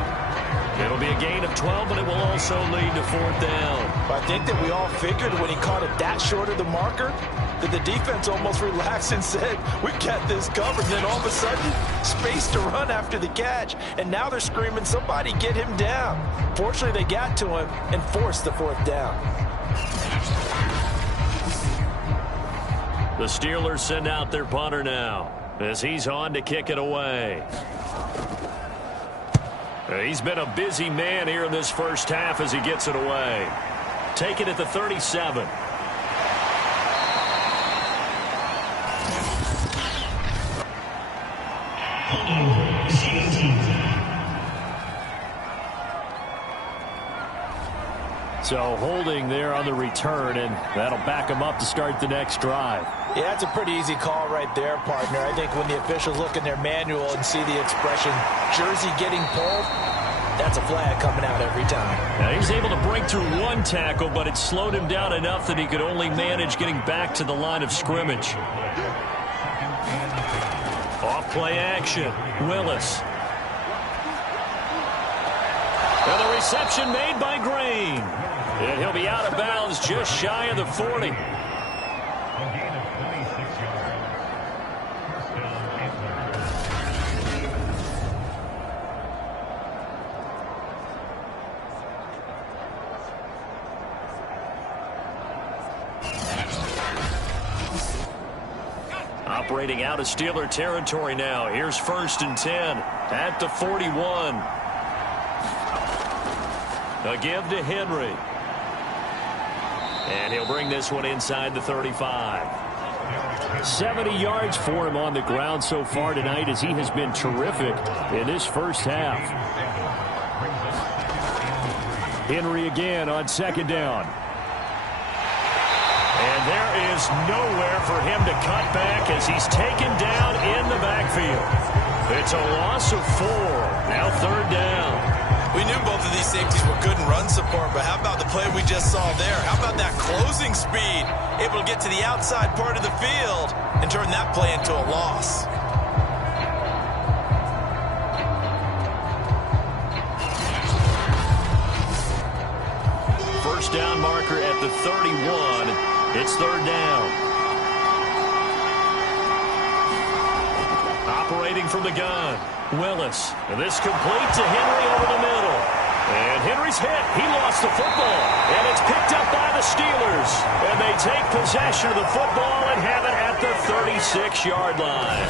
It'll be a gain of 12, but it will also lead to 4th down. I think that we all figured when he caught it that short of the marker that the defense almost relaxed and said, we got this covered. And then all of a sudden, space to run after the catch. And now they're screaming, somebody get him down. Fortunately, they got to him and forced the 4th down. The Steelers send out their punter now as he's on to kick it away. He's been a busy man here in this 1st half as he gets it away. Taken at the 37. So holding there on the return, and that'll back him up to start the next drive. Yeah, that's a pretty easy call right there, partner. I think when the officials look in their manual and see the expression, jersey getting pulled, that's a flag coming out every time. Now, he's able to break through one tackle, but it slowed him down enough that he could only manage getting back to the line of scrimmage. Off-play action. Willis. And the reception made by Green. And he'll be out of bounds just shy of the 40. Operating out of Steeler territory now. Here's 1st and 10 at the 41. A give to Henry. And he'll bring this one inside the 35. 70 yards for him on the ground so far tonight as he has been terrific in this first half. Henry again on 2nd down. And there is nowhere for him to cut back as he's taken down in the backfield. It's a loss of 4. Now 3rd down. We knew both of these safeties were good in run support, but how about the play we just saw there? How about that closing speed? Able to get to the outside part of the field and turn that play into a loss. First down marker at the 31. It's 3rd down. Operating from the gun. Willis. And this complete to Henry over the middle. And Henry's hit. He lost the football. And it's picked up by the Steelers. And they take possession of the football and have it at the 36-yard line.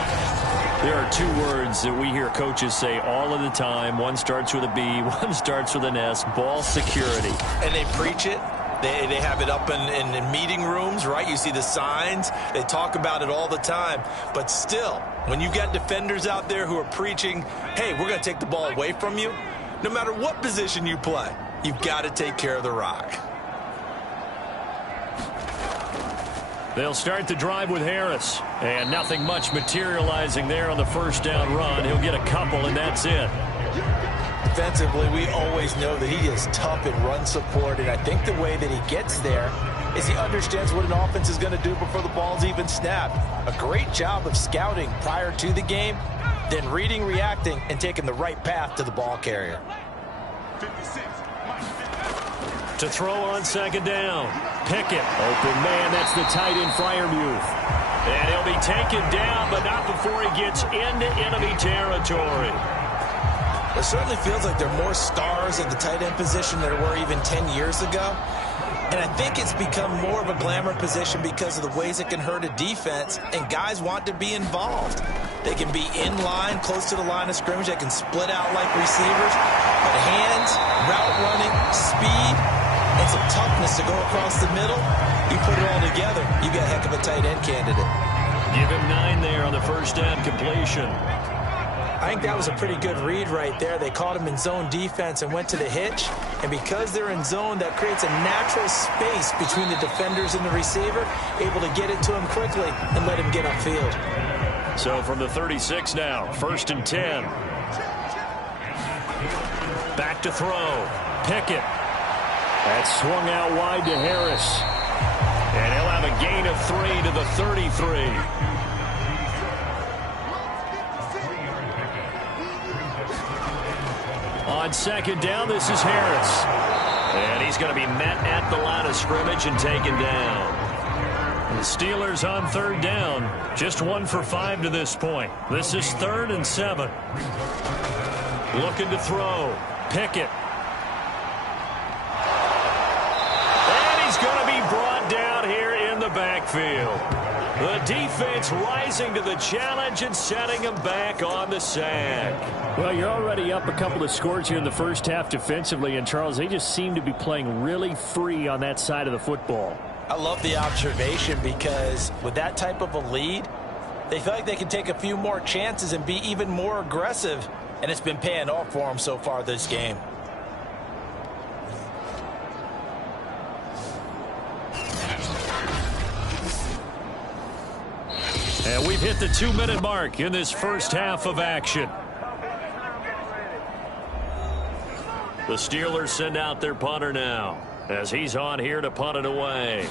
There are 2 words that we hear coaches say all of the time. One starts with a B, one starts with an S. Ball security. And they preach it. They have it up in meeting rooms, right? You see the signs. They talk about it all the time. But still, when you've got defenders out there who are preaching, hey, we're going to take the ball away from you, no matter what position you play, you've got to take care of the rock. They'll start the drive with Harris. And nothing much materializing there on the first down run. He'll get a couple, and that's it. Defensively, we always know that he is tough in run support, and I think the way that he gets there is he understands what an offense is going to do before the ball's even snapped. A great job of scouting prior to the game, then reading, reacting, and taking the right path to the ball carrier. To throw on 2nd down. Pickett. Open man, that's the tight end Freiermuth. And he'll be taken down, but not before he gets into enemy territory. It certainly feels like there are more stars at the tight end position than there were even 10 years ago. And I think it's become more of a glamour position because of the ways it can hurt a defense, and guys want to be involved. They can be in line, close to the line of scrimmage. They can split out like receivers. But hands, route running, speed, and some toughness to go across the middle, you put it all together, you got a heck of a tight end candidate. Give him 9 there on the first down completion. I think that was a pretty good read right there. They caught him in zone defense and went to the hitch. And because they're in zone, that creates a natural space between the defenders and the receiver, able to get it to him quickly and let him get upfield. So from the 36 now, 1st and 10. Back to throw. Pickett. That's swung out wide to Harris. And he'll have a gain of 3 to the 33. On 2nd down, this is Harris. And he's going to be met at the line of scrimmage and taken down. The Steelers on 3rd down. Just 1 for 5 to this point. This is 3rd and 7. Looking to throw. Pickett. And he's going to be brought down here in the backfield. The defense rising to the challenge and setting them back on the sack. Well, you're already up a couple of scores here in the first half defensively, and Charles, they just seem to be playing really free on that side of the football. I love the observation because with that type of a lead, they feel like they can take a few more chances and be even more aggressive, and it's been paying off for them so far this game. And we've hit the 2-minute mark in this first half of action. The Steelers send out their punter now as he's on here to punt it away.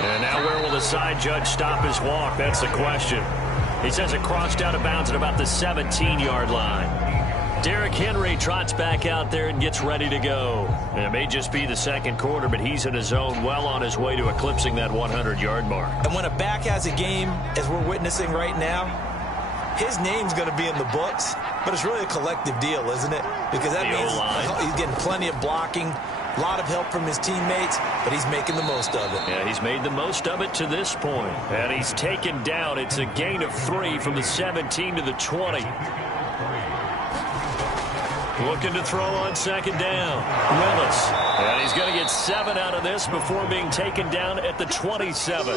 And now where will the side judge stop his walk? That's the question. He says it crossed out of bounds at about the 17-yard line. Derrick Henry trots back out there and gets ready to go. And it may just be the second quarter, but he's in his zone, well on his way to eclipsing that 100-yard mark. And when a back has a game, as we're witnessing right now, his name's going to be in the books, but it's really a collective deal, isn't it? Because that means he's getting plenty of blocking, a lot of help from his teammates, but he's making the most of it. Yeah, he's made the most of it to this point. And he's taken down. It's a gain of 3 from the 17 to the 20. Looking to throw on second down. Willis. And he's going to get 7 out of this before being taken down at the 27.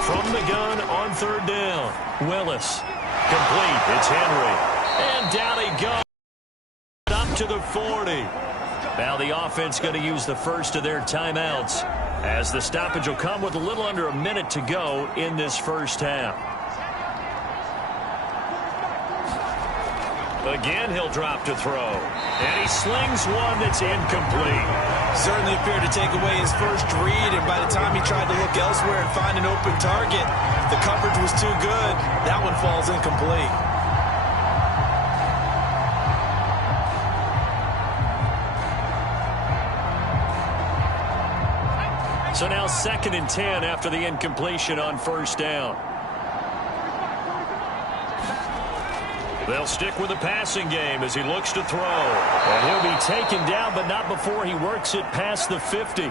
From the gun on third down. Willis. Complete. It's Henry. And down he goes. Up to the 40. Now the offense going to use the first of their timeouts, as the stoppage will come with a little under a minute to go in this first half. Again, he'll drop to throw. And he slings one that's incomplete. Certainly appeared to take away his first read, and by the time he tried to look elsewhere and find an open target, the coverage was too good. That one falls incomplete. So now 2nd and 10 after the incompletion on first down. They'll stick with the passing game as he looks to throw. And he'll be taken down, but not before he works it past the 50.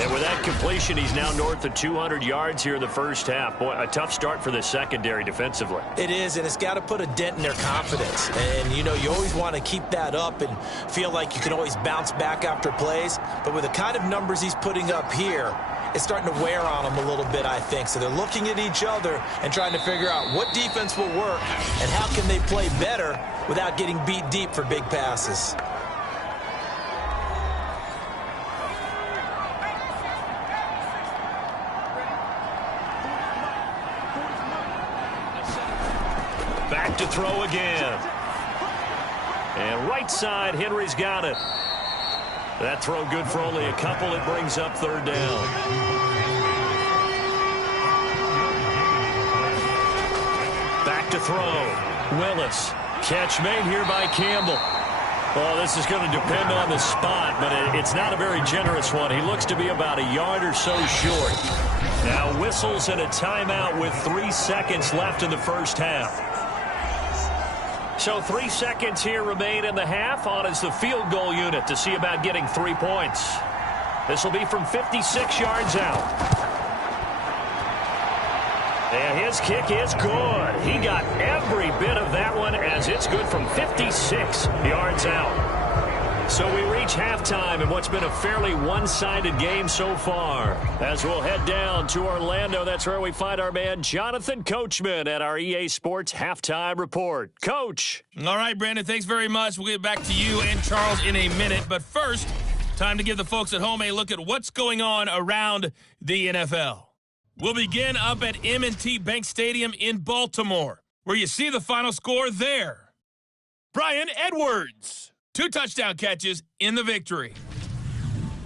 And with that completion, he's now north of 200 yards here in the first half. Boy, a tough start for the secondary defensively. It is, and it's got to put a dent in their confidence. And, you know, you always want to keep that up and feel like you can always bounce back after plays. But with the kind of numbers he's putting up here, it's starting to wear on them a little bit, I think. So they're looking at each other and trying to figure out what defense will work and how can they play better without getting beat deep for big passes. Back to throw again. And right side, Henry's got it. That throw good for only a couple. It brings up third down. Back to throw. Willis. Catch made here by Campbell. Oh, this is going to depend on the spot, but it's not a very generous one. He looks to be about a yard or so short. Now whistles and a timeout with 3 seconds left in the first half. So 3 seconds here remain in the half. On is the field goal unit to see about getting 3 points. This will be from 56 yards out. And his kick is good. He got every bit of that one as it's good from 56 yards out. So we reach halftime in what's been a fairly one-sided game so far. As we'll head down to Orlando, that's where we find our man Jonathan Coachman at our EA Sports Halftime Report. Coach. All right, Brandon, thanks very much. We'll get back to you and Charles in a minute. But first, time to give the folks at home a look at what's going on around the NFL. We'll begin up at M&T Bank Stadium in Baltimore, where you see the final score there. Bryan Edwards. 2 touchdown catches in the victory.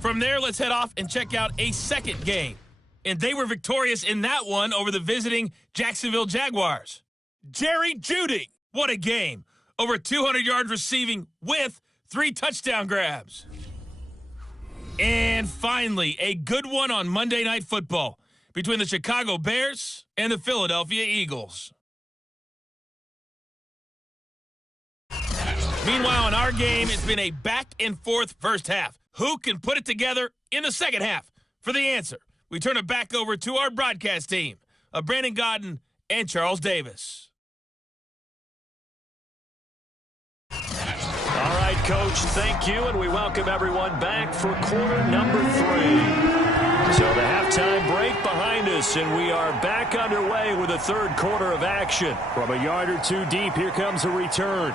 From there, let's head off and check out a second game. And they were victorious in that one over the visiting Jacksonville Jaguars. Jerry Jeudy, what a game. Over 200 yards receiving with 3 touchdown grabs. And finally, a good one on Monday Night Football. between the Chicago Bears and the Philadelphia Eagles. Meanwhile, in our game, it's been a back-and-forth first half. Who can put it together in the second half? For the answer, we turn it back over to our broadcast team of Brandon Godden and Charles Davis. All right, Coach, thank you, and we welcome everyone back for quarter number 3. So the halftime break behind us, and we are back underway with the third quarter of action. From a yard or two deep, here comes a return.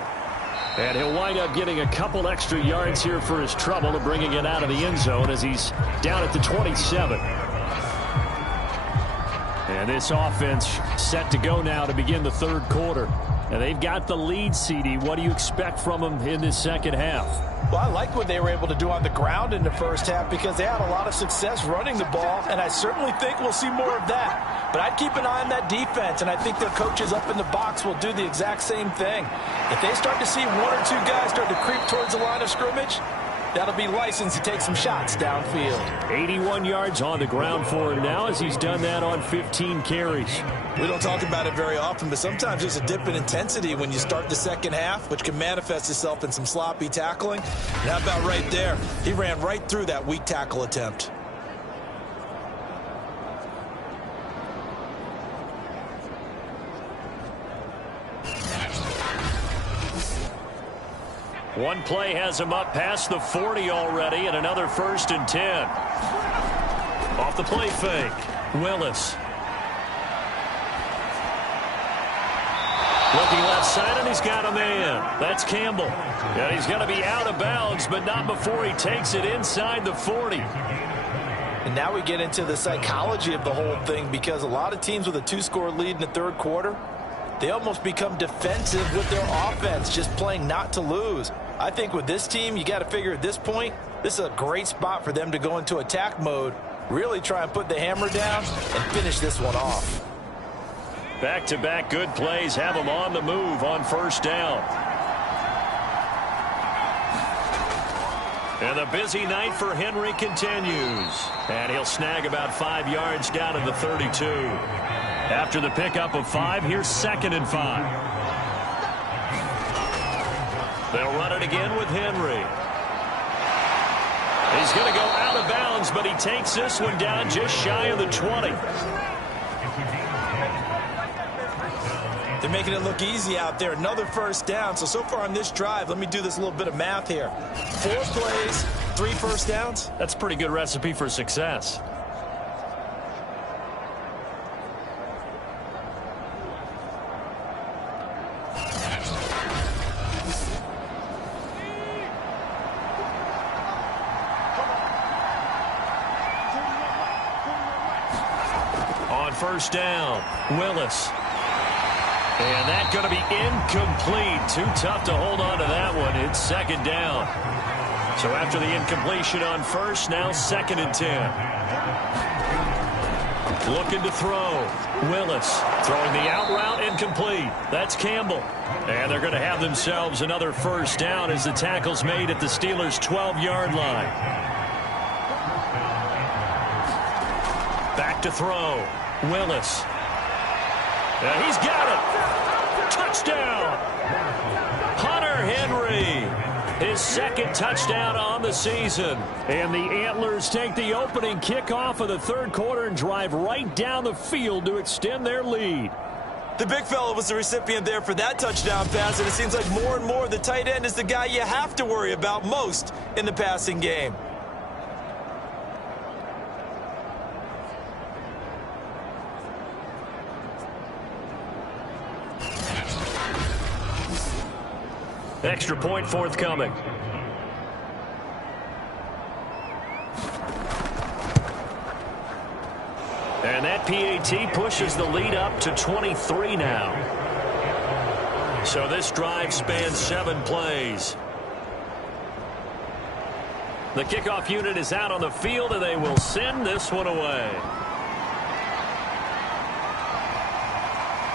And he'll wind up getting a couple extra yards here for his trouble and bringing it out of the end zone as he's down at the 27. And this offense set to go now to begin the third quarter. And they've got the lead, CD. What do you expect from them in this second half? Well, I like what they were able to do on the ground in the first half because they had a lot of success running the ball, and I certainly think we'll see more of that. But I'd keep an eye on that defense, and I think their coaches up in the box will do the exact same thing. If they start to see one or two guys start to creep towards the line of scrimmage, that'll be licensed to take some shots downfield. 81 yards on the ground for him now as he's done that on 15 carries. We don't talk about it very often, but sometimes there's a dip in intensity when you start the second half, which can manifest itself in some sloppy tackling. And how about right there? He ran right through that weak tackle attempt. One play has him up past the 40 already, and another 1st and 10. Off the play fake, Willis. Looking left side, and he's got a man. That's Campbell. And he's going to be out of bounds, but not before he takes it inside the 40. And now we get into the psychology of the whole thing because a lot of teams with a 2-score lead in the third quarter, they almost become defensive with their offense, just playing not to lose. I think with this team, you got to figure at this point, this is a great spot for them to go into attack mode, really try and put the hammer down and finish this one off. Back-to-back good plays have him on the move on first down. And the busy night for Henry continues. And he'll snag about 5 yards down to the 32. After the pickup of 5, here's 2nd and 5. They'll run it again with Henry. He's going to go out of bounds, but he takes this one down just shy of the 20. They're making it look easy out there. Another first down. So far on this drive, let me do this little bit of math here. 4 plays, 3 first downs. That's a pretty good recipe for success. On first down, Willis. And that's going to be incomplete. Too tough to hold on to that one. It's 2nd down. So after the incompletion on first, now 2nd and 10. Looking to throw. Willis throwing the out route, incomplete. That's Campbell. And they're going to have themselves another first down as the tackle's made at the Steelers' 12-yard line. Back to throw. Willis. And he's got it. Touchdown. Hunter Henry. His 2nd touchdown on the season. And the Antlers take the opening kickoff of the third quarter and drive right down the field to extend their lead. The big fella was the recipient there for that touchdown pass, and it seems like more and more the tight end is the guy you have to worry about most in the passing game. Extra point forthcoming. And that PAT pushes the lead up to 23 now. So this drive spans 7 plays. The kickoff unit is out on the field, and they will send this one away.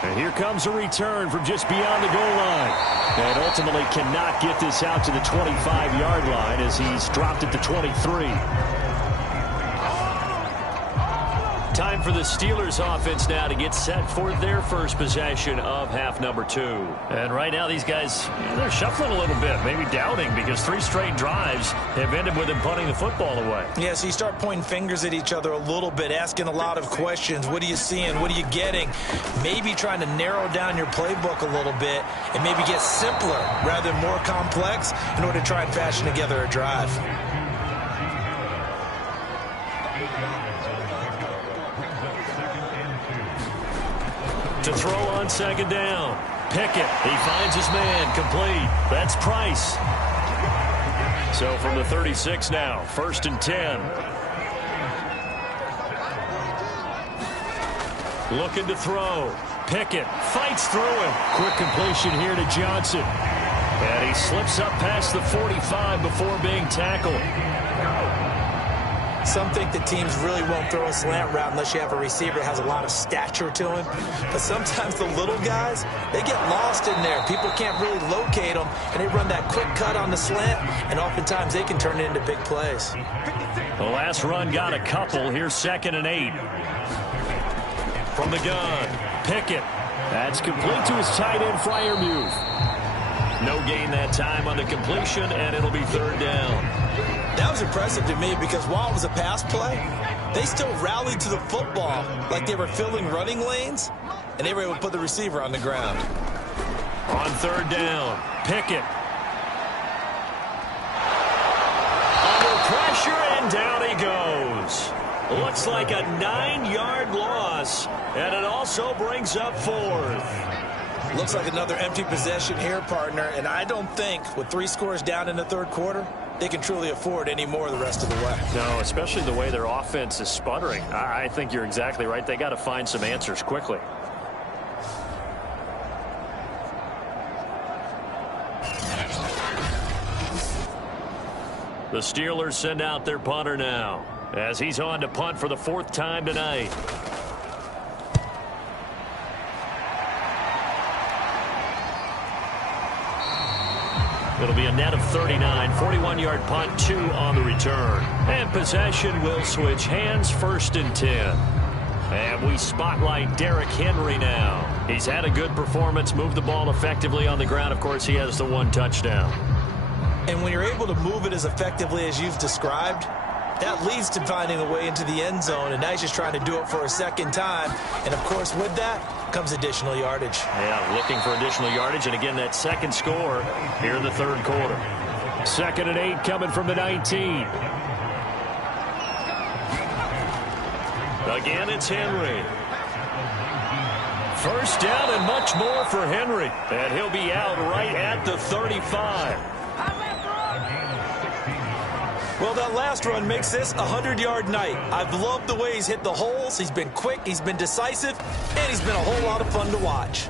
And here comes a return from just beyond the goal line. And ultimately cannot get this out to the 25-yard line as he's dropped it to 23. Time for the Steelers offense now to get set for their first possession of half number 2. And right now these guys, they're shuffling a little bit, maybe doubting, because 3 straight drives have ended with them punting the football away. Yeah, so you start pointing fingers at each other a little bit, asking a lot of questions. What are you seeing? What are you getting? Maybe trying to narrow down your playbook a little bit and maybe get simpler rather than more complex in order to try and fashion together a drive. To throw on second down. Pickett, he finds his man, complete. That's Price. So from the 36 now, 1st and 10. Looking to throw. Pickett fights through him. Quick completion here to Johnson. And he slips up past the 45 before being tackled. Some think that teams really won't throw a slant route unless you have a receiver that has a lot of stature to him. But sometimes the little guys, they get lost in there. People can't really locate them, and they run that quick cut on the slant, and oftentimes they can turn it into big plays. The last run got a couple. Here's 2nd and 8. From the gun, Pickett. That's complete to his tight end, Freiermuth. No gain that time on the completion, and it'll be 3rd down. That was impressive to me because while it was a pass play, they still rallied to the football like they were filling running lanes, and they were able to put the receiver on the ground. On 3rd down, Pickett. Under pressure, and down he goes. Looks like a 9-yard loss, and it also brings up 4th. Looks like another empty possession here, partner, and I don't think with 3 scores down in the 3rd quarter, they can truly afford any more the rest of the way. No, especially the way their offense is sputtering. I think you're exactly right. They got to find some answers quickly. The Steelers send out their punter now as he's on to punt for the 4th time tonight. It'll be a net of 39, 41-yard punt, 2 on the return. And possession will switch hands, 1st and 10. And we spotlight Derrick Henry now. He's had a good performance, moved the ball effectively on the ground. Of course, he has the 1 touchdown. And when you're able to move it as effectively as you've described, that leads to finding a way into the end zone, and now he's just trying to do it for a 2nd time. And, of course, with that comes additional yardage. Yeah, looking for additional yardage, and again, that 2nd score here in the 3rd quarter. 2nd and 8 coming from the 19. Again, it's Henry. 1st down and much more for Henry, and he'll be out right at the 35. Well, that last run makes this a 100-yard night. I've loved the way he's hit the holes. He's been quick, he's been decisive, and he's been a whole lot of fun to watch.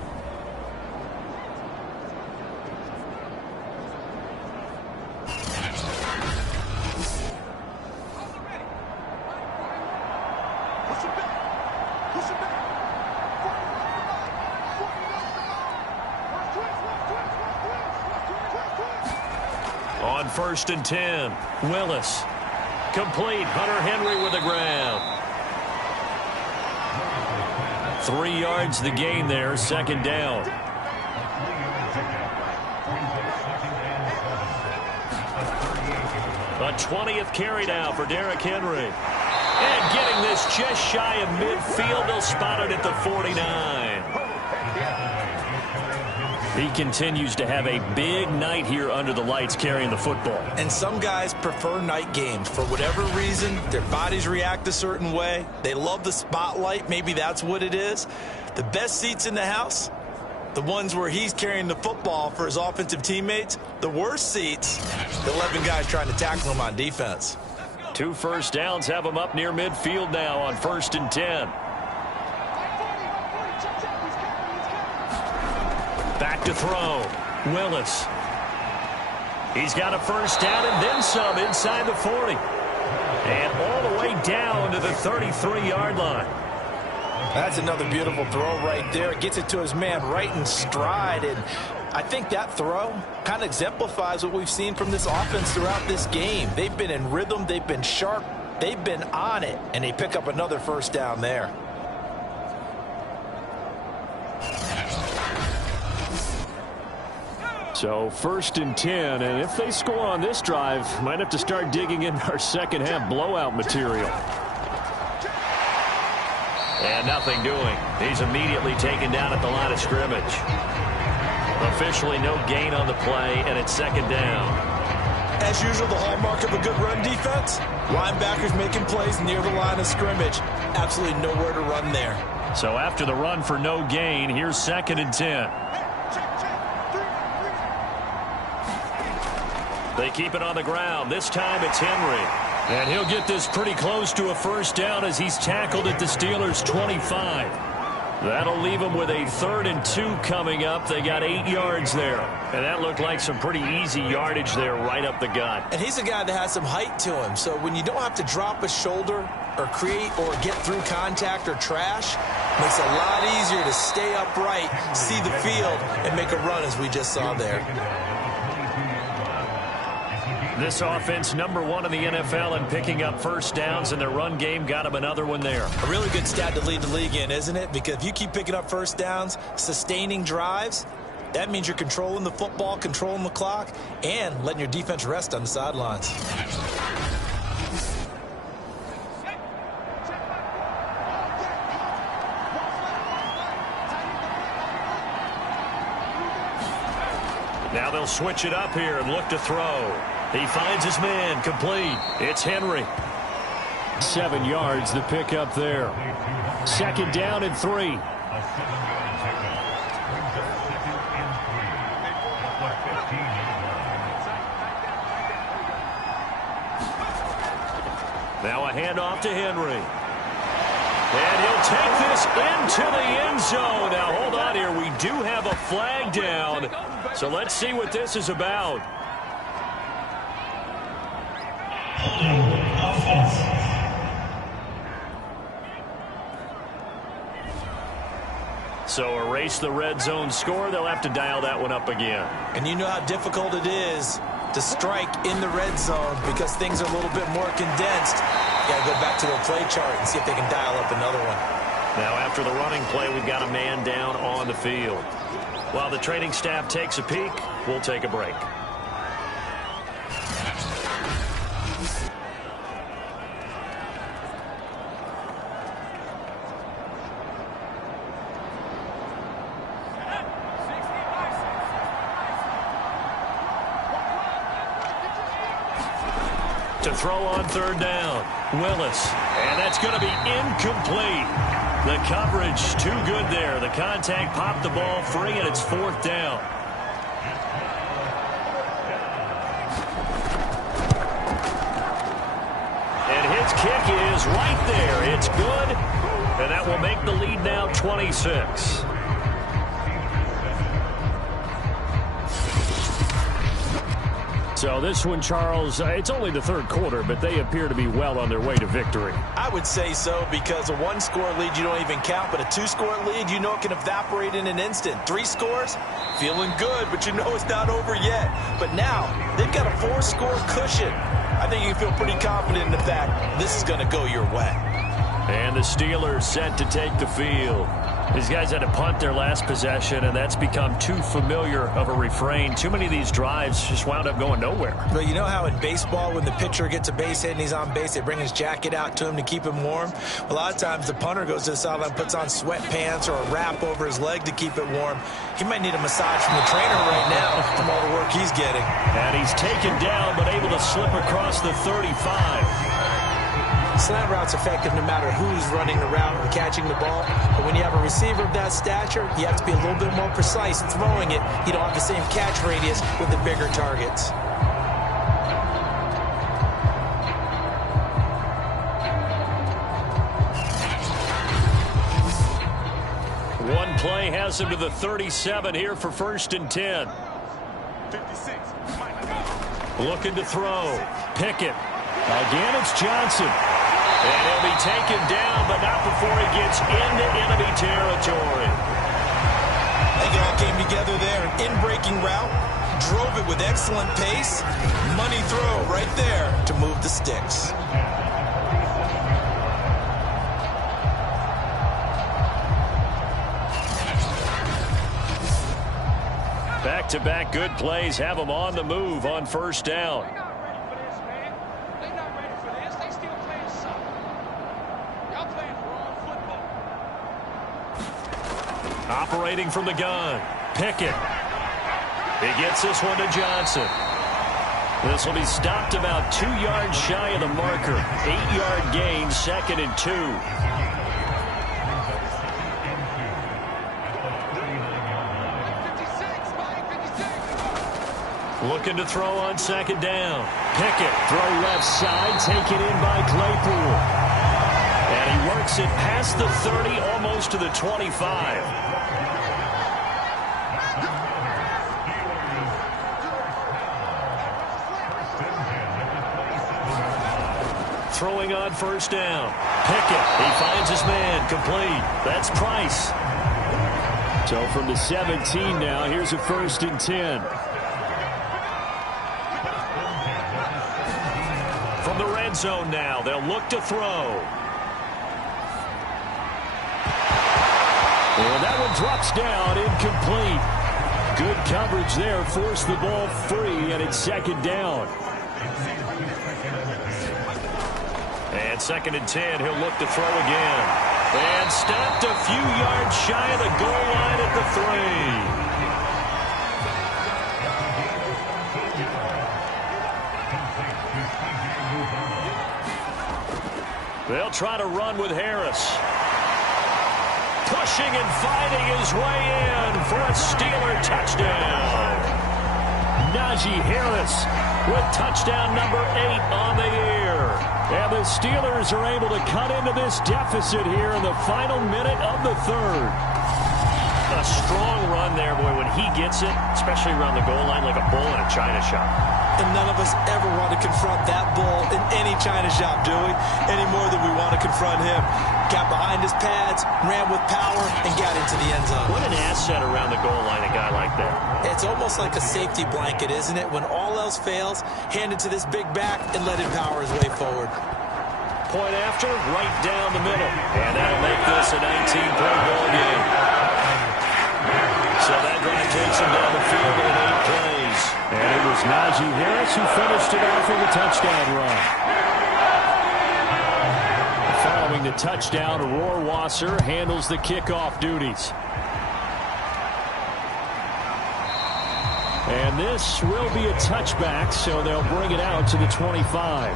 On 1st and 10, Willis. Complete. Hunter Henry with the ground. 3 yards the gain there, 2nd down. A 20th carry now for Derrick Henry. And getting this just shy of midfield. They'll spot it at the 49. He continues to have a big night here under the lights carrying the football. And some guys prefer night games. For whatever reason, their bodies react a certain way. They love the spotlight. Maybe that's what it is. The best seats in the house, the ones where he's carrying the football for his offensive teammates. The worst seats, the 11 guys trying to tackle him on defense. 2 first downs have him up near midfield now on 1st and 10. Back to throw. Willis. He's got a 1st down and then some inside the 40. And all the way down to the 33-yard line. That's another beautiful throw right there. Gets it to his man right in stride. And I think that throw kind of exemplifies what we've seen from this offense throughout this game. They've been in rhythm. They've been sharp. They've been on it, and they pick up another first down there. So 1st and 10, and if they score on this drive, might have to start digging in our second half blowout material. And nothing doing. He's immediately taken down at the line of scrimmage. Officially no gain on the play, and it's 2nd down. As usual, the hallmark of a good run defense, linebackers making plays near the line of scrimmage. Absolutely nowhere to run there. So after the run for no gain, here's 2nd and 10. They keep it on the ground. This time it's Henry. And he'll get this pretty close to a first down as he's tackled at the Steelers' 25. That'll leave them with a 3rd and 2 coming up. They got 8 yards there. And that looked like some pretty easy yardage there right up the gut. And he's a guy that has some height to him. So when you don't have to drop a shoulder or create or get through contact or trash, makes it a lot easier to stay upright, see the field, and make a run as we just saw there. This offense, #1 in the NFL and picking up first downs, and their run game got him another one there. A really good stat to lead the league in, isn't it? Because if you keep picking up first downs, sustaining drives, that means you're controlling the football, controlling the clock, and letting your defense rest on the sidelines. Now they'll switch it up here and look to throw. He finds his man, complete. It's Henry. 7 yards the pick up there. 2nd down and 3. Now a handoff to Henry. And he'll take this into the end zone. Now hold on here. We do have a flag down. So let's see what this is about. So erase the red zone score. They'll have to dial that one up again. And you know how difficult it is to strike in the red zone because things are a little bit more condensed. You got to go back to their play chart and see if they can dial up another one. Now after the running play, we've got a man down on the field. While the training staff takes a peek, we'll take a break. To throw on 3rd down, Willis. And that's going to be incomplete. The coverage too good there. The contact popped the ball free, and it's 4th down. And his kick is right there. It's good, and that will make the lead now 26. So this one, Charles, it's only the 3rd quarter, but they appear to be well on their way to victory. I would say so because a 1-score lead you don't even count, but a 2-score lead you know it can evaporate in an instant. 3 scores, feeling good, but you know it's not over yet. But now they've got a 4-score cushion. I think you can feel pretty confident in the fact this is going to go your way. And the Steelers set to take the field. These guys had to punt their last possession, and that's become too familiar of a refrain. Too many of these drives just wound up going nowhere. Well, you know how in baseball, when the pitcher gets a base hit and he's on base, they bring his jacket out to him to keep him warm? A lot of times the punter goes to the sideline, puts on sweatpants or a wrap over his leg to keep it warm. He might need a massage from the trainer right now from all the work he's getting. And he's taken down, but able to slip across the 35. Slant route's effective no matter who's running the route and catching the ball. But when you have a receiver of that stature, you have to be a little bit more precise in throwing it. You don't have the same catch radius with the bigger targets. One play has him to the 37 here for 1st and 10. 56. Looking to throw. Pickett. Again, it's Johnson. And he'll be taken down, but not before he gets into enemy territory. I think it all came together there. An in-breaking route. Drove it with excellent pace. Money throw right there to move the sticks. Back-to-back good plays have them on the move on first down. They're not ready for this, man. They're not ready for this. They still playing soccer. Y'all playing wrong football. Operating from the gun. Pickett. He gets this one to Johnson. This will be stopped about 2 yards shy of the marker. 8-yard gain, 2nd and 2. Looking to throw on 2nd down. Pickett, throw left side, taken in by Claypool. And he works it past the 30, almost to the 25. Throwing on first down. Pickett, he finds his man, complete. That's Price. So from the 17 now, here's a 1st and 10. From the red zone now, they'll look to throw. And that one drops down, incomplete. Good coverage there, forced the ball free, and it's 2nd down. And 2nd and 10, he'll look to throw again. And stopped a few yards shy of the goal line at the 3. They'll try to run with Harris. Pushing and fighting his way in for a Steeler touchdown. Najee Harris with touchdown number 8 on the year. And the Steelers are able to cut into this deficit here in the final minute of the 3rd. A strong run there, boy, when he gets it, especially around the goal line, like a bull in a china shop. And none of us ever want to confront that bull in any china shop, do we? Any more than we want to confront him. Got behind his pads, ran with power, and got into the end zone. What an asset around the goal line, a guy like that. It's almost like a safety blanket, isn't it? When all else fails, hand it to this big back and let him power his way forward. Point after, right down the middle. And that'll make this a 19-point ball game. So that drive takes him down the field in 8 plays. And it was Najee Harris who finished it off with a touchdown run. Following the touchdown, Rohrwasser handles the kickoff duties. And this will be a touchback, so they'll bring it out to the 25.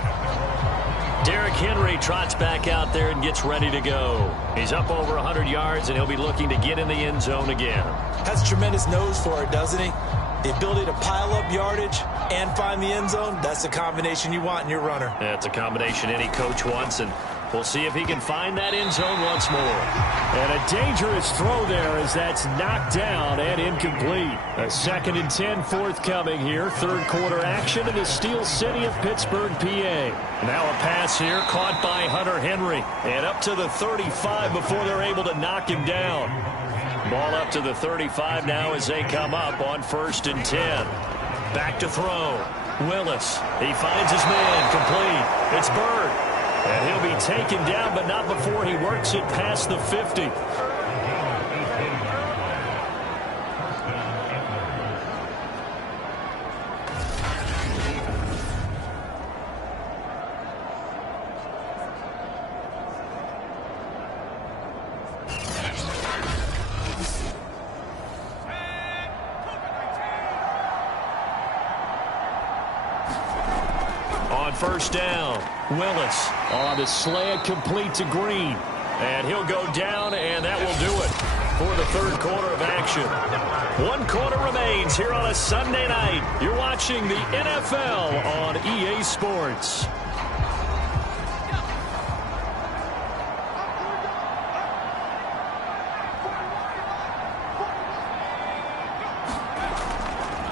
Derrick Henry trots back out there and gets ready to go. He's up over 100 yards, and he'll be looking to get in the end zone again. Has a tremendous nose for it, doesn't he? The ability to pile up yardage and find the end zone, that's the combination you want in your runner. That's a combination any coach wants, and we'll see if he can find that end zone once more. And a dangerous throw there as that's knocked down and incomplete. A 2nd and 10 forthcoming here. 3rd quarter action in the Steel City of Pittsburgh, PA. Now a pass here caught by Hunter Henry. And up to the 35 before they're able to knock him down. Ball up to the 35 now as they come up on 1st and 10. Back to throw. Willis. He finds his man, complete. It's Bird. And he'll be taken down, but not before he works it past the 50. On first down, Willis on the slant, complete to Green. And he'll go down, and that will do it for the 3rd quarter of action. 1 quarter remains here on a Sunday night. You're watching the NFL on EA Sports.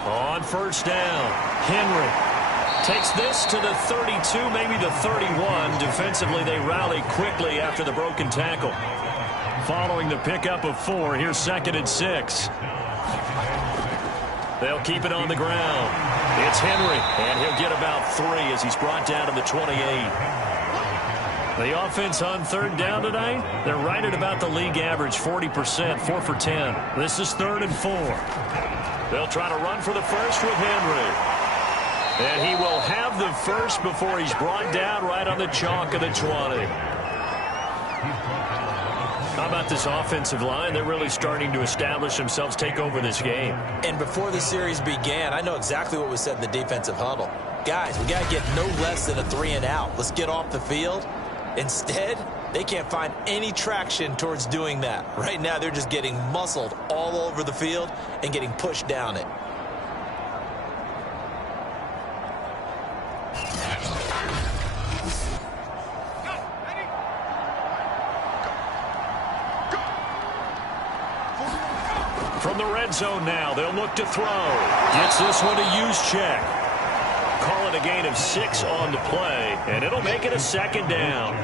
On first down, Henry takes this to the 32, maybe the 31. Defensively, they rally quickly after the broken tackle. Following the pickup of 4, here's 2nd and 6. They'll keep it on the ground. It's Henry, and he'll get about 3 as he's brought down to the 28. The offense on 3rd down tonight, they're right at about the league average, 40%, 4 for 10. This is 3rd and 4. They'll try to run for the first with Henry. And he will have the first before he's brought down right on the chalk of the 20. How about this offensive line? They're really starting to establish themselves, take over this game. And before the series began, I know exactly what was said in the defensive huddle. Guys, we got to get no less than a 3-and-out. Let's get off the field. Instead, they can't find any traction towards doing that. Right now, they're just getting muscled all over the field and getting pushed down it. From the red zone now, they'll look to throw. Gets this one to use check. Call it a gain of 6 on the play, and it'll make it a 2nd down.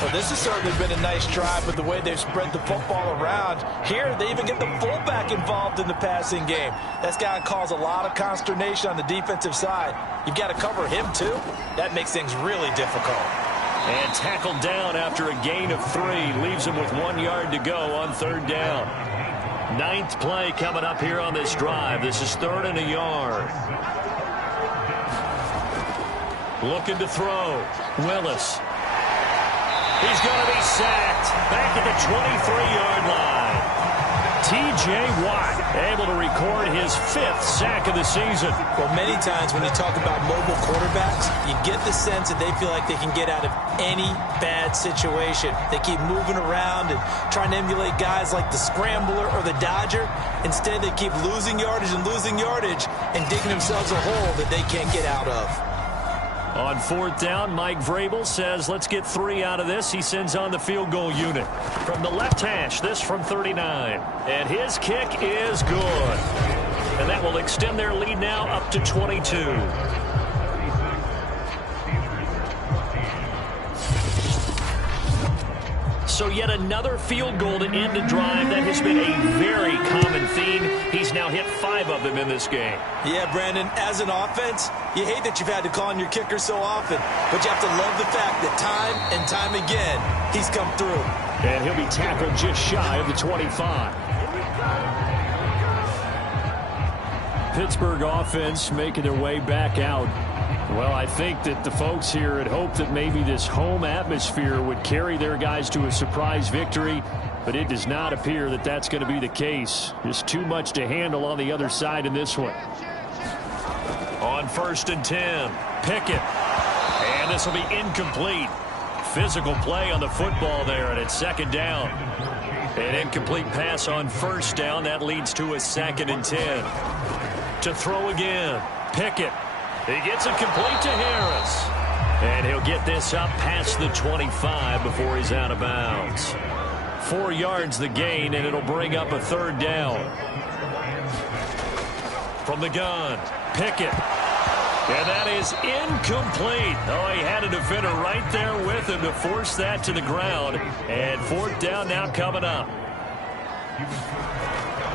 Well, this has certainly been a nice drive with the way they've spread the football around. Here, they even get the fullback involved in the passing game. That's got to cause a lot of consternation on the defensive side. You've got to cover him, too. That makes things really difficult. And tackled down after a gain of 3. Leaves him with 1 yard to go on 3rd down. 9th play coming up here on this drive. This is 3rd and a yard. Looking to throw. Willis. He's going to be sacked. Back at the 23-yard line. T.J. Watt able to record his 5th sack of the season. Well, many times when you talk about mobile quarterbacks, you get the sense that they feel like they can get out of any bad situation. They keep moving around and trying to emulate guys like the Scrambler or the Dodger. Instead, they keep losing yardage and digging themselves a hole that they can't get out of. On 4th down, Mike Vrabel says, let's get 3 out of this. He sends on the field goal unit. From the left hash, this from 39. And his kick is good. And that will extend their lead now up to 22. So yet another field goal to end a drive. That has been a very common theme. He's now hit 5 of them in this game. Yeah, Brandon, as an offense, you hate that you've had to call on your kicker so often, but you have to love the fact that time and time again, he's come through. And he'll be tackled just shy of the 25. Pittsburgh offense making their way back out. Well, I think that the folks here had hoped that maybe this home atmosphere would carry their guys to a surprise victory, but it does not appear that that's going to be the case. Just too much to handle on the other side in this one. On 1st and 10, Pickett. And this will be incomplete. Physical play on the football there, and it's 2nd down. An incomplete pass on 1st down. That leads to a 2nd and 10. To throw again, Pickett. He gets it complete to Harris. And he'll get this up past the 25 before he's out of bounds. 4 yards the gain, and it'll bring up a 3rd down. From the gun, Pickett. And that is incomplete. Oh, he had a defender right there with him to force that to the ground. And 4th down now coming up.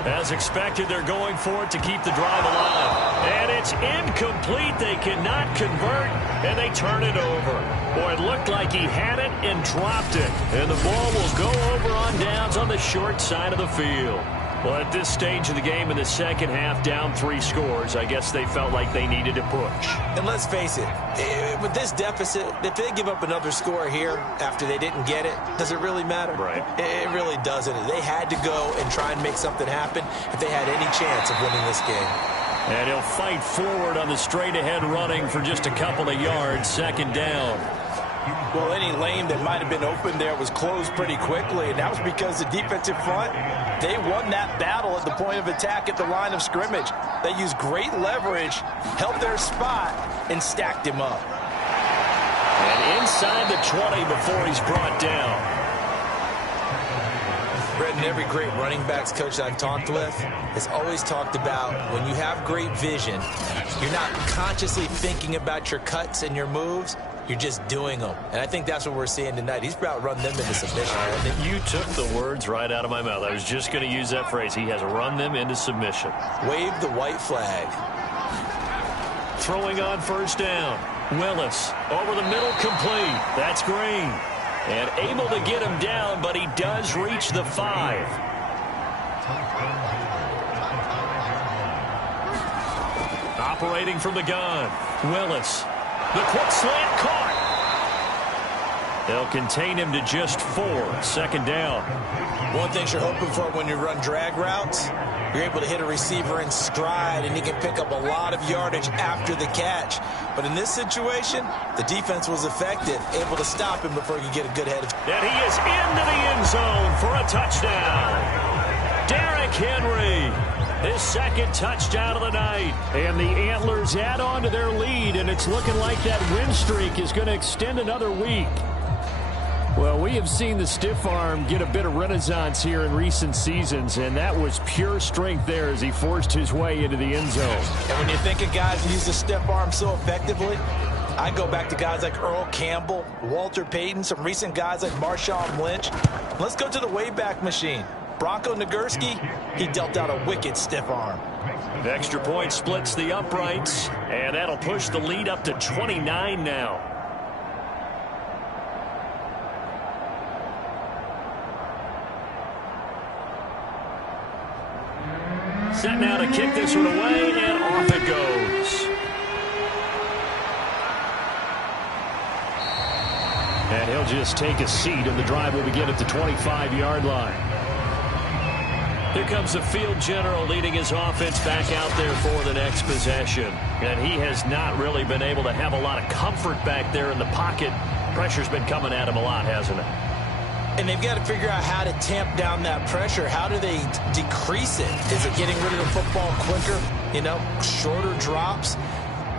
As expected, they're going for it to keep the drive alive. And it's incomplete. They cannot convert, and they turn it over. Boy, it looked like he had it and dropped it. And the ball will go over on downs on the short side of the field. Well, at this stage of the game in the 2nd half, down 3 scores, I guess they felt like they needed to push. And let's face it, with this deficit, if they give up another score here after they didn't get it, does it really matter? Right. It really doesn't. They had to go and try and make something happen if they had any chance of winning this game. And he'll fight forward on the straight-ahead running for just a couple of yards, 2nd down. Well, any lane that might have been open there was closed pretty quickly, and that was because the defensive front, they won that battle at the point of attack at the line of scrimmage. They used great leverage, held their spot, and stacked him up. And inside the 20 before he's brought down. Brendan, every great running backs coach I've talked with has always talked about when you have great vision, you're not consciously thinking about your cuts and your moves. You're just doing them. And I think that's what we're seeing tonight. He's about run them into submission. You took the words right out of my mouth. I was just going to use that phrase. He has run them into submission. Wave the white flag. Throwing on 1st down. Willis over the middle, complete. That's Green. And able to get him down, but he does reach the 5. Operating from the gun, Willis. The quick slant caught. They'll contain him to just 4. 2nd down. One thing you're hoping for when you run drag routes, you're able to hit a receiver in stride, and he can pick up a lot of yardage after the catch. But in this situation, the defense was effective, able to stop him before he could get a good head of. And he is into the end zone for a touchdown. Derrick Henry, his 2nd touchdown of the night. And the Antlers add on to their lead, and it's looking like that win streak is going to extend another week. Well, we have seen the stiff arm get a bit of renaissance here in recent seasons, and that was pure strength there as he forced his way into the end zone. And when you think of guys who use the stiff arm so effectively, I go back to guys like Earl Campbell, Walter Payton, some recent guys like Marshawn Lynch. Let's go to the Wayback Machine. Bronco Nagurski, he dealt out a wicked stiff arm. The extra point splits the uprights, and that'll push the lead up to 29 now. Set now to kick this one away, and off it goes. And he'll just take a seat, and the drive will begin at the 25-yard line. Here comes the field general leading his offense back out there for the next possession. And he has not really been able to have a lot of comfort back there in the pocket. Pressure's been coming at him a lot, hasn't it? And they've got to figure out how to tamp down that pressure. How do they decrease it? Is it getting rid of the football quicker? You know, shorter drops?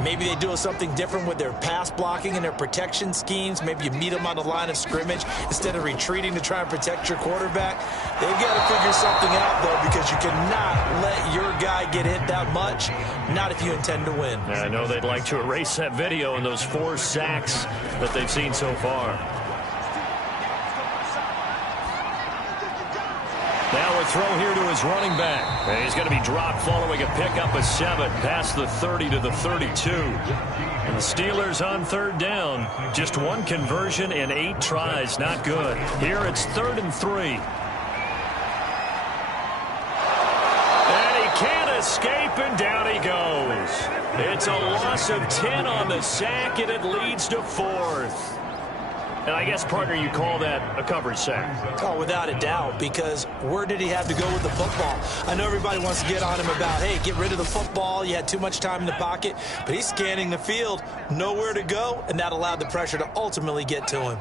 Maybe they do something different with their pass blocking and their protection schemes. Maybe you meet them on the line of scrimmage instead of retreating to try and protect your quarterback. They've got to figure something out, though, because you cannot let your guy get hit that much, not if you intend to win. I know they'd like to erase that video and those 4 sacks that they've seen so far. Now a throw here to his running back. And he's going to be dropped following a pickup of 7 past the 30 to the 32. And the Steelers on 3rd down. Just 1 conversion in 8 tries. Not good. Here it's 3rd and 3. And he can't escape, and down he goes. It's a loss of 10 on the sack, and it leads to 4th. And I guess, partner, you call that a coverage sack. Oh, without a doubt, because where did he have to go with the football? I know everybody wants to get on him about, hey, get rid of the football. You had too much time in the pocket. But he's scanning the field, nowhere to go, and that allowed the pressure to ultimately get to him.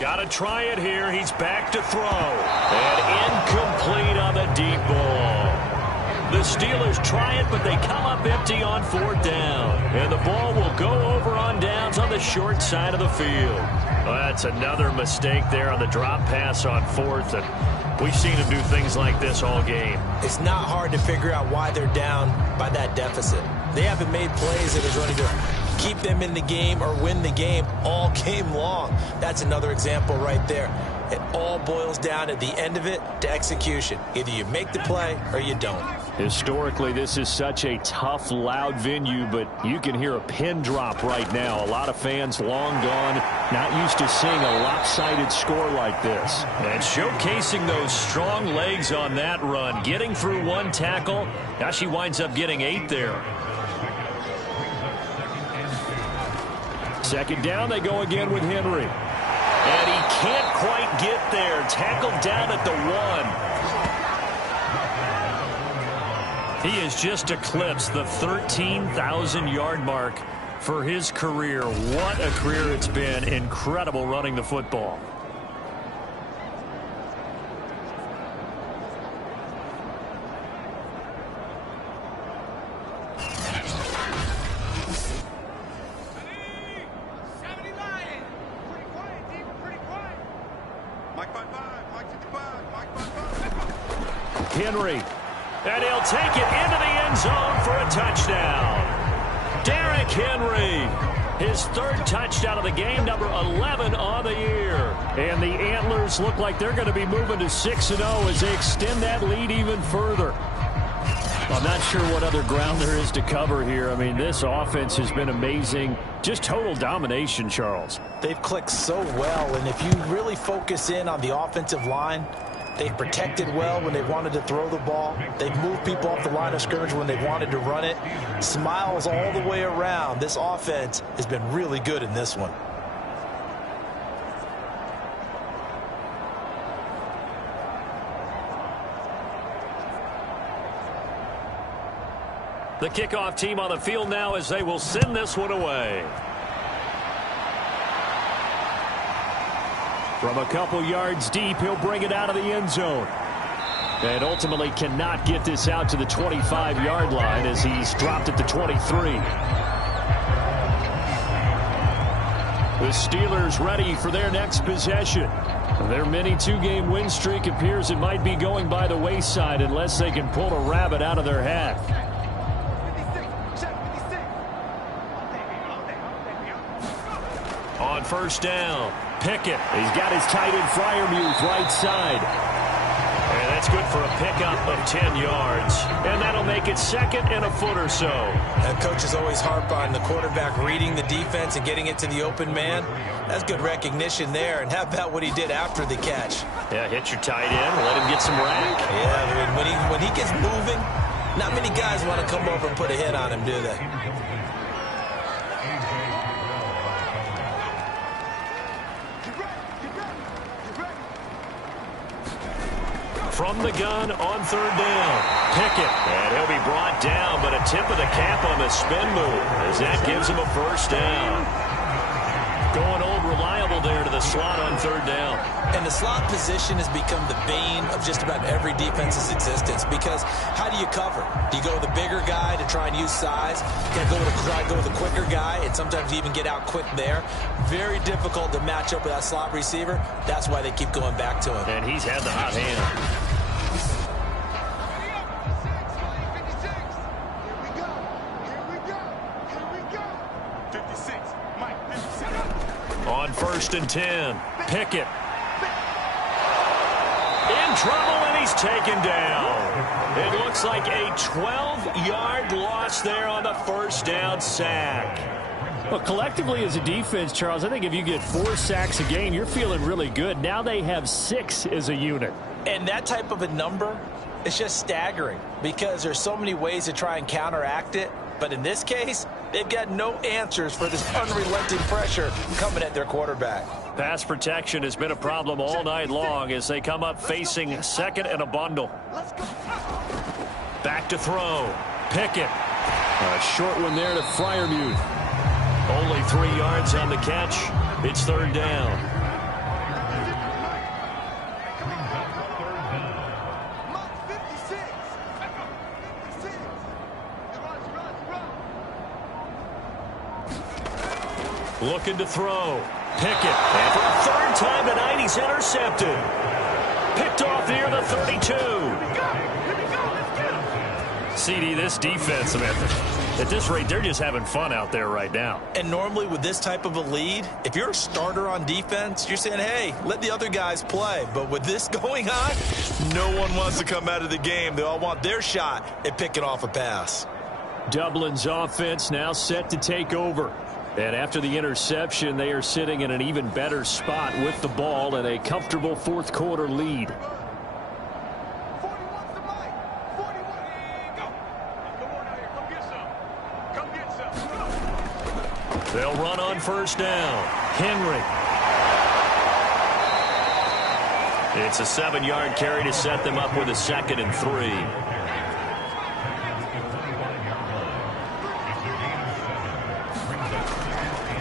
Got to try it here. He's back to throw. And incomplete on the deep ball. The Steelers try it, but they come up empty on 4th down. And the ball will go over on downs on the short side of the field. Well, that's another mistake there on the drop pass on 4th. And we've seen him do things like this all game. It's not hard to figure out why they're down by that deficit. They haven't made plays that is going to keep them in the game or win the game all game long. That's another example right there. It all boils down at the end of it to execution. Either you make the play or you don't. Historically, this is such a tough, loud venue, but you can hear a pin drop right now. A lot of fans long gone, not used to seeing a lopsided score like this. And showcasing those strong legs on that run, getting through 1 tackle. Now she winds up getting 8 there. 2nd down, they go again with Henry. And he can't quite get there. Tackled down at the 1. He has just eclipsed the 13,000-yard mark for his career. What a career it's been. Incredible running the football. Henry, and he'll take it into the end zone for a touchdown. Derrick Henry, his 3rd touchdown of the game, number 11 on the year. And the Antlers look like they're going to be moving to 6-0 as they extend that lead even further. I'm not sure what other ground there is to cover here. I mean, this offense has been amazing. Just total domination, Charles. They've clicked so well, and if you really focus in on the offensive line, They've protected well when they wanted to throw the ball. They've moved people off the line of scrimmage when they wanted to run it. Smiles all the way around. This offense has been really good in this one. The kickoff team on the field now as they will send this one away. From a couple yards deep, he'll bring it out of the end zone. And ultimately cannot get this out to the 25-yard line as he's dropped at the 23. The Steelers ready for their next possession. Their mini two-game win streak appears it might be going by the wayside unless they can pull a rabbit out of their hat. On first down, Pickett. He's got his tight end Freiermuth right side. And that's good for a pickup of 10 yards. And that'll make it second and a foot or so. And coaches always harp on the quarterback reading the defense and getting it to the open man. That's good recognition there. And how about what he did after the catch? Yeah, hit your tight end, let him get some rack. Yeah, I mean, when he gets moving, not many guys want to come over and put a hit on him, do they? From the gun on third down, Pickett. And he'll be brought down, but a tip of the cap on the spin move as that gives him a first down. Going old reliable there to the slot on third down. And the slot position has become the bane of just about every defense's existence because how do you cover? Do you go with a bigger guy to try and use size? Can I go with a quicker guy and sometimes even get out quick there? Very difficult to match up with that slot receiver. That's why they keep going back to him. And he's had the hot hand. On first and 10, Pickett. In trouble, and he's taken down. It looks like a 12-yard loss there on the first down sack. Well, collectively as a defense, Charles, I think if you get 4 sacks a game, you're feeling really good. Now they have 6 as a unit. And that type of a number is just staggering because there's so many ways to try and counteract it. But in this case, they've got no answers for this unrelenting pressure coming at their quarterback. Pass protection has been a problem all night long as they come up facing second and a bundle. Back to throw. Pickett. A short one there to Freiermuth. Only 3 yards on the catch. It's third down. Looking to throw. Pickett. And for a third time tonight, he's intercepted. Picked off near the 32. CD, this defense, at this rate, they're just having fun out there right now. And normally with this type of a lead, if you're a starter on defense, you're saying, hey, let the other guys play. But with this going on, no one wants to come out of the game. They all want their shot at picking off a pass. Dublin's offense now set to take over. And after the interception, they are sitting in an even better spot with the ball and a comfortable fourth quarter lead. They'll run on first down. Henry. It's a 7-yard carry to set them up with a 2nd and 3.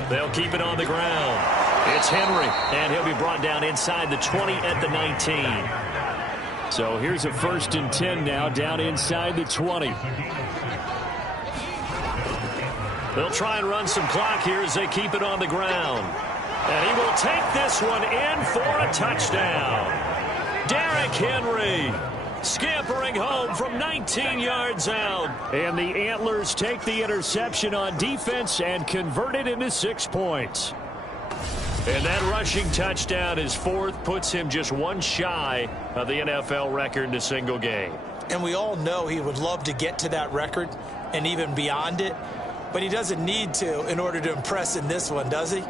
They'll keep it on the ground. It's Henry, and he'll be brought down inside the 20 at the 19. So here's a 1st and 10 now, down inside the 20. They'll try and run some clock here as they keep it on the ground. And he will take this one in for a touchdown. Derrick Henry scampering home from 19 yards out. And the Antlers take the interception on defense and convert it into 6 points. And that rushing touchdown, his 4th, puts him just 1 shy of the NFL record in a single game. And we all know he would love to get to that record and even beyond it. But he doesn't need to in order to impress in this one, does he?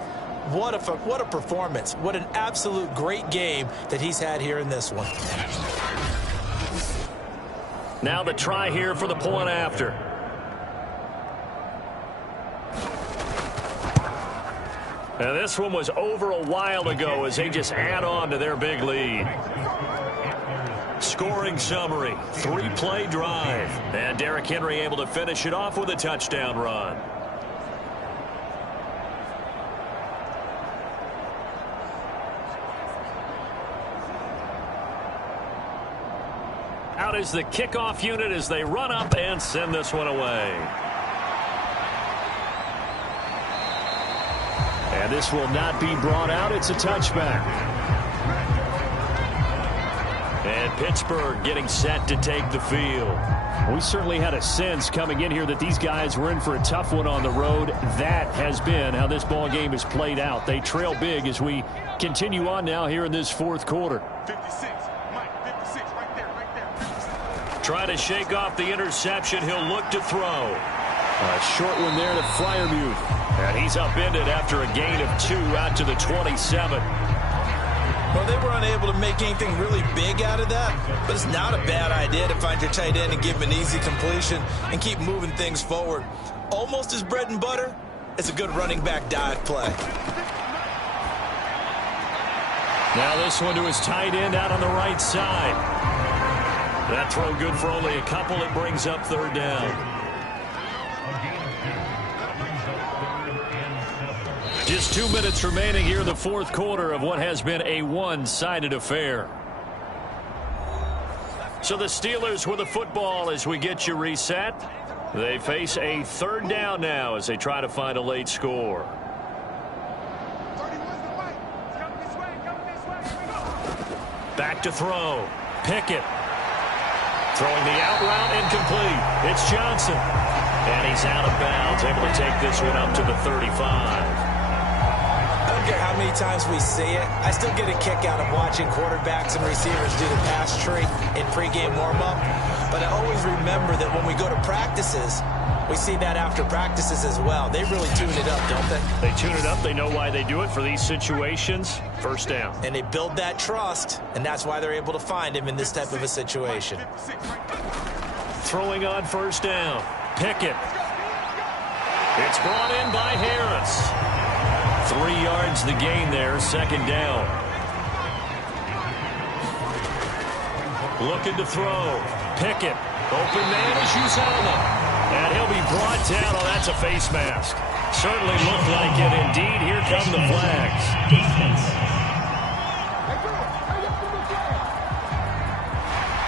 What a performance. What an absolute great game that he's had here in this one. Now the try here for the point after. And this one was over a while ago as they just add on to their big lead. Scoring summary, 3-play drive. And Derrick Henry able to finish it off with a touchdown run. Out is the kickoff unit as they run up and send this one away. And this will not be brought out. It's a touchback. And Pittsburgh getting set to take the field. We certainly had a sense coming in here that these guys were in for a tough one on the road. That has been how this ball game has played out. They trail big as we continue on now here in this fourth quarter. 56, Mike, 56, right there. Try to shake off the interception. He'll look to throw. A short one there to Freiermuth. And he's upended after a gain of 2 out to the 27. Well, they were unable to make anything really big out of that, but it's not a bad idea to find your tight end and give him an easy completion and keep moving things forward. Almost his bread and butter. It's a good running back dive play. Now this one to his tight end out on the right side. That throw good for only a couple. It brings up third down. Just 2 minutes remaining here in the fourth quarter of what has been a one-sided affair. So the Steelers with the football as we get you reset. They face a third down now as they try to find a late score. Back to throw. Pickett. Throwing the out route incomplete. It's Johnson. And he's out of bounds, able to take this one up to the 35. I don't care how many times we see it. I still get a kick out of watching quarterbacks and receivers do the pass tree in pregame warm-up. But I always remember that when we go to practices, we see that after practices as well. They really tune it up, don't they? They tune it up. They know why they do it for these situations. First down. And they build that trust, and that's why they're able to find him in this type of a situation. Throwing on first down. Pickett. It's brought in by Harris. 3 yards the gain there, second down. Looking to throw. Pickett. Open man is Uzomah. And he'll be brought down. Oh, that's a face mask. Certainly looked like it indeed. Here come the flags.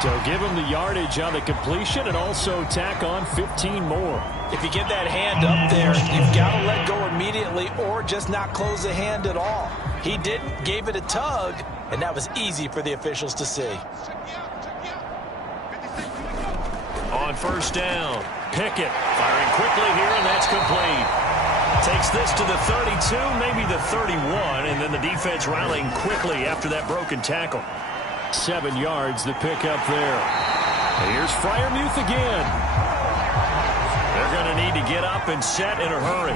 So give him the yardage on the completion and also tack on 15 more. If you get that hand up there, you've got to let go immediately or just not close the hand at all. He didn't, gave it a tug, and that was easy for the officials to see. On first down, Pickett firing quickly here, and that's complete. Takes this to the 32, maybe the 31, and then the defense rallying quickly after that broken tackle. 7 yards, the pickup there. Here's Freiermuth again. They're going to need to get up and set in a hurry.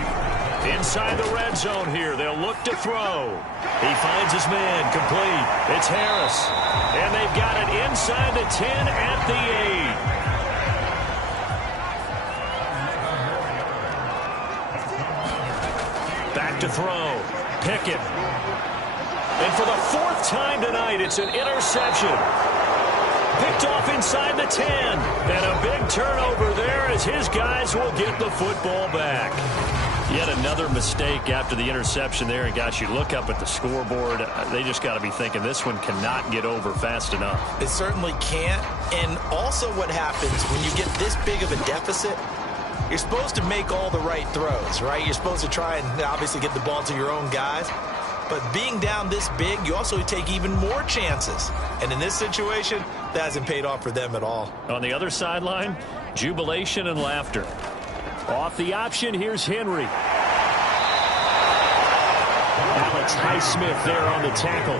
Inside the red zone here, they'll look to throw. He finds his man, complete. It's Harris. And they've got it inside the 10 at the 8. Back to throw. Pickett. And for the 4th time tonight, it's an interception. Picked off inside the 10. And a big turnover there as his guys will get the football back. Yet another mistake after the interception there. And, gosh, you look up at the scoreboard. They just got to be thinking this one cannot get over fast enough. It certainly can't. And also what happens when you get this big of a deficit, you're supposed to make all the right throws, right? You're supposed to try and obviously get the ball to your own guys. But being down this big, you also take even more chances. And in this situation, that hasn't paid off for them at all. On the other sideline, jubilation and laughter. Off the option, here's Henry. Alex Highsmith there on the tackle.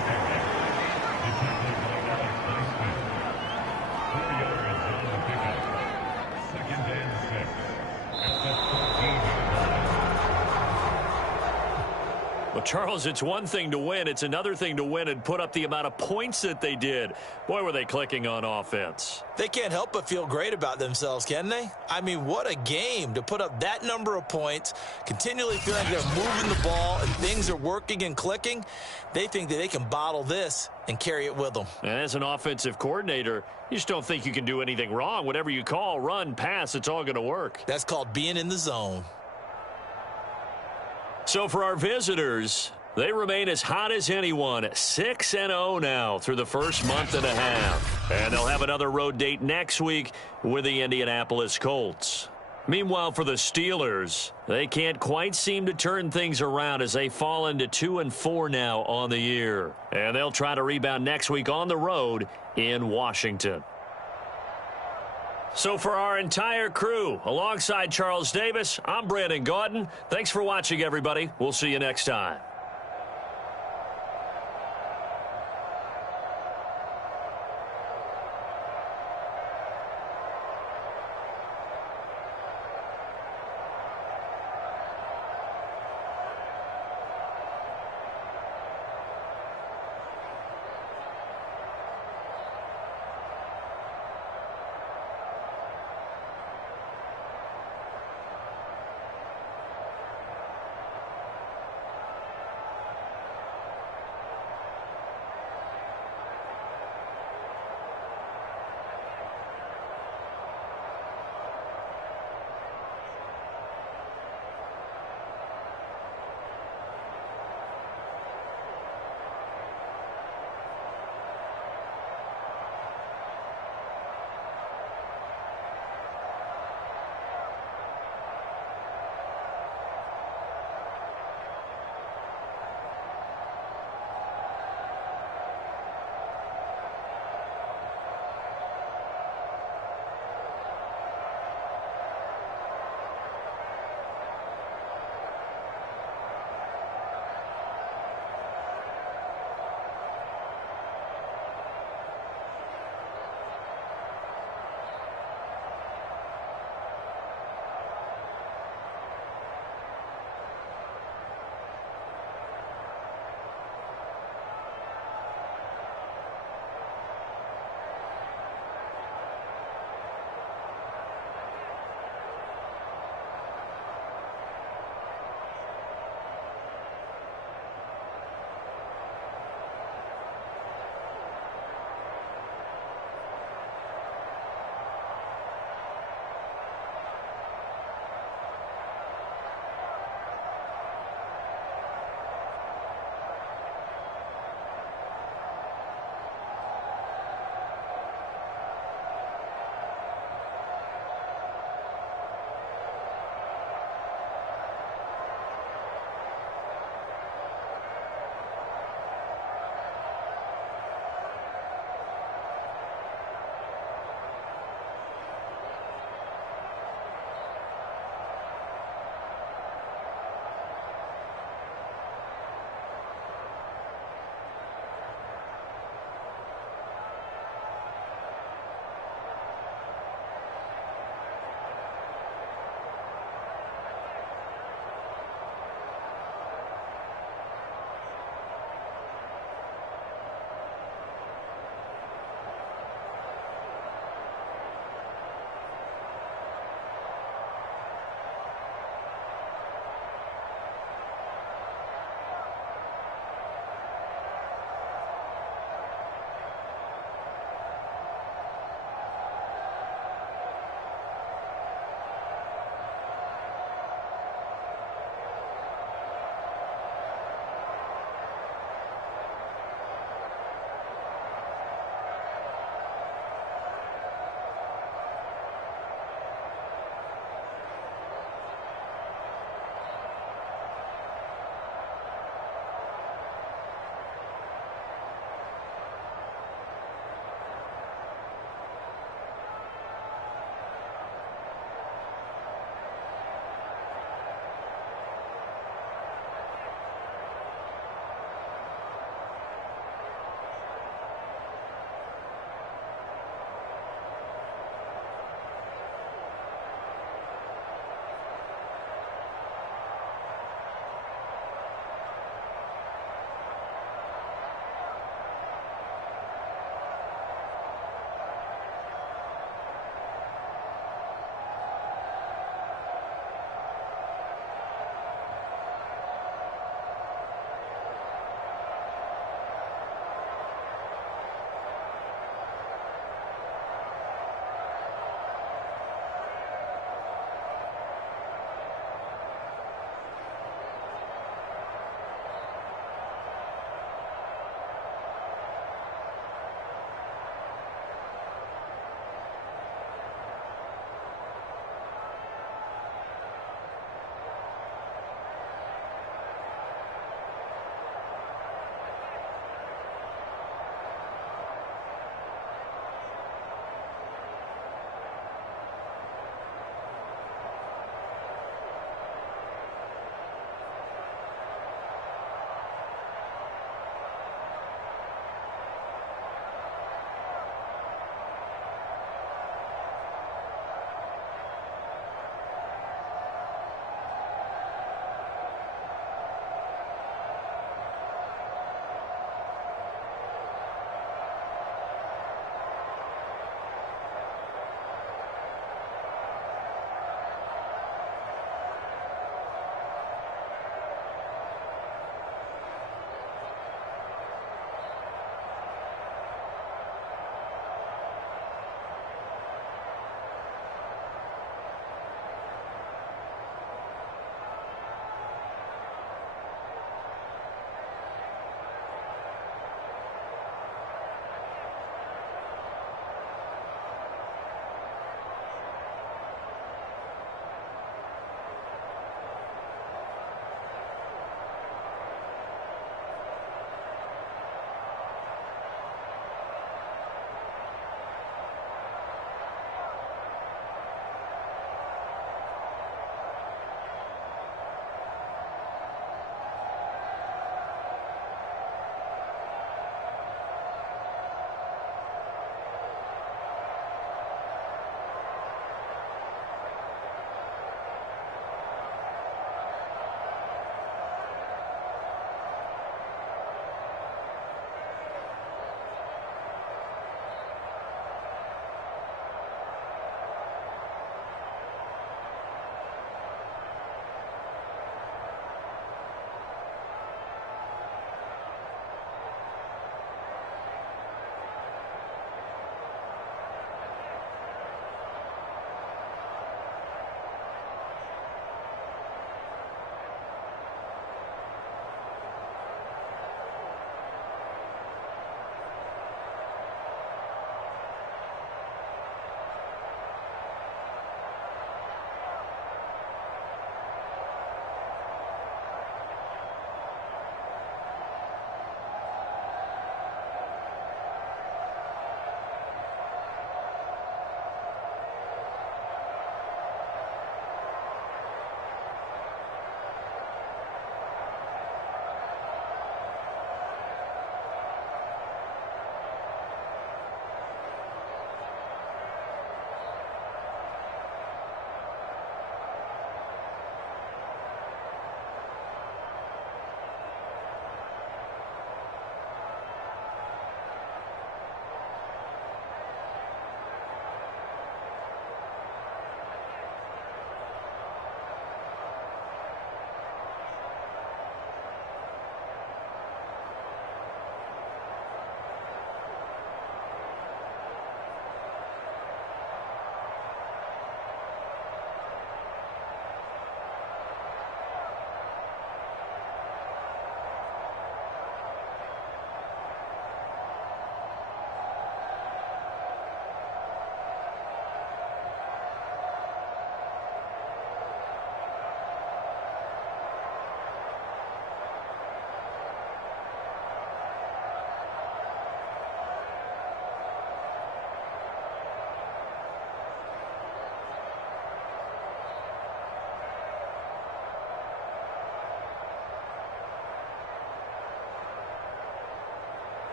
Charles, it's one thing to win. It's another thing to win and put up the amount of points that they did. Boy, were they clicking on offense. They can't help but feel great about themselves, can they? I mean, what a game to put up that number of points, continually feel like they're moving the ball and things are working and clicking. They think that they can bottle this and carry it with them. And as an offensive coordinator, you just don't think you can do anything wrong. Whatever you call, run, pass, it's all going to work. That's called being in the zone. So for our visitors, they remain as hot as anyone, 6-0 now through the first month and a half. And they'll have another road date next week with the Indianapolis Colts. Meanwhile, for the Steelers, they can't quite seem to turn things around as they fall into 2-4 now on the year. And they'll try to rebound next week on the road in Washington. So for our entire crew, alongside Charles Davis, I'm Brandon Gaudin. Thanks for watching, everybody. We'll see you next time.